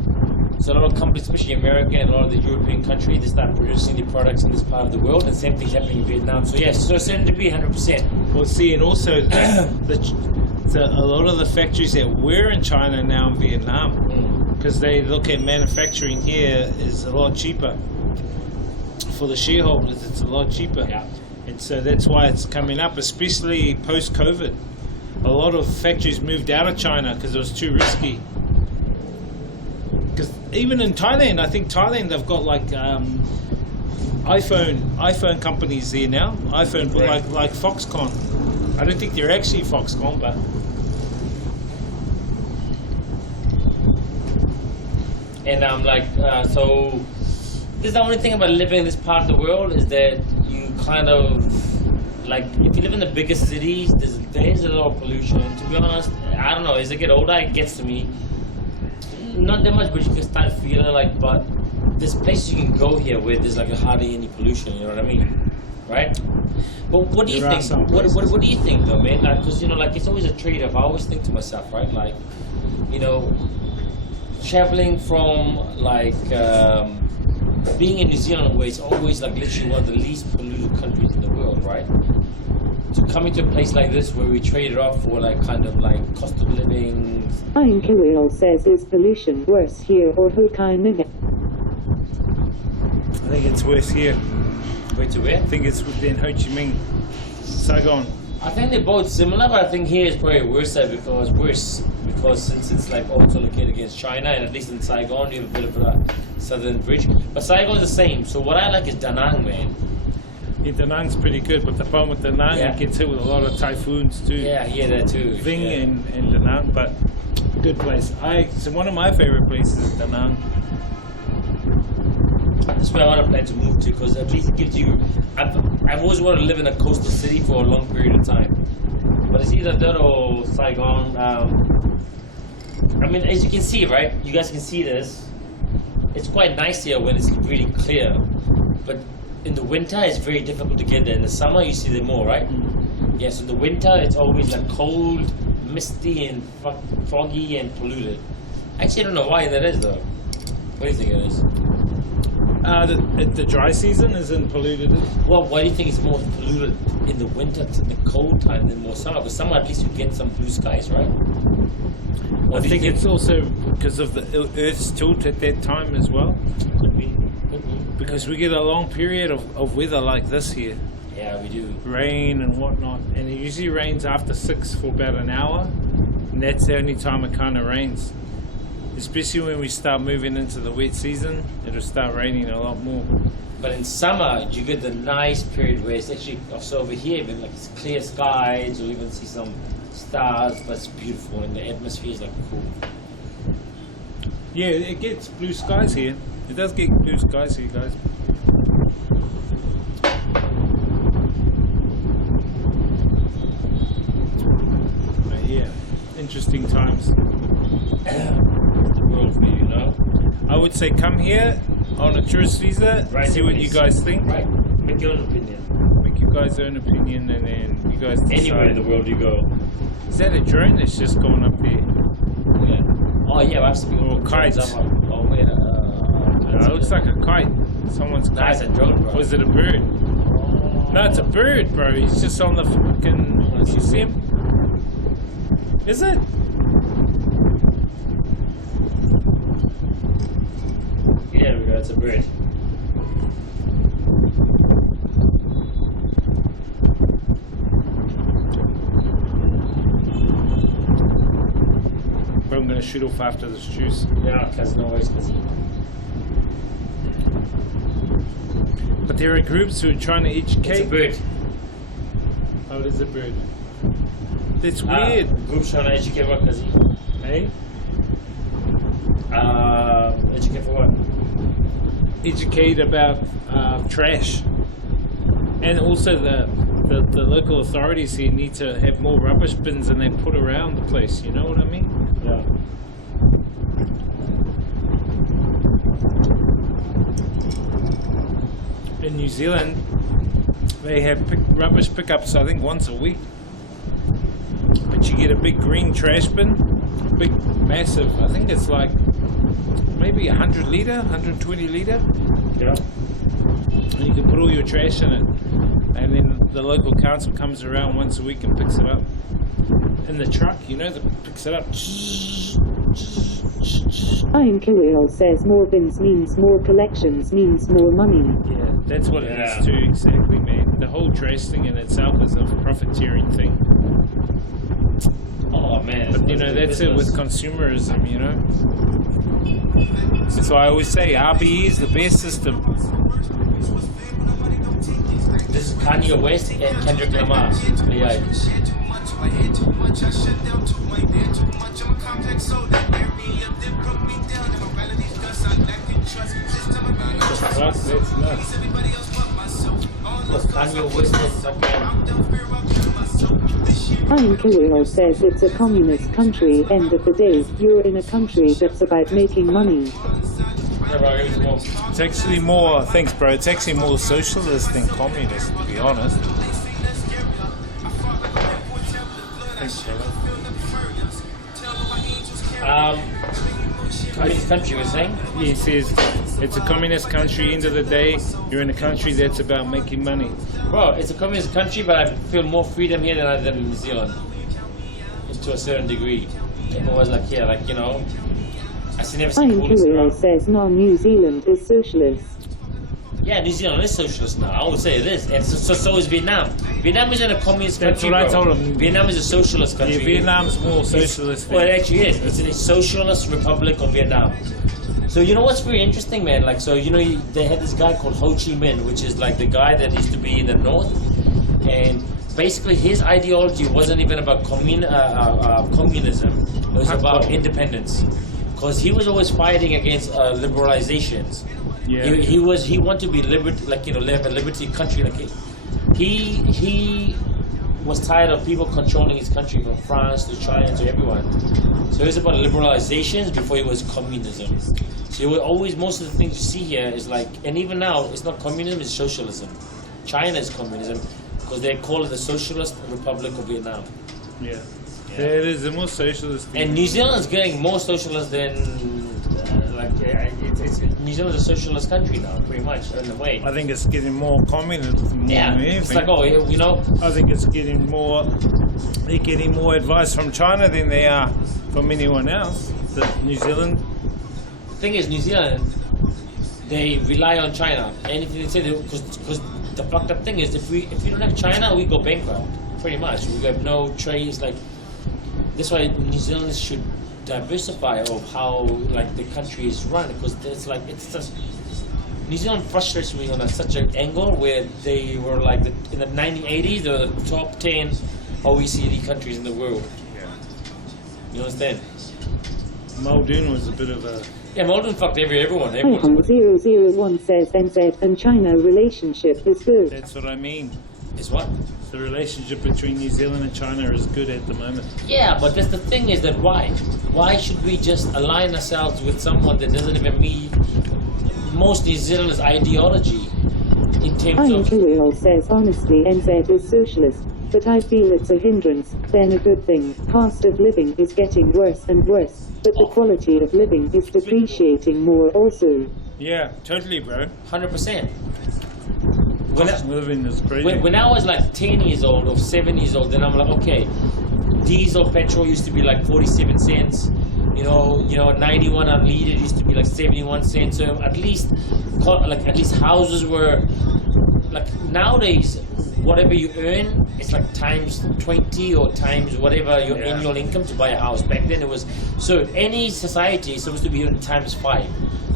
So a lot of companies, especially America and a lot of the European countries, they start producing the products in this part of the world, and same thing's happening in Vietnam. So yes, to a certain degree, 100%. Well, see, and also a lot of the factories that were in China now in Vietnam, because they look at manufacturing here is a lot cheaper for the shareholders. It's a lot cheaper. Yeah. And so that's why it's coming up, especially post-COVID. A lot of factories moved out of China because it was too risky. Because even in Thailand, I think Thailand, they've got like iPhone companies there now. iPhone, like Foxconn. I don't think they're actually Foxconn, but And I'm like, so this is the only thing about living in this part of the world is that you kind of, like, if you live in the biggest cities, there's a lot of pollution. And to be honest, I don't know, as I get older, it gets to me. Not that much, but you can start feeling like, but there's places you can go here where there's like hardly any pollution, you know what I mean? Right? But what do you think? What do you think though, man? Like, because, you know, like, it's always a trade-off. I always think to myself, right? Like, you know, traveling from like being in New Zealand, where it's always like literally one of the least polluted countries in the world, right? To coming to a place like this where we trade it off for like kind of like cost of living. Ian Kirill says, is pollution worse here or Ho Chi Minh? I think it's worse here. Where to where? I think it's within Ho Chi Minh, Saigon. I think they're both similar, but I think here is probably worse because since it's like also located against China, and at least in Saigon you have a bit of a southern bridge. But Saigon's the same. So what I like is Da Nang, man. Yeah, Da Nang's pretty good, but the problem with Da Nang, it gets hit with a lot of typhoons too. Yeah, I hear that too. Ving and Da Nang, but good place. So one of my favorite places is Da Nang. That's where I want to plan to move to, because at least it gives you. I've always wanted to live in a coastal city for a long period of time, but it's either that or Saigon. I mean, as you can see, right? You guys can see this. It's quite nice here when it's really clear, but in the winter it's very difficult to get there. In the summer you see them more, right? Yes, in the winter it's always like cold, misty, and foggy and polluted. Actually, I don't know why that is though. What do you think it is? The dry season isn't polluted. Well, why do you think it's more polluted in the winter, in the cold time, than more summer? Because summer at least you get some blue skies, right? I think it's also because of the Earth's tilt at that time as well. Could be. Because we get a long period of weather like this here. Yeah, we do. Rain and whatnot. And it usually rains after 6 for about an hour. And that's the only time it kind of rains. Especially when we start moving into the wet season, it'll start raining a lot more. But in summer, you get the nice period where it's actually, so over here, even like it's clear skies, you'll even see some stars, but it's beautiful and the atmosphere is like cool. Yeah, it gets blue skies here. It does get blue skies here, guys. But yeah, interesting times. World for you, know? I would say come here on a tourist visa, see what you guys think. Right, make your own opinion. Make you guys own opinion, and then you guys decide. Anywhere in the world you go. Is that a drone that's just going up there? Yeah. Oh yeah, I've seen or kites. Oh wait, it looks like a kite. Someone's kite. That's a drone, bro. Or is it a bird? No, it's a bird, bro. He's just on the fucking. You see him? Is it? Yeah, there we go. It's a bird. But I'm gonna shoot off after this juice. Yeah, because no worries, because But there are groups who are trying to educate. it's a bird. Oh, it is a bird. That's weird. Groups trying to educate what, because Hey? educate for what? Educate about trash. And also the local authorities here need to have more rubbish bins than they put around the place, you know what I mean? Yeah. In New Zealand, they have rubbish pickups, I think, once a week. But you get a big green trash bin, big, massive, I think it's like maybe 100 litre, 120 litre. Yeah. And you can put all your trash in it. And then the local council comes around once a week and picks it up. In the truck, you know, that picks it up. Ian Kirill says more bins means more collections means more money. Yeah, that's what it is too, exactly, man. The whole trash thing in itself is a profiteering thing. Oh man. But you know, that's it with consumerism, you know. So I always say RBE is the best system. This is Kanye West and Kendrick Lamar. Yeah. That's nuts. Kanye West Ian Kirill says it's a communist country. End of the day, you're in a country that's about making money. It's actually more, thanks bro, it's actually more socialist than communist, to be honest. Thanks brother. Communist country, we're saying? He says it's a communist country, end of the day, you're in a country that's about making money. Bro, it's a communist country, but I feel more freedom here than I did in New Zealand. To a certain degree. It was like here, like, you know, I see never seen Ian Kirill says no, New Zealand is socialist. Yeah, New Zealand is socialist now. I would say it is. And so is Vietnam. Vietnam isn't a communist country. That's what I told him. Vietnam is a socialist country. Yeah, Vietnam's more socialist. Well, it actually is. It's a socialist republic of Vietnam. So you know what's very interesting, man? Like, so you know, they had this guy called Ho Chi Minh, which is like the guy that used to be in the north, and basically his ideology wasn't even about communism. It was about independence, because he was always fighting against liberalizations. Yeah. He wanted to be live a liberty country. Like he was tired of people controlling his country, from France to China to everyone. So it was about liberalizations before it was communism. So you will always, most of the things you see here is like, and even now, it's not communism, it's socialism. China is communism because they call it the Socialist Republic of Vietnam. Yeah. It is the most socialist thing. And New Zealand is getting more socialist than New Zealand is a socialist country now, pretty much, in a way. I think it's getting more communist. Yeah, it's like, oh, you know. I think it's getting more. They're getting more advice from China than they are from anyone else. New Zealand. The thing is, New Zealand, they rely on China. Anything they say, because the fucked up thing is, if we don't have China, we go bankrupt. Pretty much, we have no trades. Like, that's why New Zealand should diversify of how like the country is run, because it's just New Zealand frustrates me on such an angle where they were like in the 1980s the top 10 OECD countries in the world. Yeah. You understand? Muldoon was a bit of a. Yeah, Muldoon fucked everyone. 001 says NZ and China relationship is good. That's what I mean. Is what? The relationship between New Zealand and China is good at the moment. Yeah, but that's the thing is that why? Why should we just align ourselves with someone that doesn't even meet most New Zealanders' ideology in terms of... Kirill says honestly NZ is socialist, but I feel it's a hindrance, then a good thing. Cost of living is getting worse and worse, but the quality of living is depreciating more also. Yeah, totally, bro. 100%. Living is crazy. When I was like 10 years old or 7 years old, then I'm like, okay, diesel petrol used to be like 47 cents. You know, 91 unleaded used to be like 71 cents. So at least houses were like, nowadays, whatever you earn, it's like times 20 or times whatever your annual income to buy a house. Back then it was, so any society is supposed to be earned times 5.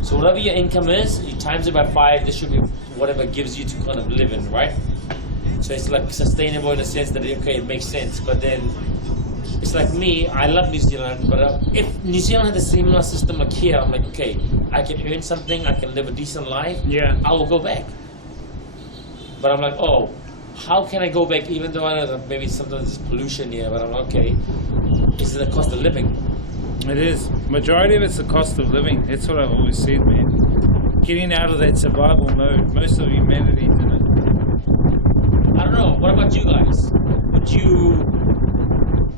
So whatever your income is, you times it by 5, this should be whatever gives you to kind of live in, right? So it's like sustainable in the sense that, okay, it makes sense. But then it's like me, I love New Zealand, but if New Zealand had a similar system like here, I'm like, okay, I can earn something, I can live a decent life, I will go back. But I'm like, oh, how can I go back, even though I know that maybe sometimes there's pollution here, but I'm like, okay, is it the cost of living? It is. Majority of it's the cost of living. That's what I've always said, man. Getting out of that survival mode. Most of humanity's in it. I don't know. What about you guys?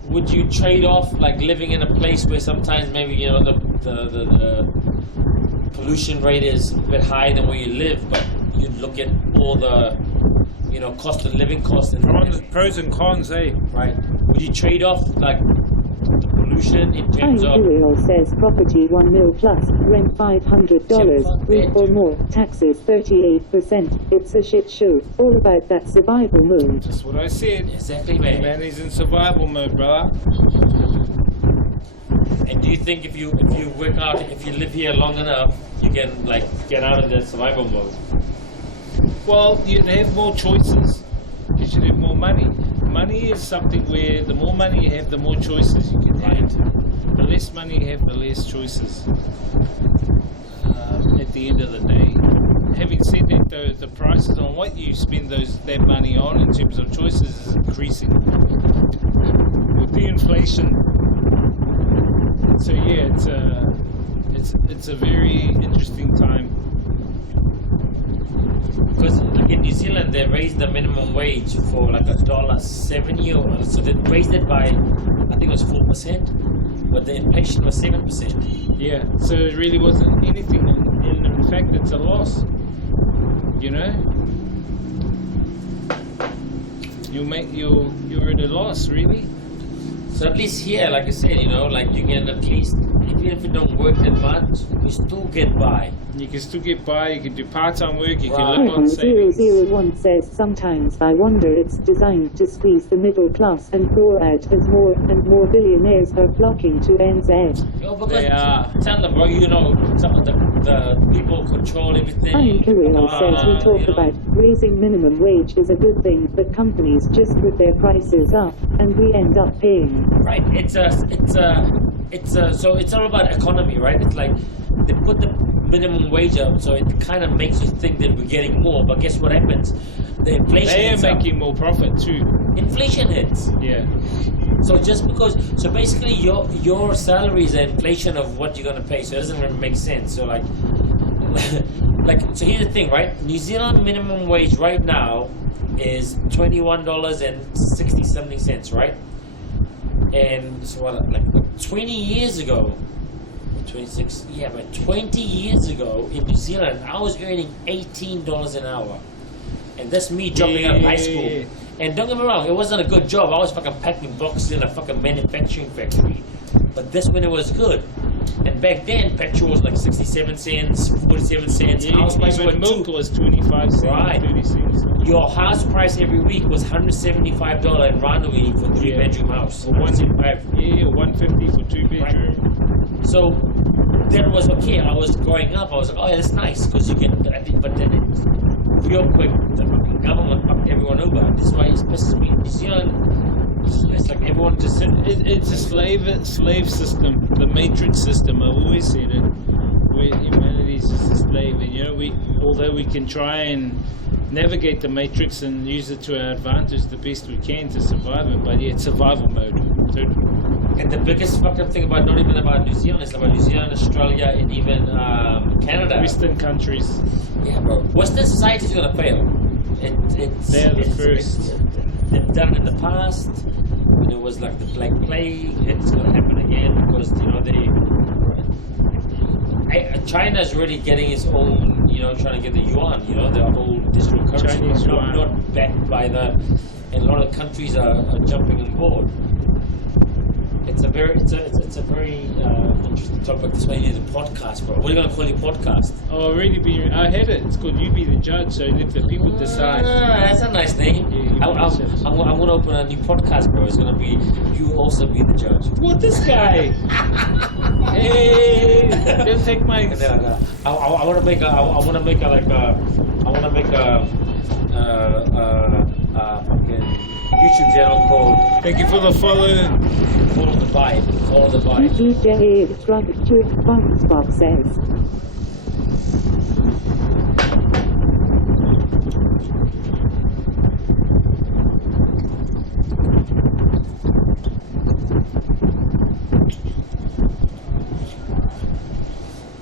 Would you trade off like living in a place where sometimes maybe the pollution rate is a bit higher than where you live, but you look at all the cost of living costs and the pros and cons, eh? Right. Would you trade off like the pollution in terms of... Kirill says property 1 mil plus, rent $500, roof or more, taxes 38%. It's a shit show. All about that survival mode. That's what I said. Exactly, man. Man, he's in survival mode, brother. And do you think if you work out, if you live here long enough, you can like get out of that survival mode? Well, you'd have more choices. You should have more money. Money is something where the more money you have, the more choices you can have. The less money you have, the less choices. At the end of the day. Having said that, though, the prices on what you spend that money on in terms of choices is increasing with the inflation. So yeah, it's a very interesting time. Because in New Zealand they raised the minimum wage for like $1.70, or so they raised it by, I think it was 4%, but the inflation was 7%. Yeah, so it really wasn't anything, and in fact it's a loss. You're at a loss, really. So at least here, like I said, you know, like you can at least, even if you don't work that much, you still get by. You can still get by, you can do part-time work, you can live on Errands savings. 001 says, sometimes I wonder it's designed to squeeze the middle class and poor out as more and more billionaires are flocking to NZ. Oh, because tell them, bro, you know, some of the people control everything. Ian Carrillo says we talk about raising minimum wage is a good thing, but companies just put their prices up, and we end up paying. Right, so it's all about economy, right? It's like they put the minimum wage up, so it kind of makes you think that we're getting more. But guess what happens? The inflation They are hits up. making more profit too. Inflation hits. Yeah. So just because, so basically your salary is the inflation of what you're gonna pay. So it doesn't really make sense. So like, so here's the thing, right? New Zealand minimum wage right now is $21.60-something, right? And so what, like 20 years ago, 26, yeah, but 20 years ago in New Zealand, I was earning $18 an hour. And that's me dropping out of high school. And don't get me wrong, it wasn't a good job. I was fucking packing boxes in a fucking manufacturing factory. But that's when it was good. And back then, petrol was like 67 cents, 47 cents. Yeah, house price even milk was 25 cents, right. 30 cents. Your house price every week was $175 in Ranui for a 3-bedroom house. Or 175. Yeah, 150 for 2-bedroom. Right. So that was okay. I was growing up. I was like, oh, yeah, that's nice because you can. But then real quick, the fucking government fucked everyone over. This is why it pisses me. New Zealand, it's like everyone just. It's a slave system, the matrix system. I've always said it. Where humanity is just a slave, and you know, although we can try and navigate the matrix and use it to our advantage the best we can to survive it, but yeah, it's survival mode. And the biggest fucking thing about, not even about New Zealand, it's about New Zealand, Australia, and even Canada. Western countries. Yeah, bro. Western society is gonna fail. They're the first. They've done it in the past. It was like the Black Plague. It's gonna happen again because you know China's already getting its own. You know, trying to get the yuan. You know, the whole digital currency. Chinese yuan. Not backed by the. And a lot of countries are jumping on board. It's a very interesting topic. This way you need a podcast, bro. What are you gonna call your podcast? Oh, already I had it. It's called You Be the Judge. So let the people decide. That's a nice name. Yeah, I'm gonna open a new podcast, bro. It's gonna be You Also Be the Judge. What, this guy? Hey, don't take my. No. I wanna make a fucking YouTube channel called. Thank you for the follow. Follow the vibe. Follow the vibe. DJ Drunk Box says.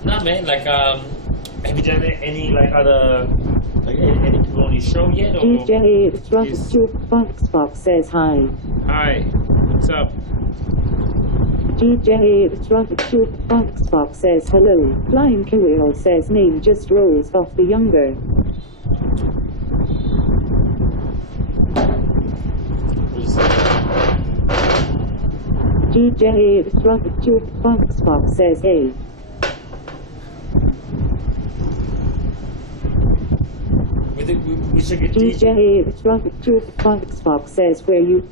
Nah, man. Like, have you done any like other? Like any people on your show yet? Or? DJ Box says hi. Hi, what's up? DJ Box says hello. Flying Kirill says name just rolls off the younger. DJ Box says hey. We should get DJ Box says where you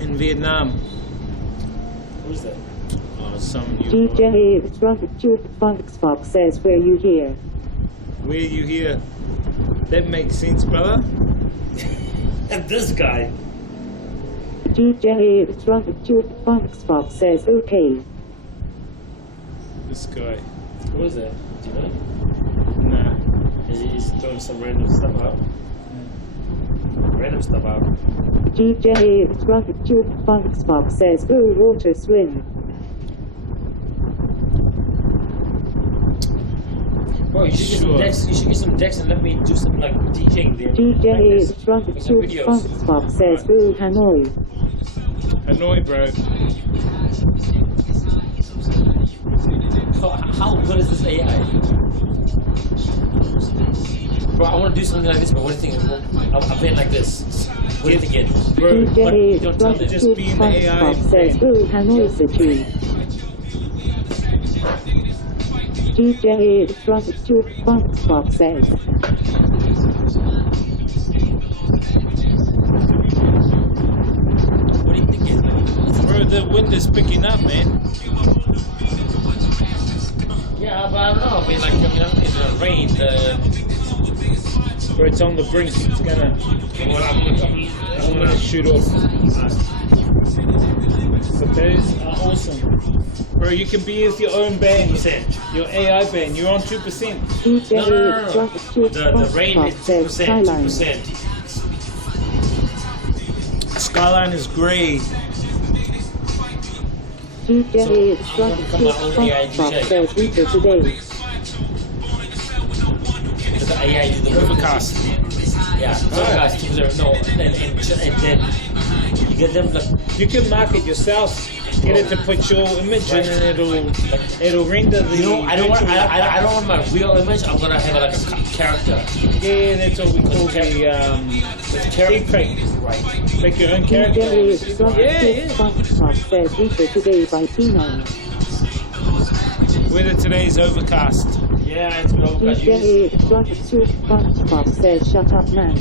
In Vietnam. Who's that? Oh, some new. DJ Box says where you here. Where you here? That makes sense, brother. And this guy. DJ Box says okay. This guy. Who is that? Do you know? Nah. He's throwing some random stuff out. Random stuff out. DJ Box says go water swim. Bro, you should get some decks. You should get some decks and let me do some like DJing there. DJ Box says go Hanoi. Hanoi, bro. How good is this AI? Bro, I want to do something like this, but what do you think? I'll play it like this. What do you think? Bro, DJ don't tell me. just be in the AI says, oh, Hanoi City. DJ Fox says. What do you think? Bro, the wind is picking up, man. Yeah, but I don't know. I mean, it's gonna rain. Bro, it's on the brink. It's gonna. I'm gonna shoot off. But those are awesome. Bro, you can be with your own band. Your AI band. You're on 2%. DJ The rain is 2%. Skyline is grey. DJ Fox says, Rita today. The AI is the Overcast. Yeah, overcast. No, and then you get them like. You can mark it yourself. Get it to put your image in, and it'll render the. You know, I don't want my real image. I'm gonna have like a character. Yeah, that's what we call the deepfake. Right. Make your own character. DJ Fox says, Rita today by Pino. Weather today is overcast. Yeah, it's been overcast. DJ Fox says, shut up, man.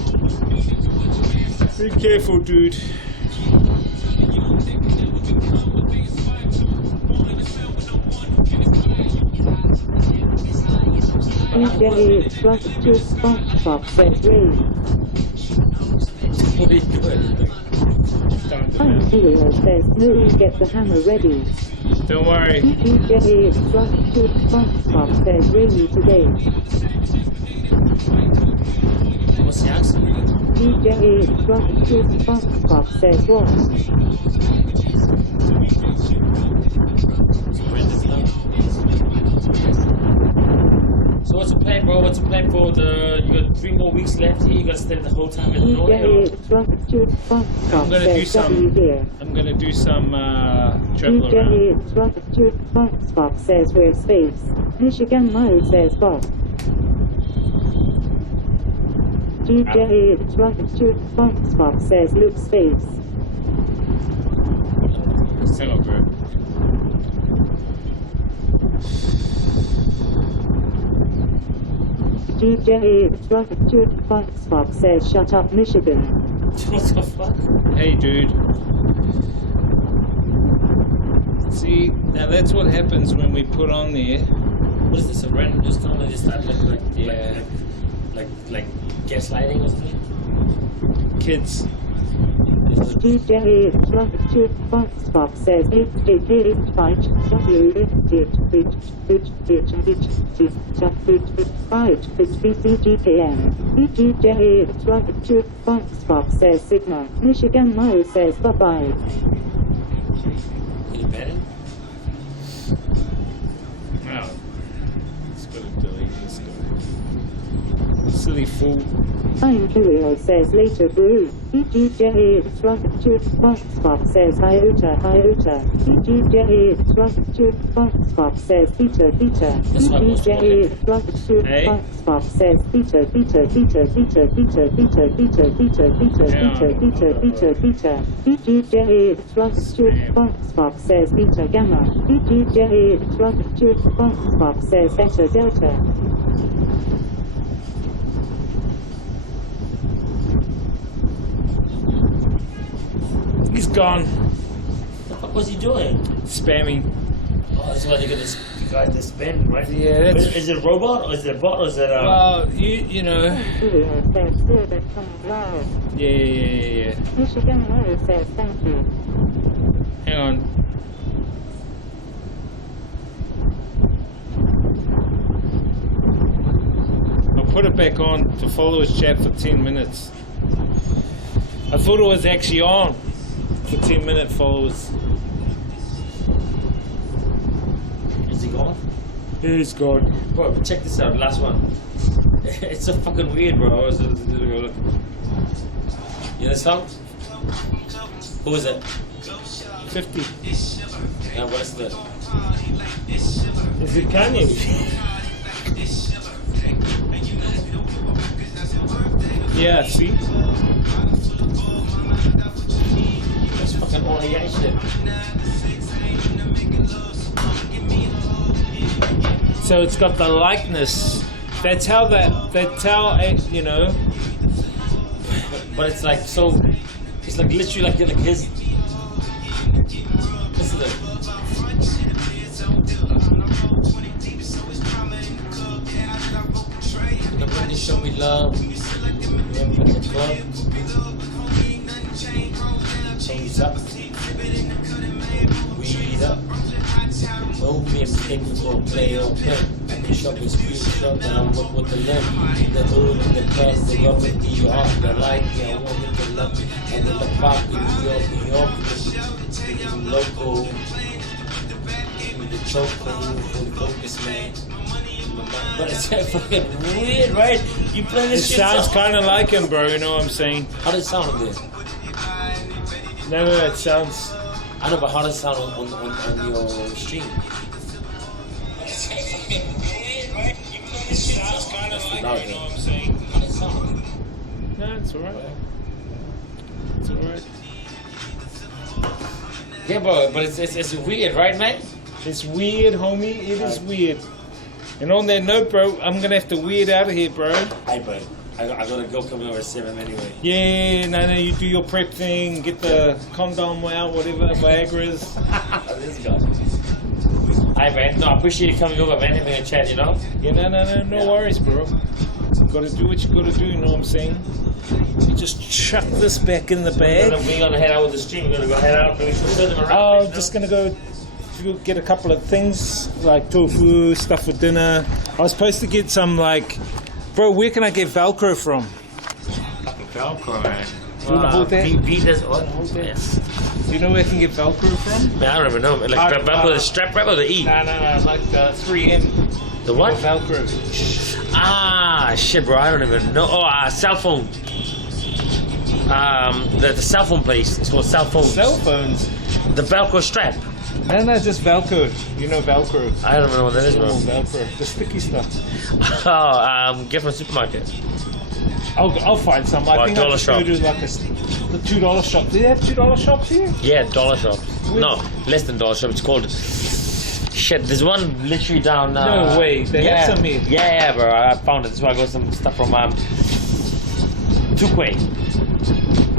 Be careful, dude. DJ Fox says, rain. What are you doing? Video says, no, get the hammer ready. Don't worry. DJ Fox says, rainy today. What's the answer? DJ Fox says, what? So what's the plan, bro? What's the plan for the? You got 3 more weeks left here. You gotta stay the whole time in Hanoi. I'm gonna do some. I'm gonna do some travel around. DJ Fox says, we're space. Michigan Mo says, Bob. DJ Fox says, look space. Hang on, bro. DJ Fox says, shut up, Michigan. What the fuck? Hey, dude. See, now that's what happens when we put on there. What is this? A random just normally just start Yeah. like gaslighting or something? Kids. DJ Fox says, DJ Fox says, Sigma. Michigan Mo says, bye-bye. Any betting? No. It's got to delete this guy. Silly fool. I'm Julio says, later, boo. DJ Fox says, iota. DJ Fox says, Peter. DJ Fox says, Peter. DJ Fox says, Beta Gamma. DJ Fox says, Beta Delta. He's gone. What the fuck was he doing? Spamming. Oh, that's why they got this guy to spin, right? Yeah, that's. Is it a robot or is it a bot or is it a? Well, you know. Yeah. Michigan Mo says, thank you. Hang on. I'll put it back on to followers chat for 10 minutes. I thought it was actually on for 10-minute followers. Is he gone? He's gone. Bro, check this out. Last one. It's so fucking weird, bro. You know the song? Who is it? $50. And what is the? Is it Kanye? Yeah, see? That's fucking all the shit. So it's got the likeness. That's how you know. But it's like so. It's like literally like his. This is it. Nobody show me love. Remember the club. Change up. Weed up. No mistake for play or pimp. I can shop and screenshot and I'm with the limp. The hood and the class, the rub and the art. The light, yeah, I want it to love. And then the pop in New York, local. With the choke for the focus, man. But it's fucking weird, right? You play this shit. It sounds kind of like him, bro. You know what I'm saying? How does it sound on this? No, it sounds. I know, but how does it sound on your stream? It's fucking weird, right? You play this shit. Sounds kind of like him. You know what I'm saying? How does it sound? No, it's alright. It's alright. Yeah, but it's weird, right, man? It's weird, homie. It is weird. And on that note, bro, I'm gonna have to weird out of here, bro. Hey, bro. I gotta go coming over at 7 anyway. Yeah, no, you do your prep thing, get the condom out, whatever, Viagra's. This guy. Hey, man. No, I appreciate you coming over, man. Having a chat, you know? Yeah, no worries, bro. Gotta do what you gotta do, you know what I'm saying? You just chuck this back in the bag. We're gonna head out with the stream. We're gonna go head out. We're gonna show them around. Oh, just gonna go get a couple of things like tofu, stuff for dinner. I was supposed to get some like, bro, where can I get Velcro from? Fucking Velcro, man. You wanna hold that? Beat this. Hold this. Do you know where I can get Velcro from? Man, I don't even know. Like Velcro, the strap wrap or the E? No, like the 3M. The what? Velcro. Ah, shit, bro. I don't even know. Oh, cell phone. The cell phone place. It's called cell phones. Cell phones? The Velcro strap. No, just Velcro. You know Velcro. I don't know what that is, bro. Velcro. The sticky stuff. Oh, gift from supermarket. I'll find some. I think I'll just go to like the $2 shop. Do they have $2 shops here? Yeah, dollar shops. No, less than dollar shop. It's called. Shit, there's one literally down. No way. They have some here. Yeah, bro. I found it. That's why I got some stuff from Tukwe.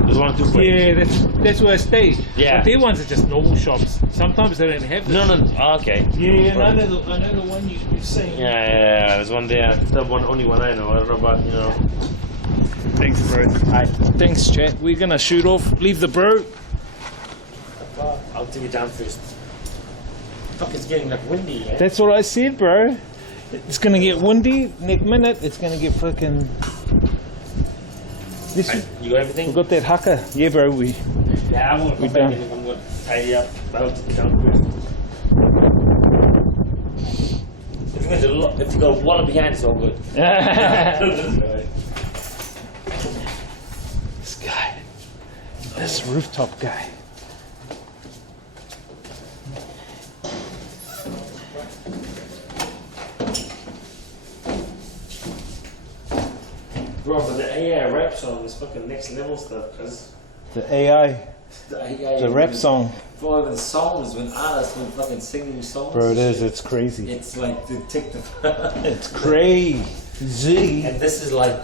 There's one in Tukwe. Yeah, that's where I stay. Yeah. But their ones are just normal shops. Sometimes they don't have them. No. Oh, okay. Yeah, I know the one you're saying. Yeah. There's one there. It's the only one I know. I don't know about, you know. Thanks, bro. Alright. Thanks, chat. We're gonna shoot off. Leave the bro. I'll take it down first. Fuck, it's getting like windy, yeah? That's what I said, bro. It's gonna get windy. Next minute, it's gonna get fucking. You got everything? We got that haka. Yeah, bro. Yeah, I'm gonna come back and I'm gonna tidy up. I'll take it down first. If you go one behind, it's all good. This guy. This rooftop guy. Bro, but the AI rap song is fucking next level stuff, cause The AI. The rap song. Bro, even the songs, when artists when fucking singing songs. Bro, it is. It's crazy. It's like the tick the. It's crazy. And this is like.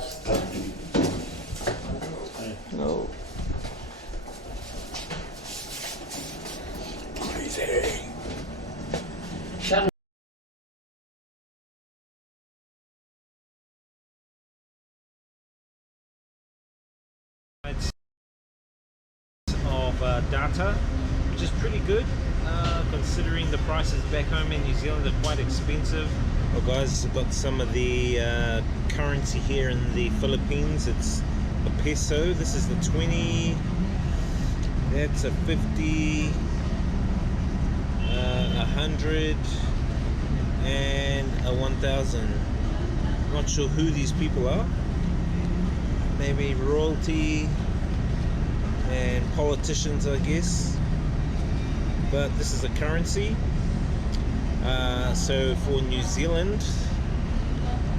No. Crazy. Of data, which is pretty good considering the prices back home in New Zealand are quite expensive. Well guys, I've got some of the currency here in the Philippines. It's a peso. This is the 20, that's a 50, 100 and a 1000. Not sure who these people are. Maybe royalty and politicians, I guess. but this is a currency. So for New Zealand,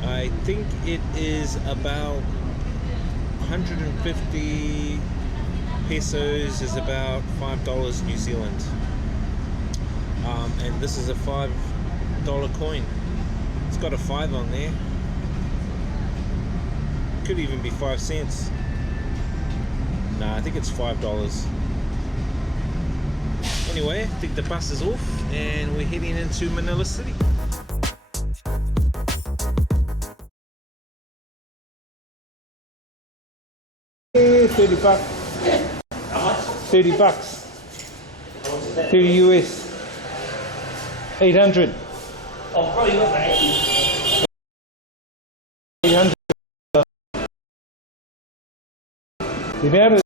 I think it is about 150 pesos is about $5 New Zealand. And this is a $5 coin. It's got a 5 on there. Could even be 5 cents. Nah, I think it's $5. Anyway, I think the bus is off and we're heading into Manila City. Hey, 30 bucks. How much? 30 bucks. 30 US. 800. Oh, probably not 80. 800. Dinero.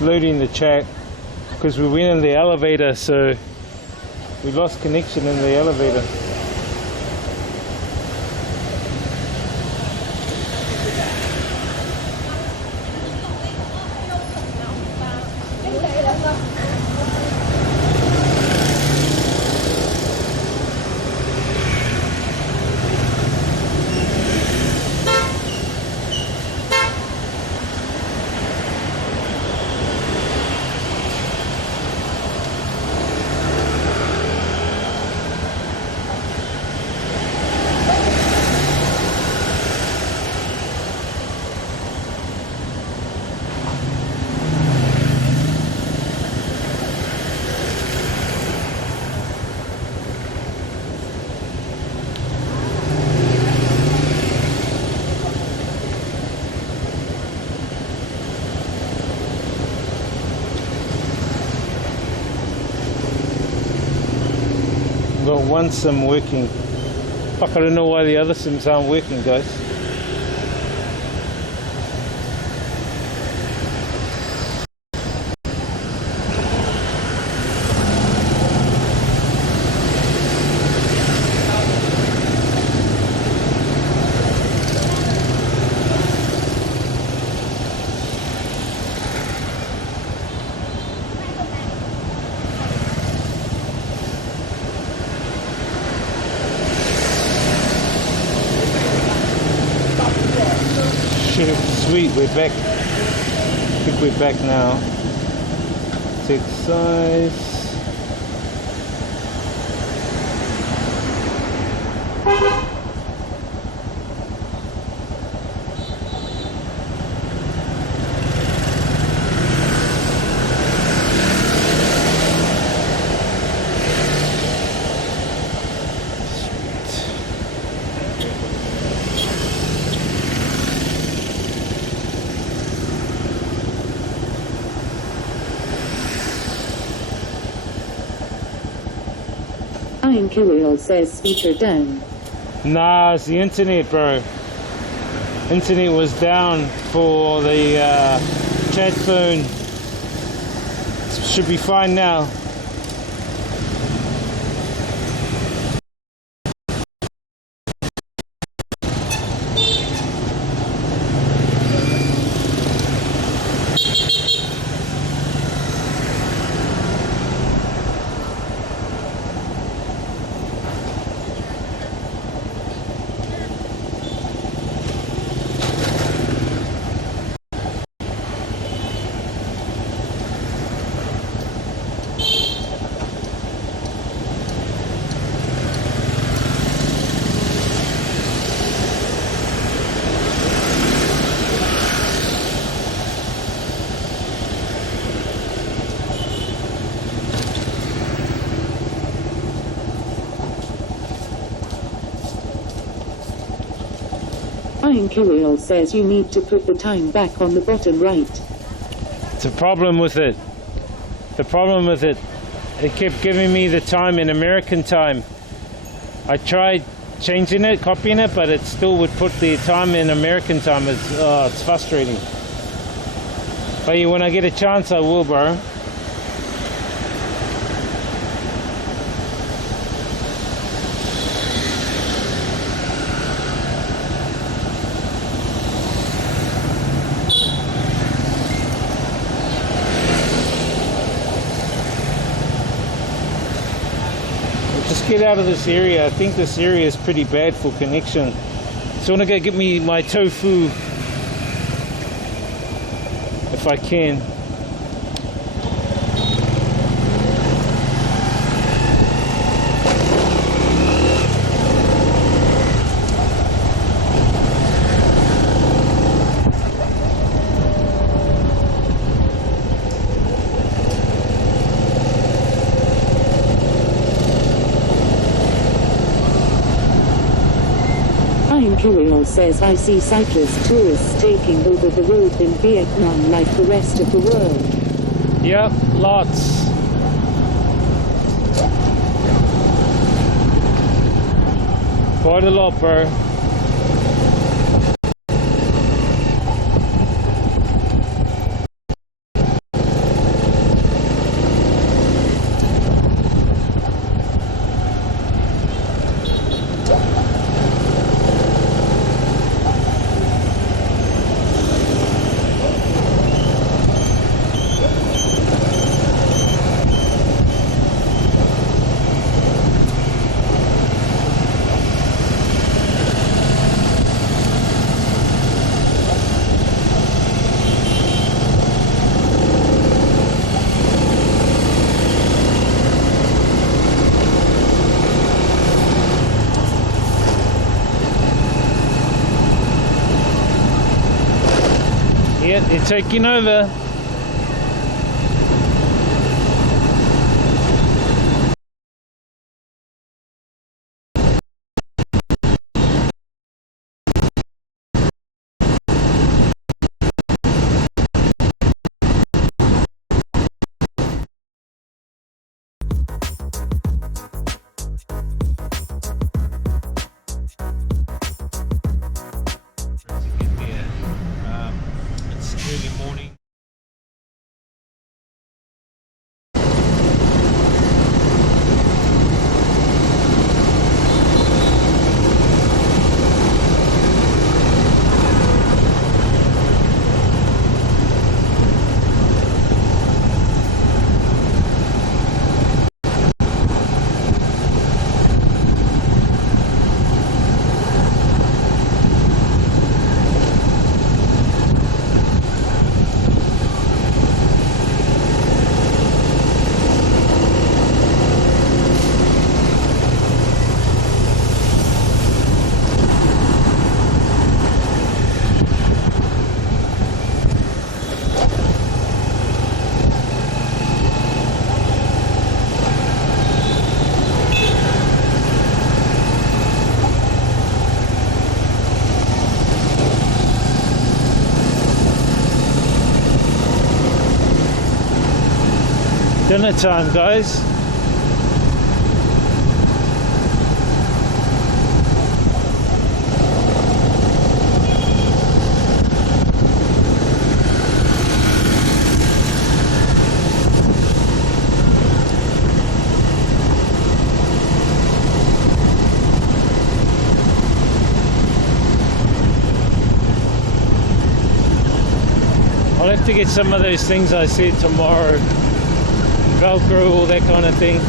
Loading the chat because we went in the elevator, so we lost connection in the elevator. Got one sim working. Fuck, I don't know why the other sims aren't working, guys. Sweet, we're back. I think we're back now. Take size. Kirill says speaker down. Nah, it's the internet, bro. Internet was down for the chat phone. Should be fine now. Fine Curial says you need to put the time back on the bottom right. It's a problem with it. The problem with it, it kept giving me the time in American time. I tried changing it, copying it, but it still would put the time in American time. It's frustrating. But when I get a chance, I will, bro. Just get out of this area. I think this area is pretty bad for connection. So I want to go get me my tofu if I can. Curial says I see cyclist tourists taking over the road in Vietnam like the rest of the world. Yep, lots. Quite a lot, bro. Yeah, they're taking over. Dinner time, guys. I'll have to get some of those things I said tomorrow. Velcro, all that kind of thing.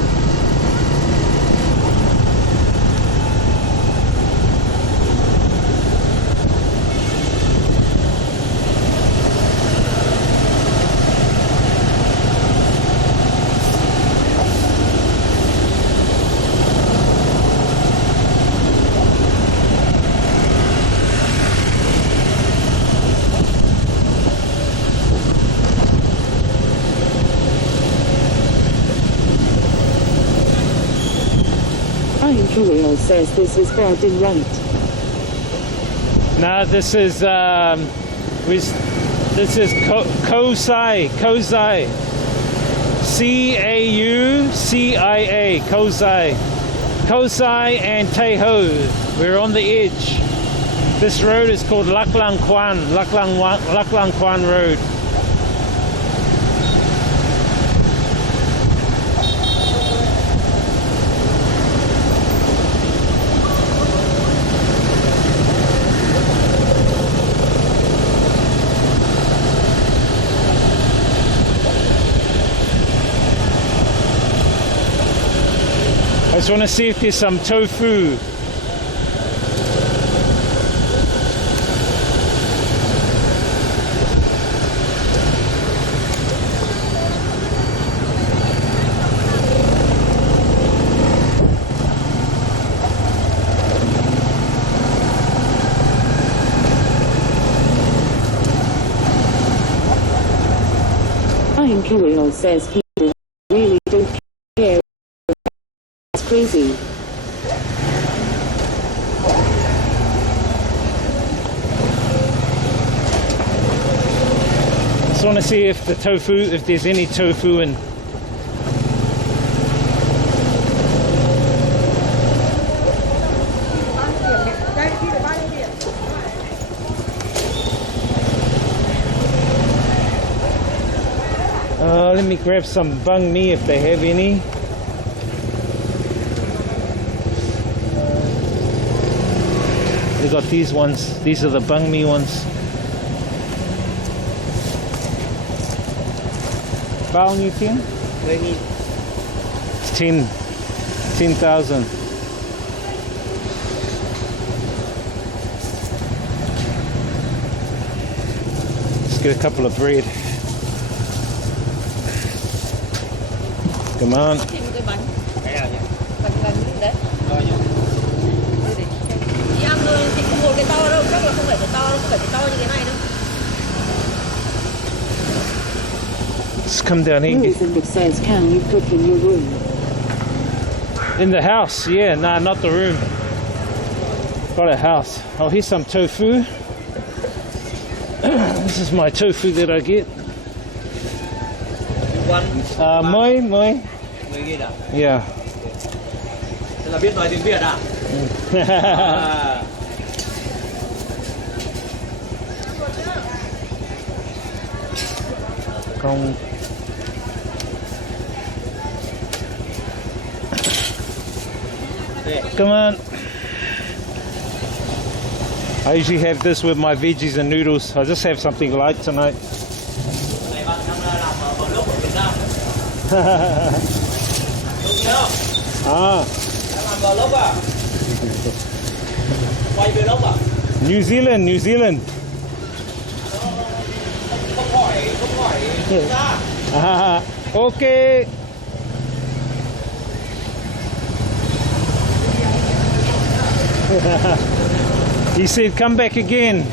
Curial says this is garden right. No, this is Kozai, C-A-U-C-I-A, Kozai and Taiho. We're on the edge. This road is called Lac Lang Quan Road. I just want to see if there's some tofu. Brian Kirill says people really don't care. It's crazy. Just want to see if the tofu, if there's any tofu in. Let me grab some banh mi if they have any. They got these ones. These are the banh mi ones. Bao nhiêu tiền? 10.000. It's 10,000. Let's get a couple of bread. Come on. Thêm một cái bánh. Bánh đấy. Đi ăn thôi thì không một cái to đâu, chắc là không phải cái to, không phải cái to như cái này đâu. Let's come down here. It says, can you cook in your room? In the house, yeah, nah, not the room. Got a house. Oh, here's some tofu. This is my tofu that I get. Mới. 10.000 à? Yeah. Thế là biết nói tiếng Việt à? Con. Come on. I usually have this with my veggies and noodles. I just have something light tonight. Này bạn đang làm vlog ở Việt Nam. Đúng không? Ah. Đang làm vlog à? Quay vlog à? New Zealand. Không hỏi ra. Ah, okay. He said, come back again.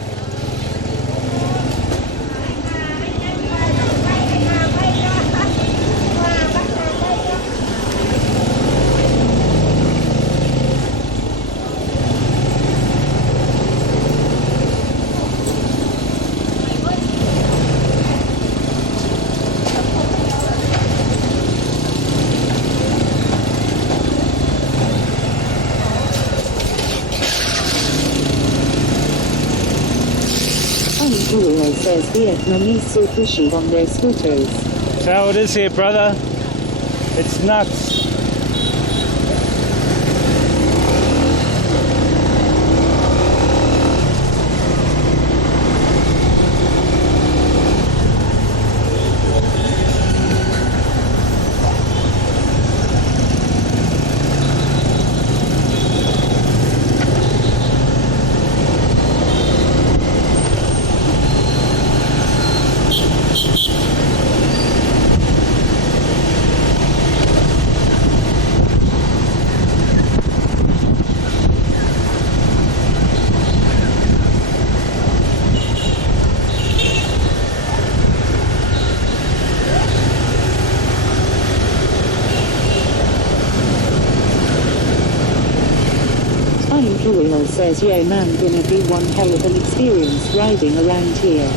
Kirill says Vietnamese so pushy on their scooters. That's how it is here, brother. It's nuts. I'm Kirill says, yeah man, gonna be one hell of an experience riding around here.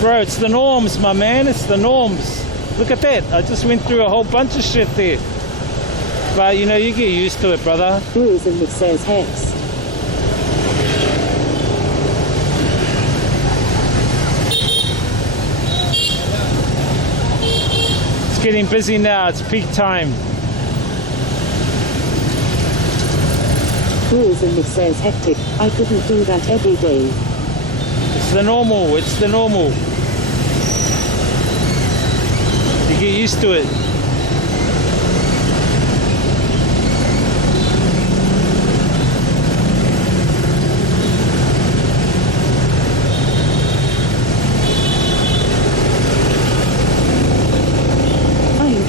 Bro, it's the norms, my man, it's the norms. Look at that, I just went through a whole bunch of shit there. But you know, you get used to it, brother. Tourism says Hex. It's getting busy now, it's peak time. Tourism says hectic. I couldn't do that every day. It's the normal, it's the normal. You get used to it.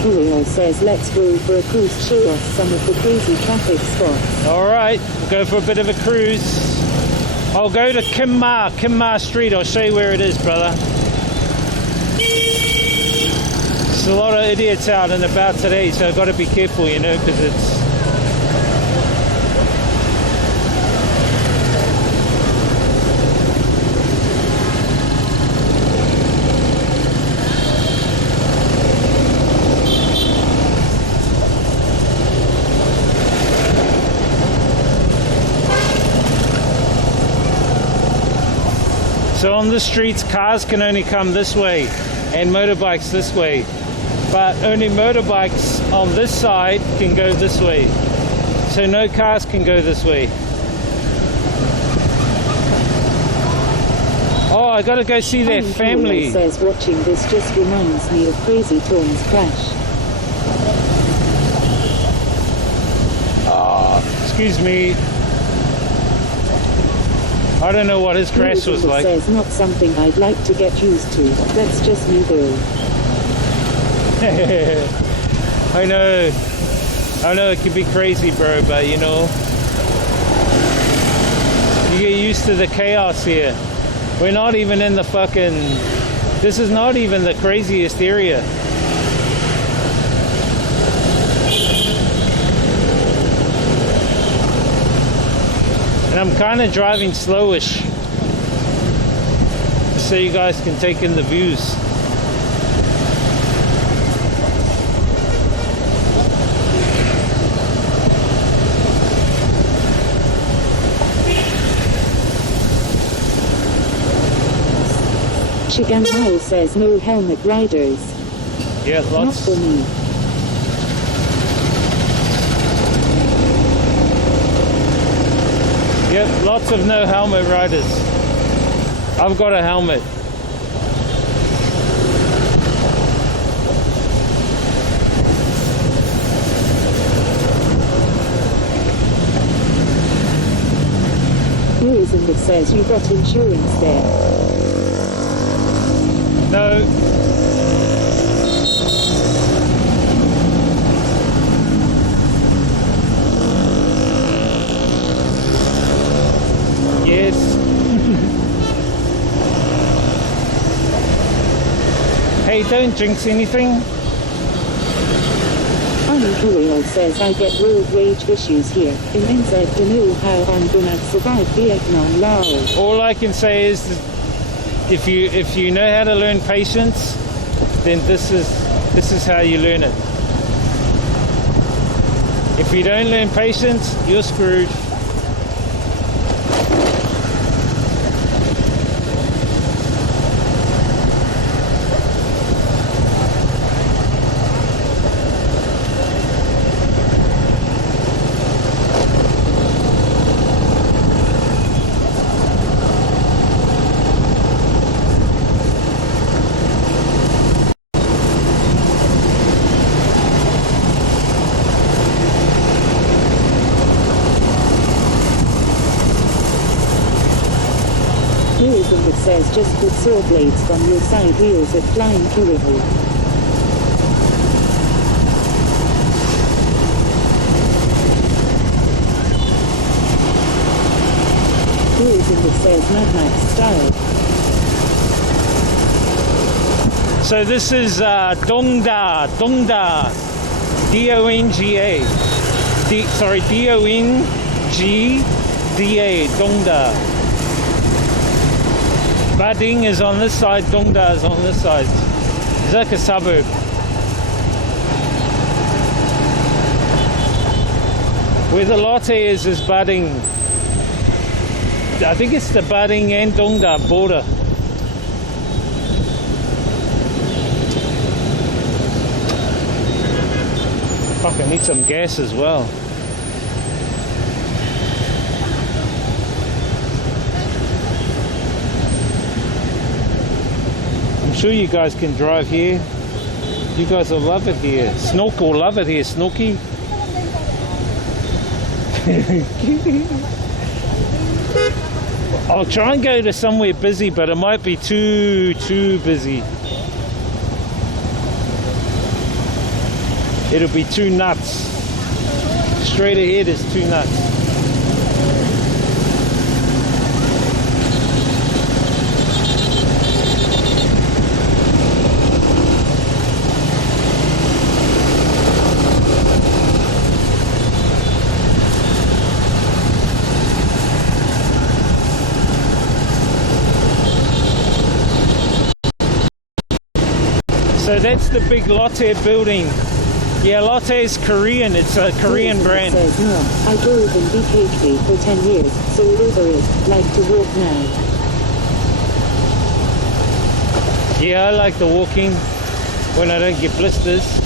Kirill says let's go for a cruise, show us some of the crazy traffic spots. Alright, we'll go for a bit of a cruise. I'll go to Kim Ma Street, I'll show you where it is, brother. There's a lot of idiots out and about today, so I've got to be careful, you know, because it's... So on the streets, cars can only come this way and motorbikes this way. But only motorbikes on this side can go this way. So no cars can go this way. Oh, I gotta go see their family. Says watching this just reminds me of Crazy Tom's crash. Excuse me. I don't know what his crash was like. Says not something I'd like to get used to. That's just me though. I know it can be crazy, bro, but you know, you get used to the chaos here. We're not even in the fucking, this is not even the craziest area. And I'm kind of driving slowish so you guys can take in the views. Chiganhai says no helmet riders. Yeah, lots. Not for me. Yep, lots of no helmet riders. I've got a helmet. Tourism that says you got insurance there. No. Yes. Hey, don't jinx anything. Kirill says I get road rage issues here. In NZ to know how I'm gonna survive Vietnam, Laos. All I can say is if you know how to learn patience, then this is how you learn it. If you don't learn patience, you're screwed. Tourism that says just put saw blades on your side wheels at Flying Kirill. Tourism that says Mad Max style. So this is Dongda. D-O-N-G-A. D-O-N-G-D-A. Dongda. Bading is on this side, Dongda is on this side. It's like a suburb. Where the latte is Bading. I think it's the Bading and Dongda border. Fuck, I need some gas as well. I'm sure you guys can drive here. You guys will love it here. Snork will love it here, Snorky. I'll try and go to somewhere busy, but it might be too busy. It'll be too nuts. Straight ahead is too nuts. So that's the big Lotte building. Yeah, Lotte is Korean. It's a Korean brand. Says, no, I drove in BKK for 10 years, so over it, like to walk now. Yeah, I like the walking when I don't get blisters.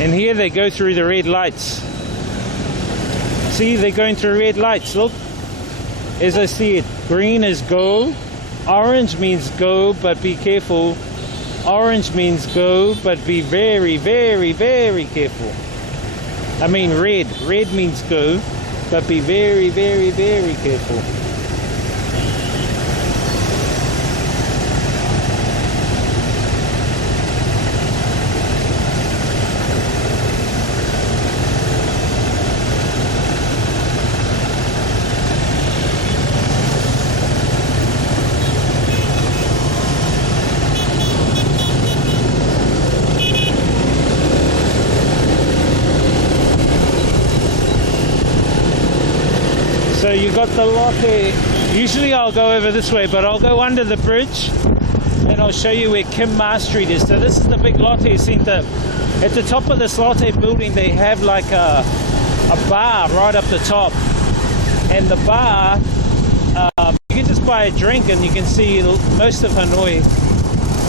And here they go through the red lights. See, they're going through red lights. Look, as I see it, green is go, orange means go, but be careful. Orange means go, but be very, very, very careful. I mean red. Red means go, but be very, very, very careful. So you got the Lotte. Usually I'll go over this way, but I'll go under the bridge and I'll show you where Kim Ma Street is. So this is the big Lotte Center. At the top of this Lotte building, they have like a bar right up the top. And the bar, you can just buy a drink and you can see most of Hanoi.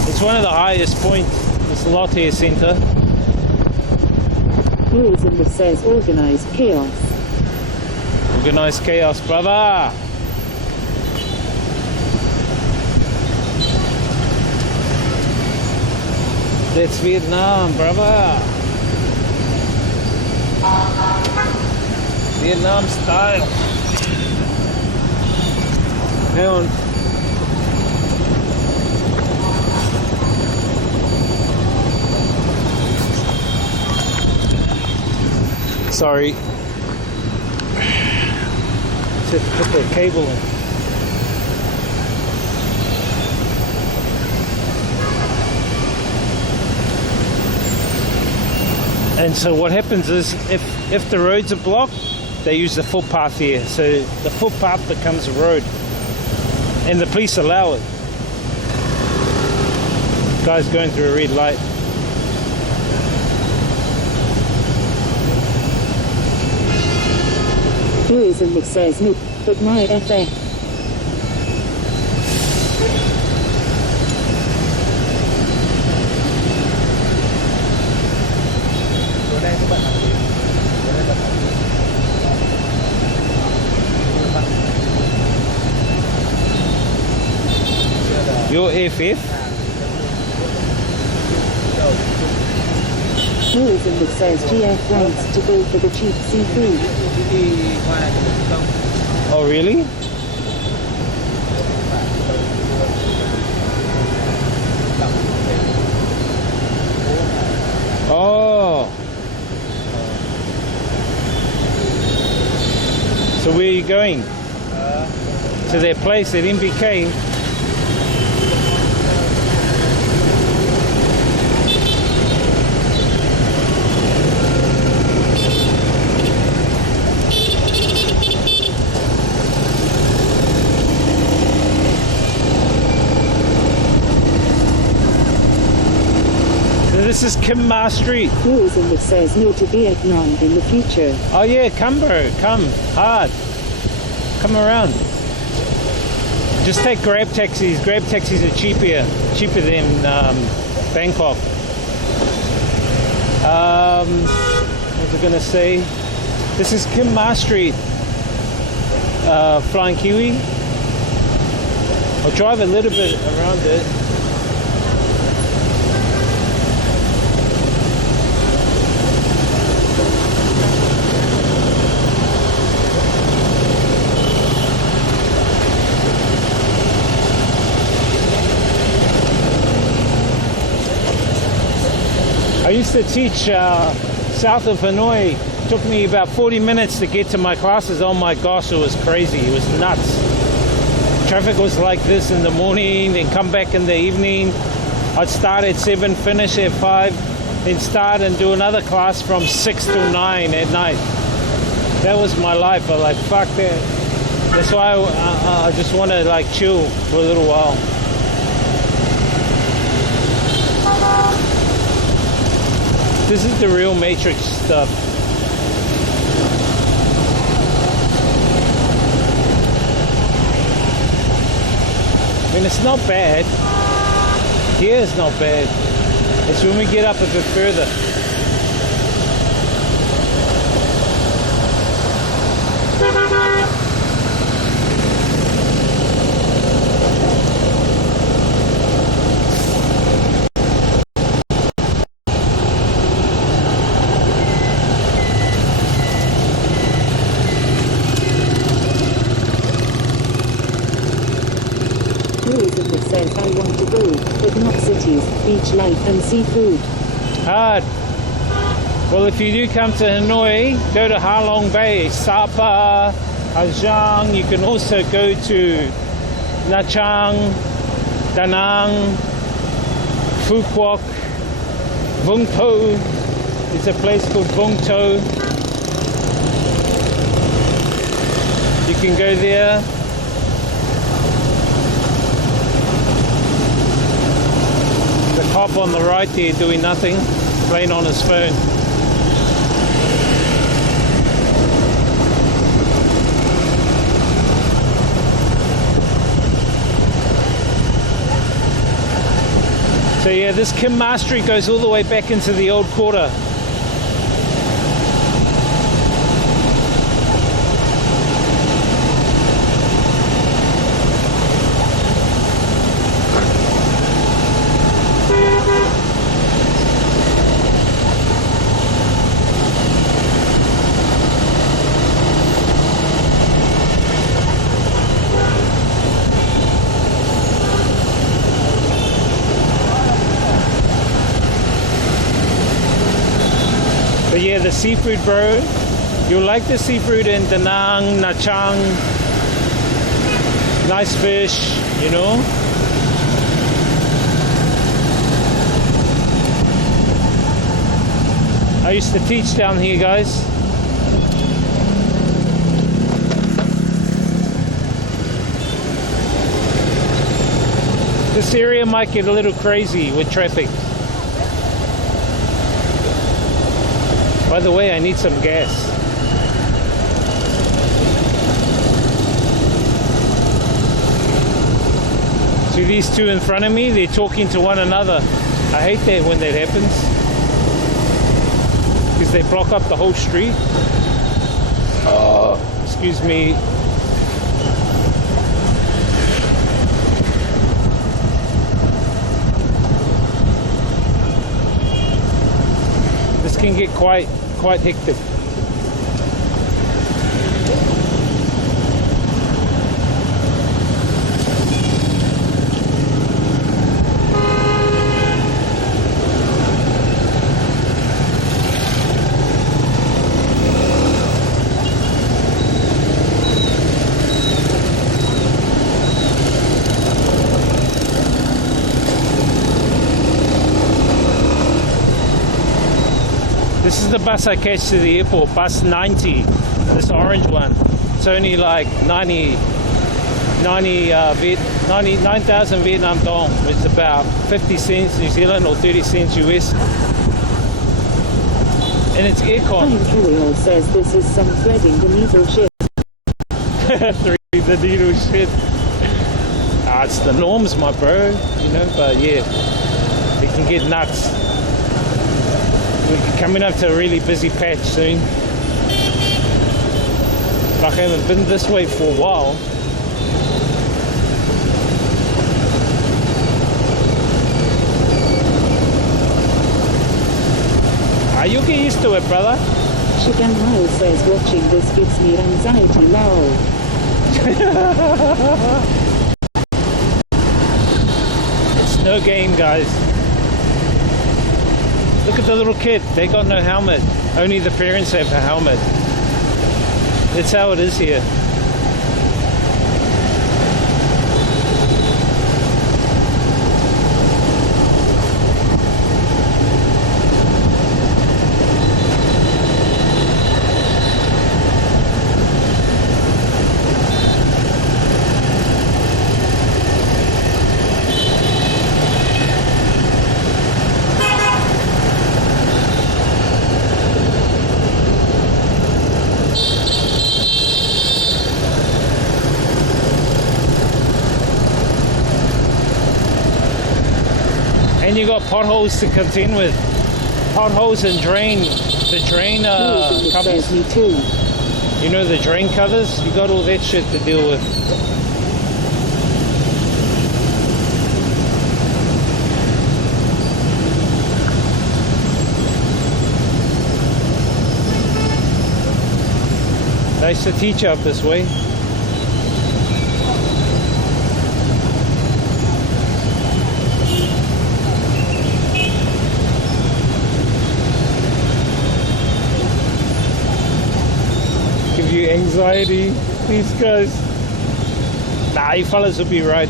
It's one of the highest points, this Lotte Center. Tourism that says organized chaos. Organized chaos, brother. That's Vietnam, brother. Vietnam style. Hang on. Sorry. Just put the cable in. And so what happens is if the roads are blocked, they use the footpath here. So the footpath becomes a road. And the police allow it. Guy's going through a red light. Tourism that says no, but my FA. Your FF? Tourism that says GF wants to go for the cheap seafood. Oh, really? Oh. So where are you going? To their place at MBK. This is Kim Ma Street. Tourism that says no to Vietnam in the future. Oh yeah, come bro, come hard. Come around. Just take grab taxis. Grab taxis are cheaper than Bangkok. What was I gonna say? This is Kim Ma Street. Flying Kiwi. I'll drive a little bit around it. I used to teach south of Hanoi. It took me about 40 minutes to get to my classes. Oh my gosh, it was crazy. It was nuts. Traffic was like this in the morning, then come back in the evening. I'd start at 7, finish at 5, then start and do another class from 6 to 9 at night. That was my life. I was like, fuck that. That's why I just want to like chill for a little while. This is the real Matrix stuff. I mean, it's not bad. Here it's not bad. It's when we get up a bit further. Tourism that says I want to go, but not cities, beach life and seafood. Hard. Well, if you do come to Hanoi, go to Ha Long Bay, Sapa, Ha Giang. You can also go to Nha Trang, Da Nang, Phu Quoc, Vung To. It's a place called Vung To. You can go there. The cop on the right there doing nothing, playing on his phone. So yeah, this Kim Ma Street goes all the way back into the old quarter. But yeah, the seafood, bro. You'll like the seafood in Da Nang, Nha Trang. Nice fish, you know. I used to teach down here, guys. This area might get a little crazy with traffic. By the way, I need some gas. See these two in front of me? They're talking to one another. I hate that when that happens, because they block up the whole street. Oh, excuse me. This can get quite hectic. the bus I catch to the airport, bus 90, this orange one. It's only like 9,000 Vietnam dong, which is about 50 cents New Zealand or 30 cents US. And it's aircon. Imperial says this is some threading the needle shit. Threading the needle shit. It's the norms, my bro, you know, but yeah, it can get nuts. We're coming up to a really busy patch soon. Like I haven't been this way for a while. You'll get used to it, brother. Chicken Mile says watching this gives me anxiety, lol. It's no game, guys. Look at the little kid. They got no helmet. Only the parents have a helmet. That's how it is here. And you got potholes to contend with. Potholes and drain. The drain covers. Me too. You know the drain covers? You got all that shit to deal with. Nice to teach up this way. You anxiety, these guys. Nah, you fellas will be right.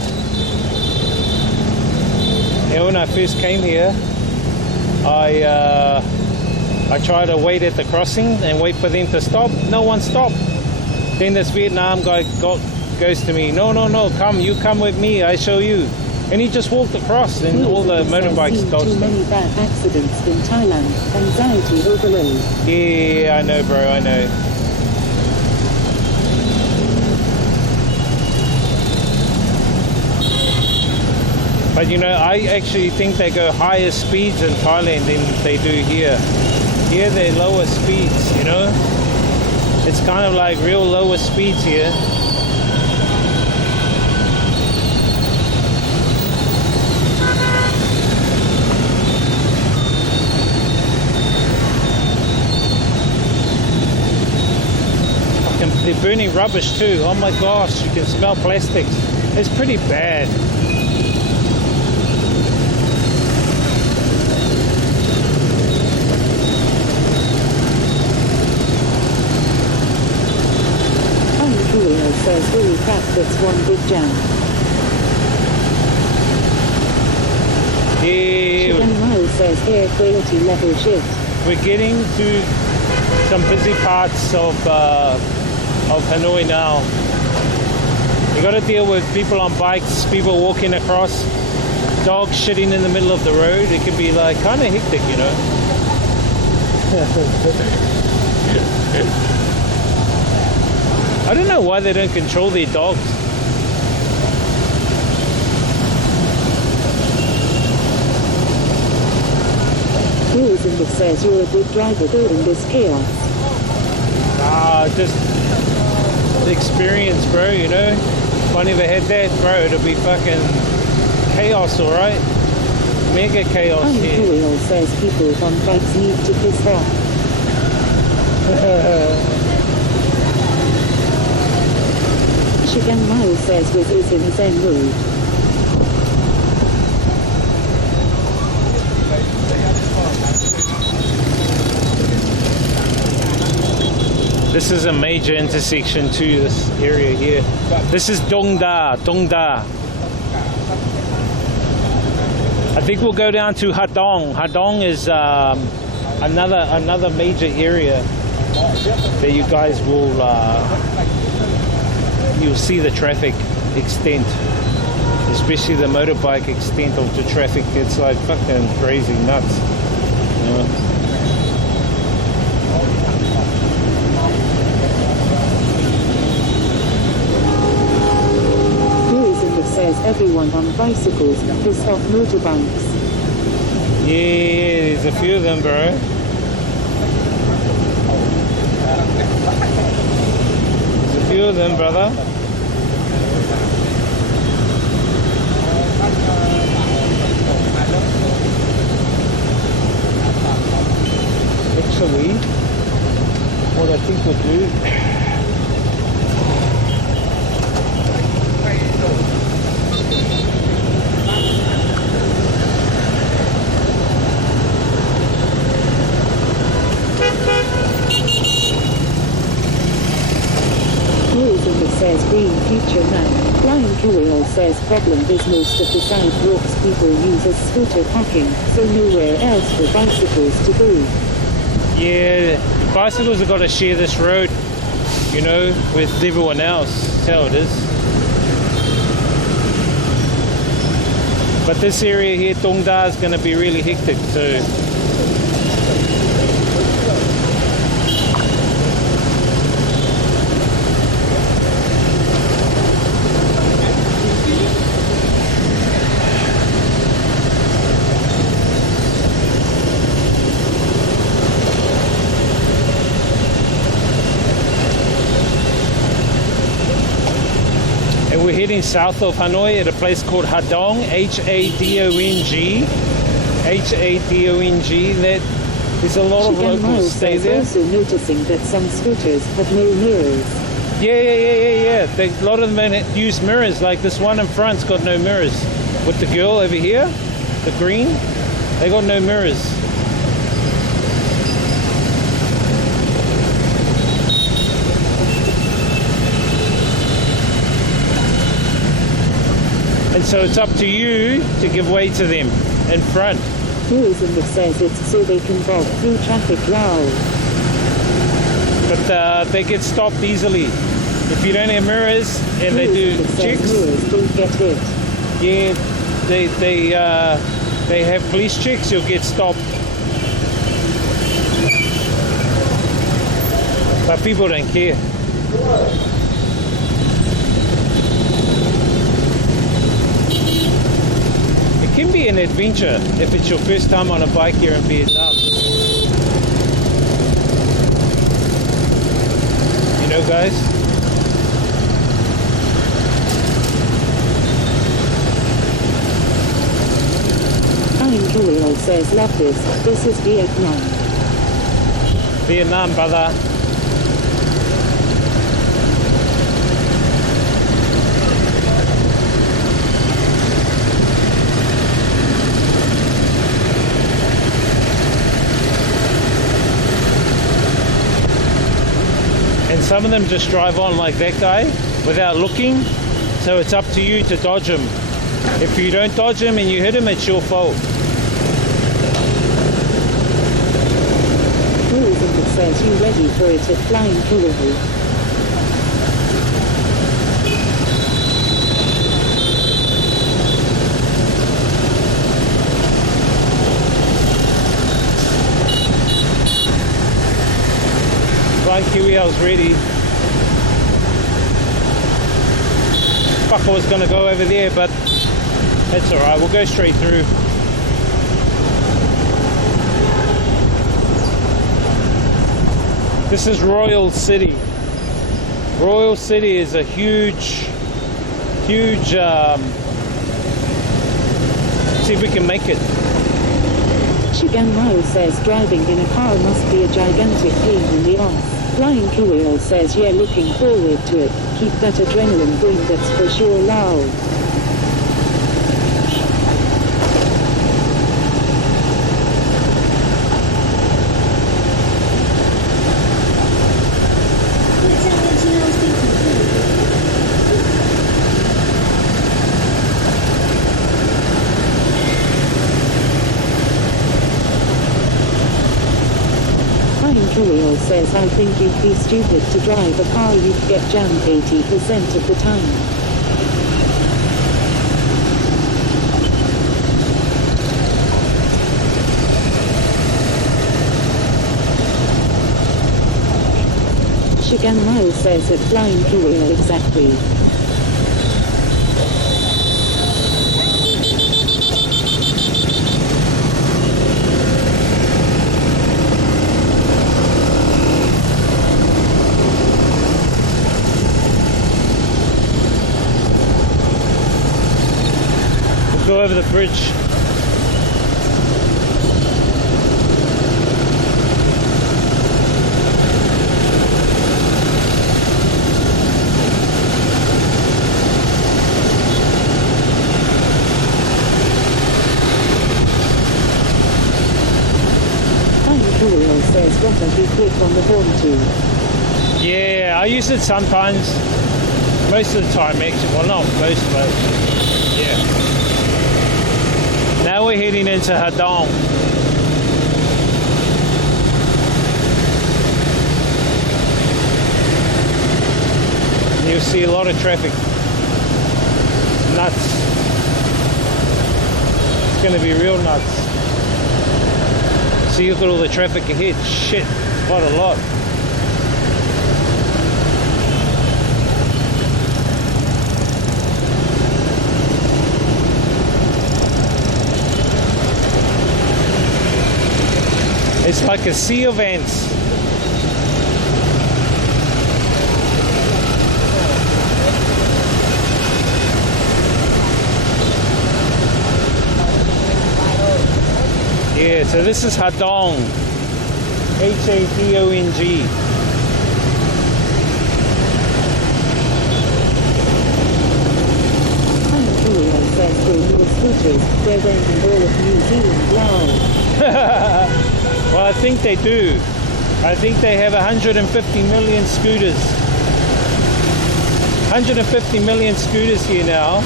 Yeah, when I first came here, I tried to wait at the crossing and wait for them to stop. No one stopped. Then this Vietnam guy goes to me, no, come, you come with me, I show you. And he just walked across, and all the motorbikes dodged him. Too many bad accidents in Thailand. Anxiety overload. Yeah, I know, bro, I know. But you know, I actually think they go higher speeds in Thailand than they do here. Here they're lower speeds, you know? It's kind of like real lower speeds here. They're burning rubbish too. Oh my gosh, you can smell plastics. It's pretty bad. Says holy crap, that's one big jam. Yeah. Chicken Mile says air quality level shit. We're getting to some busy parts of Hanoi now. You got to deal with people on bikes, people walking across, dogs shitting in the middle of the road. It can be like kind of hectic, you know. I don't know why they don't control their dogs. Tourism that says you're a good driver during this chaos. Just the experience, bro, you know? If I never had that, bro, it'll be fucking chaos, alright? Mega chaos here. Imperial says people on bikes need to piss off. Chicken Mile says Wiz is in Zen mood. This is a major intersection to this area here. This is Dong Da. I think we'll go down to Ha Dong. Ha Dong is a another major area that you guys will you'll see the traffic extent, especially the motorbike extent of the traffic. It's like fucking crazy nuts, you know? Tourism that says everyone on bicycles piss off motorbikes. Yeah, there's a few of them, bro. There's a few of them, brother. Actually, what I think we'll do, Tourism that says green future map. Flying Kirill says problem is most of the sidewalks people use as scooter parking, so nowhere else for bicycles to go. yeah, bicycles have got to share this road, you know, with everyone else. That's how it is. But this area here, Tongda, is going to be really hectic, so. And we're heading south of Hanoi at a place called Hadong, Hadong. Hadong. That there's a lot of locals stay there. Also noticing that some scooters have no mirrors. Yeah. A lot of them use mirrors, like this one in front's got no mirrors. With the girl over here, the green, they got no mirrors. And so it's up to you to give way to them in front. Tourism that says it's so they can bob through traffic loud. But they get stopped easily. If you don't have mirrors and they do checks, mirrors don't get hit. Yeah, they have police checks, you'll get stopped. But people don't care. It can be an adventure if it's your first time on a bike here in Vietnam. You know, guys? Flying Kirill says love this. This is Vietnam. Vietnam, brother. And some of them just drive on like that guy without looking, so it's up to you to dodge him. If you don't dodge him and you hit him, it's your fault. Tourism that says you ready for it at Flying Kirill. Flying Kiwi's ready. Fuck, I was gonna go over there, but that's alright, we'll go straight through. This is Royal City. Royal City is a huge, see if we can make it. Chigan Rao says driving in a car must be a gigantic pain in the arse. Flying Kirill says yeah, looking forward to it. Keep that adrenaline going, that's for sure loud. says I think you'd be stupid to drive a car, you'd get jammed 80% of the time. Shigan Miles says at Flying Korea exactly. We'll go over the bridge. Says better be quick on the horn too. Yeah, I use it sometimes. Most of the time, actually. Well, not most, but yeah. Now we're heading into Hadong. You'll see a lot of traffic. Nuts. It's going to be real nuts. See, look at all the traffic ahead. Shit, quite a lot. It's like a sea of ants. Yeah, so this is Hadong. Hadong. Says for your scooters, they're renting all of New Zealand. Wow. Well, I think they do. I think they have 150 million scooters. 150 million scooters here now,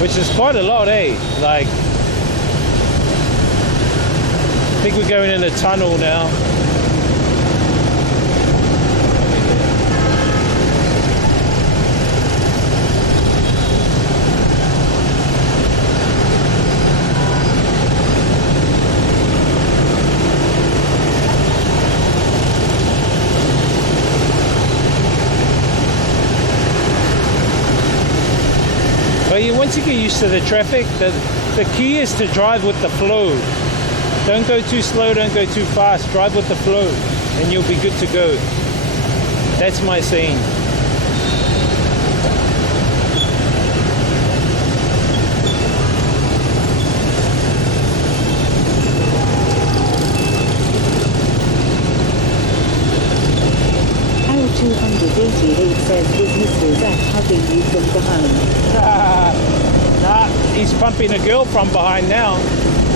which is quite a lot, eh? Like, I think we're going in a tunnel now. But once you get used to the traffic, the key is to drive with the flow. Don't go too slow, don't go too fast. Drive with the flow and you'll be good to go. That's my saying. Arrow 288 says is Mr. Zach hugging you from behind. Nah, he's pumping a girl from behind now.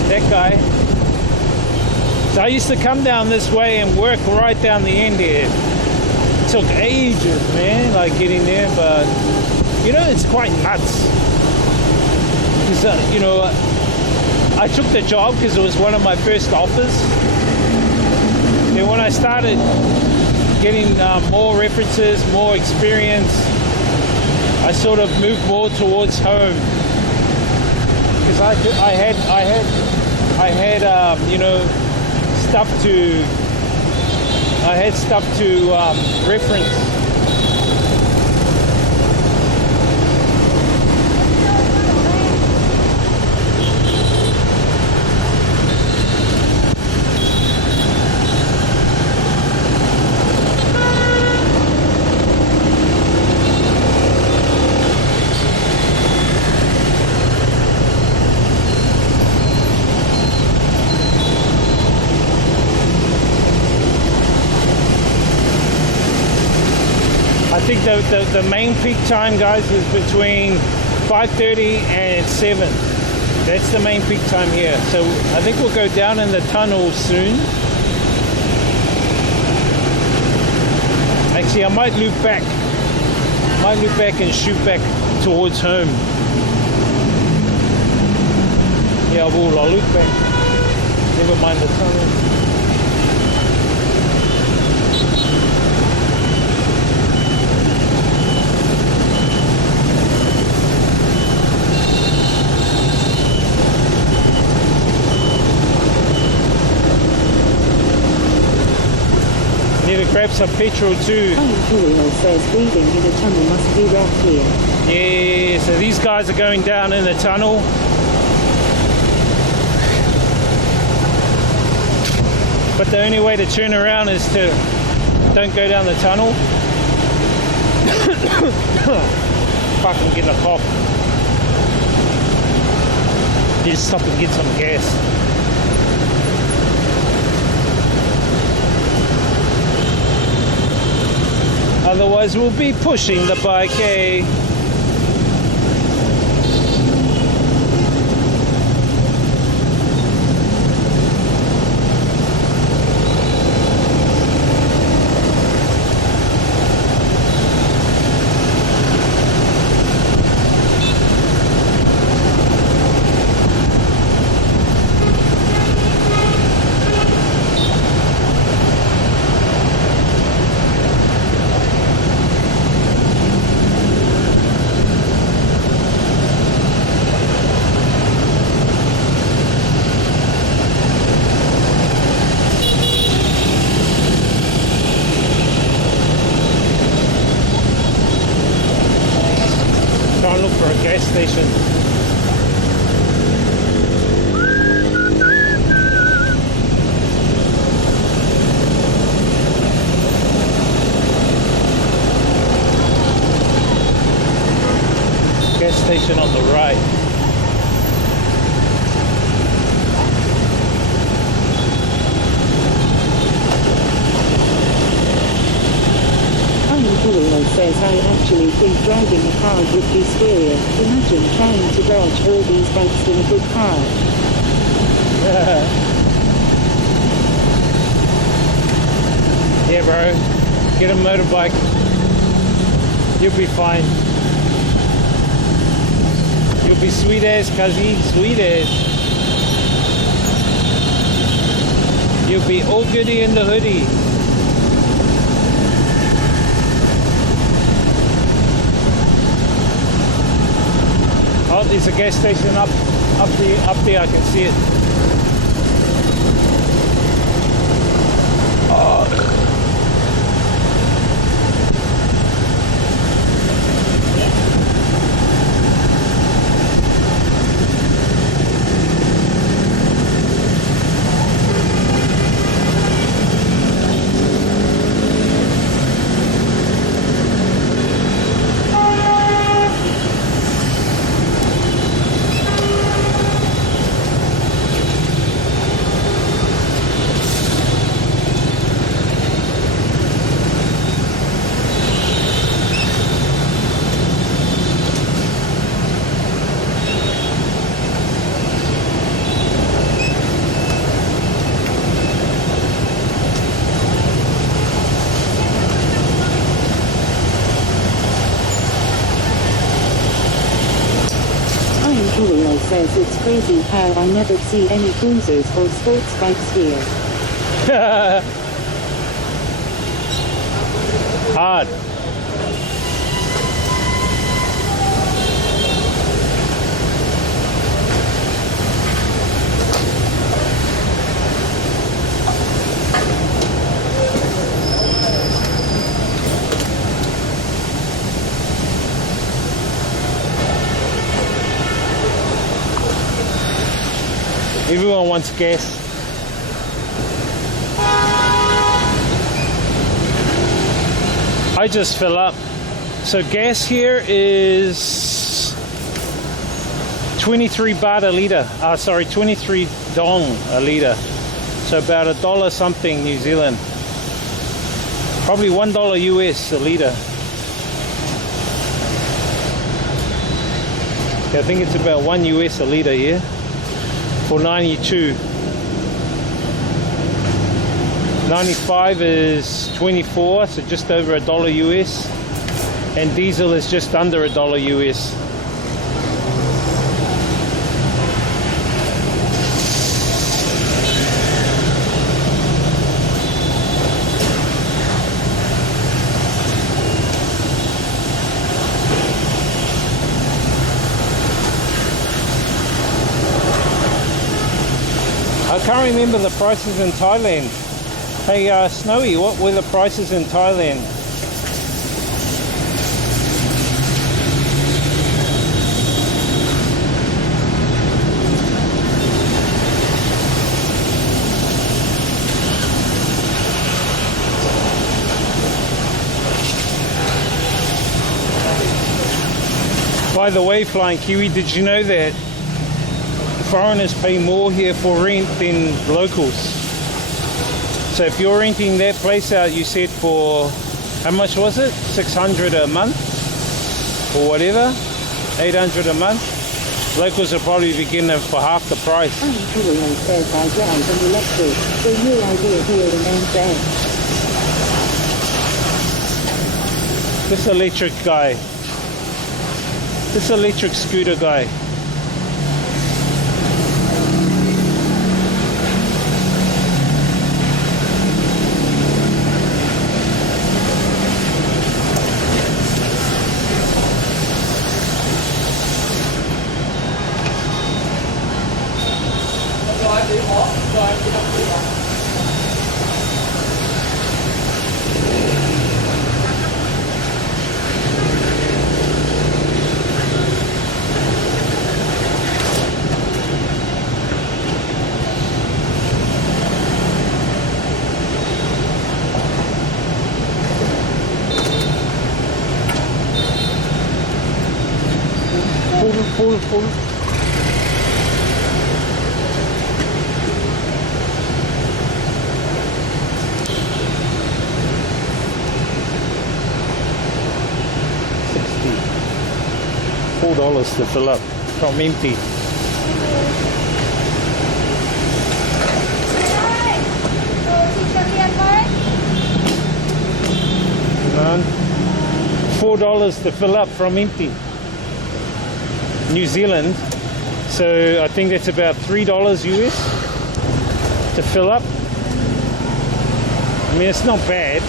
That guy. So I used to come down this way and work right down the end here. It took ages, man, like getting there, but you know, it's quite nuts. Because, you know, I took the job because it was one of my first offers. And when I started getting more references, more experience, I sort of moved more towards home. Because I had you know, stuff to reference. I think the main peak time, guys, is between 5:30 and 7. That's the main peak time here. So I think we'll go down in the tunnel soon. Actually, I might loop back. And shoot back towards home. Yeah, I'll loop back. Never mind the tunnel. grab some petrol too. Imperial says breathing in a tunnel must be rough here. Yeah, so these guys are going down in the tunnel. But the only way to turn around is to don't go down the tunnel. Fucking getting a cough. Just stop and get some gas. Otherwise we'll be pushing the bike, eh? Try and look for a gas station. Gas station on the right. Imperial says I actually think driving a car would be scarier. Imagine trying to dodge all these bikes in a good car. Yeah, bro. Get a motorbike. You'll be fine. You'll be sweet as, cuzzy. Sweet as. You'll be all goody in the hoodie. Oh, there's a gas station up there. I can see it. Oh. Imperial says it's crazy how I never see any cruisers or sports bikes here. Hard. Everyone wants gas. I just fill up. So gas here is 23 baht a litre. Sorry, 23 dong a litre. So about $1 something New Zealand. Probably $1 US a litre. I think it's about 1 US a litre here. For 92. 95 is 24, so just over $1 US. And diesel is just under $1 US. I can't remember the prices in Thailand. Hey, Snowy, what were the prices in Thailand? By the way, Flying Kiwi, did you know that foreigners pay more here for rent than locals? So if you're renting that place out, you said for, how much was it? 600 a month? Or whatever? 800 a month? Locals will probably be getting it for half the price. This electric guy. This electric scooter guy. Full. $4 to fill up from empty. None. $4 to fill up from empty. New Zealand, so I think that's about $3 US to fill up. I mean, it's not bad.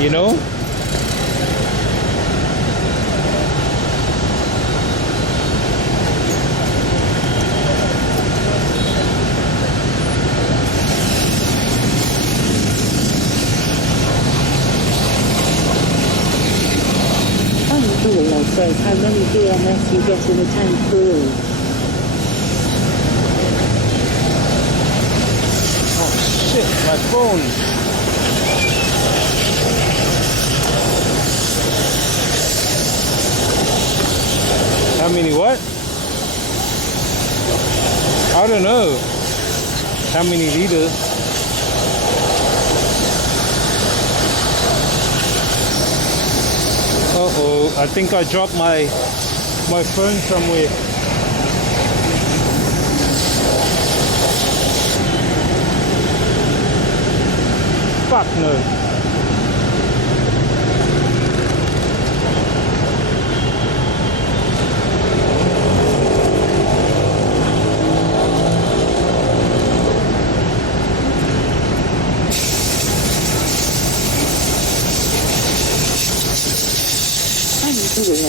You know? Says how many DMS you get in a tank full. Oh shit, my phone. How many what? I don't know. How many liters? Uh-oh, I think I dropped my phone somewhere. Fuck no.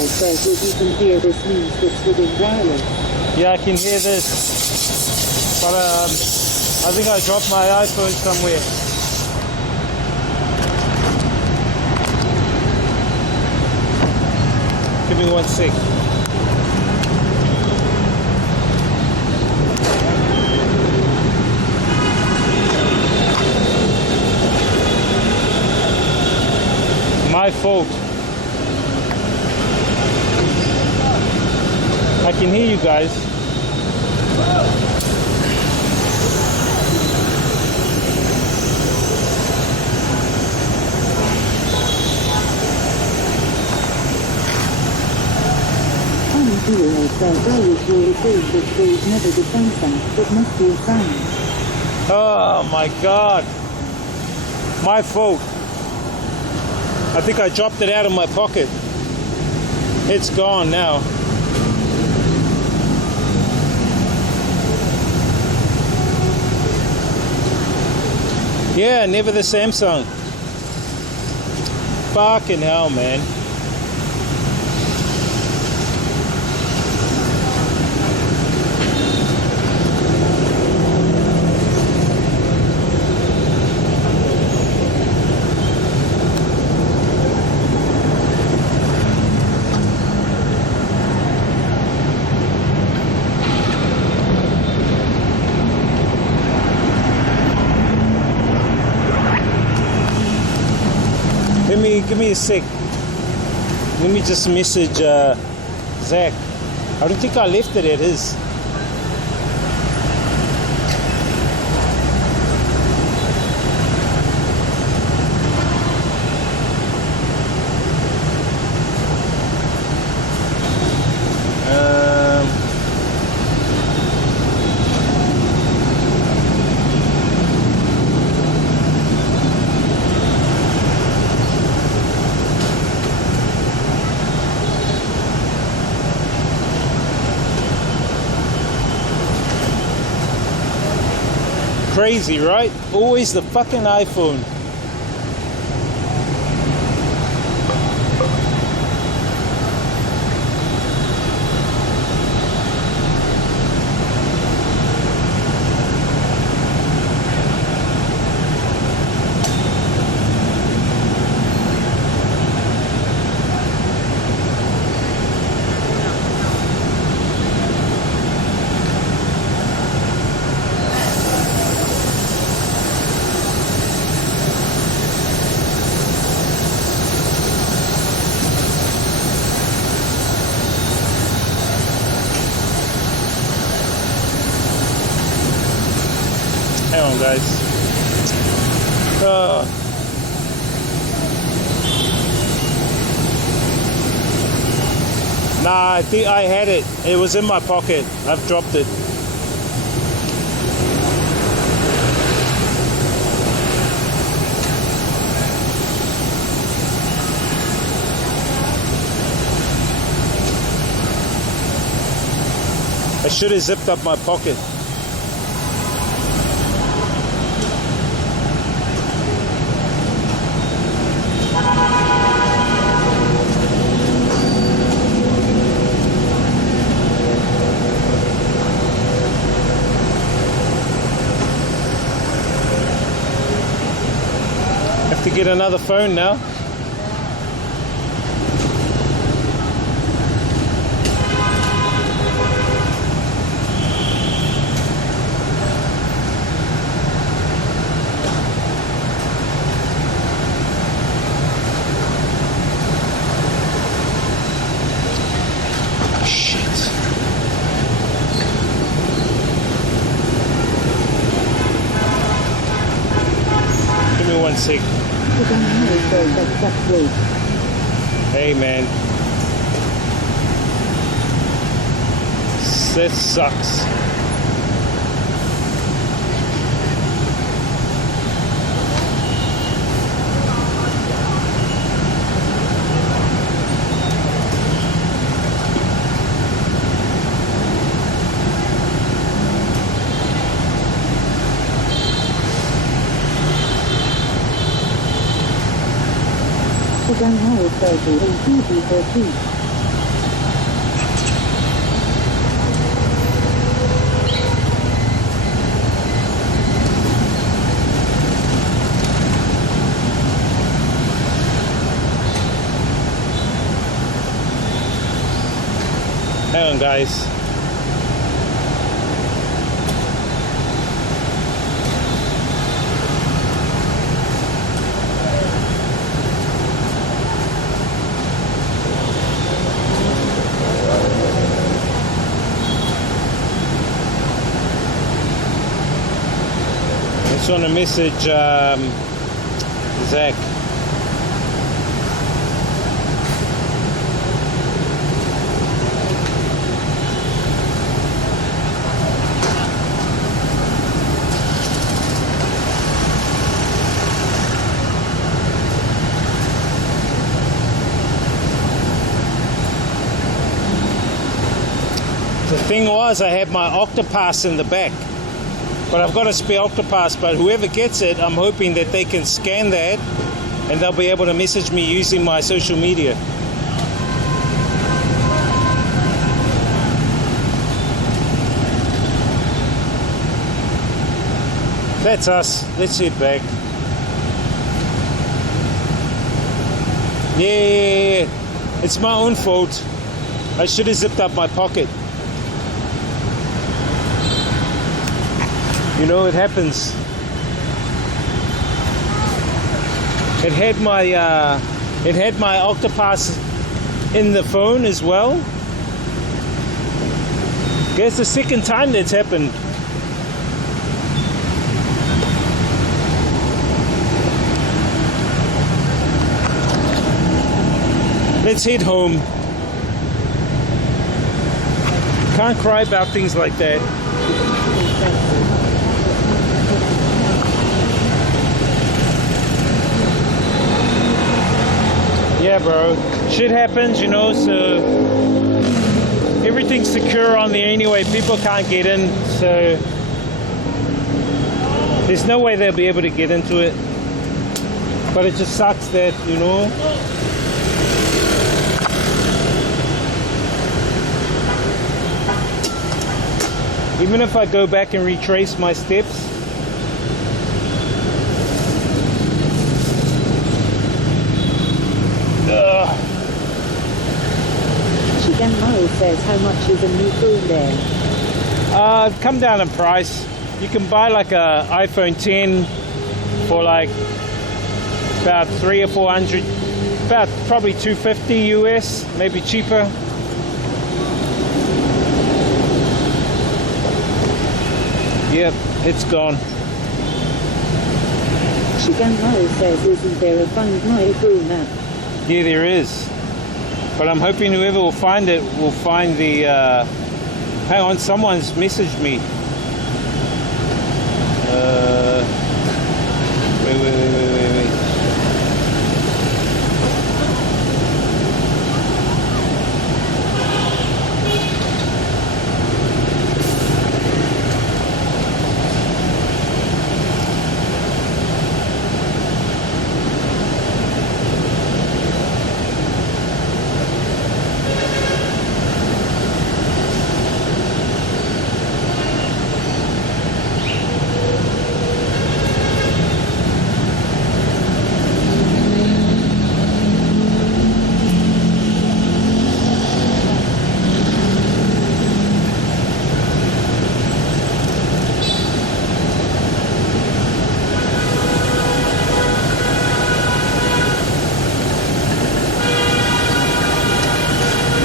Says if you can hear this means it's within wireless. Yeah, I can hear this. But I think I dropped my iPhone somewhere. Give me 1 sec. My fault. I can hear you guys. Oh my God. My fault. I think I dropped it out of my pocket. It's gone now. Yeah, never the Samsung. Fucking hell, man. give me a sec. Let me just message Zach. I don't think I left it at his. Crazy, right? Always the fucking iPhone. Hang on, guys. Nah, I think I had it. It was in my pocket. I've dropped it. I should have zipped up my pocket. Have to get another phone now. Sick. Hey man, that sucks. HANOI 30 in GB14. Hang on, guys. I just want to message Zach. The thing was, I had my Octopass in the back, but I've got a spare Octopass, but whoever gets it, I'm hoping that they can scan that and they'll be able to message me using my social media. That's us. Let's head back. Yeah. It's my own fault. I should have zipped up my pocket. You know, it happens. It had my It had my Octopus in the phone as well. Guess the second time that's happened. Let's head home. Can't cry about things like that. Yeah, bro. Shit happens, you know, so everything's secure on there anyway. People can't get in, so there's no way they'll be able to get into it. But it just sucks that, you know, even if I go back and retrace my steps, Chicken Miles says, how much is a new phone there? come down in price. You can buy like a iPhone 10 for like about 300 or 400, about probably 250 US, maybe cheaper. Yep, it's gone. Chicken Miles says, isn't there a Find My Phone app? Yeah, there is. But I'm hoping whoever will find it will find the... hang on, someone's messaged me. Wait.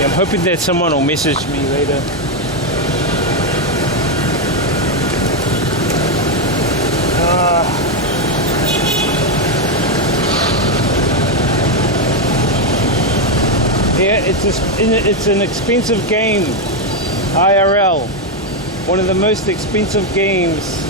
I'm hoping that someone will message me later. Yeah, it's an expensive game, IRL. One of the most expensive games.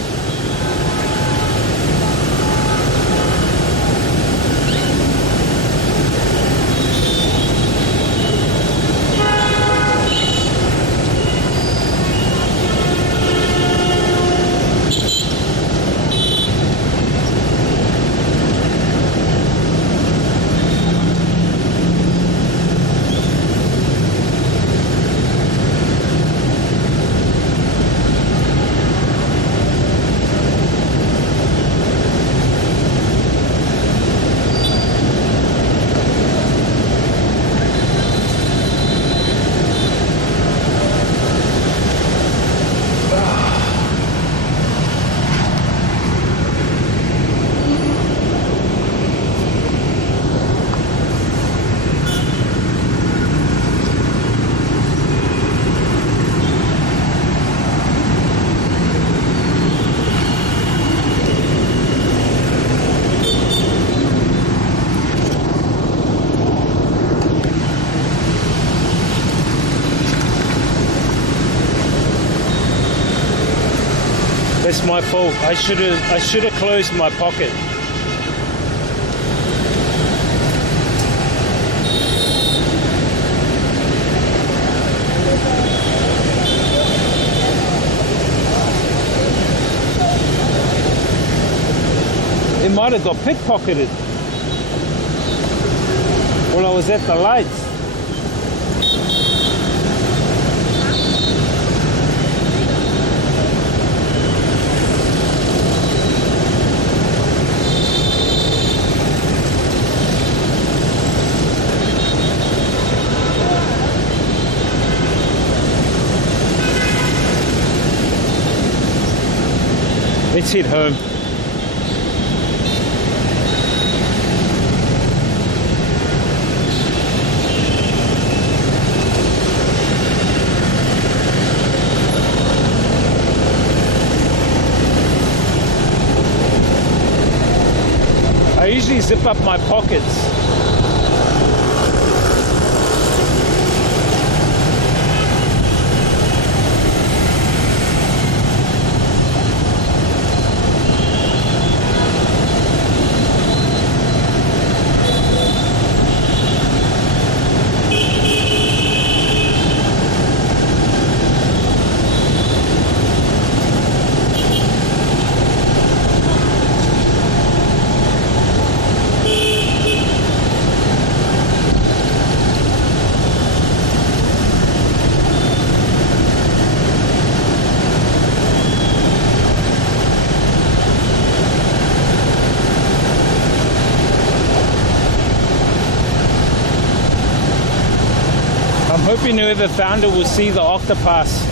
That's my fault. I should have closed my pocket. It might have got pickpocketed when I was at the lights. Let's head home. usually zip up my pockets. I'm hoping whoever found it will see the octopus.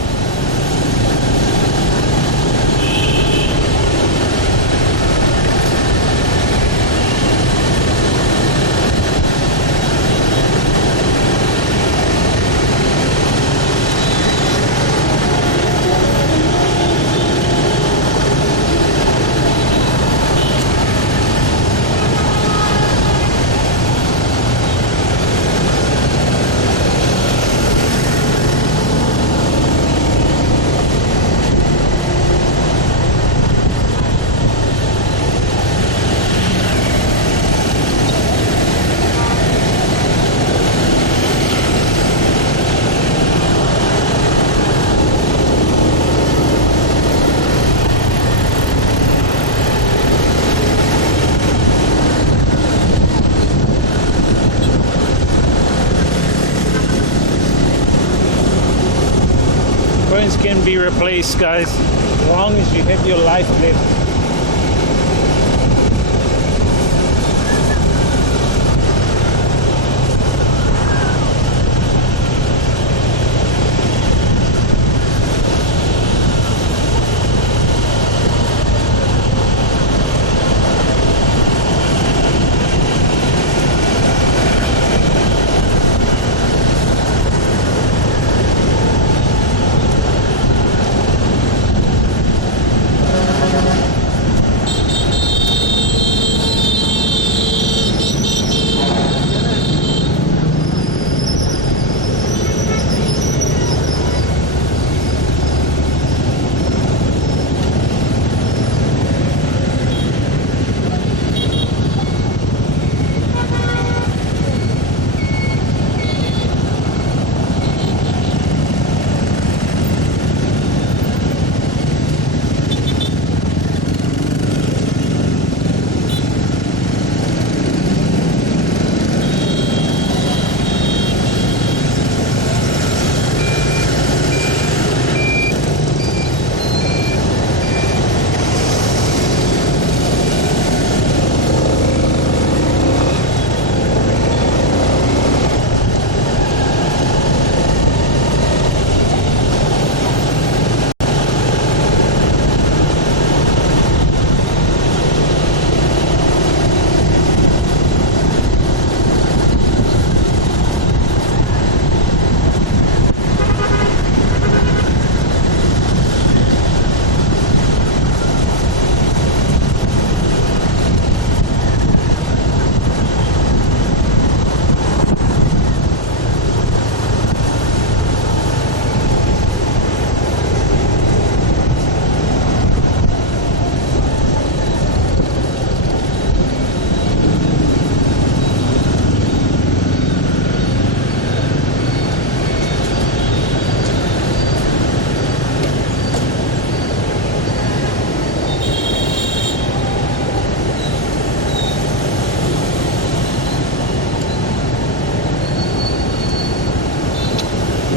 Phones can be replaced, guys, as long as you have your life left.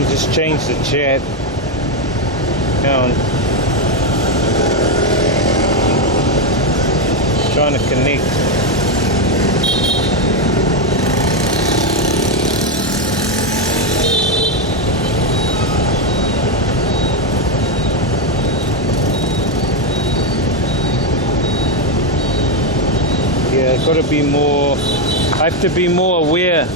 Just change the chat. Trying to connect. Yeah, gotta be more. I have to be more aware.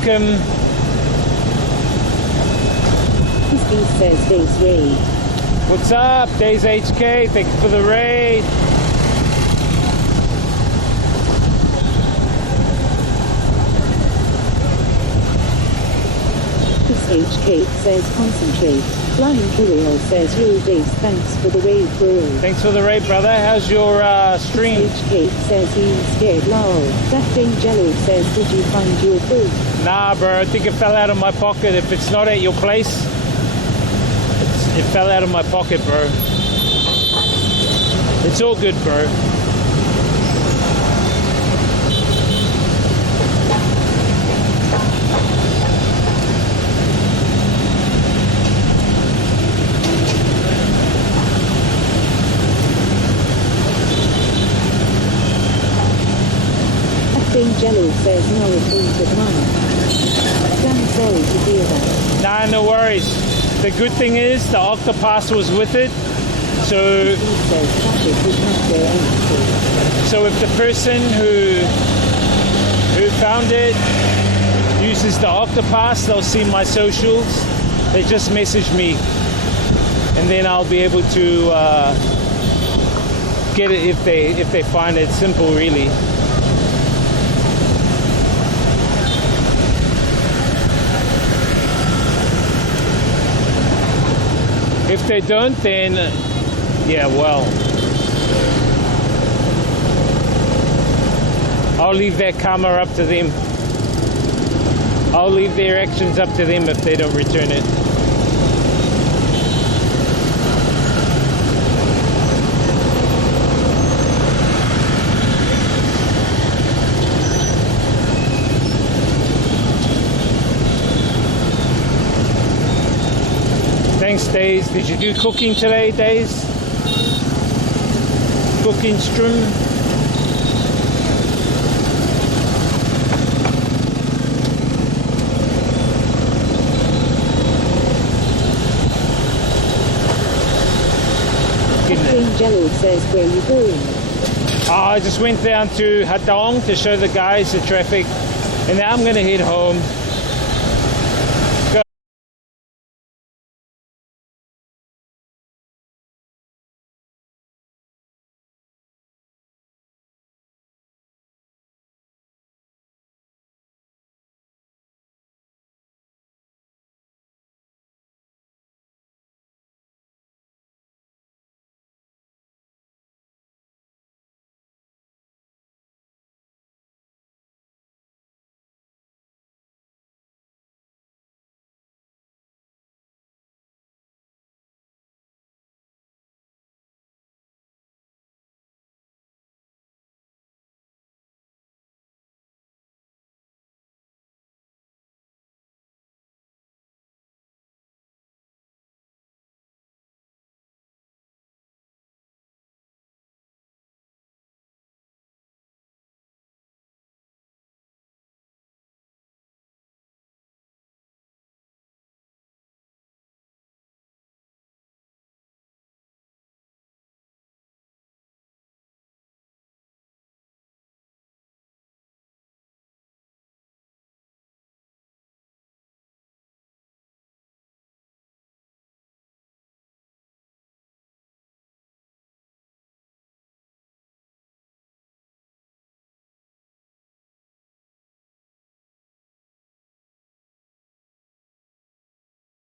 welcome. He says Days Raid. What's up, Days HK? Thank you for the raid. HK says concentrate. Flying Kirill says yo Days, thanks for the raid bro. Thanks for the raid, brother. How's your stream? HK says he's scared lol. That thing Jello says did you find your food? Nah bro, I think it fell out of my pocket. If it's not at your place, it fell out of my pocket, bro. It's all good, bro. Jello says no appointed mine. I'm sorry to hear that. Nah, no worries. The good thing is the Octopass was with it, so if the person who found it uses the Octopass, they'll see my socials. They just message me, and then I'll be able to get it if they find it. Simple, really. If they don't, then yeah, well, I'll leave that karma up to them. I'll leave their actions up to them if they don't return it. Thanks, Days. Did you do cooking today, Days? Cooking stream? Jello says where you going? I just went down to Hadong to show the guys the traffic, and now I'm going to head home.